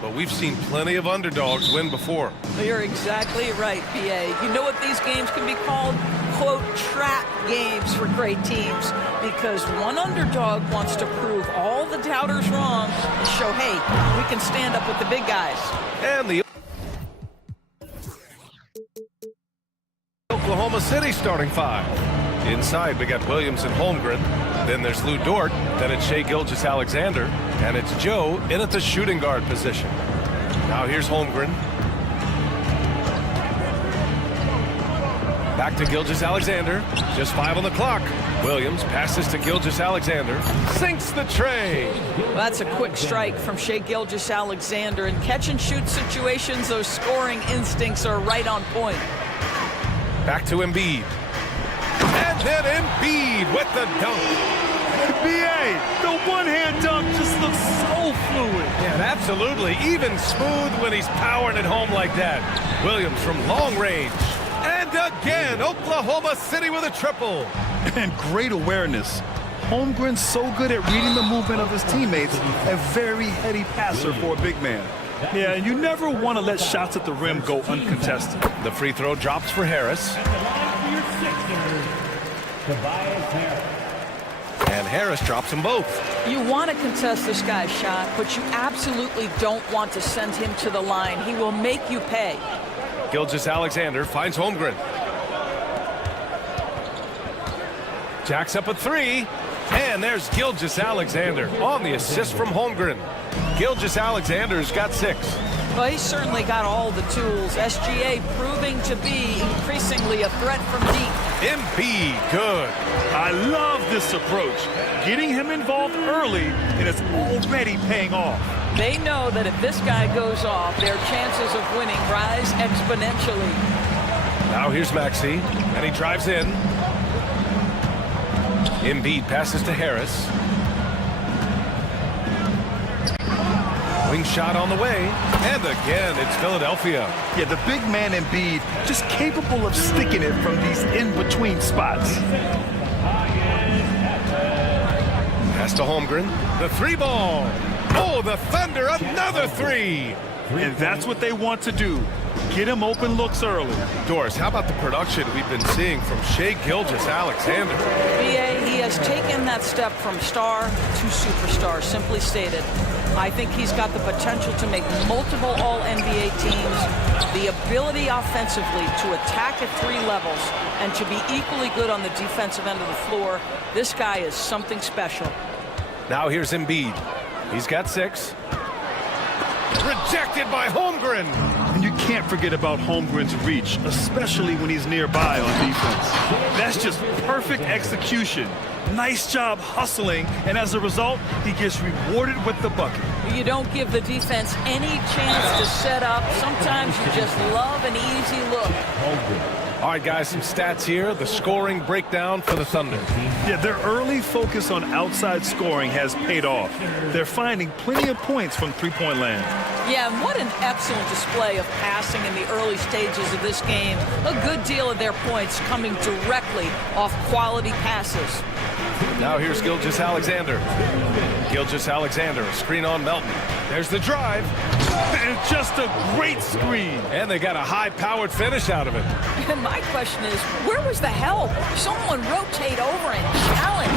But we've seen plenty of underdogs win before. You're exactly right, BA. You know what these games can be called? Quote, trap games for great teams. Because one underdog wants to prove all the doubters wrong and show, hey, we can stand up with the big guys. And the Oklahoma City starting five. Inside, we got Williams and Holmgren. Then there's Lou Dort. Then it's Shai Gilgeous-Alexander. And it's Joe in at the shooting guard position. Now here's Holmgren. Back to Gilgeous-Alexander. Just 5 on the clock. Williams passes to Gilgeous-Alexander. Sinks the tray. Well, that's a quick strike from Shai Gilgeous-Alexander. In catch-and-shoot situations, those scoring instincts are right on point. Back to Embiid. And then Embiid with the dunk. BA, the one-hand dunk just looks so fluid. Yeah, absolutely. Even smooth when he's powering it home like that. Williams from long range. And again, Oklahoma City with a triple. And great awareness. Holmgren's so good at reading the movement of his teammates. A very heady passer for a big man. Yeah, and you never want to let shots at the rim go uncontested. The free throw drops for Harris. And Harris drops them both. You want to contest this guy's shot, but you absolutely don't want to send him to the line. He will make you pay. Gilgeous-Alexander finds Holmgren. Jacks up a three. And there's Gilgeous-Alexander on the assist from Holmgren. Gilgeous-Alexander's got 6. Well, he's certainly got all the tools. SGA proving to be increasingly a threat from deep. Embiid, good. I love this approach. Getting him involved early, and it's already paying off. They know that if this guy goes off, their chances of winning rise exponentially. Now here's Maxey, and he drives in. Embiid passes to Harris. Wing shot on the way, and again, it's Philadelphia. Yeah, the big man Embiid just capable of sticking it from these in-between spots. Pass to Holmgren. The three ball. Oh, the Thunder, another three. And that's what they want to do. Get him open looks early. Doris, how about the production we've been seeing from Shai Gilgeous-Alexander? BA, he has taken that step from star to superstar, simply stated. I think he's got the potential to make multiple All-NBA teams, the ability offensively to attack at 3 levels, and to be equally good on the defensive end of the floor. This guy is something special. Now here's Embiid. He's got 6. Rejected by Holmgren. And you can't forget about Holmgren's reach, especially when he's nearby on defense. That's just perfect execution. Nice job hustling, and as a result, he gets rewarded with the bucket. You don't give the defense any chance to set up. Sometimes you just love an easy look. All right, guys, some stats here. The scoring breakdown for the Thunder. Yeah, their early focus on outside scoring has paid off. They're finding plenty of points from three-point land. Yeah, and what an excellent display of passing in the early stages of this game. A good deal of their points coming directly off quality passes. Now here's Gilgeous-Alexander. Gilgeous-Alexander, a screen on Melton. There's the drive. And just a great screen. And they got a high-powered finish out of it. And my question is, where was the help? Someone rotate over and challenge.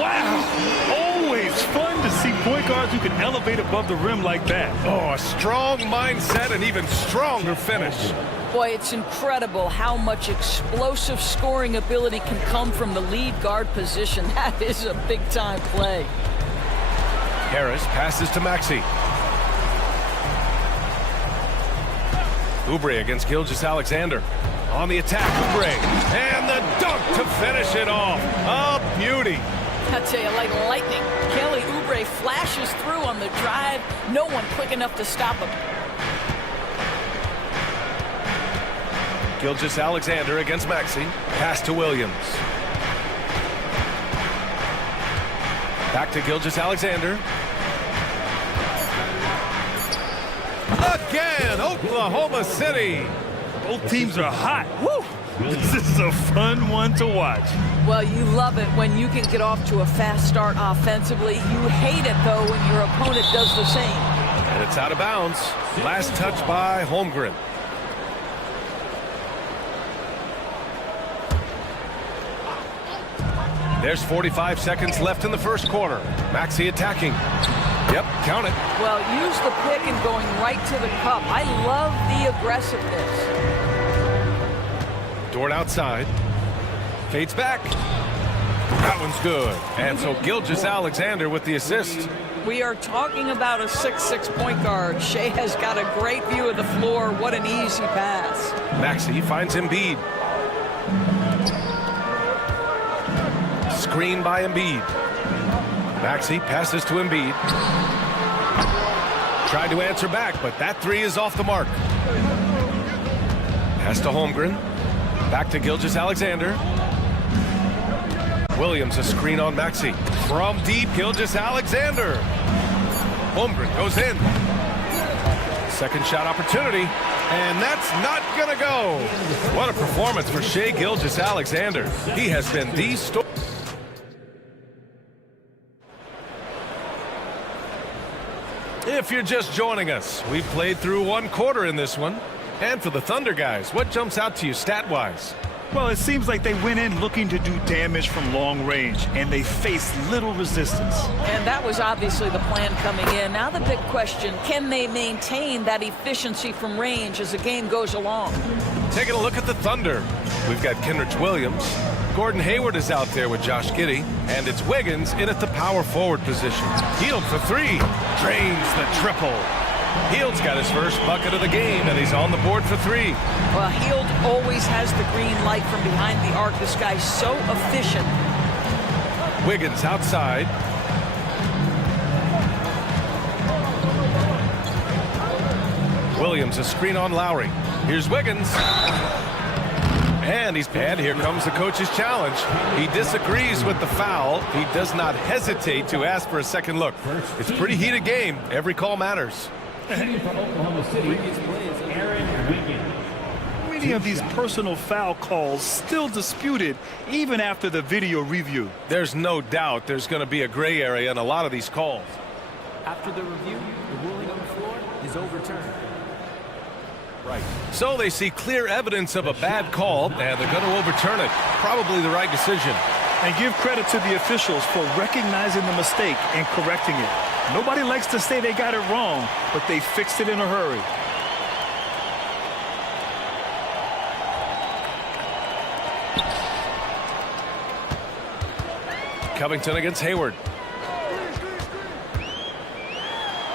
Wow. Always fun to see point guards who can elevate above the rim like that. Oh, a strong mindset and even stronger finish. Boy, it's incredible how much explosive scoring ability can come from the lead guard position. That is a big-time play. Harris passes to Maxey. Oubre against Gilgeous-Alexander. On the attack, Oubre. And the dunk to finish it off. A beauty. I tell you, like lightning, Kelly Oubre flashes through on the drive. No one quick enough to stop him. Gilgeous-Alexander against Maxey. Pass to Williams. Back to Gilgeous-Alexander. Again, Oklahoma City. Both teams are hot. Woo! This is a fun one to watch. Well, you love it when you can get off to a fast start offensively. You hate it, though, when your opponent does the same. And It's out of bounds. Last touch by Holmgren. There's 45 seconds left in the first quarter. Maxey attacking. Yep, count it. Well, use the pick and going right to the cup. I love the aggressiveness. Dort outside. Fades back. That one's good. And so Gilgeous-Alexander with the assist. We are talking about a 6'6" point guard. Shea has got a great view of the floor. What an easy pass. Maxey finds Embiid. Screen by Embiid. Maxey passes to Embiid. Tried to answer back, but that three is off the mark. Pass to Holmgren. Back to Gilgeous-Alexander. Williams a screen on Maxey. From deep, Gilgeous-Alexander. Holmgren goes in. Second shot opportunity. And that's not gonna go. What a performance for Shea Gilgeous-Alexander. He has been the story. If you're just joining us, we've played through one quarter in this one. And for the Thunder guys, what jumps out to you stat-wise? Well, it seems like they went in looking to do damage from long range, and they faced little resistance. And that was obviously the plan coming in. Now the big question, can they maintain that efficiency from range as the game goes along? Taking a look at the Thunder. We've got Kenrich Williams. Gordon Hayward is out there with Josh Giddey. And it's Wiggins in at the power forward position. Hield for three. Drains the triple. Hield's got his first bucket of the game, and he's on the board for three. Well, Hield always has the green light from behind the arc. This guy's so efficient. Wiggins outside. Williams a screen on Lowry. Here's Wiggins. And here comes the coach's challenge. He disagrees with the foul. He does not hesitate to ask for a second look. It's a pretty heated game. Every call matters. From Oklahoma City, his play is Aaron Wiggins. Many of these personal foul calls still disputed even after the video review. There's no doubt there's going to be a gray area in a lot of these calls. After the review, the ruling on the floor is overturned. Right. So they see clear evidence of a bad call, and they're going to overturn it. Probably the right decision. And give credit to the officials for recognizing the mistake and correcting it. Nobody likes to say they got it wrong, but they fixed it in a hurry. Covington against Hayward.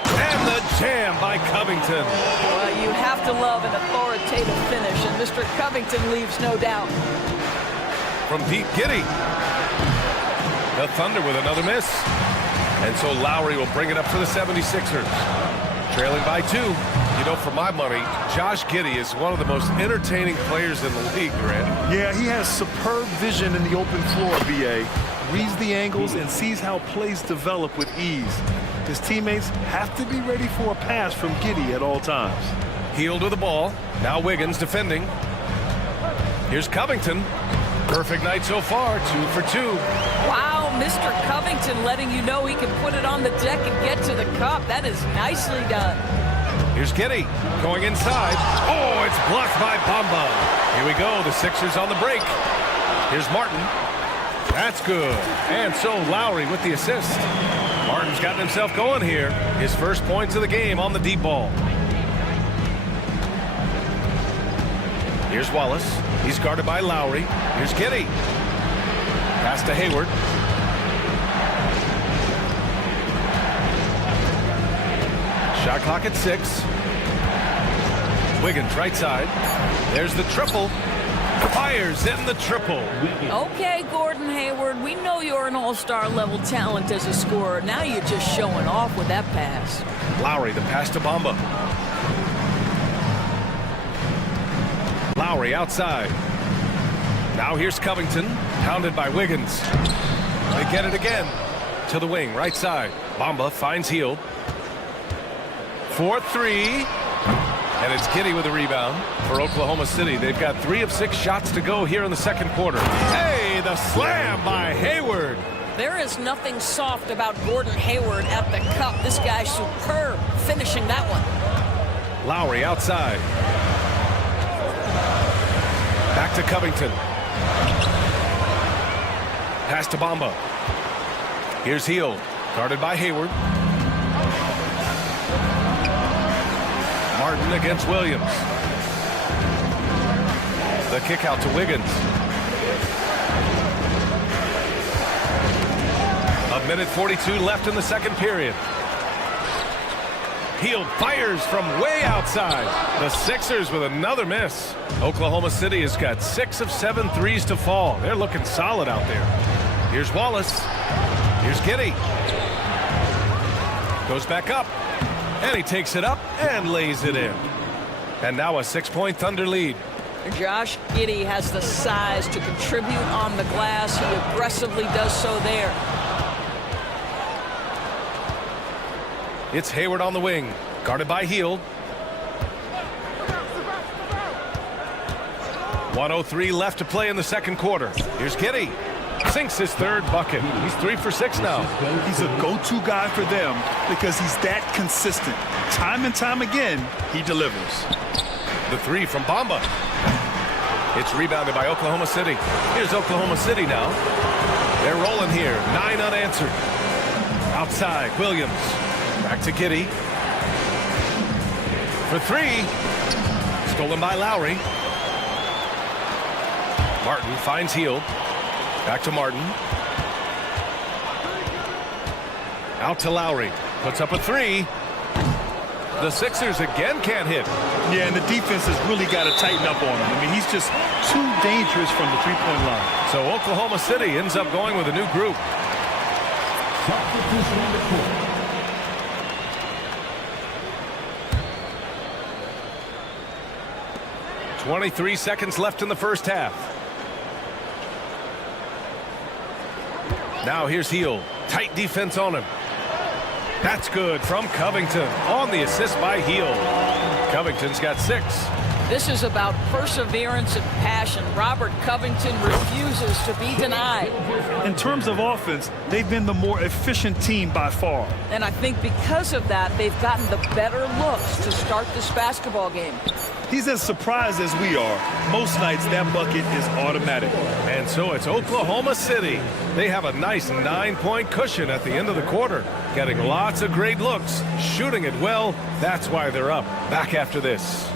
And the jam by Covington. Well, you have to love an authoritative finish, and Mr. Covington leaves no doubt. From deep, Giddey. The Thunder with another miss. And so Lowry will bring it up for the 76ers. Trailing by two. You know, for my money, Josh Giddey is one of the most entertaining players in the league, Grant. Yeah, he has superb vision in the open floor, BA. Reads the angles and sees how plays develop with ease. His teammates have to be ready for a pass from Giddey at all times. Hield with the ball. Now Wiggins defending. Here's Covington. Perfect night so far, 2 for 2. Wow, Mr. Covington letting you know he can put it on the deck and get to the cup. That is nicely done. Here's Giddey going inside. Oh, it's blocked by Bamba. Here we go, the Sixers on the break. Here's Martin. That's good. And so Lowry with the assist. Martin's gotten himself going here. His first points of the game on the deep ball. Here's Wallace. He's guarded by Lowry. Here's Giddey. Pass to Hayward. Shot clock at 6. Wiggins right side. There's the triple. Fires in the triple. Okay, Gordon Hayward, we know you're an all-star level talent as a scorer. Now you're just showing off with that pass. Lowry, the pass to Bamba. Lowry outside. Now here's Covington, pounded by Wiggins. They get it again. To the wing, right side. Bamba finds Hield. 4-3. And it's Giddey with a rebound for Oklahoma City. They've got 3 of 6 shots to go here in the second quarter. Hey, the slam by Hayward. There is nothing soft about Gordon Hayward at the cup. This guy's superb finishing that one. Lowry outside. Back to Covington. Pass to Bamba. Here's Hield, guarded by Hayward. Martin against Williams. The kick out to Wiggins. A minute 42 left in the second period. Hield fires from way outside. The Sixers with another miss. Oklahoma City has got 6 of 7 threes to fall. They're looking solid out there. Here's Wallace. Here's Giddey. Goes back up. And he takes it up and lays it in. And now a 6-point Thunder lead. Josh Giddey has the size to contribute on the glass. He aggressively does so there. It's Hayward on the wing, guarded by Hield. 1:03 left to play in the second quarter. Here's Giddey. Sinks his third bucket. He's 3 for 6 now. He's a go-to guy for them because he's that consistent. Time and time again, he delivers. The three from Bamba. It's rebounded by Oklahoma City. Here's Oklahoma City now. They're rolling here. 9 unanswered. Outside, Williams. Back to Giddey. For 3. Stolen by Lowry. Martin finds Hield. Back to Martin. Out to Lowry. Puts up a 3. The Sixers again can't hit. Yeah, and the defense has really got to tighten up on him. I mean, he's just too dangerous from the three-point line. So Oklahoma City ends up going with a new group. Substitution on the court. 23 seconds left in the first half. Now here's Hield. Tight defense on him. That's good from Covington on the assist by Hield. Covington's got 6. This is about perseverance and passion. Robert Covington refuses to be denied. In terms of offense, they've been the more efficient team by far. And I think because of that, they've gotten the better looks to start this basketball game. He's as surprised as we are. Most nights, that bucket is automatic. And so it's Oklahoma City. They have a nice 9-point cushion at the end of the quarter. Getting lots of great looks, shooting it well. That's why they're up. Back after this.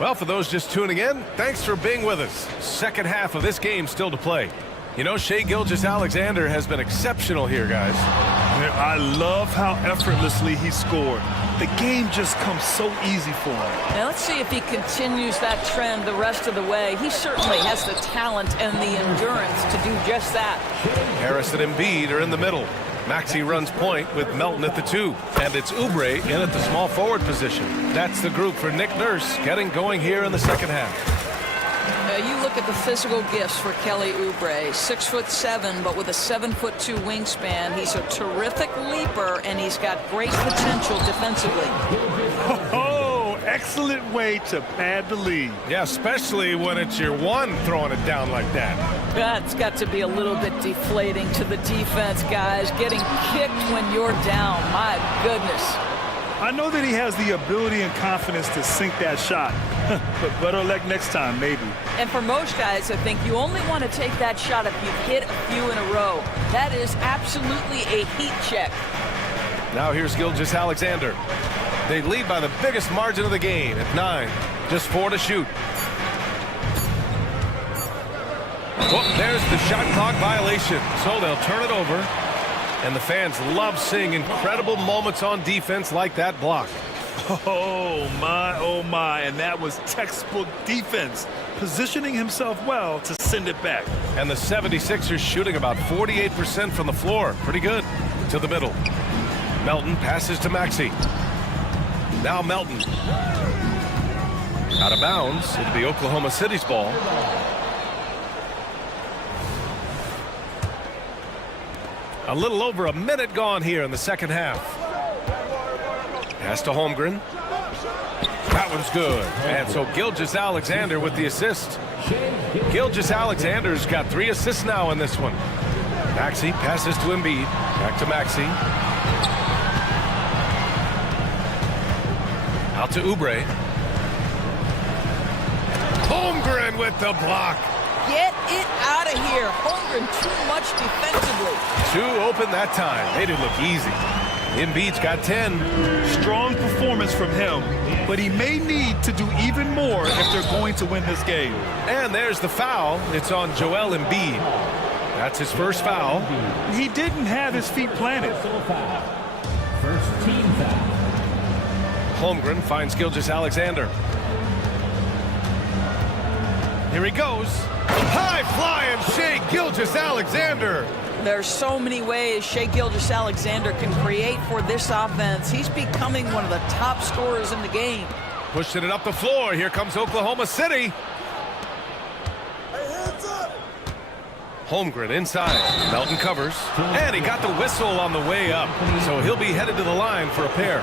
Well, for those just tuning in, thanks for being with us. Second half of this game still to play. You know, Shai Gilgeous-Alexander has been exceptional here, guys. I love how effortlessly he scored. The game just comes so easy for him. Now let's see if he continues that trend the rest of the way. He certainly has the talent and the endurance to do just that. Harris and Embiid are in the middle. Maxey runs point with Melton at the 2. And it's Oubre in at the small forward position. That's the group for Nick Nurse getting going here in the second half. You look at the physical gifts for Kelly Oubre. 6'7", but with a 7'2" wingspan. He's a terrific leaper, and he's got great potential defensively. Oh, excellent way to pad the lead. Yeah, especially when it's your one throwing it down like that. That's got to be a little bit deflating to the defense, guys. Getting kicked when you're down. My goodness. I know that he has the ability and confidence to sink that shot, but better luck next time, maybe. And for most guys, I think you only want to take that shot if you've hit a few in a row. That is absolutely a heat check. Now here's Gilgeous-Alexander. They lead by the biggest margin of the game at 9. Just 4 to shoot. Well, there's the shot clock violation, so they'll turn it over. And the fans love seeing incredible moments on defense like that block. Oh, my, and that was textbook defense, positioning himself well to send it back. And the 76ers shooting about 48% from the floor. Pretty good. To the middle. Melton passes to Maxey. Now Melton. Out of bounds. It'll be Oklahoma City's ball. A little over a minute gone here in the second half. Pass to Holmgren. That one's good. And so Gilgeous-Alexander with the assist. Gilgeous-Alexander's got 3 assists now in this one. Maxey passes to Embiid. Back to Maxey. Out to Oubre. Holmgren with the block. Get it out of here. Holmgren too much defensively. 2 open that time. Made it look easy. Embiid's got 10. Strong performance from him, but he may need to do even more if they're going to win this game. And there's the foul. It's on Joel Embiid. That's his first foul. He didn't have his feet planted. First team foul. Holmgren finds Gilgeous-Alexander. Here he goes. High flying Shai Gilgeous-Alexander. There's so many ways Shai Gilgeous-Alexander can create for this offense. He's becoming one of the top scorers in the game. Pushing it up the floor. Here comes Oklahoma City. Holmgren inside. Melton covers. And he got the whistle on the way up. So he'll be headed to the line for a pair.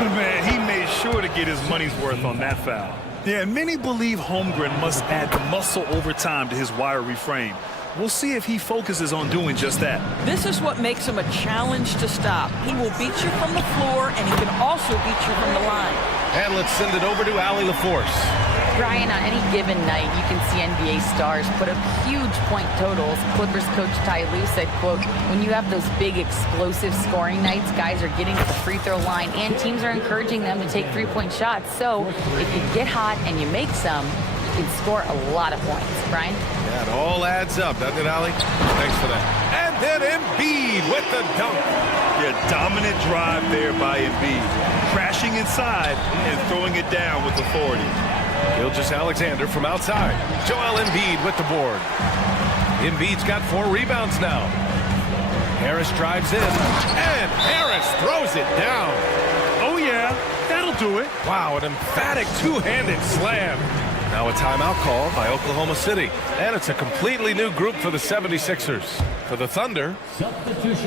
Man, he made sure to get his money's worth on that foul. Yeah, many believe Holmgren must add muscle over time to his wiry frame. We'll see if he focuses on doing just that. This is what makes him a challenge to stop. He will beat you from the floor, and he can also beat you from the line. And let's send it over to Allie LaForce. Brian, on any given night, you can see NBA stars put up huge point totals. Clippers coach Ty Lue said, quote, when you have those big explosive scoring nights, guys are getting to the free throw line and teams are encouraging them to take 3-point shots. So if you get hot and you make some, you can score a lot of points. Brian? Yeah, it all adds up, doesn't it, Allie? Thanks for that. And then Embiid with the dunk. Yeah, dominant drive there by Embiid. Crashing inside and throwing it down with authority. Gilgeous-Alexander from outside. Joel Embiid with the board. Embiid's got 4 rebounds now. Harris drives in. And Harris throws it down. Oh, yeah, that'll do it. Wow, an emphatic 2-handed slam. Now a timeout call by Oklahoma City. And it's a completely new group for the 76ers. For the Thunder,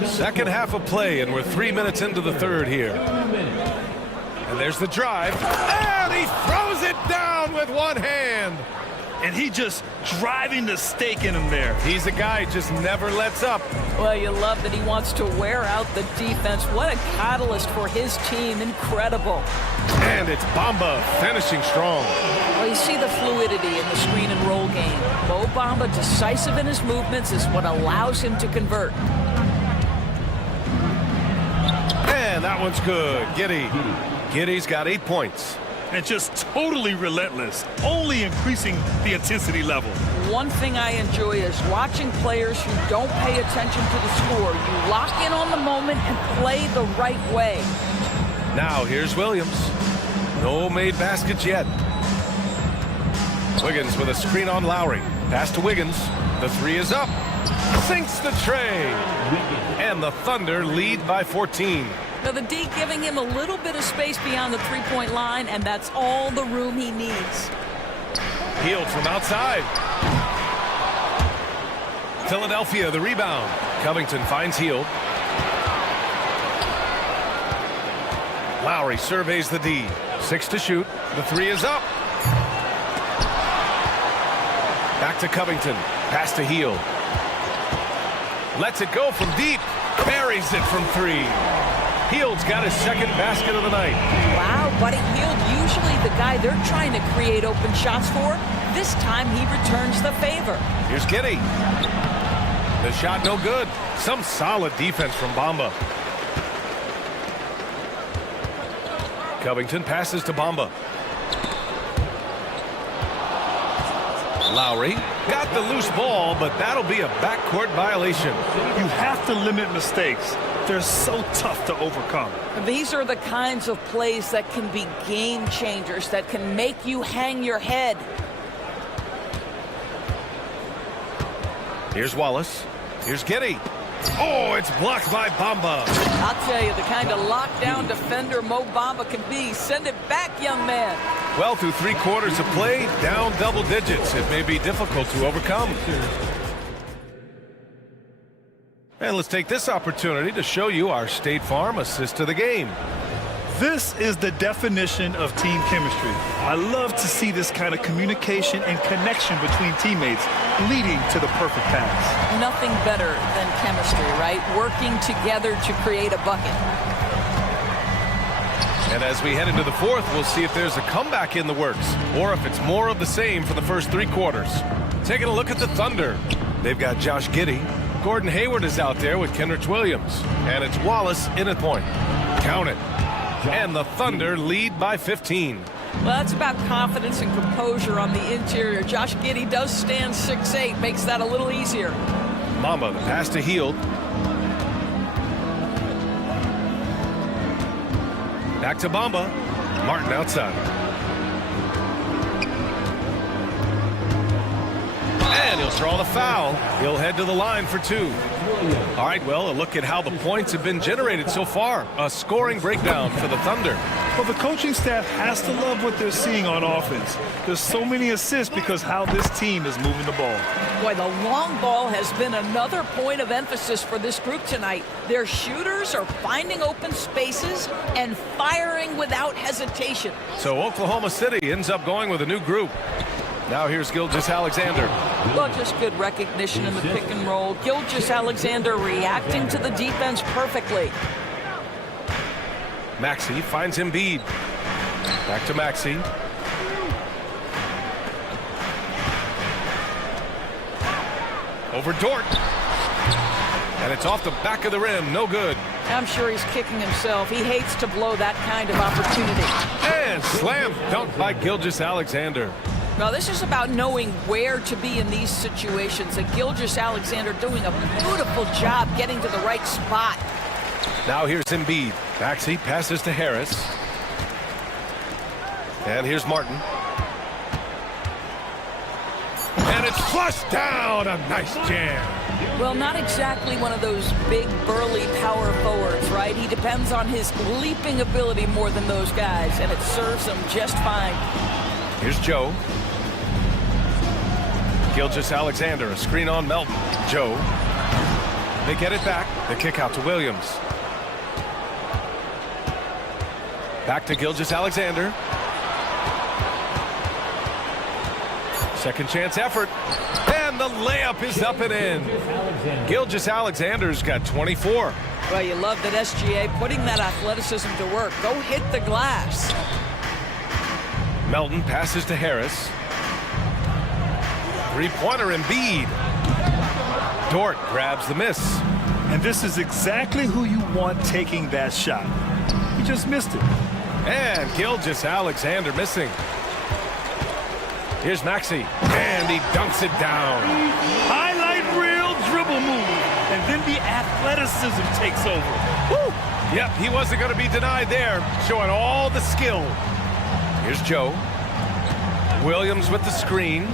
second half of play, and we're 3 minutes into the third here. And there's the drive. And he throws it down with one hand. And he just driving the stake in him there. He's a guy who just never lets up. Well, you love that he wants to wear out the defense. What a catalyst for his team. Incredible. And it's Bamba finishing strong. Well, you see the fluidity in the screen and roll game. Mo Bamba, decisive in his movements, is what allows him to convert. And that one's good. Giddy's got 8 points. And just totally relentless, only increasing the intensity level. One thing I enjoy is watching players who don't pay attention to the score. You lock in on the moment and play the right way. Now here's Williams. No made baskets yet. Wiggins with a screen on Lowry. Pass to Wiggins. The 3 is up. Sinks the tray. And the Thunder lead by 14. Now the D giving him a little bit of space beyond the 3-point line, and that's all the room he needs. Hield from outside. Philadelphia, the rebound. Covington finds Hield. Lowry surveys the D. 6 to shoot. The 3 is up. Back to Covington. Pass to Hield. Lets it go from deep. Buries it from 3. Hield's got his second basket of the night. Wow, Buddy Hield, usually the guy they're trying to create open shots for. This time he returns the favor. Here's Giddey. The shot no good. Some solid defense from Bamba. Covington passes to Bamba. Lowry got the loose ball, but that'll be a backcourt violation. You have to limit mistakes. They're so tough to overcome. These are the kinds of plays that can be game changers, that can make you hang your head. Here's Wallace. Here's Giddey. Oh, it's blocked by Bamba. I'll tell you, the kind of lockdown defender Mo Bamba can be. Send it back, young man. Well, through 3 quarters of play, down double digits. It may be difficult to overcome. And let's take this opportunity to show you our State Farm assist of the game. This is the definition of team chemistry. I love to see this kind of communication and connection between teammates leading to the perfect pass. Nothing better than chemistry, right? Working together to create a bucket. And as we head into the fourth, we'll see if there's a comeback in the works or if it's more of the same for the first three quarters. Taking a look at the Thunder. They've got Josh Giddey. Gordon Hayward is out there with Kenrich Williams. And it's Wallace in at point. Count it. And the Thunder lead by 15. Well, that's about confidence and composure on the interior. Josh Giddey does stand 6'8", makes that a little easier. Mamba, the pass to Hield. Back to Bamba. Martin outside. And he'll draw the foul. He'll head to the line for two. All right, well, a look at how the points have been generated so far. A scoring breakdown for the Thunder. Well, the coaching staff has to love what they're seeing on offense. There's so many assists because how this team is moving the ball. Boy, the long ball has been another point of emphasis for this group tonight. Their shooters are finding open spaces and firing without hesitation. So Oklahoma City ends up going with a new group. Now here's Gilgeous-Alexander. Well, just good recognition in the pick and roll. Gilgeous-Alexander reacting to the defense perfectly. Maxey finds Embiid. Back to Maxey. Over Dort. And it's off the back of the rim. No good. I'm sure he's kicking himself. He hates to blow that kind of opportunity. And slam dunk by Gilgeous-Alexander. Now, this is about knowing where to be in these situations. And Gilgeous-Alexander doing a beautiful job getting to the right spot. Now here's Embiid. Maxey passes to Harris. And here's Martin. And it's flushed down. A nice jam. Well, not exactly one of those big, burly power forwards, right? He depends on his leaping ability more than those guys, and it serves him just fine. Here's Joe. Gilgeous-Alexander, a screen on Melton. Joe. They get it back. The kick out to Williams. Back to Gilgeous-Alexander. Second chance effort. And the layup is up and in. Gilgeous-Alexander's got 24. Well, you love that SGA putting that athleticism to work. Go hit the glass. Melton passes to Harris. Three-pointer Embiid. Dort grabs the miss. And this is exactly who you want taking that shot. He just missed it. And Gilgeous-Alexander missing. Here's Maxey. And he dunks it down. Highlight reel dribble move. And then the athleticism takes over. Woo! Yep, he wasn't going to be denied there. Showing all the skill. Here's Joe. Williams with the screen.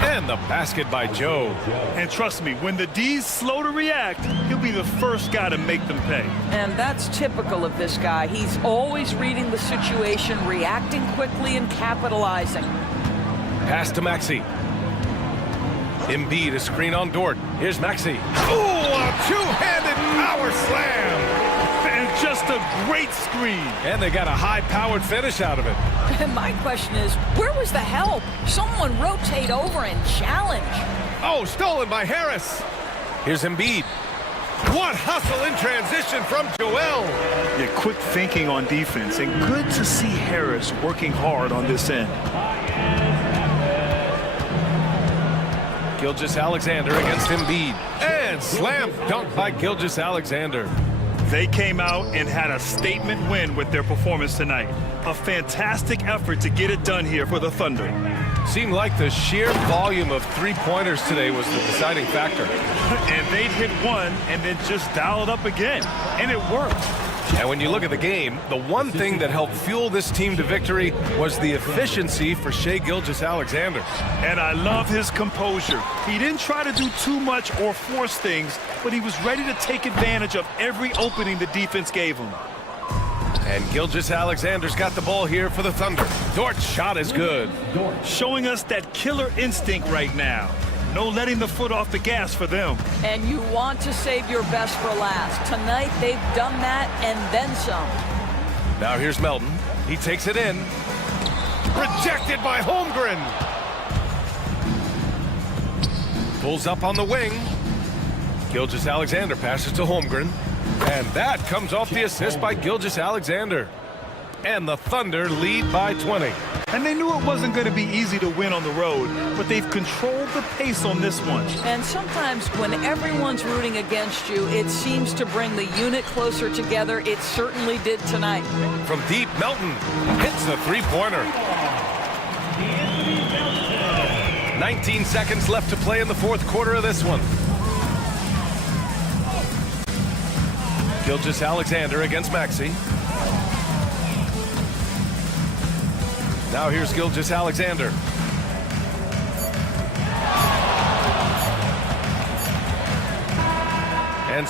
And the basket by Joe. And trust me, when the D's slow to react, he'll be the first guy to make them pay. And that's typical of this guy. He's always reading the situation, reacting quickly and capitalizing. Pass to Maxey. Embiid, a screen on Dort. Here's Maxey. Ooh, a two-handed power slam. And just a great screen. And they got a high-powered finish out of it. And my question is, where was the help? Someone rotate over and challenge. Oh, stolen by Harris. Here's Embiid. What hustle in transition from Joel. Yeah, quick thinking on defense, and good to see Harris working hard on this end. Gilgeous-Alexander against Embiid. And slam dunk by Gilgeous-Alexander. They came out and had a statement win with their performance tonight. A fantastic effort to get it done here for the Thunder. Seemed like the sheer volume of three-pointers today was the deciding factor. And they'd hit one and then just dial it up again. And it worked. And when you look at the game, the one thing that helped fuel this team to victory was the efficiency for Shai Gilgeous-Alexander. And I love his composure. He didn't try to do too much or force things, but he was ready to take advantage of every opening the defense gave him. And Gilgeous-Alexander's got the ball here for the Thunder. Dort's shot is good. Showing us that killer instinct right now. No letting the foot off the gas for them. And you want to save your best for last. Tonight, they've done that and then some. Now here's Melton. He takes it in. Rejected by Holmgren. Pulls up on the wing. Gilgeous-Alexander passes to Holmgren. And that comes off the assist by Gilgeous-Alexander. And the Thunder lead by 20. And they knew it wasn't going to be easy to win on the road, but they've controlled the pace on this one. And sometimes when everyone's rooting against you, it seems to bring the unit closer together. It certainly did tonight. From deep, Melton hits the three-pointer. 19 seconds left to play in the fourth quarter of this one. Gilgeous-Alexander against Maxey. Now here's Gilgeous-Alexander. And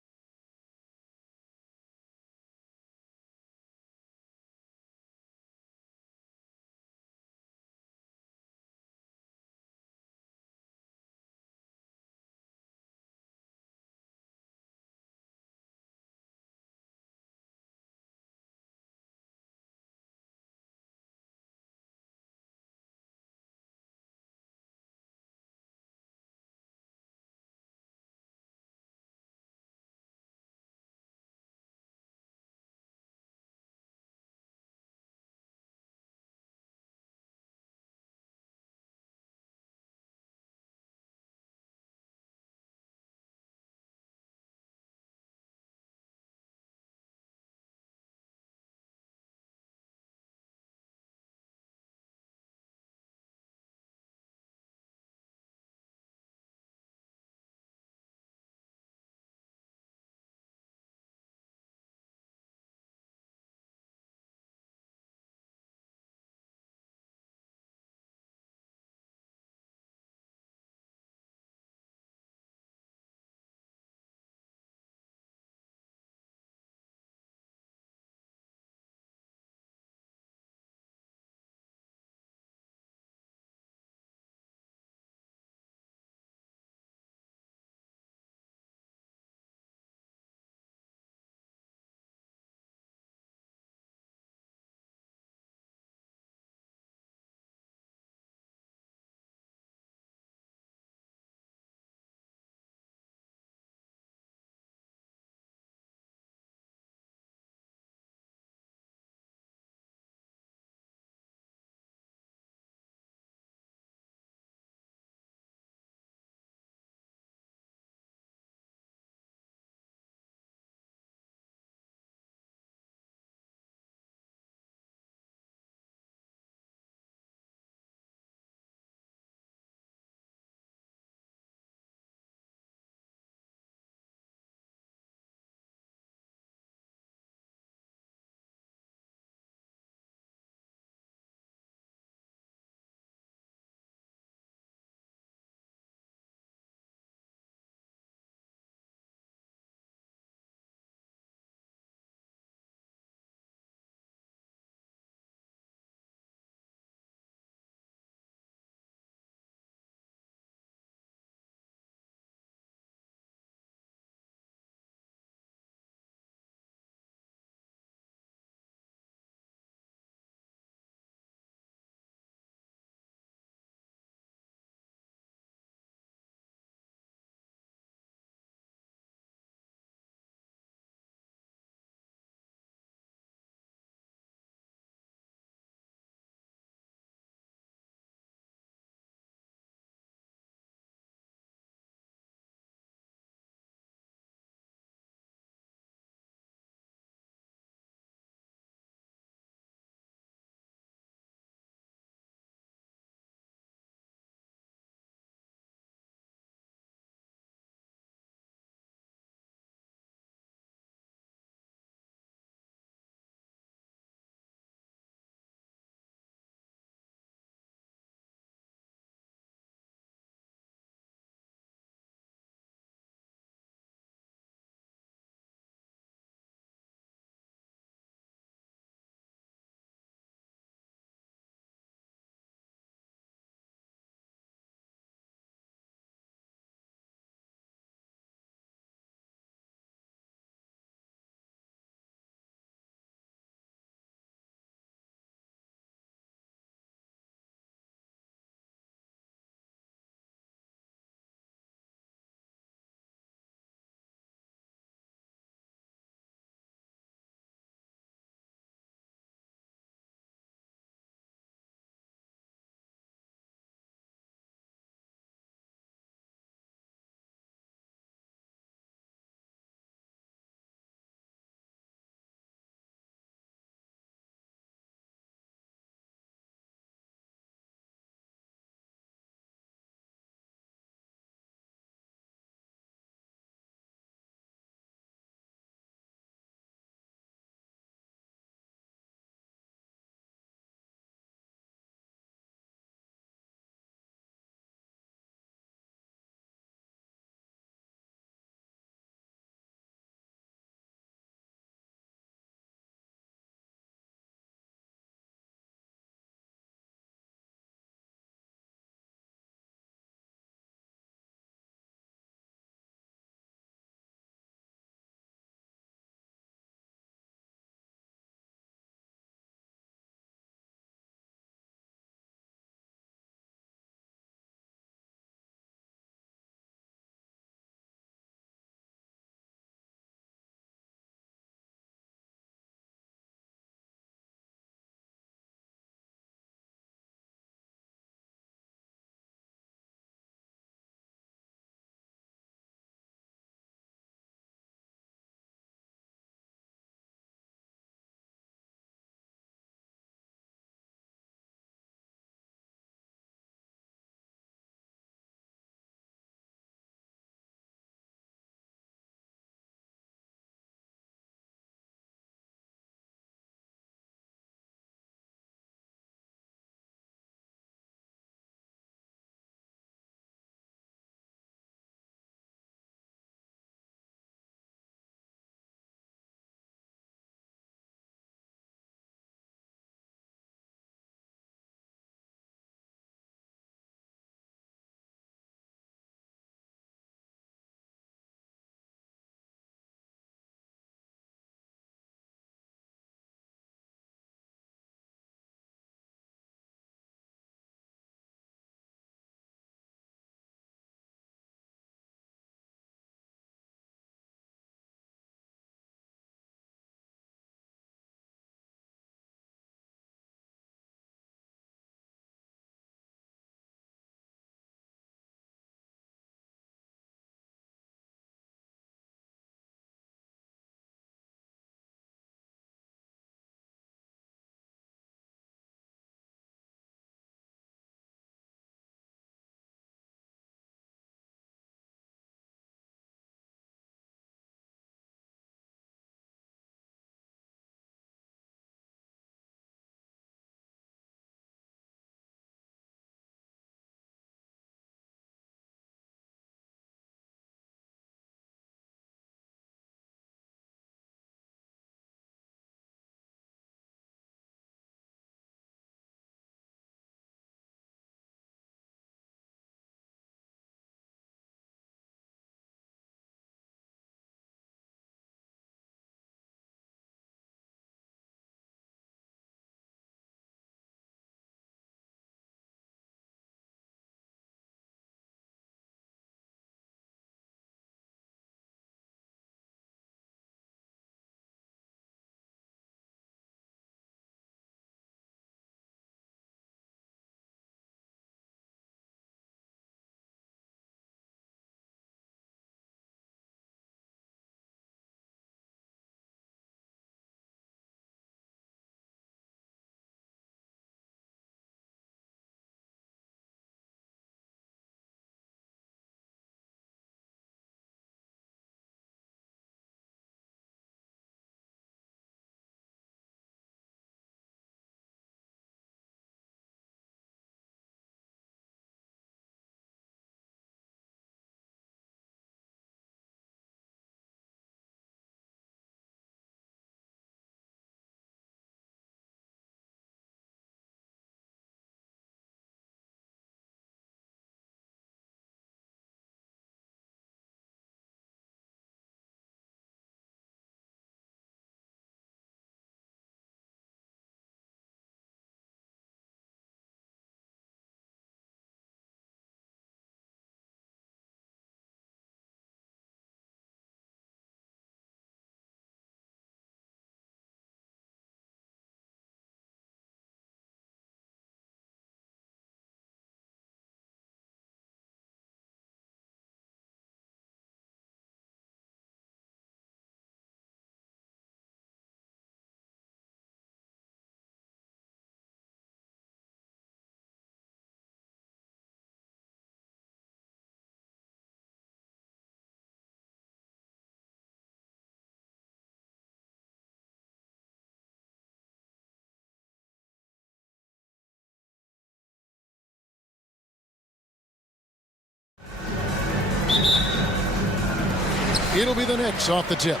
It'll be the Knicks off the tip.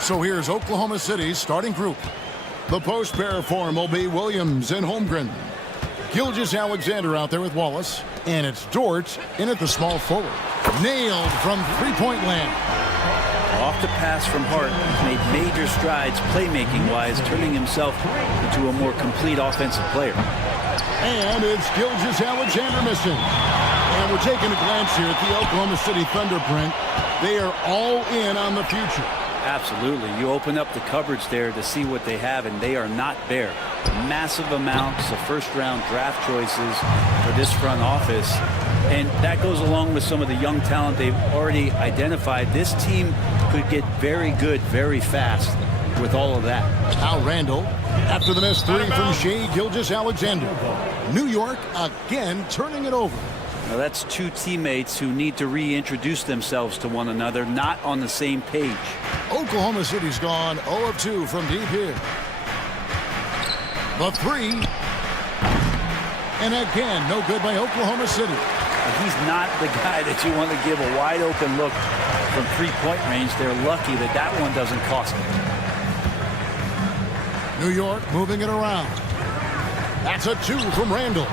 So here's Oklahoma City's starting group. The post pair form will be Williams and Holmgren. Gilgeous-Alexander out there with Wallace. And it's Dort in at the small forward. Nailed from three-point land. Off the pass from Hart, he's made major strides playmaking-wise, turning himself into a more complete offensive player. And it's Gilgeous-Alexander missing. And we're taking a glance here at the Oklahoma City Thunder print. They are all in on the future. Absolutely. You open up the cupboards there to see what they have, and they are not bare. Massive amounts of first-round draft choices for this front office. And that goes along with some of the young talent they've already identified. This team could get very good very fast with all of that. Al Randall, after the missed three from Shai Gilgeous-Alexander. New York again turning it over. Now that's two teammates who need to reintroduce themselves to one another, not on the same page. Oklahoma City's gone 0 of 2 from deep here. The three. And again, no good by Oklahoma City. He's not the guy that you want to give a wide open look from three-point range. They're lucky that that one doesn't cost them. New York moving it around. That's a two from Randall.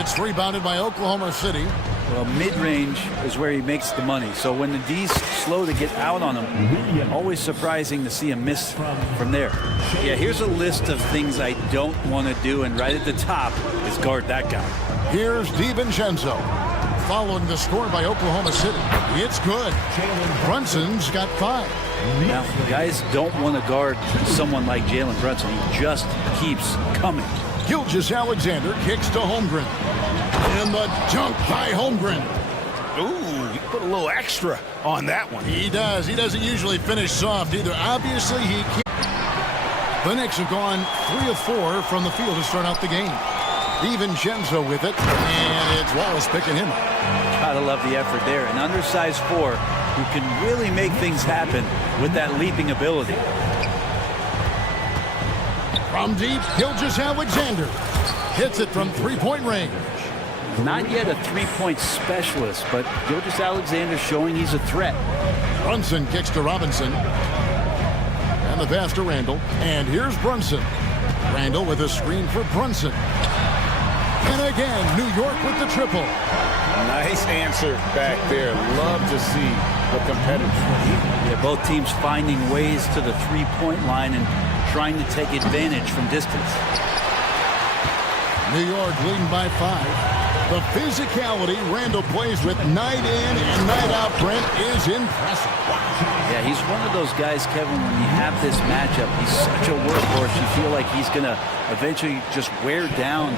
It's rebounded by Oklahoma City. Well, mid-range is where he makes the money. So when the D's slow to get out on him, always surprising to see him miss from there. Yeah, here's a list of things I don't want to do, and right at the top is guard that guy. Here's DiVincenzo. Following the score by Oklahoma City. It's good. Brunson's got 5. Now, guys don't want to guard someone like Jalen Brunson. He just keeps coming. Gilgeous-Alexander kicks to Holmgren. And the dunk by Holmgren. Ooh, he put a little extra on that one. He does. He doesn't usually finish soft either. Obviously, he can't. The Knicks have gone 3 of 4 from the field to start out the game. DiVincenzo with it, and it's Wallace picking him up. Gotta love the effort there. An undersized 4 who can really make things happen with that leaping ability. From deep, Gilgeous-Alexander hits it from three-point range. Not yet a three-point specialist, but Gilgeous-Alexander showing he's a threat. Brunson kicks to Robinson. And the pass to Randall. And here's Brunson. Randall with a screen for Brunson. And again, New York with the triple. Nice answer back there. Love to see the competitors. Yeah, both teams finding ways to the three-point line and trying to take advantage from distance. New York leading by 5. The physicality Randall plays with night in and night out, Brent, is impressive. Yeah, he's one of those guys, Kevin, when you have this matchup, he's such a workhorse. You feel like he's going to eventually just wear down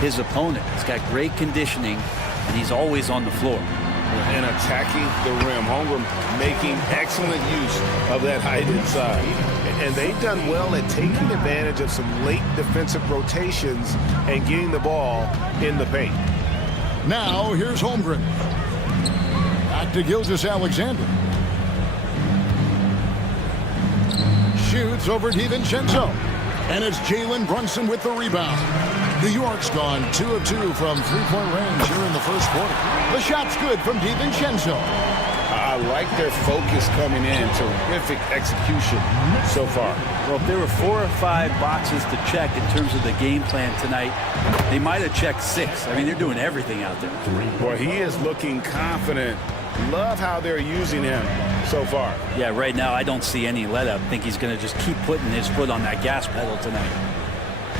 his opponent. He's got great conditioning, and he's always on the floor. And attacking the rim. Holmgren making excellent use of that height inside. And they've done well at taking advantage of some late defensive rotations and getting the ball in the paint. Now, here's Holmgren. Back to Gilgeous-Alexander. Shoots over DiVincenzo. And it's Jalen Brunson with the rebound. New York's gone 2 of 2 from three-point range here in the first quarter. The shot's good from DiVincenzo. I like their focus coming in. Terrific execution so far. Well, if there were 4 or 5 boxes to check in terms of the game plan tonight, they might have checked 6. I mean, they're doing everything out there. Well, he is looking confident. Love how they're using him so far. Yeah, right now I don't see any let up. I think he's going to just keep putting his foot on that gas pedal tonight.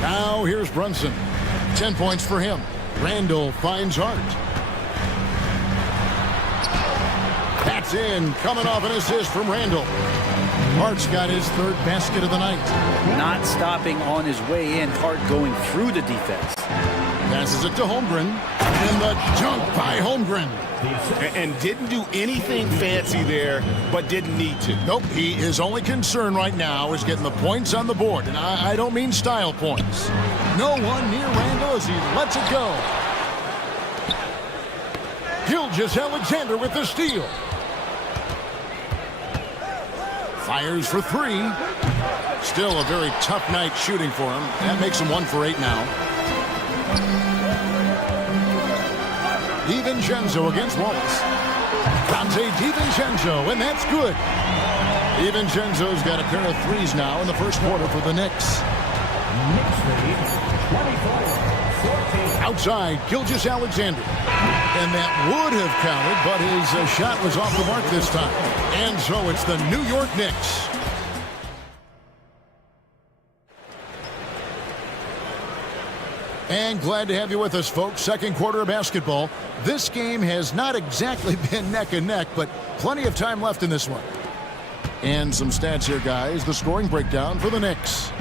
Now here's Brunson. 10 points for him. Randall finds Hart. That's in. Coming off an assist from Randall. Hart's got his 3rd basket of the night. Not stopping on his way in. Hart going through the defense. Passes it to Holmgren. And the dunk by Holmgren. And didn't do anything fancy there, but didn't need to. Nope, his only concern right now is getting the points on the board. And I don't mean style points. No one near Randall as he lets it go. Gilgeous-Alexander with the steal. Fires for 3. Still a very tough night shooting for him. That makes him 1 for 8 now. DiVincenzo against Wallace. Dante DiVincenzo, and that's good. DiVincenzo's got a pair of threes now in the first quarter for the Knicks. Knicks lead 24-14. Outside, Gilgeous Alexander. And that would have counted, but his shot was off the mark this time. And so it's the New York Knicks. And glad to have you with us, folks. Second quarter of basketball. This game has not exactly been neck and neck, but plenty of time left in this one. And some stats here, guys. The scoring breakdown for the Knicks.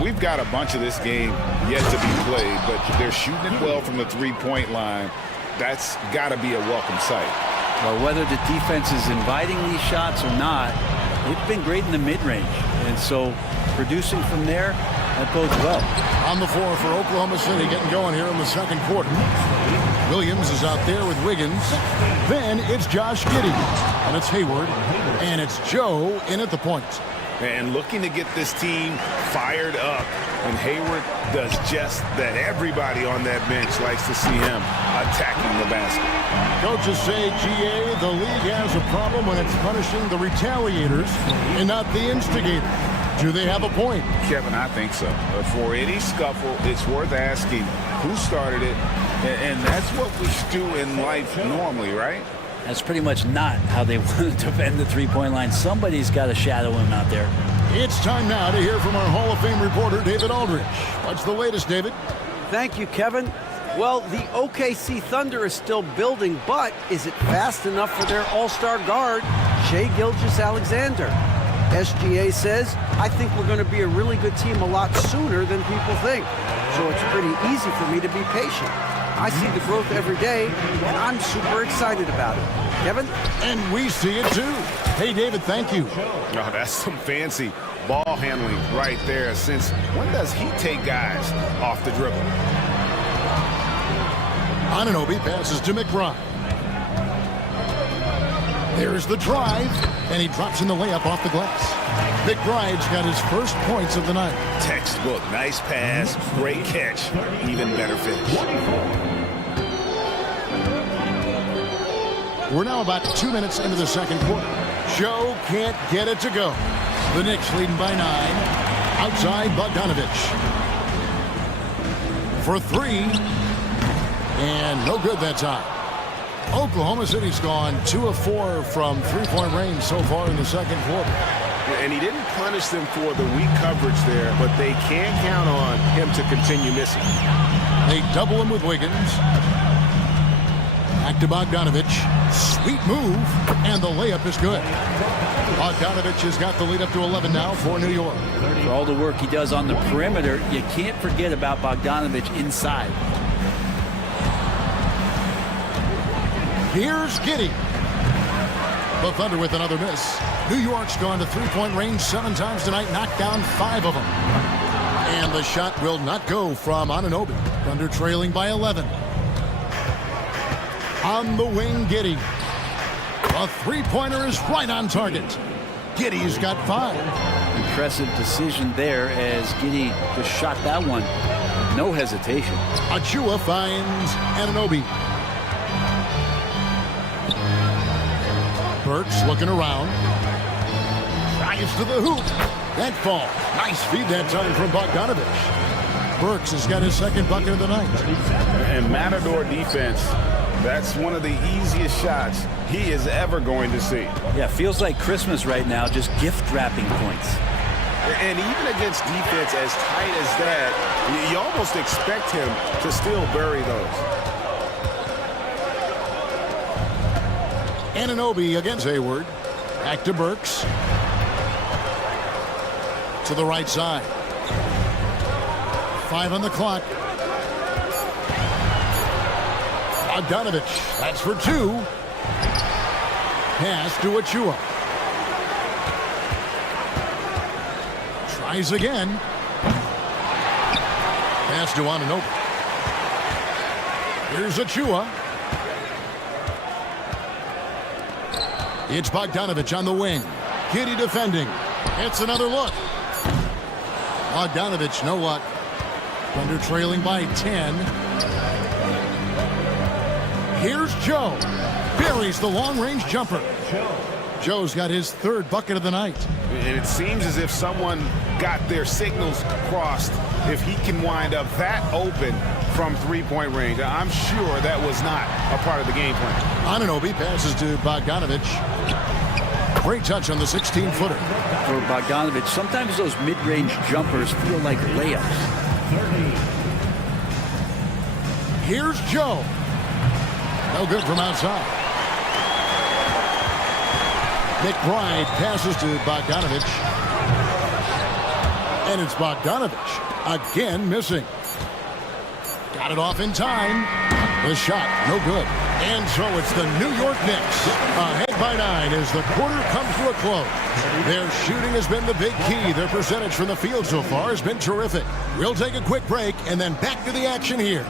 We've got a bunch of this game yet to be played, but they're shooting it well from the three-point line. That's got to be a welcome sight. Well, whether the defense is inviting these shots or not, it's been great in the mid-range. And so producing from there, that bodes well. On the floor for Oklahoma City, getting going here in the second quarter. Williams is out there with Wiggins. Then it's Josh Giddey. And it's Hayward. And it's Joe in at the point. And looking to get this team fired up. And Hayward does just that. Everybody on that bench likes to see him attacking the basket. Coaches say, GA, the league has a problem when it's punishing the retaliators and not the instigators. Do they have a point? Kevin, I think so. For any scuffle, it's worth asking who started it. And that's what we do in life normally, right? That's pretty much not how they want to defend the three-point line. Somebody's got to shadow him out there. It's time now to hear from our Hall of Fame reporter, David Aldridge. What's the latest, David? Thank you, Kevin. Well, the OKC Thunder is still building, but is it fast enough for their all-star guard, Shai Gilgeous-Alexander? SGA says, I think we're going to be a really good team a lot sooner than people think. So it's pretty easy for me to be patient. I see the growth every day, and I'm super excited about it. Kevin? And we see it too. Hey, David, thank you. Oh, that's some fancy ball handling right there. Since when does he take guys off the dribble? Anunoby passes to McBride. There's the drive, and he drops in the layup off the glass. McBride's got his first points of the night. Textbook, nice pass, great catch, even better finish. We're now about 2 minutes into the second quarter. Joe can't get it to go. The Knicks leading by 9. Outside, Bogdanovich. For 3. And no good that time. Oklahoma City's gone 2 of 4 from three-point range so far in the second quarter. And he didn't punish them for the weak coverage there, but they can't count on him to continue missing. They double him with Wiggins. Back to Bogdanovich. Sweet move, and the layup is good. Bogdanovich has got the lead up to 11 now for New York. For all the work he does on the perimeter, you can't forget about Bogdanovich inside. Here's Giddey. The Thunder with another miss. New York's gone to three-point range 7 times tonight, knocked down 5 of them. And the shot will not go from Anunoby. Thunder trailing by 11. On the wing, Giddey. A three-pointer is right on target. Giddey's got 5. Impressive decision there as Giddey just shot that one. No hesitation. Achua finds Anunoby. Burks looking around. Drives to the hoop. That fall. Nice feed that time from Bogdanovich. Burks has got his second bucket of the night. And Matador defense, that's one of the easiest shots he is ever going to see. Yeah, feels like Christmas right now, just gift wrapping points. And even against defense as tight as that, you almost expect him to still bury those. Anunoby against Hayward. Back to Burks. To the right side. 5 on the clock. Bogdanovich. That's for 2. Pass to Achua. Tries again. Pass to Anunoby. Here's Achua. It's Bogdanovich on the wing. Giddey defending. It's another look. Bogdanovich, no luck. Thunder trailing by 10. Here's Joe. buries the long-range jumper. Joe's got his third bucket of the night. And it seems as if someone got their signals crossed if he can wind up that open from three-point range. I'm sure that was not a part of the game plan. Anunoby passes to Bogdanovic. Great touch on the 16-footer. For Bogdanovic, sometimes those mid-range jumpers feel like layups. Here's Joe. No good from outside. McBride passes to Bogdanovic. And it's Bogdanovic again missing. Got it off in time. The shot, no good. And so it's the New York Knicks ahead by 9 as the quarter comes to a close. Their shooting has been the big key. Their percentage from the field so far has been terrific. We'll take a quick break and then back to the action here.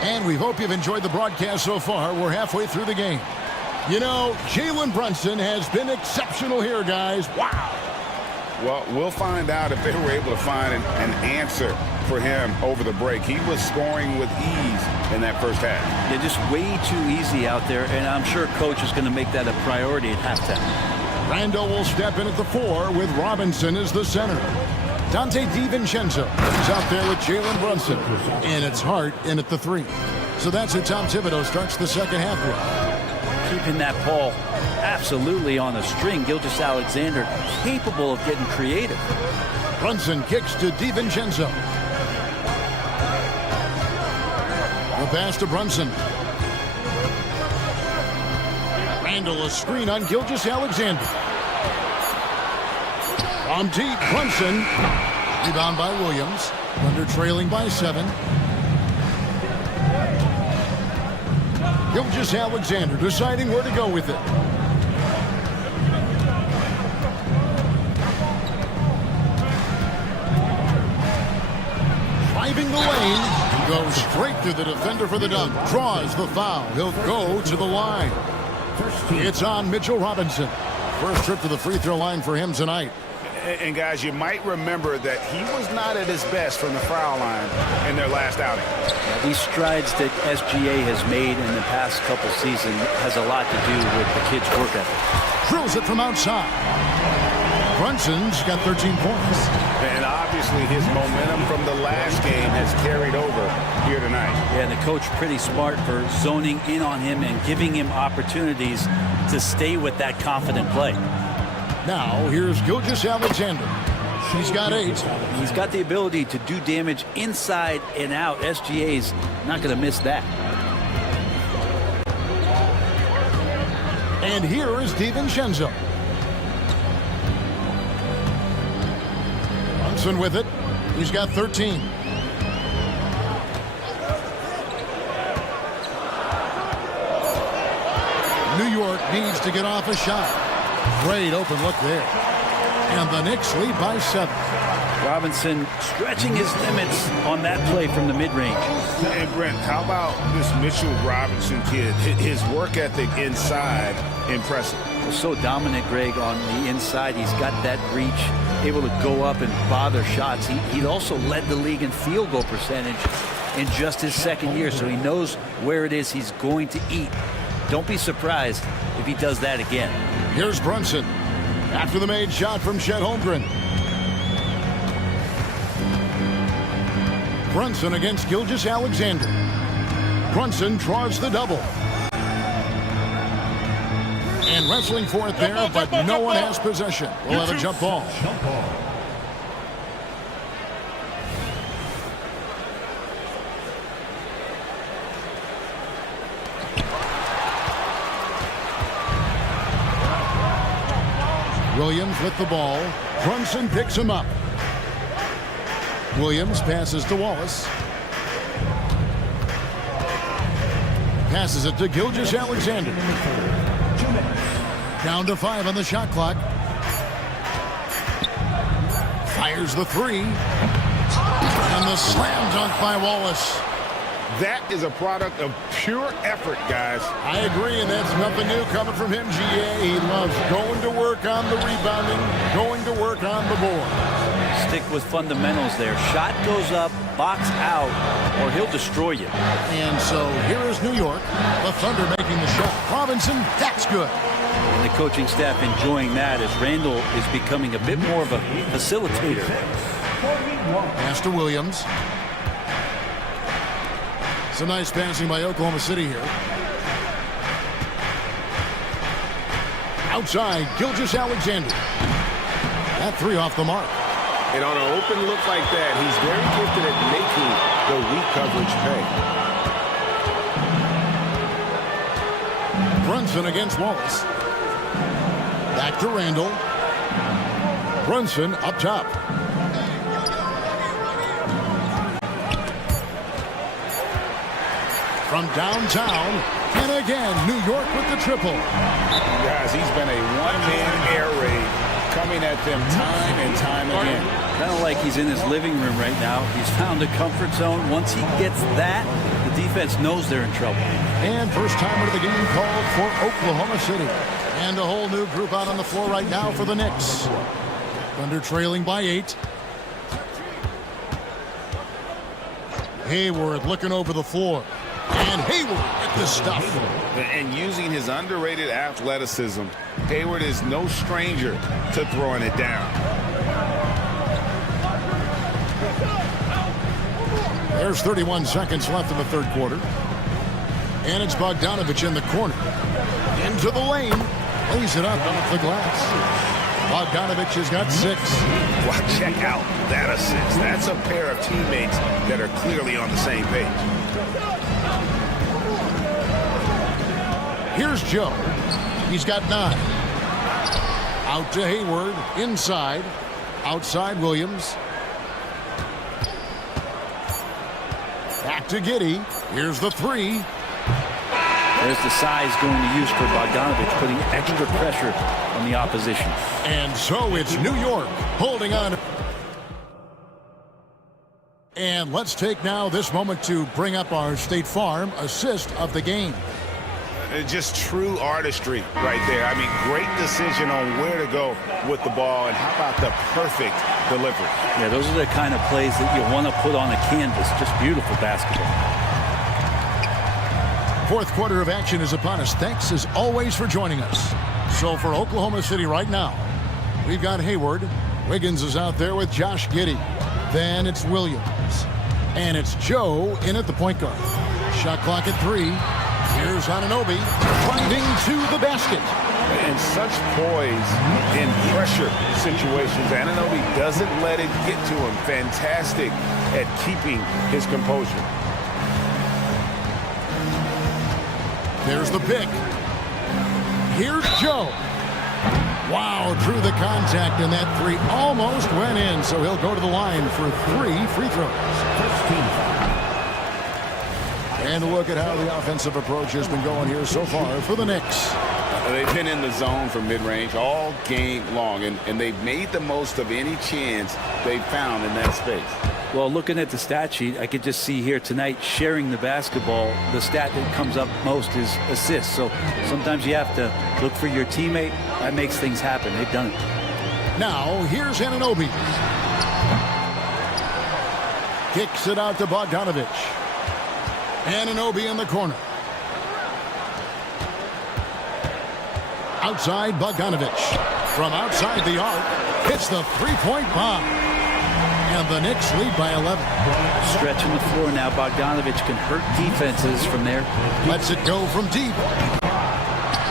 And we hope you've enjoyed the broadcast so far. We're halfway through the game. You know, Jalen Brunson has been exceptional here, guys. Wow. Well, we'll find out if they were able to find an answer for him over the break. He was scoring with ease in that first half. They're just way too easy out there, and I'm sure Coach is going to make that a priority at halftime. Randall will step in at the 4 with Robinson as the center. Dante DiVincenzo is out there with Jalen Brunson. And it's Hart in at the 3. So that's who Tom Thibodeau starts the second half with. Keeping that ball absolutely on a string. Gilgeous-Alexander capable of getting creative. Brunson kicks to DiVincenzo. The pass to Brunson. Randall a screen on Gilgeous-Alexander. From deep, Brunson. Rebound by Williams. Thunder trailing by 7. Gilgeous-Alexander deciding where to go with it. Driving the lane. He goes straight through the defender for the dunk. Draws the foul. He'll go to the line. It's on Mitchell Robinson. First trip to the free throw line for him tonight. And guys, you might remember that he was not at his best from the foul line in their last outing. These strides that SGA has made in the past couple seasons has a lot to do with the kid's work ethic. Drills it from outside. Brunson's got 13 points. And obviously his momentum from the last game has carried over here tonight. Yeah, and the coach pretty smart for zoning in on him and giving him opportunities to stay with that confident play. Now, here's Gilgeous-Alexander. He's got 8. He's got the ability to do damage inside and out. SGA's not going to miss that. And here is DiVincenzo. Brunson with it. He's got 13. New York needs to get off a shot. Great open look there. And the Knicks lead by 7. Robinson stretching his limits on that play from the mid-range. And Brent, how about this Mitchell Robinson kid? His work ethic inside, impressive. So dominant, Greg, on the inside. He's got that reach, able to go up and bother shots. He also led the league in field goal percentage in just his second year, so he knows where it is he's going to eat. Don't be surprised if he does that again. Here's Brunson after the made shot from Chet Holmgren. Brunson against Gilgeous-Alexander. Brunson draws the double. And wrestling for it there, but no one has possession. We'll have a jump ball. Williams with the ball. Brunson picks him up. Williams passes to Wallace. Passes it to Gilgeous-Alexander. Down to 5 on the shot clock. Fires the three. And the slam dunk by Wallace. That is a product of pure effort, guys. I agree, and that's nothing new coming from him, GA. He loves going to work on the rebounding, going to work on the board. Stick with fundamentals there. Shot goes up, box out, or he'll destroy you. And so here is New York. The Thunder making the shot. Robinson, that's good. And the coaching staff enjoying that as Randall is becoming a bit more of a facilitator. Pass to Williams. It's a nice passing by Oklahoma City here. Outside, Gilgeous-Alexander. That three off the mark. And on an open look like that, he's very gifted at making the weak coverage pay. Brunson against Wallace. Back to Randall. Brunson up top. From downtown, and again, New York with the triple. Guys, he's been a one-man air raid coming at them time and time again. Kind of like he's in his living room right now. He's found a comfort zone. Once he gets that, the defense knows they're in trouble. And first timer of the game called for Oklahoma City. And a whole new group out on the floor right now for the Knicks. Thunder trailing by 8. Hayward looking over the floor. And Hayward with the stuff. And using his underrated athleticism, Hayward is no stranger to throwing it down. There's 31 seconds left in the third quarter. And it's Bogdanovich in the corner. Into the lane. Lays it up off the glass. Bogdanovich has got 6. Well, check out that assist. That's a pair of teammates that are clearly on the same page. Here's Joe. He's got 9. Out to Hayward. Inside. Outside Williams. Back to Giddey. Here's the 3. There's the size going to use for Bogdanovich, putting extra pressure on the opposition. And so it's New York holding on. And let's take now this moment to bring up our State Farm assist of the game. Just true artistry right there. I mean, great decision on where to go with the ball, and how about the perfect delivery? Yeah, those are the kind of plays that you want to put on a canvas. Just beautiful basketball. Fourth quarter of action is upon us. Thanks as always for joining us. So for Oklahoma City right now, we've got Hayward. Wiggins is out there with Josh Giddey. Then it's Williams. And it's Joe in at the point guard. Shot clock at 3. Here's Anunoby driving to the basket. And such poise in pressure situations. Anunoby doesn't let it get to him. Fantastic at keeping his composure. There's the pick. Here's Joe. Wow, drew the contact, and that 3 almost went in, so he'll go to the line for 3 free throws. And look at how the offensive approach has been going here so far for the Knicks. They've been in the zone from mid-range all game long, and they've made the most of any chance they've found in that space. Well, looking at the stat sheet, I could just see here tonight sharing the basketball. The stat that comes up most is assists. So sometimes you have to look for your teammate. That makes things happen. They've done it. Now, here's Anunoby. Kicks it out to Bogdanovich. Anunoby in the corner. Outside Bogdanovich. From outside the arc, hits the three-point bomb. And the Knicks lead by 11. Stretching the floor now. Bogdanovich can hurt defenses from there. Lets it go from deep.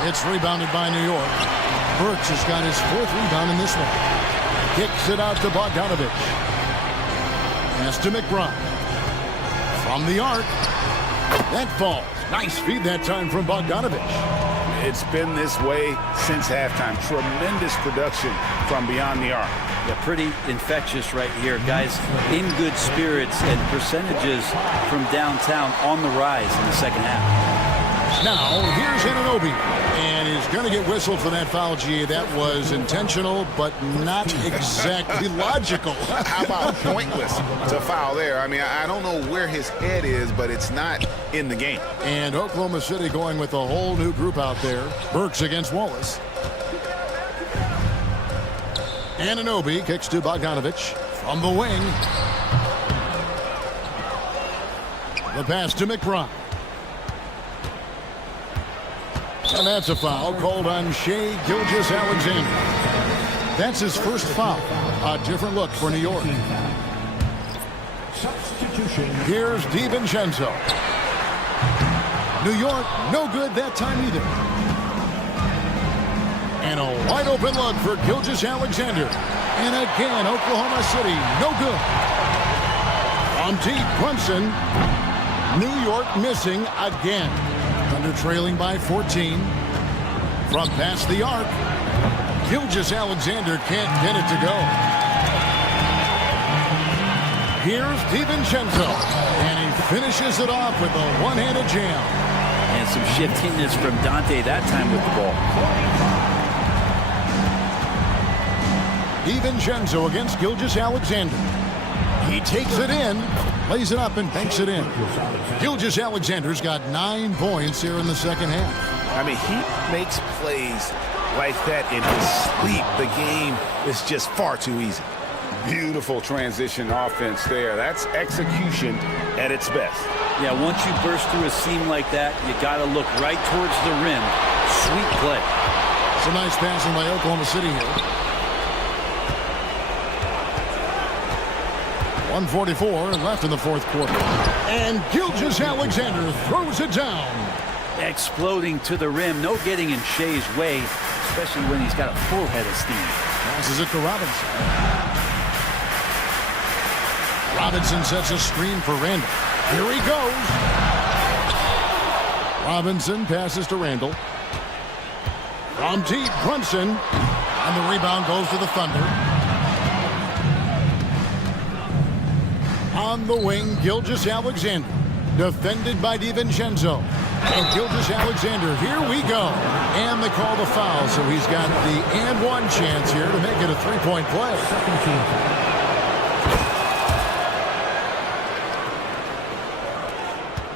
It's rebounded by New York. Burks has got his 4th rebound in this one. Kicks it out to Bogdanovich. Pass to McBride. From the arc. That falls. Nice feed that time from Bogdanovich. It's been this way since halftime. Tremendous production from beyond the arc. Yeah, pretty infectious right here. Guys in good spirits, and percentages from downtown on the rise in the second half. Now, here's Anunoby. And he's going to get whistled for that foul, G. That was intentional, but not exactly logical. How about pointless to foul there? I mean, I don't know where his head is, but it's not in the game. And Oklahoma City going with a whole new group out there. Burks against Wallace. Anunoby kicks to Bogdanovich from the wing. The pass to McBride. And that's a foul called on Shai Gilgeous-Alexander. That's his first foul. A different look for New York. Here's DiVincenzo. New York, no good that time either. And a wide open look for Gilgeous-Alexander. And again, Oklahoma City, no good. On deep, Brunson. New York missing again. Thunder trailing by 14. From past the arc. Gilgeous-Alexander can't get it to go. Here's DiVincenzo. And he finishes it off with a one-handed jam. And some shiftiness from Dante that time with the ball. DiVincenzo against Gilgeous-Alexander. He takes it in, lays it up, and banks it in. Gilgeous-Alexander's got 9 points here in the second half. I mean, he makes plays like that in his sleep. The game is just far too easy. Beautiful transition offense there. That's execution at its best. Yeah, once you burst through a seam like that, you got to look right towards the rim. Sweet play. It's a nice passing by Oklahoma City here. 1:44 left in the fourth quarter. And Gilgeous-Alexander throws it down. Exploding to the rim. No getting in Shai's way, especially when he's got a full head of steam. Passes it to Robinson. Robinson sets a screen for Randall. Here he goes. Robinson passes to Randall. From deep, Brunson. And the rebound goes to the Thunder. On the wing, Gilgeous-Alexander. Defended by DiVincenzo. And Gilgeous-Alexander, here we go. And they call the foul, so he's got the and one chance here to make it a three-point play.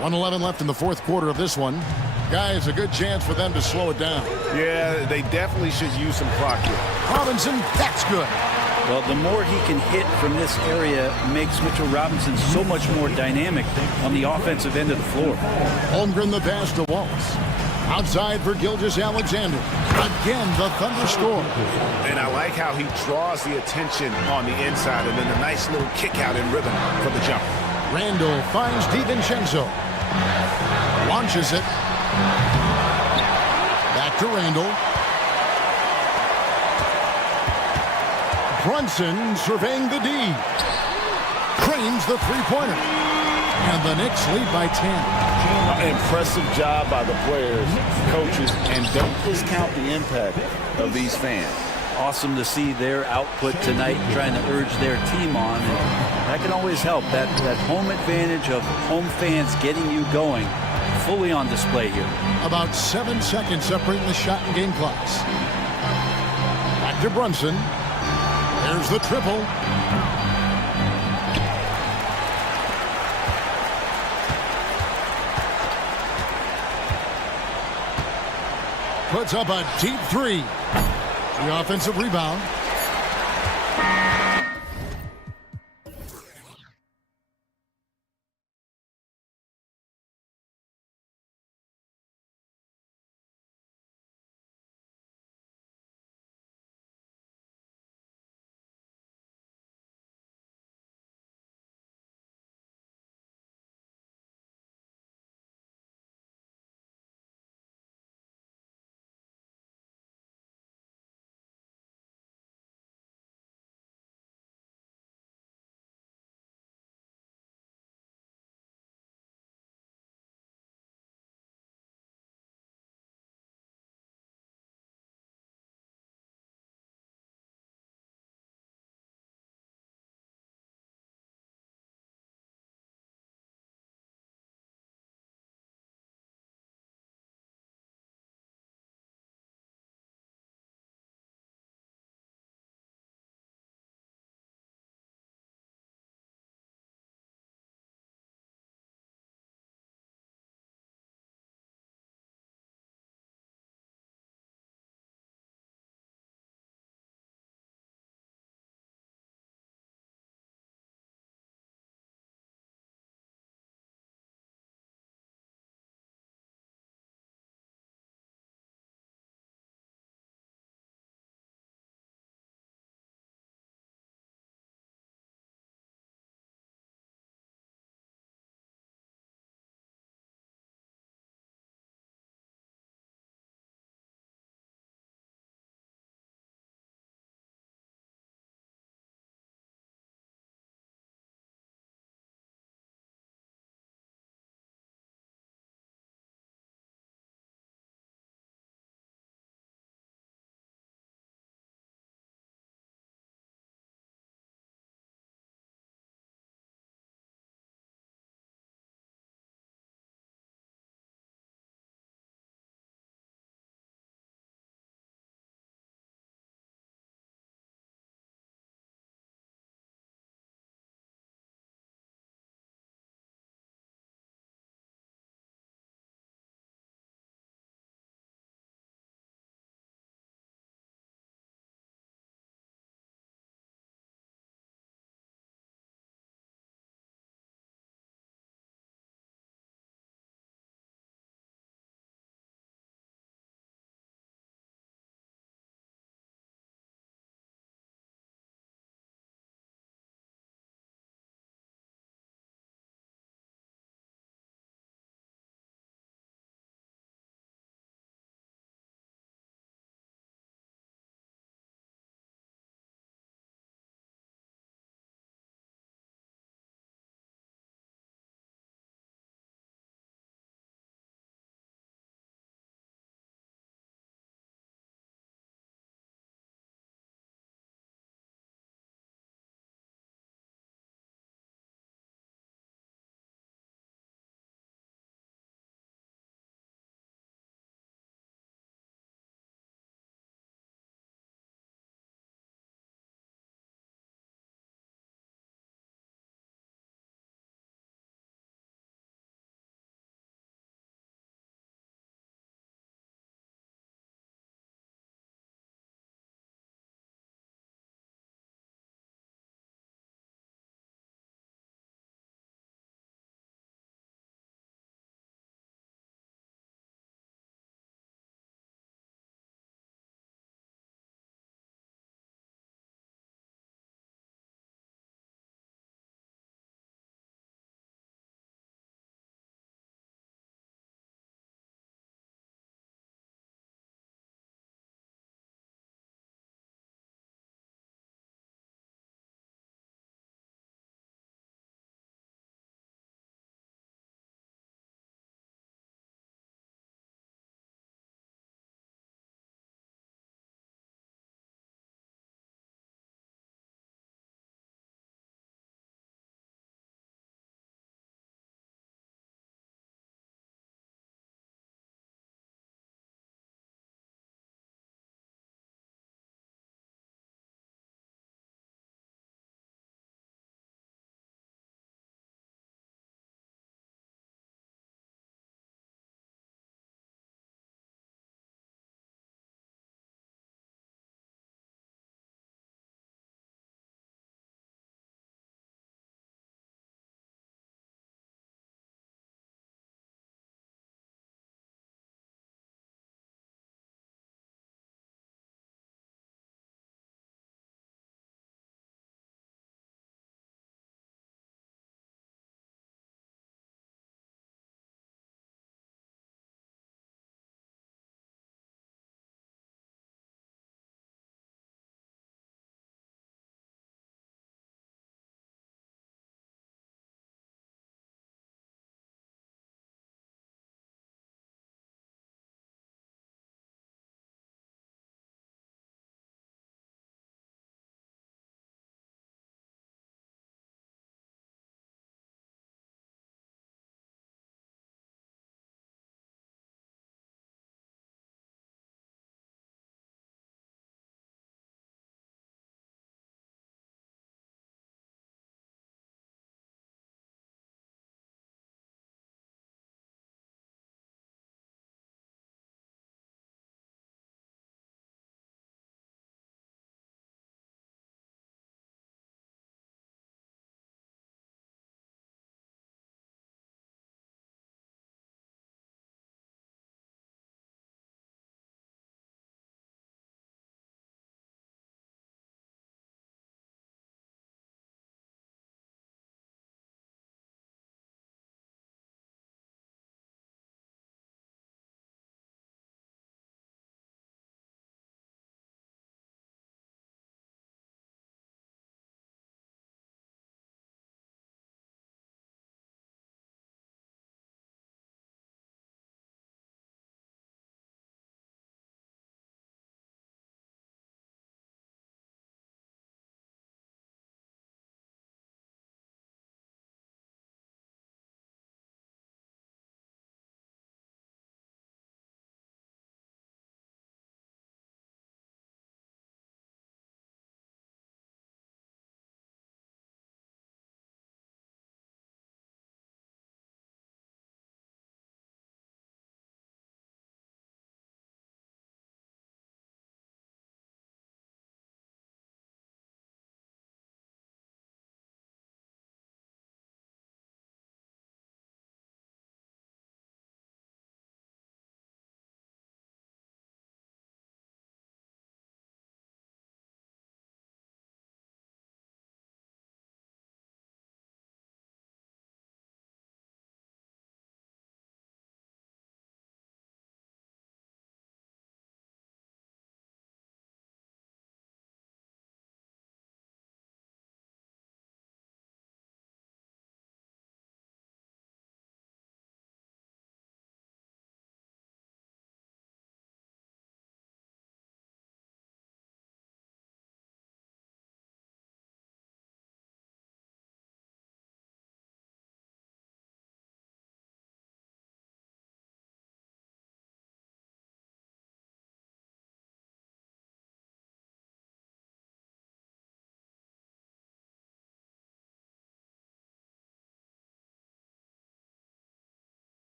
1:11 left in the fourth quarter of this one. Guys, a good chance for them to slow it down. Yeah, they definitely should use some clock here. Robinson, that's good. Well, the more he can hit from this area makes Mitchell Robinson so much more dynamic on the offensive end of the floor. Holmgren the pass to Wallace. Outside for Gilgeous-Alexander. Again, the Thunder score. And I like how he draws the attention on the inside and then a nice little kick out in rhythm for the jump. Randall finds DiVincenzo. Launches it. Back to Randall. Brunson surveying the D. Cranes the three-pointer. And the Knicks lead by 10. Impressive job by the players, coaches, and don't discount the impact of these fans. Awesome to see their output tonight, trying to urge their team on. And that can always help. That home advantage of home fans getting you going fully on display here. About 7 seconds separating the shot and game clocks. Back to Brunson. There's the triple. Puts up a deep three. The offensive rebound.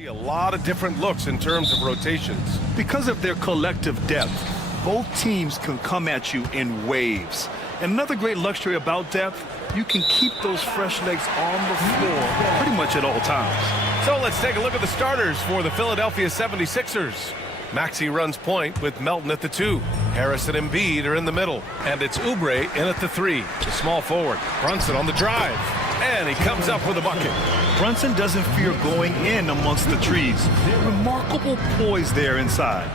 See a lot of different looks in terms of rotations. Because of their collective depth, both teams can come at you in waves. And another great luxury about depth, you can keep those fresh legs on the floor pretty much at all times. So let's take a look at the starters for the Philadelphia 76ers. Maxey runs point with Melton at the 2. Harris and Embiid are in the middle. And it's Oubre in at the 3, the small forward. Brunson on the drive. And he comes up with a bucket. Brunson doesn't fear going in amongst the trees. Remarkable poise there inside.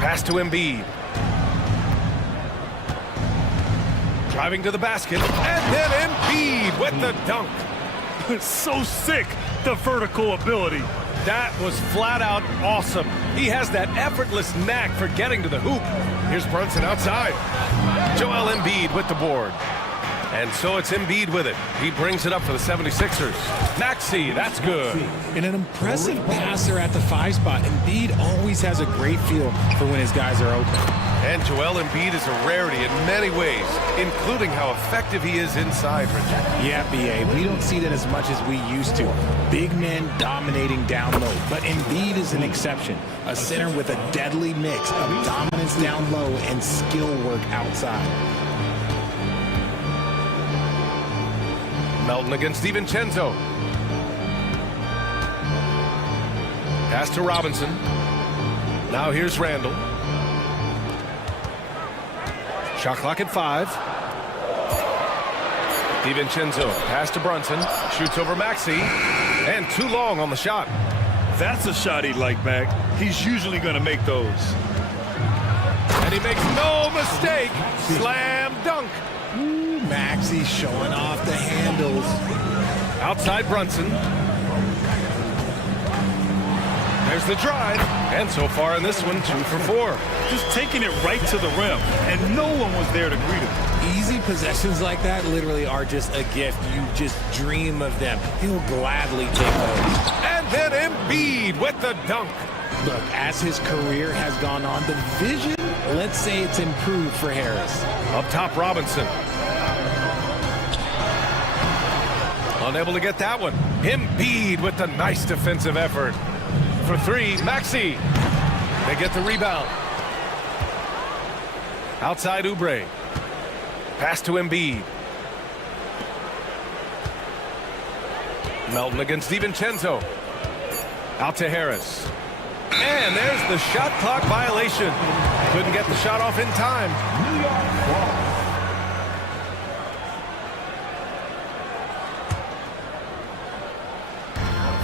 Pass to Embiid. Driving to the basket. And then Embiid with the dunk. So sick, the vertical ability. That was flat out awesome. He has that effortless knack for getting to the hoop. Here's Brunson outside. Joel Embiid with the board. And so it's Embiid with it. He brings it up for the 76ers. Maxey, that's good. And an impressive passer at the 5 spot. Embiid always has a great feel for when his guys are open. And Joel Embiid is a rarity in many ways, including how effective he is inside, Richard. Yeah, BA, we don't see that as much as we used to. Big men dominating down low, but Embiid is an exception. A center with a deadly mix of dominance down low and skill work outside. Melton against DiVincenzo. Pass to Robinson. Now here's Randall. Shot clock at 5. DiVincenzo, pass to Brunson. Shoots over Maxey. And too long on the shot. That's a shot he'd like back. He's usually going to make those. And he makes no mistake. Slam dunk. Ooh, Maxey showing off the handles. Outside Brunson. There's the drive. And so far in this one, 2 for 4. Just taking it right to the rim, and no one was there to greet him. Easy possessions like that literally are just a gift. You just dream of them. He'll gladly take those. And then Embiid with the dunk. Look, as his career has gone on, the vision, let's say it's improved for Harris. Up top, Robinson. Unable to get that one. Embiid with the nice defensive effort. For 3, Maxey. They get the rebound. Outside Oubre. Pass to Embiid. Melton against DiVincenzo. Out to Harris. And there's the shot clock violation. Couldn't get the shot off in time. New York ball.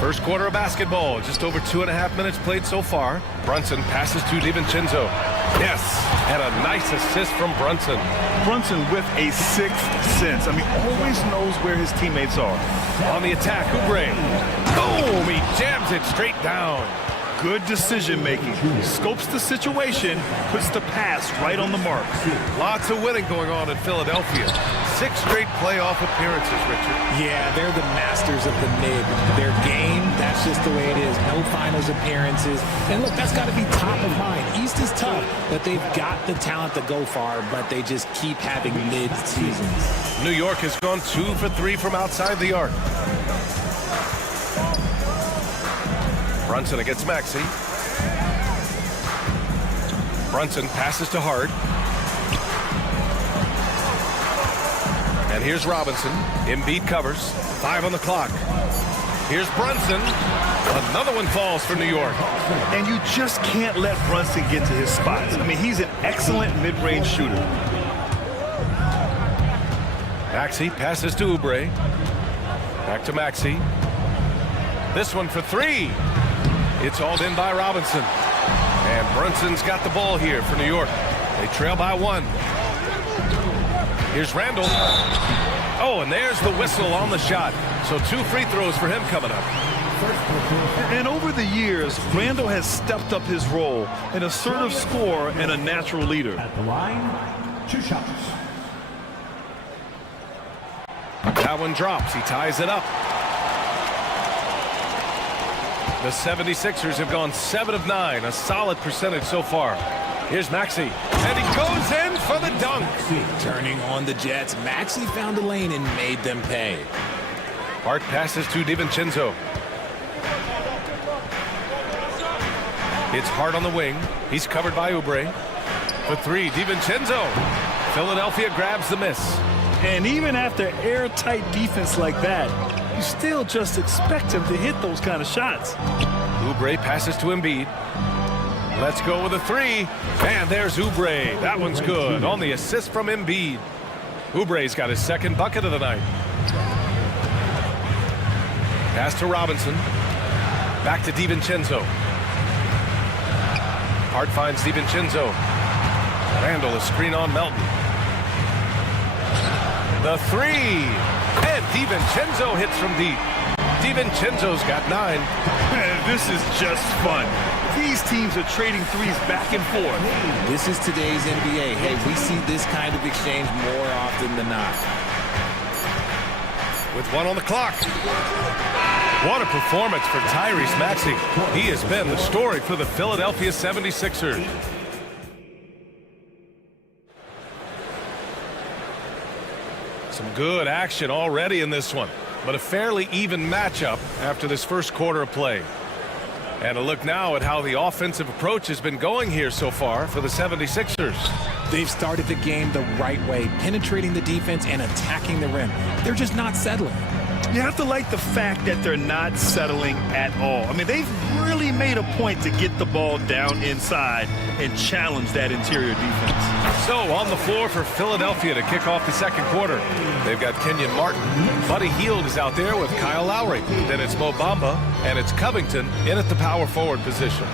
First quarter of basketball, just over 2.5 minutes played so far. Brunson passes to DiVincenzo. Yes, and a nice assist from Brunson. Brunson with a sixth sense. I mean, always knows where his teammates are. On the attack, Oubre. Boom, he jams it straight down. Good decision-making. Scopes the situation, puts the pass right on the mark. Lots of winning going on in Philadelphia. 6 straight playoff appearances, Richard. Yeah, they're the masters of the mid. Their game, that's just the way it is. No finals appearances. And look, that's got to be top of mind. East is tough, but they've got the talent to go far, but they just keep having mid-seasons. New York has gone 2 for 3 from outside the arc. Brunson against Maxey. Brunson passes to Hart. And here's Robinson. Embiid covers. 5 on the clock. Here's Brunson. Another one falls for New York. And you just can't let Brunson get to his spots. I mean, he's an excellent mid-range shooter. Maxey passes to Oubre. Back to Maxey. This one for 3. It's hauled in by Robinson. And Brunson's got the ball here for New York. They trail by 1. Here's Randall. Oh, and there's the whistle on the shot. So 2 free throws for him coming up. And over the years, Randall has stepped up his role, an assertive scorer and a natural leader. At the line, 2 shots. That one drops. He ties it up. The 76ers have gone 7 of 9, a solid percentage so far. Here's Maxey, and he goes in for the dunk. Turning on the Jets, Maxey found a lane and made them pay. Hart passes to DiVincenzo. It's hard on the wing. He's covered by Oubre. For three, DiVincenzo. Philadelphia grabs the miss. And even after airtight defense like that, you still just expect him to hit those kind of shots. Oubre passes to Embiid. Let's go with a three. And there's Oubre. That one's good on the assist from Embiid. Oubre's got his second bucket of the night. Pass to Robinson. Back to DiVincenzo. Hart finds DiVincenzo. Randall, a screen on Melton. The three. And DiVincenzo hits from deep. DiVincenzo's got 9. This is just fun. These teams are trading threes back and forth. This is today's NBA. Hey, we see this kind of exchange more often than not. With 1 on the clock. What a performance for Tyrese Maxey. He has been the story for the Philadelphia 76ers. Some good action already in this one, but a fairly even matchup after this first quarter of play. And a look now at how the offensive approach has been going here so far for the 76ers. They've started the game the right way, penetrating the defense and attacking the rim. They're just not settling. You have to like the fact that they're not settling at all. I mean, they've really made a point to get the ball down inside and challenge that interior defense. So on the floor for Philadelphia to kick off the second quarter. They've got Kenyon Martin. Buddy Hield is out there with Kyle Lowry. Then it's Mo Bamba and it's Covington in at the power forward position.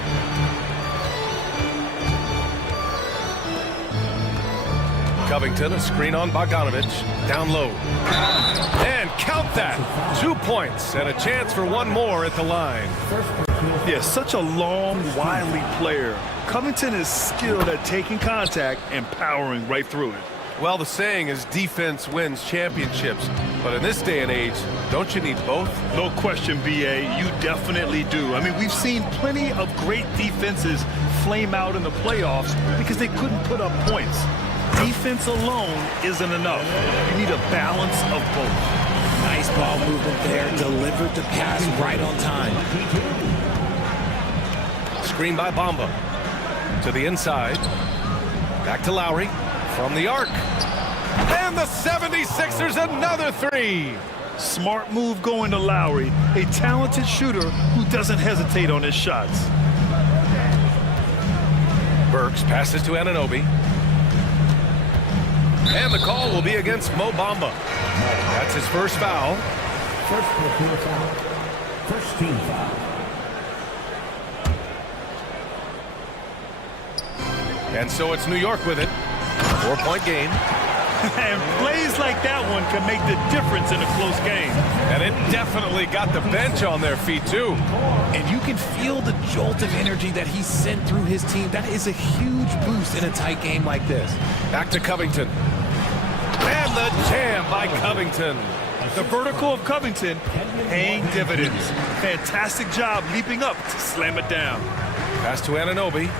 Covington, a screen on Bogdanovich, down low. And count that, 2 points and a chance for one more at the line. Yeah, such a long, wily player. Covington is skilled at taking contact and powering right through it. Well, the saying is defense wins championships, but in this day and age, don't you need both? No question, BA, you definitely do. I mean, we've seen plenty of great defenses flame out in the playoffs because they couldn't put up points. Defense alone isn't enough. You need a balance of both. Nice ball movement there. Delivered the pass right on time. Screen by Bamba. To the inside. Back to Lowry. From the arc. And the 76ers another three. Smart move going to Lowry. A talented shooter who doesn't hesitate on his shots. Burks passes to Anunoby. And the call will be against Mo Bamba. That's his first foul. First personal foul. First team foul. And so it's New York with it. 4-point game. And plays like that one can make the difference in a close game. And it definitely got the bench on their feet, too. And you can feel the jolt of energy that he sent through his team. That is a huge boost in a tight game like this. Back to Covington. And the jam by Covington. The vertical of Covington paying dividends. Fantastic job leaping up to slam it down. Pass to Anunoby.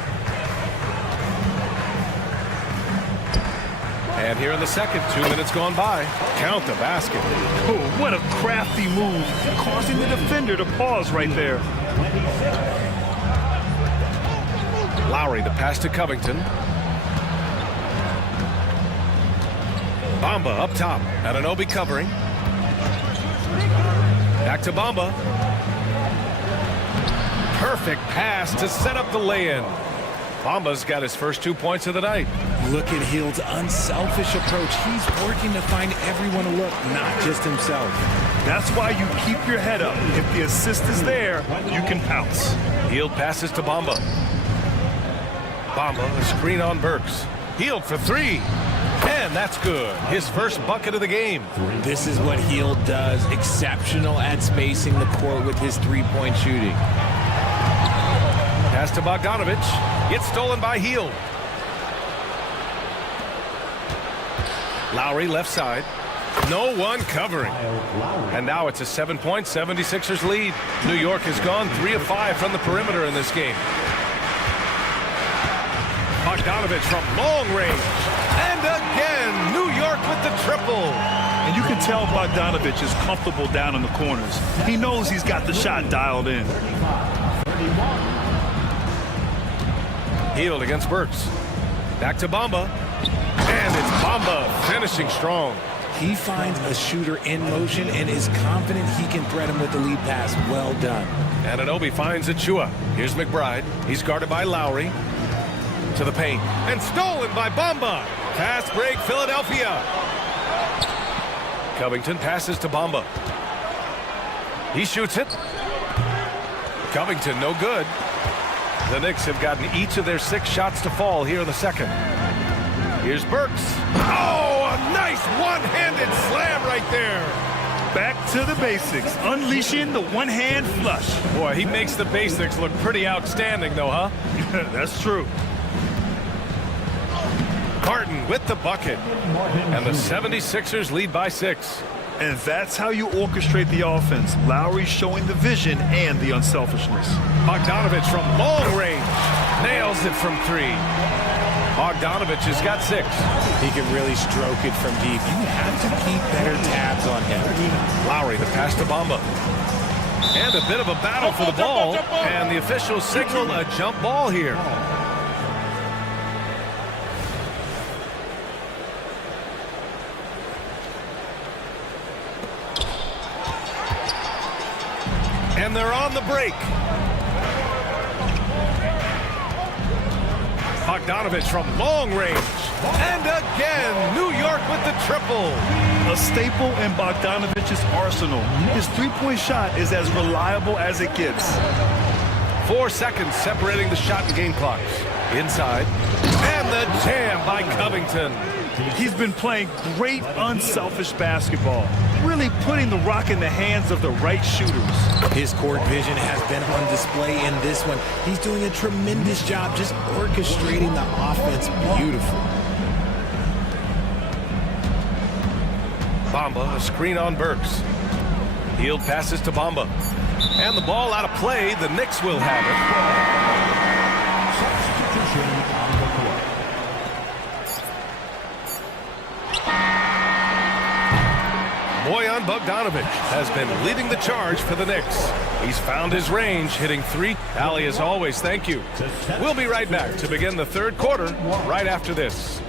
And here in the second, 2 minutes gone by. Count the basket. Oh, what a crafty move, causing the defender to pause right there. Lowry, the pass to Covington. Bamba up top. Anunoby covering. Back to Bamba. Perfect pass to set up the lay-in. Bamba's got his first 2 points of the night. Look at Hield's unselfish approach. He's working to find everyone to look, not just himself. That's why you keep your head up. If the assist is there, you can pounce. Hield passes to Bamba. Bamba, a screen on Burks. Hield for three. And that's good. His first bucket of the game. This is what Hield does. Exceptional at spacing the court with his three-point shooting. Pass to Bogdanovich. It's stolen by Hield. Lowry left side. No one covering. And now it's a 7-point 76ers lead. New York has gone 3 of 5 from the perimeter in this game. Bogdanovich from long range. And again, New York with the triple. And you can tell Bogdanovich is comfortable down in the corners. He knows he's got the shot dialed in. Healed against Burks. Back to Bamba. And it's Bamba finishing strong. He finds a shooter in motion and is confident he can thread him with the lead pass. Well done. Anunoby finds Achua. Here's McBride. He's guarded by Lowry. To the paint. And stolen by Bamba. Fast break, Philadelphia. Covington passes to Bamba. He shoots it. Covington, no good. The Knicks have gotten each of their 6 shots to fall here in the second. Here's Burks. Oh, a nice one-handed slam right there. Back to the basics, unleashing the one-hand flush. Boy, he makes the basics look pretty outstanding, though, huh? That's true. Carton with the bucket. And the 76ers lead by 6. And that's how you orchestrate the offense. Lowry showing the vision and the unselfishness. Bogdanovich from long range. Nails it from 3. Bogdanovich has got 6. He can really stroke it from deep. You have to keep better tabs on him. Lowry, the pass to Bamba. And a bit of a battle for the ball. And the officials signal a jump ball here. And they're on the break. Bogdanovich from long range. And again, New York with the triple. A staple in Bogdanovich's arsenal. His three-point shot is as reliable as it gets. 4 seconds separating the shot and game clocks. Inside. And the jam by Covington. He's been playing great unselfish basketball. Really putting the rock in the hands of the right shooters. His court vision has been on display in this one. He's doing a tremendous job just orchestrating the offense beautifully. Bamba, a screen on Burks. Healed passes to Bamba. And the ball out of play. The Knicks will have it. Substitution on the court. Bojan Bogdanović has been leading the charge for the Knicks. He's found his range, hitting 3. Ali, as always, thank you. We'll be right back to begin the third quarter right after this.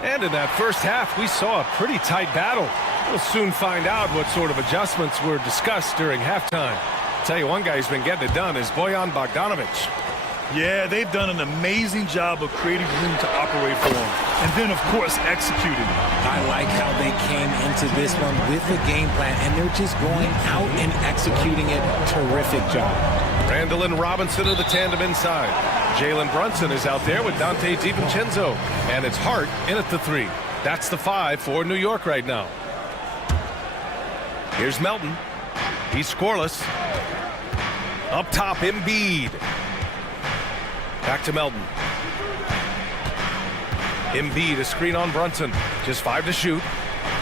And in that first half, we saw a pretty tight battle. We'll soon find out what sort of adjustments were discussed during halftime. I'll tell you, one guy who's been getting it done is Bojan Bogdanović. Yeah, they've done an amazing job of creating room to operate for him. And then, of course, executing. I like how they came into this one with a game plan, and they're just going out and executing it. Terrific job. Randall and Robinson are the tandem inside. Jalen Brunson is out there with Dante DiVincenzo. And it's Hart in at the 3. That's the 5 for New York right now. Here's Melton. He's scoreless. Up top, Embiid. Back to Melton. Embiid, a screen on Brunson. Just 5 to shoot.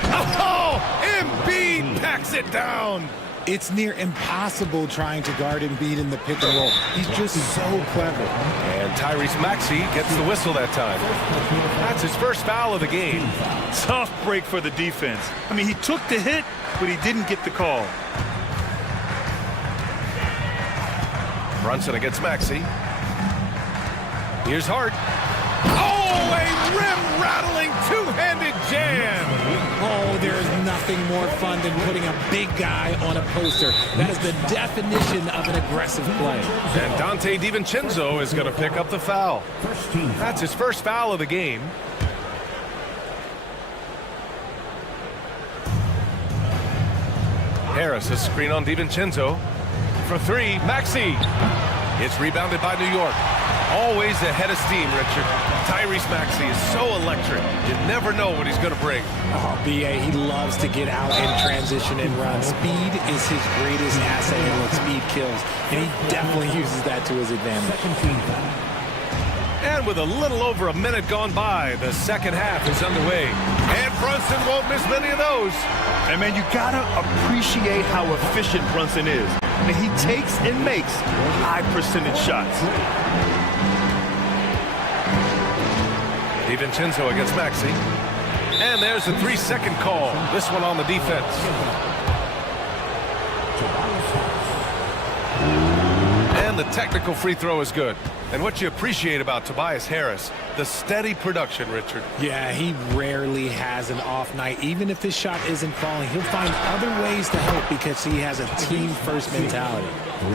Oh, Embiid packs it down. It's near impossible trying to guard Embiid in the pick and roll. He's just so clever. And Tyrese Maxey gets the whistle that time. That's his first foul of the game. Tough break for the defense. I mean, he took the hit, but he didn't get the call. Brunson against Maxey. Here's Hart. Oh, a rim-rattling two-handed jam. Oh, there is nothing more fun than putting a big guy on a poster. That is the definition of an aggressive play. And Dante DiVincenzo is going to pick up the foul. That's his first foul of the game. Harris, a screen on DiVincenzo. For 3, Maxey. It's rebounded by New York. Always ahead of steam, Richard. Tyrese Maxey is so electric. You never know what he's going to bring. Oh, B.A., he loves to get out and transition and run. Speed is his greatest asset, and what speed kills. And he definitely uses that to his advantage. And with a little over a minute gone by, the second half is underway. And Brunson won't miss many of those. And, man, you got to appreciate how efficient Brunson is. and he takes and makes high percentage shots. DiVincenzo against Maxey. And there's a 3-second call. This one on the defense. And the technical free throw is good. And what you appreciate about Tobias Harris, the steady production, Richard. Yeah, he rarely has an off night. Even if his shot isn't falling, he'll find other ways to help because he has a team-first mentality.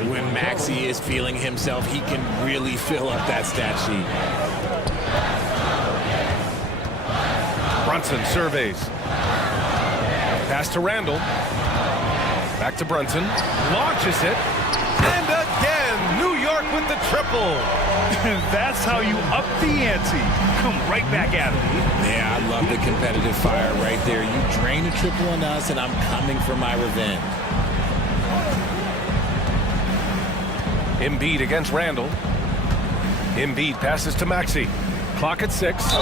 When Maxey is feeling himself, he can really fill up that stat sheet. Brunson surveys. Pass to Randall. Back to Brunson. Launches it. And again, New York with the triple. That's how you up the ante. Come right back at him. Yeah, I love the competitive fire right there. You drain a triple on us, and I'm coming for my revenge. Embiid against Randall. Embiid passes to Maxey. Clock at 6.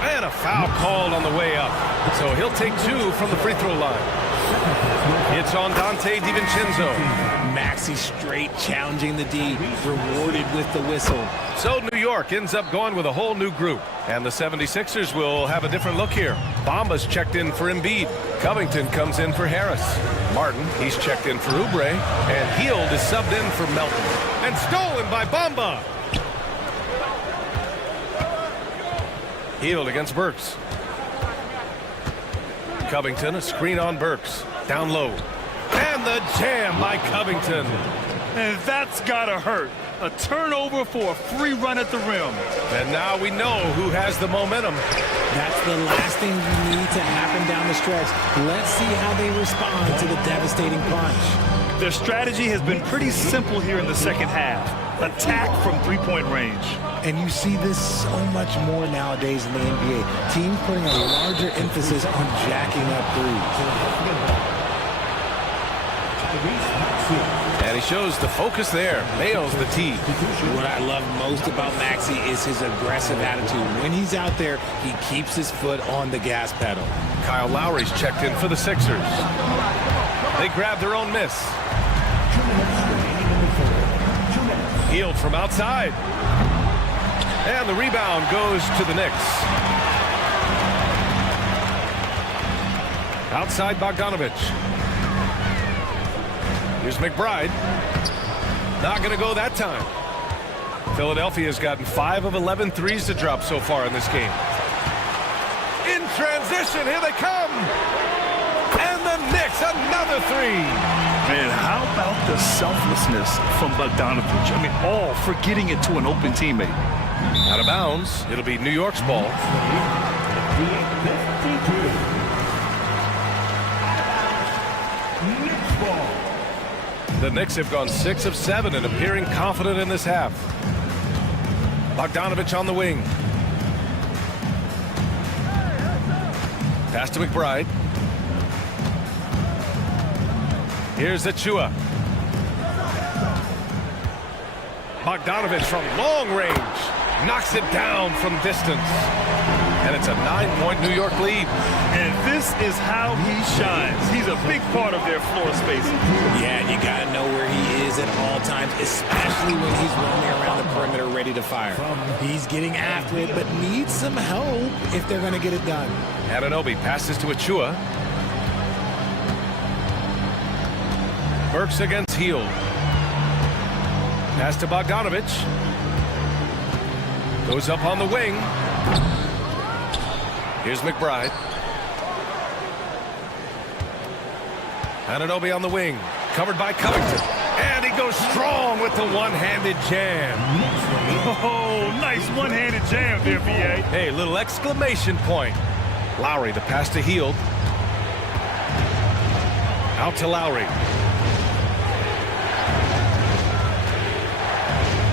And a foul called on the way up. So he'll take 2 from the free throw line. It's on Dante DiVincenzo. Maxey straight challenging the D, rewarded with the whistle. So New York ends up going with a whole new group. And the 76ers will have a different look here. Bamba's checked in for Embiid. Covington comes in for Harris. Martin, he's checked in for Oubre. And Hield is subbed in for Melton. And stolen by Bamba. Hield against Burks. Covington, a screen on Burks. Down low. And the jam by Covington. And that's gotta hurt. A turnover for a free run at the rim. And now we know who has the momentum. That's the last thing you need to happen down the stretch. Let's see how they respond to the devastating punch. Their strategy has been pretty simple here in the second half. Attack from three-point range. And you see this so much more nowadays in the NBA. Teams putting a larger emphasis on jacking up threes. And he shows the focus there. Nails the tee. What I love most about Maxey is his aggressive attitude. When he's out there, he keeps his foot on the gas pedal. Kyle Lowry's checked in for the Sixers. They grab their own miss. Hield from outside. And the rebound goes to the Knicks. Outside Bogdanovich. Here's McBride. Not going to go that time. Philadelphia's gotten 5 of 11 threes to drop so far in this game. In transition, here they come. And the Knicks, another 3. Man, how about the selflessness from Bogdanovich? I mean, all for getting it to an open teammate. Out of bounds. It'll be New York's ball. The Knicks have gone 6 of 7 and appearing confident in this half. Bogdanovich on the wing. Pass to McBride. Here's Achua. Bogdanovich from long range. Knocks it down from distance. And it's a 9-point New York lead. And this is how he shines. He's a big part of their floor space. Yeah, you got to know where he is at all times, especially when he's roaming around the perimeter ready to fire. He's getting after it, but needs some help if they're going to get it done. Anunoby passes to Achua. Burks against Hield. Pass to Bogdanovich. Goes up on the wing. Here's McBride. Anunoby on the wing. Covered by Covington. And he goes strong with the one-handed jam. Oh, nice one-handed jam there, B.A. Hey, little exclamation point. Lowry, the pass to Hield. Out to Lowry.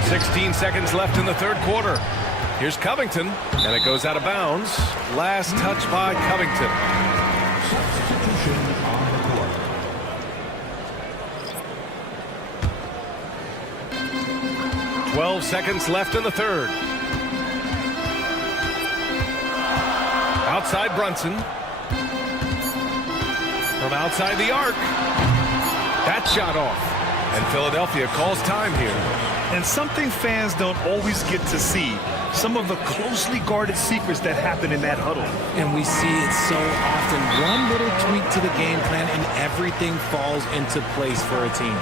16 seconds left in the third quarter. Here's Covington, and it goes out of bounds. Last touch by Covington. Substitution on the court. 12 seconds left in the third. Outside Brunson. From outside the arc. That shot off. And Philadelphia calls time here. And something fans don't always get to see, some of the closely guarded secrets that happen in that huddle. And we see it so often. One little tweak to the game plan and everything falls into place for a team.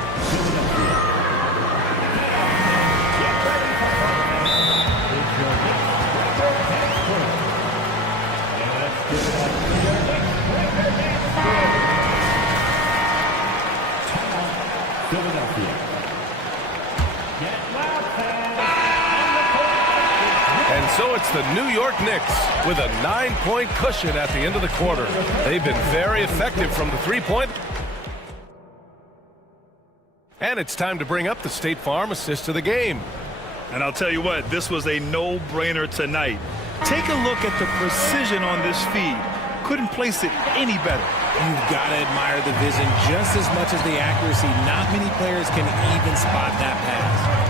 And so it's the New York Knicks with a 9-point cushion at the end of the quarter. They've been very effective from the three-point. And it's time to bring up the State Farm assist of the game. And I'll tell you what, this was a no-brainer tonight. Take a look at the precision on this feed. Couldn't place it any better. You've got to admire the vision just as much as the accuracy. Not many players can even spot that pass.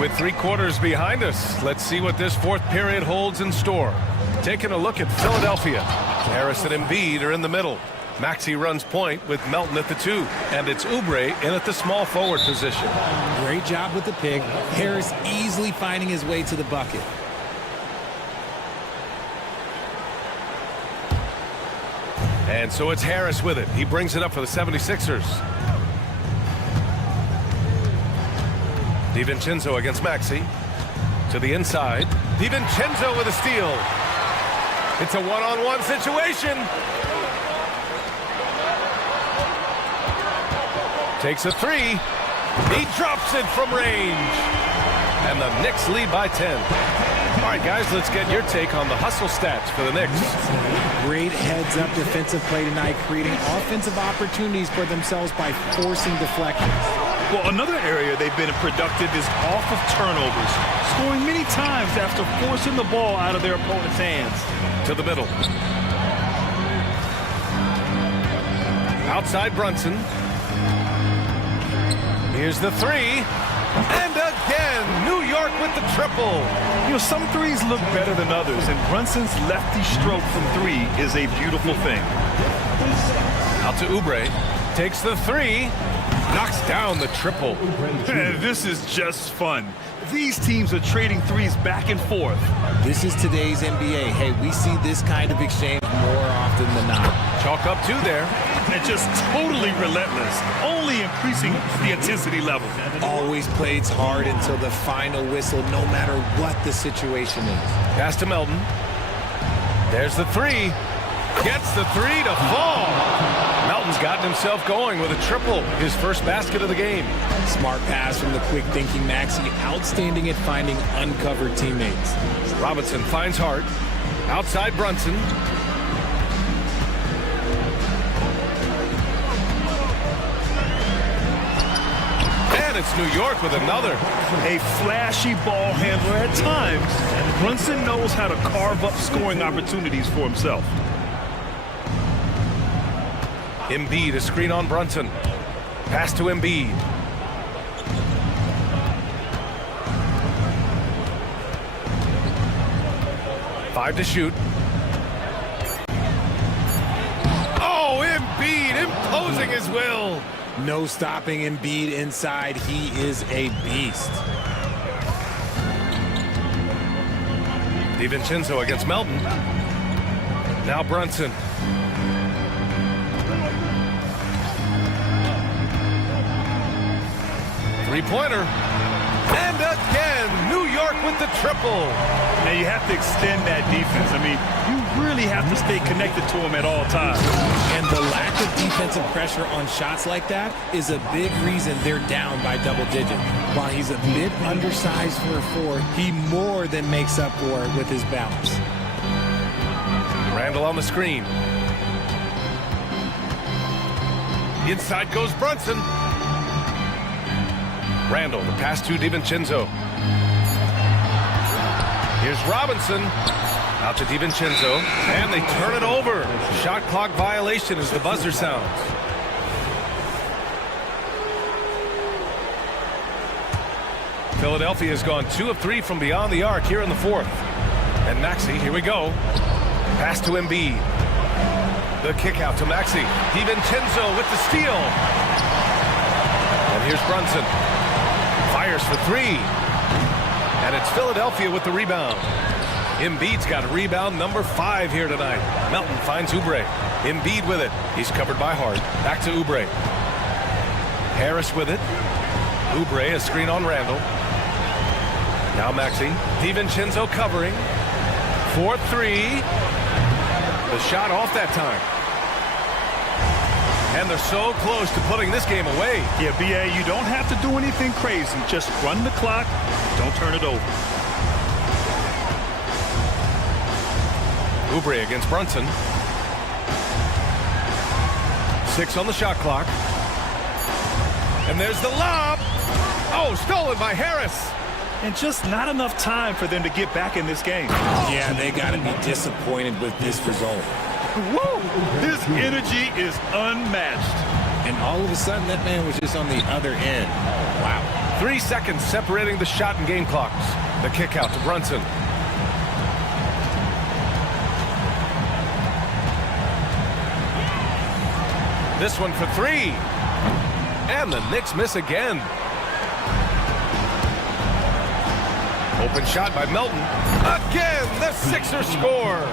With 3 quarters behind us, let's see what this fourth period holds in store. Taking a look at Philadelphia. Harris and Embiid are in the middle. Maxey runs point with Melton at the 2. And it's Oubre in at the small forward position. Great job with the pick. Harris easily finding his way to the bucket. And so it's Harris with it. He brings it up for the 76ers. DiVincenzo against Maxey. To the inside. DiVincenzo with a steal. It's a one-on-one situation. Takes a 3. He drops it from range. And the Knicks lead by 10. All right, guys, let's get your take on the hustle stats for the Knicks. Great heads-up defensive play tonight, creating offensive opportunities for themselves by forcing deflections. Well, another area they've been productive is off of turnovers, scoring many times after forcing the ball out of their opponent's hands. To the middle. Outside Brunson. Here's the 3. And again, New York with the triple. You know, some threes look better than others, and Brunson's lefty stroke from 3 is a beautiful thing. Out to Oubre. Takes the 3. Knocks down the triple. This is just fun. These teams are trading threes back and forth. This is today's NBA. Hey, we see this kind of exchange more often than not. Chalk up 2 there. And just totally relentless, only increasing the intensity level. Always plays hard until the final whistle, no matter what the situation is. Pass to Melton. There's the 3. Gets the 3 to fall. Melton's gotten himself going with a triple, his first basket of the game. Smart pass from the quick-thinking Maxey, outstanding at finding uncovered teammates. Robinson finds Hart. Outside Brunson. And it's New York with another. A flashy ball handler at times. Brunson knows how to carve up scoring opportunities for himself. Embiid, a screen on Brunson. Pass to Embiid. Five to shoot. Oh, Embiid imposing his will. No stopping Embiid inside. He is a beast. DiVincenzo against Melton. Now Brunson. Three-pointer. And again, New York with the triple. Now you have to extend that defense. I mean, you really have to stay connected to him at all times. And the lack of defensive pressure on shots like that is a big reason they're down by double digits. While he's a bit undersized for a 4, he more than makes up for it with his bounce. Randall on the screen. Inside goes Brunson. Randall, the pass to DiVincenzo. Here's Robinson. Out to DiVincenzo. And they turn it over. Shot clock violation as the buzzer sounds. Philadelphia has gone 2 of 3 from beyond the arc here in the fourth. And Maxey, here we go. Pass to Embiid. The kick out to Maxi. DiVincenzo with the steal. And here's Brunson. Fires for three. And it's Philadelphia with the rebound. Embiid's got rebound number 5 here tonight. Melton finds Oubre. Embiid with it. He's covered by Hart. Back to Oubre. Harris with it. Oubre, a screen on Randall. Now Maxi. DiVincenzo covering. 4-3. The shot off that time. And they're so close to putting this game away. Yeah, BA, you don't have to do anything crazy. Just run the clock. Don't turn it over. Oubre against Brunson. 6 on the shot clock. And there's the lob. Oh, stolen by Harris. And just not enough time for them to get back in this game. Yeah, they got to be disappointed with this result. Whoa! His energy is unmatched. And all of a sudden, that man was just on the other end. Wow. 3 seconds separating the shot and game clocks. The kick out to Brunson. This one for 3. And the Knicks miss again. Open shot by Melton. Again, the Sixers score.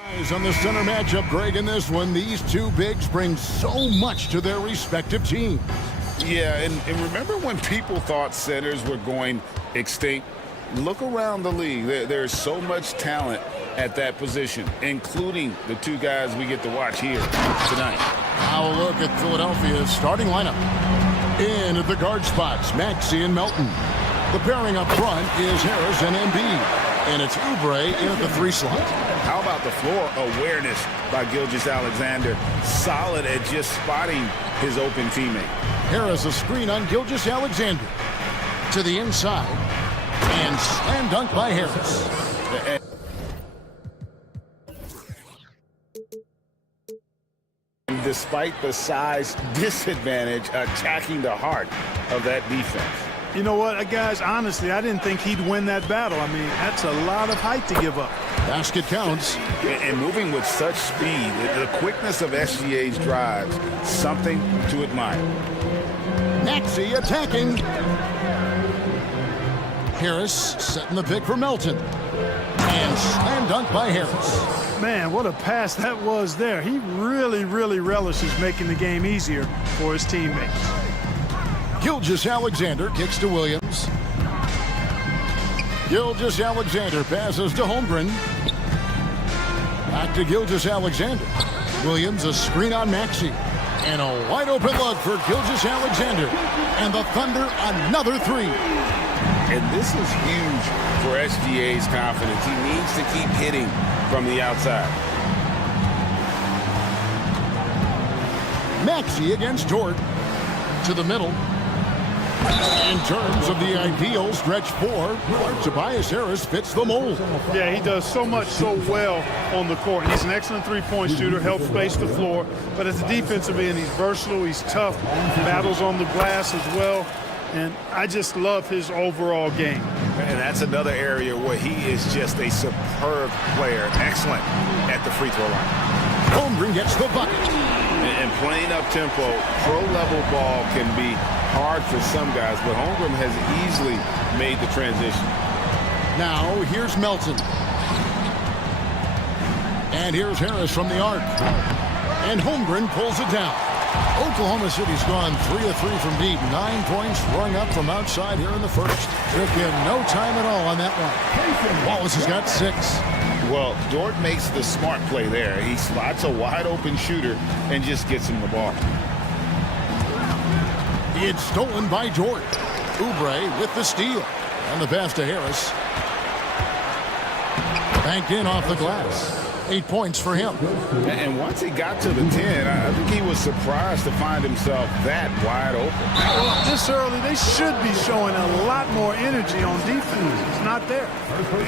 Eyes on the center matchup, Greg, in this one. These two bigs bring so much to their respective teams. Yeah, and remember when people thought centers were going extinct? Look around the league. There's so much talent at that position, including the two guys we get to watch here tonight. Now a look at Philadelphia's starting lineup. In at the guard spots, Maxey and Melton. The pairing up front is Harris and Embiid. And it's Oubre in at the 3 slot. How about the floor awareness by Gilgeous-Alexander? Solid at just spotting his open teammate. Harris a screen on Gilgeous-Alexander. To the inside. And slam dunk by Harris. Despite the size disadvantage, attacking the heart of that defense. You know what, guys, honestly, I didn't think he'd win that battle. I mean, that's a lot of height to give up. Basket counts. And moving with such speed, the quickness of SGA's drives, something to admire. Maxey attacking. Harris setting the pick for Melton. And slam dunk by Harris. Man, what a pass that was there. He really relishes making the game easier for his teammates. Gilgeous-Alexander kicks to Williams. Gilgeous-Alexander passes to Holmgren. Back to Gilgeous-Alexander. Williams a screen on Maxey. And a wide open look for Gilgeous-Alexander. And the Thunder another 3. And this is huge for SGA's confidence. He needs to keep hitting from the outside. Maxey against Dort. To the middle. In terms of the ideal stretch 4, Tobias Harris fits the mold. Yeah, he does so much so well on the court. He's an excellent three-point shooter, helps space the floor. But at the defensive end, he's versatile, he's tough, battles on the glass as well. And I just love his overall game. And that's another area where he is just a superb player. Excellent at the free throw line. Holmgren gets the bucket. And playing up-tempo, pro-level ball can be hard for some guys, but Holmgren has easily made the transition. Now, here's Melton. And here's Harris from the arc. And Holmgren pulls it down. Oklahoma City's gone 3 of 3 from deep. 9 points throwing up from outside here in the first. Took him no time at all on that one. Wallace has got 6. Well, Dort makes the smart play there. He spots a wide-open shooter and just gets him the ball. It's stolen by Dort. Oubre with the steal. And the pass to Harris. Banked in off the glass. 8 points for him. And once he got to the 10, I think he was surprised to find himself that wide open. Well, this early, they should be showing a lot more energy on defense. It's not there.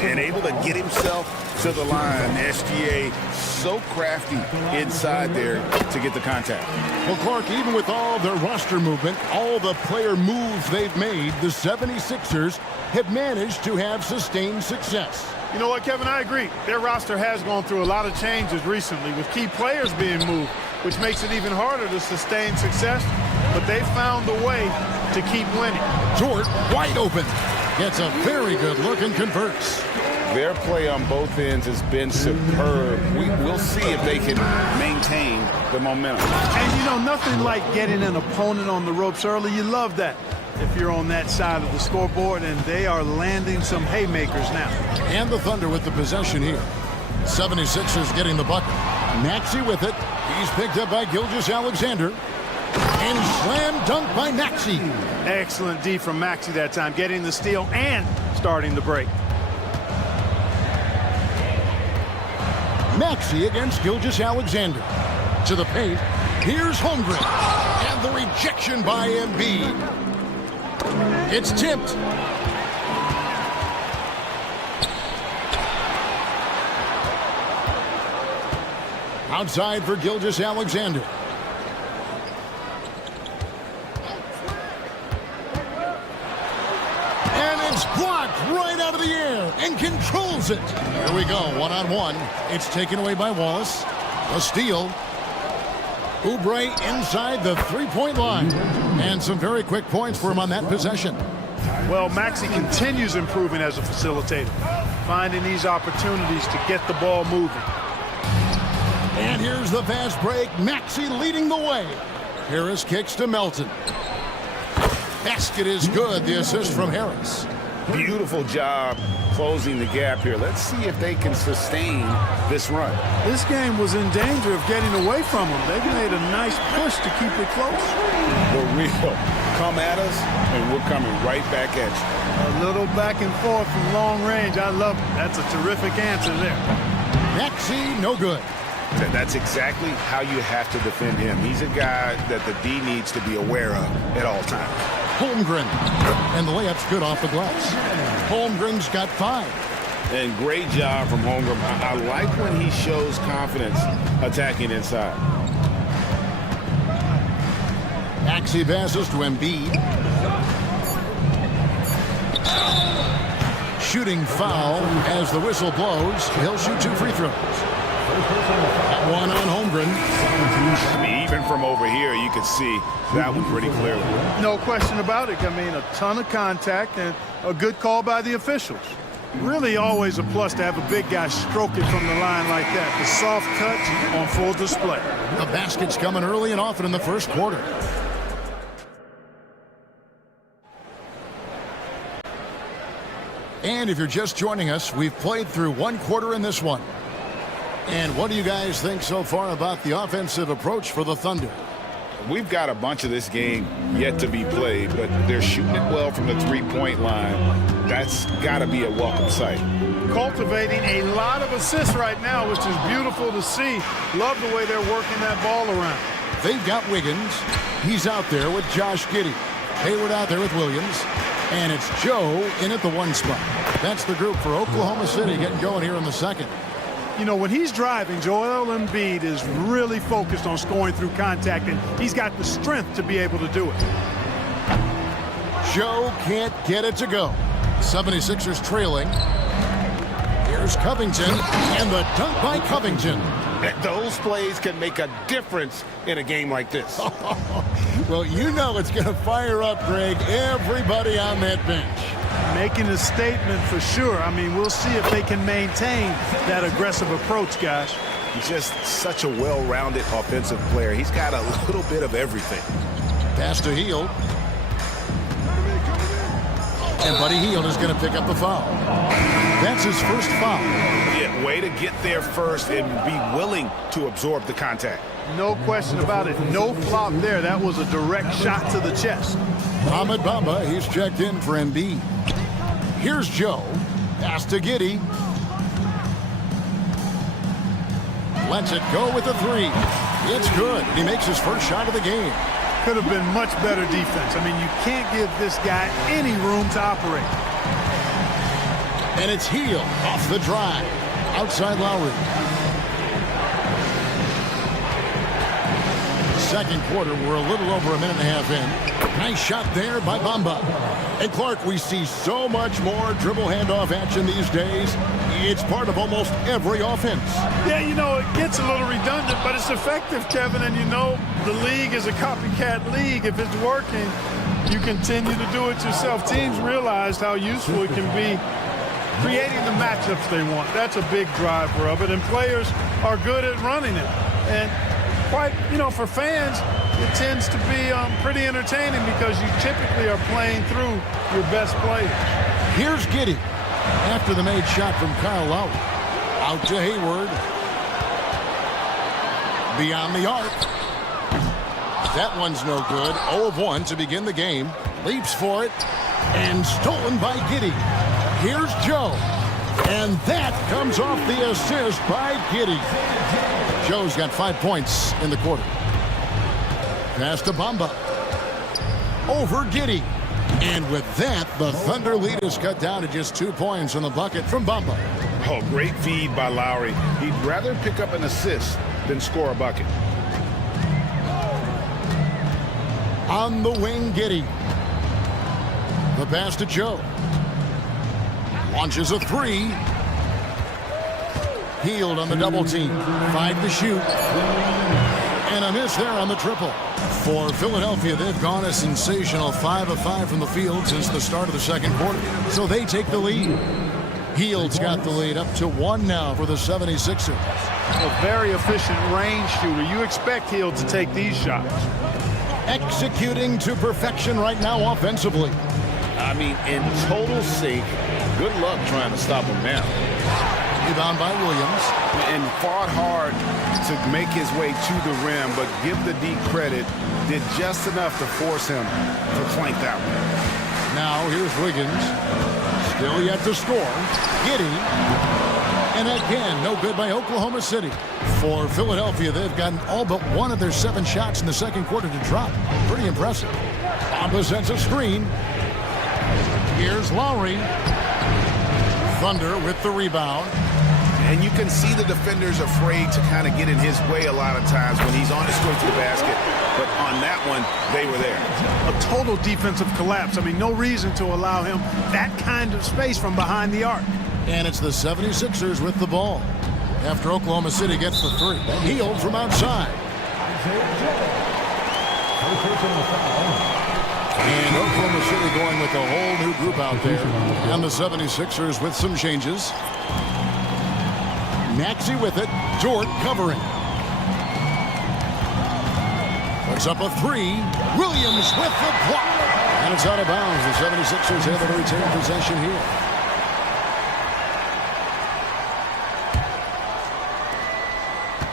And able to get himself to the line. SGA so crafty inside there to get the contact. Well, Clark, even with all their roster movement, all the player moves they've made, the 76ers have managed to have sustained success. You know what, Kevin? I agree. Their roster has gone through a lot of changes recently with key players being moved, which makes it even harder to sustain success. But they found a way to keep winning. Dort, wide open. Gets a very good look and converts. Their play on both ends has been superb. We'll see if they can maintain the momentum. And, you know, nothing like getting an opponent on the ropes early. You love that if you're on that side of the scoreboard, and they are landing some haymakers now. And the Thunder with the possession here. 76ers getting the bucket. Maxey with it. He's picked up by Gilgeous-Alexander. And slam dunk by Maxey. Excellent D from Maxey that time, getting the steal and starting the break. Maxey against Gilgeous-Alexander. To the paint. Here's Holmgren. And the rejection by Embiid. It's tipped. Outside for Gilgeous-Alexander. And it's blocked right out of the air and controls it. Here we go, one-on-one. It's taken away by Wallace. A steal. Oubre inside the three-point line. And some very quick points for him on that possession. Well, Maxey continues improving as a facilitator, finding these opportunities to get the ball moving. And here's the fast break. Maxey leading the way. Harris kicks to Melton. Basket is good. The assist from Harris. Beautiful job closing the gap here. Let's see if they can sustain this run. This game was in danger of getting away from them. They made a nice push to keep it close. The real come at us, and we're coming right back at you. A little back and forth from long range. I love it. That's a terrific answer there. Maxey, no good. That's exactly how you have to defend him. He's a guy that the D needs to be aware of at all times. Holmgren. And the layup's good off the glass. Holmgren's got 5. And great job from Holmgren. I like when he shows confidence attacking inside. Maxey passes to Embiid. Shooting foul as the whistle blows. He'll shoot 2 free throws. One on Holmgren. I mean, even from over here, you can see that one pretty clearly. No question about it. I mean, a ton of contact and a good call by the officials. Really always a plus to have a big guy stroke it from the line like that. The soft touch on full display. The basket's coming early and often in the first quarter. And if you're just joining us, we've played through 1 quarter in this one. And what do you guys think so far about the offensive approach for the Thunder? We've got a bunch of this game yet to be played, but they're shooting it well from the three-point line. That's got to be a welcome sight. Cultivating a lot of assists right now, which is beautiful to see. Love the way they're working that ball around. They've got Wiggins. He's out there with Josh Giddey. Hayward out there with Williams. And it's Joe in at the 1 spot. That's the group for Oklahoma City getting going here in the second. You know, when he's driving, Joel Embiid is really focused on scoring through contact, and he's got the strength to be able to do it. Joe can't get it to go. 76ers trailing. Here's Covington, and the dunk by Covington. Those plays can make a difference in a game like this. Well, you know it's going to fire up, Greg, everybody on that bench. Making a statement for sure. I mean, we'll see if they can maintain that aggressive approach, guys. He's just such a well-rounded offensive player. He's got a little bit of everything. Pass to Hield. And Buddy Hield is going to pick up the foul. That's his first foul. Yeah, way to get there first and be willing to absorb the contact. No question about it. No flop there. That was a direct shot to the chest. Mohamed Bamba, he's checked in for Embiid. Here's Joe. Pass to Giddey. Lets it go with a 3. It's good. He makes his first shot of the game. Could have been much better defense. I mean, you can't give this guy any room to operate. And it's Hield off the drive. Outside Lowry. Second quarter, we're a little over a minute and a half in. Nice shot there by Bamba. And Clark, we see so much more dribble handoff action these days. It's part of almost every offense. Yeah, you know, it gets a little redundant, but it's effective, Kevin. And you know, the league is a copycat league. If it's working, you continue to do it yourself. Teams realized how useful it can be creating the matchups they want. That's a big driver of it. And players are good at running it. And quite, you know, for fans, it tends to be pretty entertaining because you typically are playing through your best players. Here's Giddey after the made shot from Kyle Lowry. Out to Hayward. Beyond the arc. That one's no good. 0 of 1 to begin the game. Leaps for it. And stolen by Giddey. Here's Joe. And that comes off the assist by Giddey. Joe's got 5 points in the quarter. Pass to Bamba. Over Giddey. And with that, the Thunder lead is cut down to just 2 points in the bucket from Bamba. Oh, great feed by Lowry. He'd rather pick up an assist than score a bucket. On the wing, Giddey. The pass to Joe. Launches a 3. Hield on the double team. 5 to shoot. And a miss there on the triple. For Philadelphia, they've gone a sensational 5 of 5 from the field since the start of the second quarter. So they take the lead. Hield's got the lead up to 1 now for the 76ers. A very efficient range shooter. You expect Hield to take these shots. Executing to perfection right now offensively. I mean, in total sync. Good luck trying to stop him now. Rebound by Williams. And fought hard to make his way to the rim, but give the D credit, did just enough to force him to flank that one. Now here's Wiggins. Still yet to score. Giddey. And again, no good by Oklahoma City. For Philadelphia, they've gotten all but one of their 7 shots in the second quarter to drop. Pretty impressive. Bamba sends a screen. Here's Lowry. Thunder with the rebound. And you can see the defenders afraid to kind of get in his way a lot of times when he's on his way to the basket. But on that one, they were there. A total defensive collapse. I mean, no reason to allow him that kind of space from behind the arc. And it's the 76ers with the ball. After Oklahoma City gets the 3. Hield from outside. And Oklahoma City going with a whole new group out there. And the 76ers with some changes. Maxey with it. Dort covering. Puts up a 3. Williams with the block. And it's out of bounds. The 76ers able to retain possession here.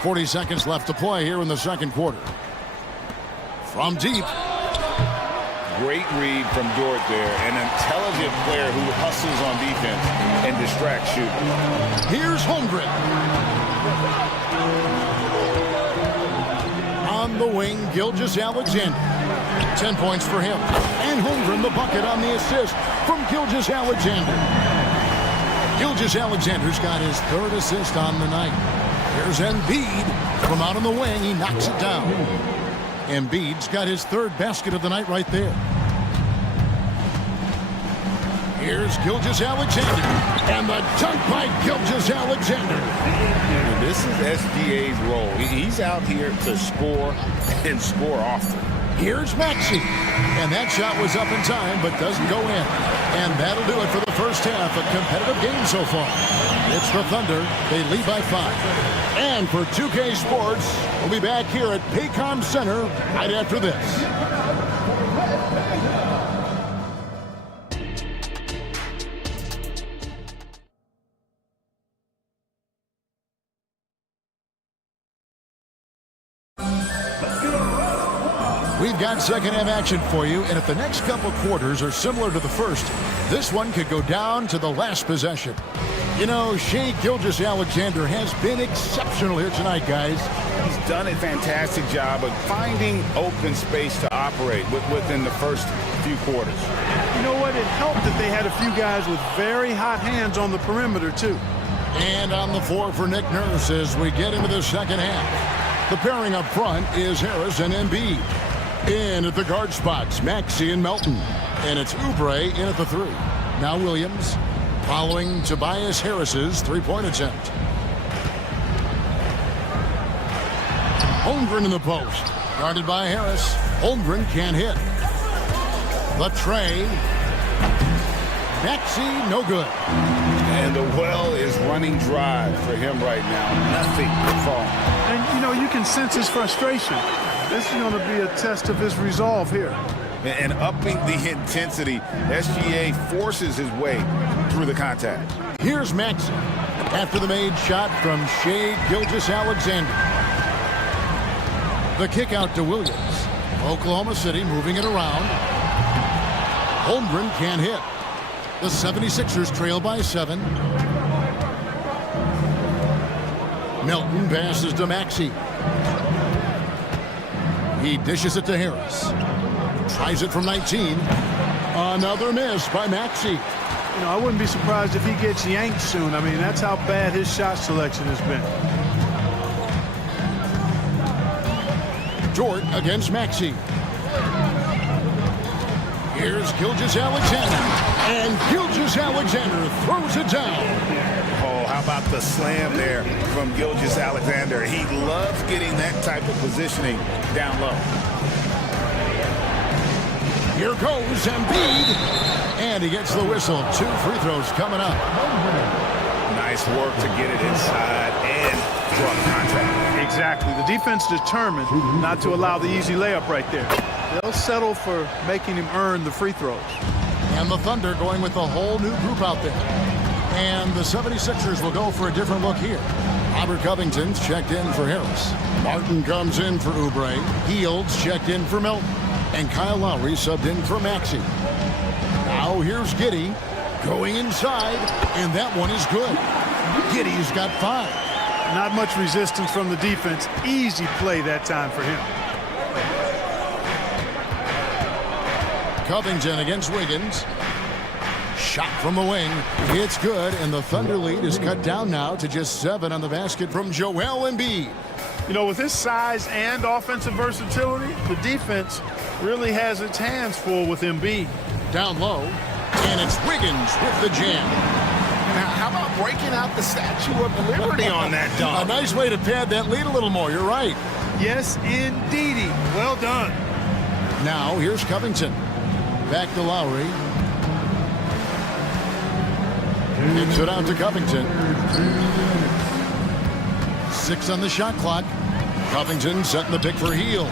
.40 seconds left to play here in the second quarter. From deep. Great read from Dort there. An intelligent player who hustles on defense and distracts shooters. Here's Holmgren. On the wing, Gilgeous-Alexander. 10 points for him. And Holmgren the bucket on the assist from Gilgeous-Alexander. Gilgeous-Alexander's got his 3rd assist on the night. Here's Embiid from out on the wing. He knocks it down. Embiid's got his 3rd basket of the night right there. Here's Gilgeous-Alexander. And the dunk by Gilgeous-Alexander. This is SGA's role. He's out here to score and score often. Here's Maxey. And that shot was up in time, but doesn't go in. And that'll do it for the first half. A competitive game so far. It's the Thunder. They lead by 5. And for 2K Sports, we'll be back here at Paycom Center right after this. We've got second half action for you, and if the next couple quarters are similar to the first, this one could go down to the last possession. You know, Shai Gilgeous-Alexander has been exceptional here tonight, guys. He's done a fantastic job of finding open space to operate within the first few quarters. You know what? It helped that they had a few guys with very hot hands on the perimeter, too. And on the floor for Nick Nurse as we get into the second half. The pairing up front is Harris and Embiid. In at the guard spots, Maxey and Melton. And it's Oubre in at the 3. Now Williams following Tobias Harris's 3-point attempt. Holmgren in the post. Guarded by Harris. Holmgren can't hit. The tray. Maxey, no good. And the well is running dry for him right now. Nothing to fall. And, you know, you can sense his frustration. This is going to be a test of his resolve here. And upping the intensity, SGA forces his way through the contact. Here's Maxey after the made shot from Shai Gilgeous-Alexander. The kick out to Williams. Oklahoma City moving it around. Holmgren can't hit. The 76ers trail by 7. Melton passes to Maxey. He dishes it to Harris. Tries it from 19. Another miss by Maxey. You know, I wouldn't be surprised if he gets yanked soon. I mean, that's how bad his shot selection has been. Dort against Maxey. Here's Gilgeous-Alexander. And Gilgeous-Alexander throws it down. Oh, how about the slam there from Gilgeous-Alexander? He loves getting that type of positioning down low. Here goes Embiid. And he gets the whistle. 2 free throws coming up. Nice work to get it inside and draw the contact. Exactly. The defense determined not to allow the easy layup right there. They'll settle for making him earn the free throws. And the Thunder going with a whole new group out there. And the 76ers will go for a different look here. Robert Covington's checked in for Harris. Martin comes in for Oubre. Fields checked in for Milton. And Kyle Lowry subbed in for Maxey. Now here's Giddey going inside, and that one is good. Giddey's got 5. Not much resistance from the defense. Easy play that time for him. Covington against Wiggins. Shot from the wing. It's good, and the Thunder lead is cut down now to just 7 on the basket from Joel Embiid. You know, with his size and offensive versatility, the defense really has its hands full with Embiid. Down low, and it's Wiggins with the jam. Now, how about breaking out the Statue of Liberty on that dunk? A nice way to pad that lead a little more. You're right. Yes, indeedy. Well done. Now, here's Covington. Back to Lowry. Kicks it out to Covington. 6 on the shot clock. Covington setting the pick for Hield.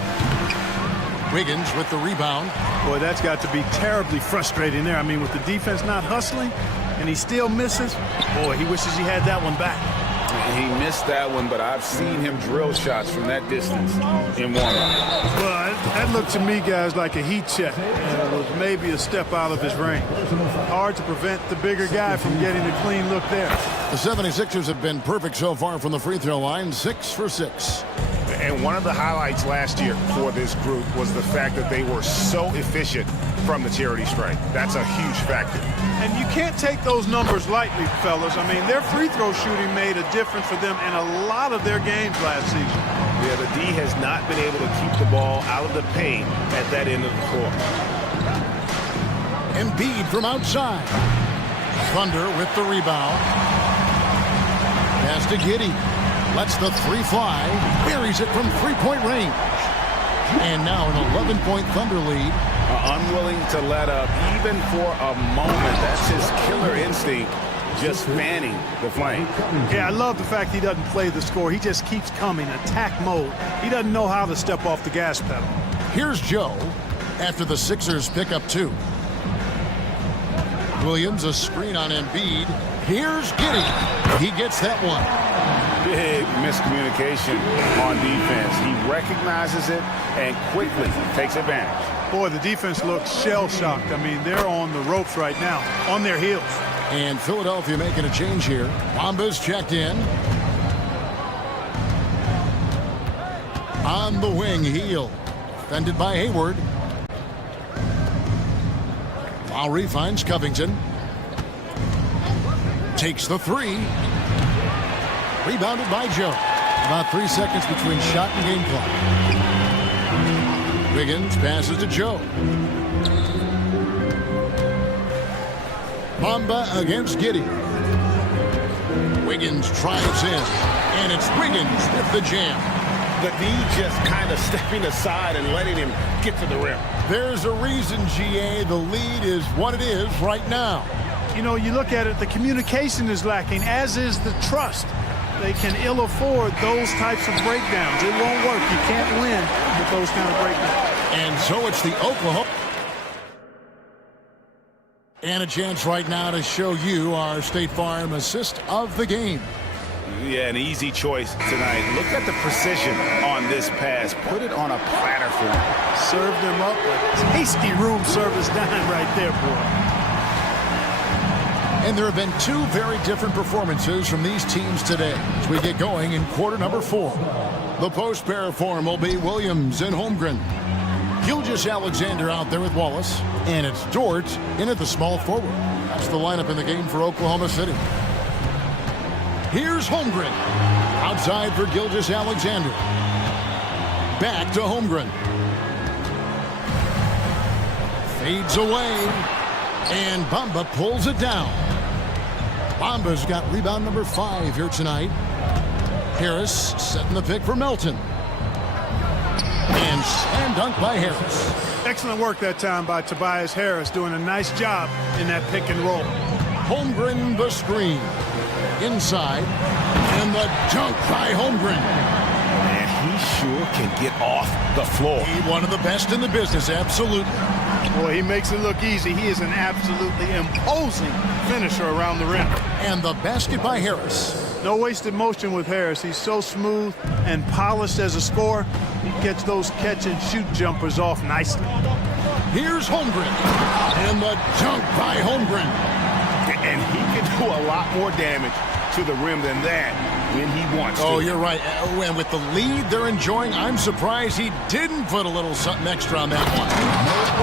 Wiggins with the rebound. Boy, that's got to be terribly frustrating there. I mean, with the defense not hustling and he still misses, boy, he wishes he had that one back. He missed that one, but I've seen him drill shots from that distance in warm-up. Well, that looked to me, guys, like a heat check. And it was maybe a step out of his range. Hard to prevent the bigger guy from getting a clean look there. The 76ers have been perfect so far from the free throw line, 6 for 6. And one of the highlights last year for this group was the fact that they were so efficient from the charity stripe. That's a huge factor. And you can't take those numbers lightly, fellas. I mean, their free throw shooting made a difference for them in a lot of their games last season. Yeah, the D has not been able to keep the ball out of the paint at that end of the floor. Embiid from outside. Thunder with the rebound. Pass to Giddey. Lets the 3 fly. Buries it from 3-point range. And now an 11-point Thunder lead. Unwilling to let up even for a moment. That's his killer instinct, just fanning the flame. Yeah, I love the fact he doesn't play the score. He just keeps coming, attack mode. He doesn't know how to step off the gas pedal. Here's Joe after the Sixers pick up 2. Williams, a screen on Embiid. Here's Giddey. He gets that one. Big miscommunication on defense. He recognizes it and quickly takes advantage. Boy, the defense looks shell-shocked. I mean, they're on the ropes right now, on their heels. And Philadelphia making a change here. Bamba's checked in. On the wing, Hield. Defended by Hayward. Lowry finds Covington. Takes the 3. Rebounded by Joe. About 3 seconds between shot and game clock. Wiggins passes to Joe. Bamba against Giddey. Wiggins drives in, and it's Wiggins with the jam. The D just kind of stepping aside and letting him get to the rim. There's a reason, GA, the lead is what it is right now. You know, you look at it, the communication is lacking, as is the trust. They can ill afford those types of breakdowns. It won't work. You can't win with those kind of breakdowns. And so it's the Oklahoma. And a chance right now to show you our State Farm assist of the game. Yeah, an easy choice tonight. Look at the precision on this pass. Put it on a platter for him. Served him up a tasty room service dime right there, boy. And there have been 2 very different performances from these teams today as we get going in quarter number 4. The post pair form will be Williams and Holmgren. Gilgeous-Alexander out there with Wallace. And it's Dort in at the small forward. That's the lineup in the game for Oklahoma City. Here's Holmgren. Outside for Gilgeous-Alexander. Back to Holmgren. Fades away. And Bamba pulls it down. Bamba's got rebound number 5 here tonight. Harris setting the pick for Melton. And slam dunk by Harris. Excellent work that time by Tobias Harris, doing a nice job in that pick and roll. Holmgren the screen. Inside. And the dunk by Holmgren. And he sure can get off the floor. He's one of the best in the business, absolutely. Boy, he makes it look easy. He is an absolutely imposing finisher around the rim. And the basket by Harris. No wasted motion with Harris. He's so smooth and polished as a scorer. He gets those catch-and-shoot jumpers off nicely. Here's Holmgren. And the dunk by Holmgren. And he can do a lot more damage to the rim than that when he wants to. Oh, you're right. And with the lead they're enjoying, I'm surprised he didn't put a little something extra on that one.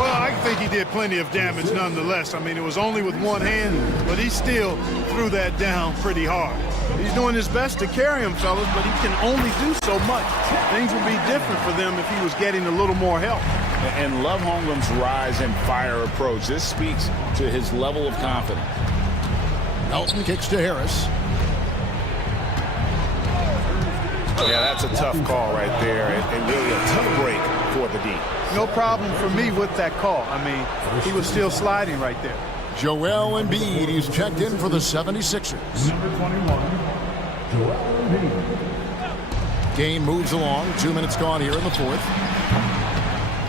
Well, I think he did plenty of damage nonetheless. I mean, it was only with one hand, but he still threw that down pretty hard. He's doing his best to carry him, fellas, but he can only do so much. Things would be different for them if he was getting a little more help. And love Holmgren's rise and fire approach. This speaks to his level of confidence. Melton kicks to Harris. Yeah, that's a tough call right there, and really a tough break for the D. No problem for me with that call. I mean, he was still sliding right there. Joel Embiid, he's checked in for the 76ers. Number 21, Joel Embiid. Game moves along. 2 minutes gone here in the fourth.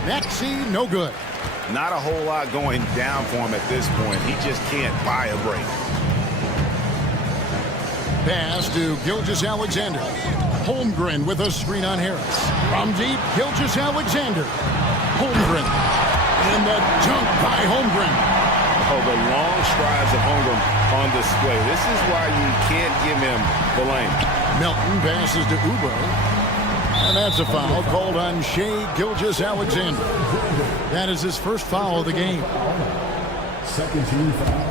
Maxey, no good. Not a whole lot going down for him at this point. He just can't buy a break. Pass to Gilgeous-Alexander. Holmgren with a screen on Harris. From deep, Gilgeous-Alexander. Holmgren. And the dunk by Holmgren. Oh, the long strides of Holmgren on display. This is why you can't give him the lane. Melton passes to Oubre. And that's a foul called on Shai Gilgeous-Alexander. That is his first foul of the game. Second team foul.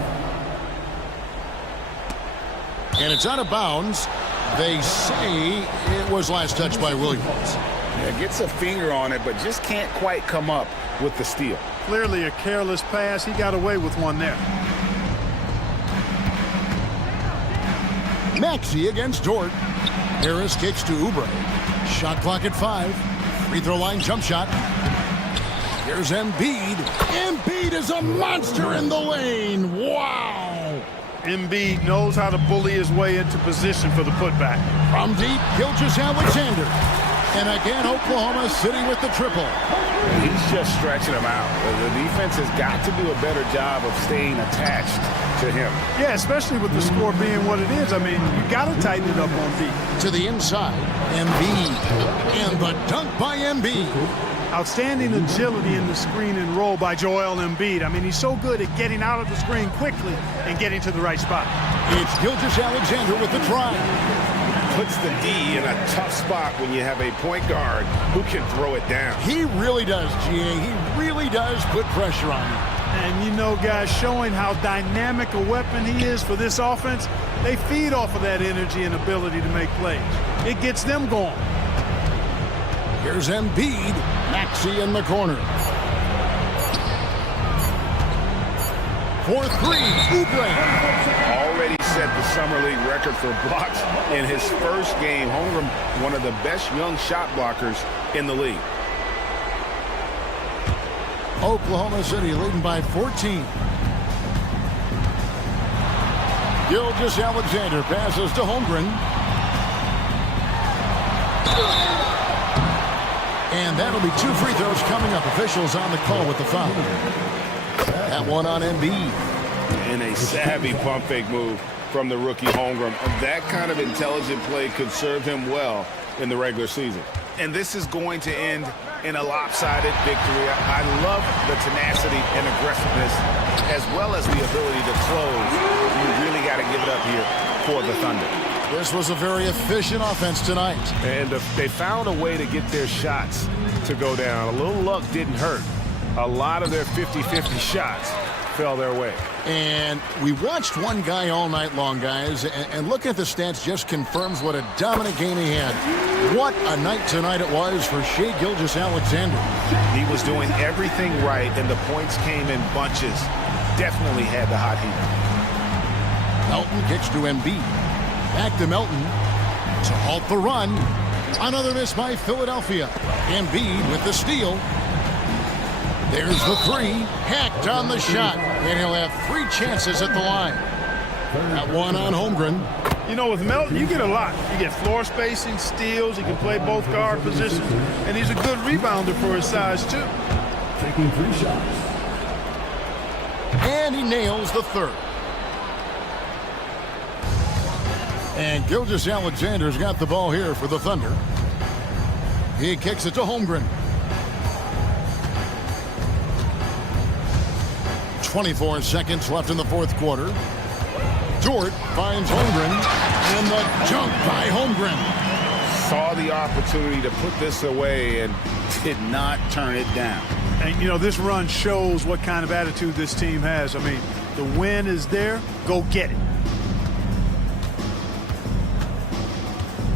And it's out of bounds. They say it was last touched by Williams. Yeah, gets a finger on it, but just can't quite come up with the steal. Clearly a careless pass. He got away with one there. Maxey against Dort. Harris kicks to Oubre. Shot clock at 5. Free throw line jump shot. Here's Embiid. Embiid is a monster in the lane. Wow. Embiid knows how to bully his way into position for the putback. From deep, Gilgeous-Alexander. And again, Oklahoma City with the triple. He's just stretching him out. The defense has got to do a better job of staying attached to him. Yeah, especially with the score being what it is. I mean, you got to tighten it up on D. To the inside, Embiid. And the dunk by Embiid. Outstanding agility in the screen and roll by Joel Embiid. I mean, he's so good at getting out of the screen quickly and getting to the right spot. It's Gilgeous-Alexander with the try. Puts the D in a tough spot when you have a point guard who can throw it down. He really does, GA. He really does put pressure on him. And you know, guys, showing how dynamic a weapon he is for this offense, they feed off of that energy and ability to make plays. It gets them going. Here's Embiid. Maxey in the corner. For three, Oubre. Already set the summer league record for blocks in his first game. Holmgren, one of the best young shot blockers in the league. Oklahoma City leading by 14. Gilgeous-Alexander passes to Holmgren. And that'll be 2 free throws coming up. Officials on the call with the foul. That one on Embiid. And a savvy pump fake move from the rookie Holmgren. That kind of intelligent play could serve him well in the regular season. And this is going to end in a lopsided victory. I love the tenacity and aggressiveness as well as the ability to close. You really got to give it up here for the Thunder. This was a very efficient offense tonight. And they found a way to get their shots to go down. A little luck didn't hurt. A lot of their 50-50 shots fell their way. And we watched one guy all night long, guys, and looking at the stats just confirms what a dominant game he had. What a night tonight it was for Shai Gilgeous-Alexander. He was doing everything right, and the points came in bunches. Definitely had the hot heat. Melton kicks to Embiid. Back to Melton to halt the run. Another miss by Philadelphia. Embiid with the steal. There's the three. Hacked on the shot. And he'll have 3 chances at the line. That one on Holmgren. You know, with Melton, you get a lot. You get floor spacing, steals. He can play both guard positions. And he's a good rebounder for his size, too. Taking 3 shots. And he nails the third. And Gilgeous-Alexander's got the ball here for the Thunder. He kicks it to Holmgren. 24 seconds left in the fourth quarter. Dort finds Holmgren, and the jump by Holmgren. Saw the opportunity to put this away and did not turn it down. And, you know, this run shows what kind of attitude this team has. I mean, the win is there. Go get it.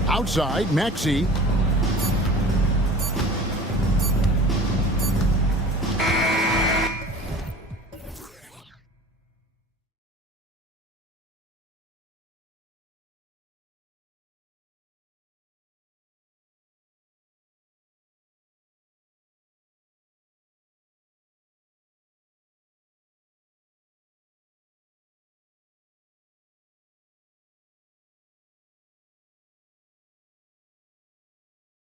Outside, Maxey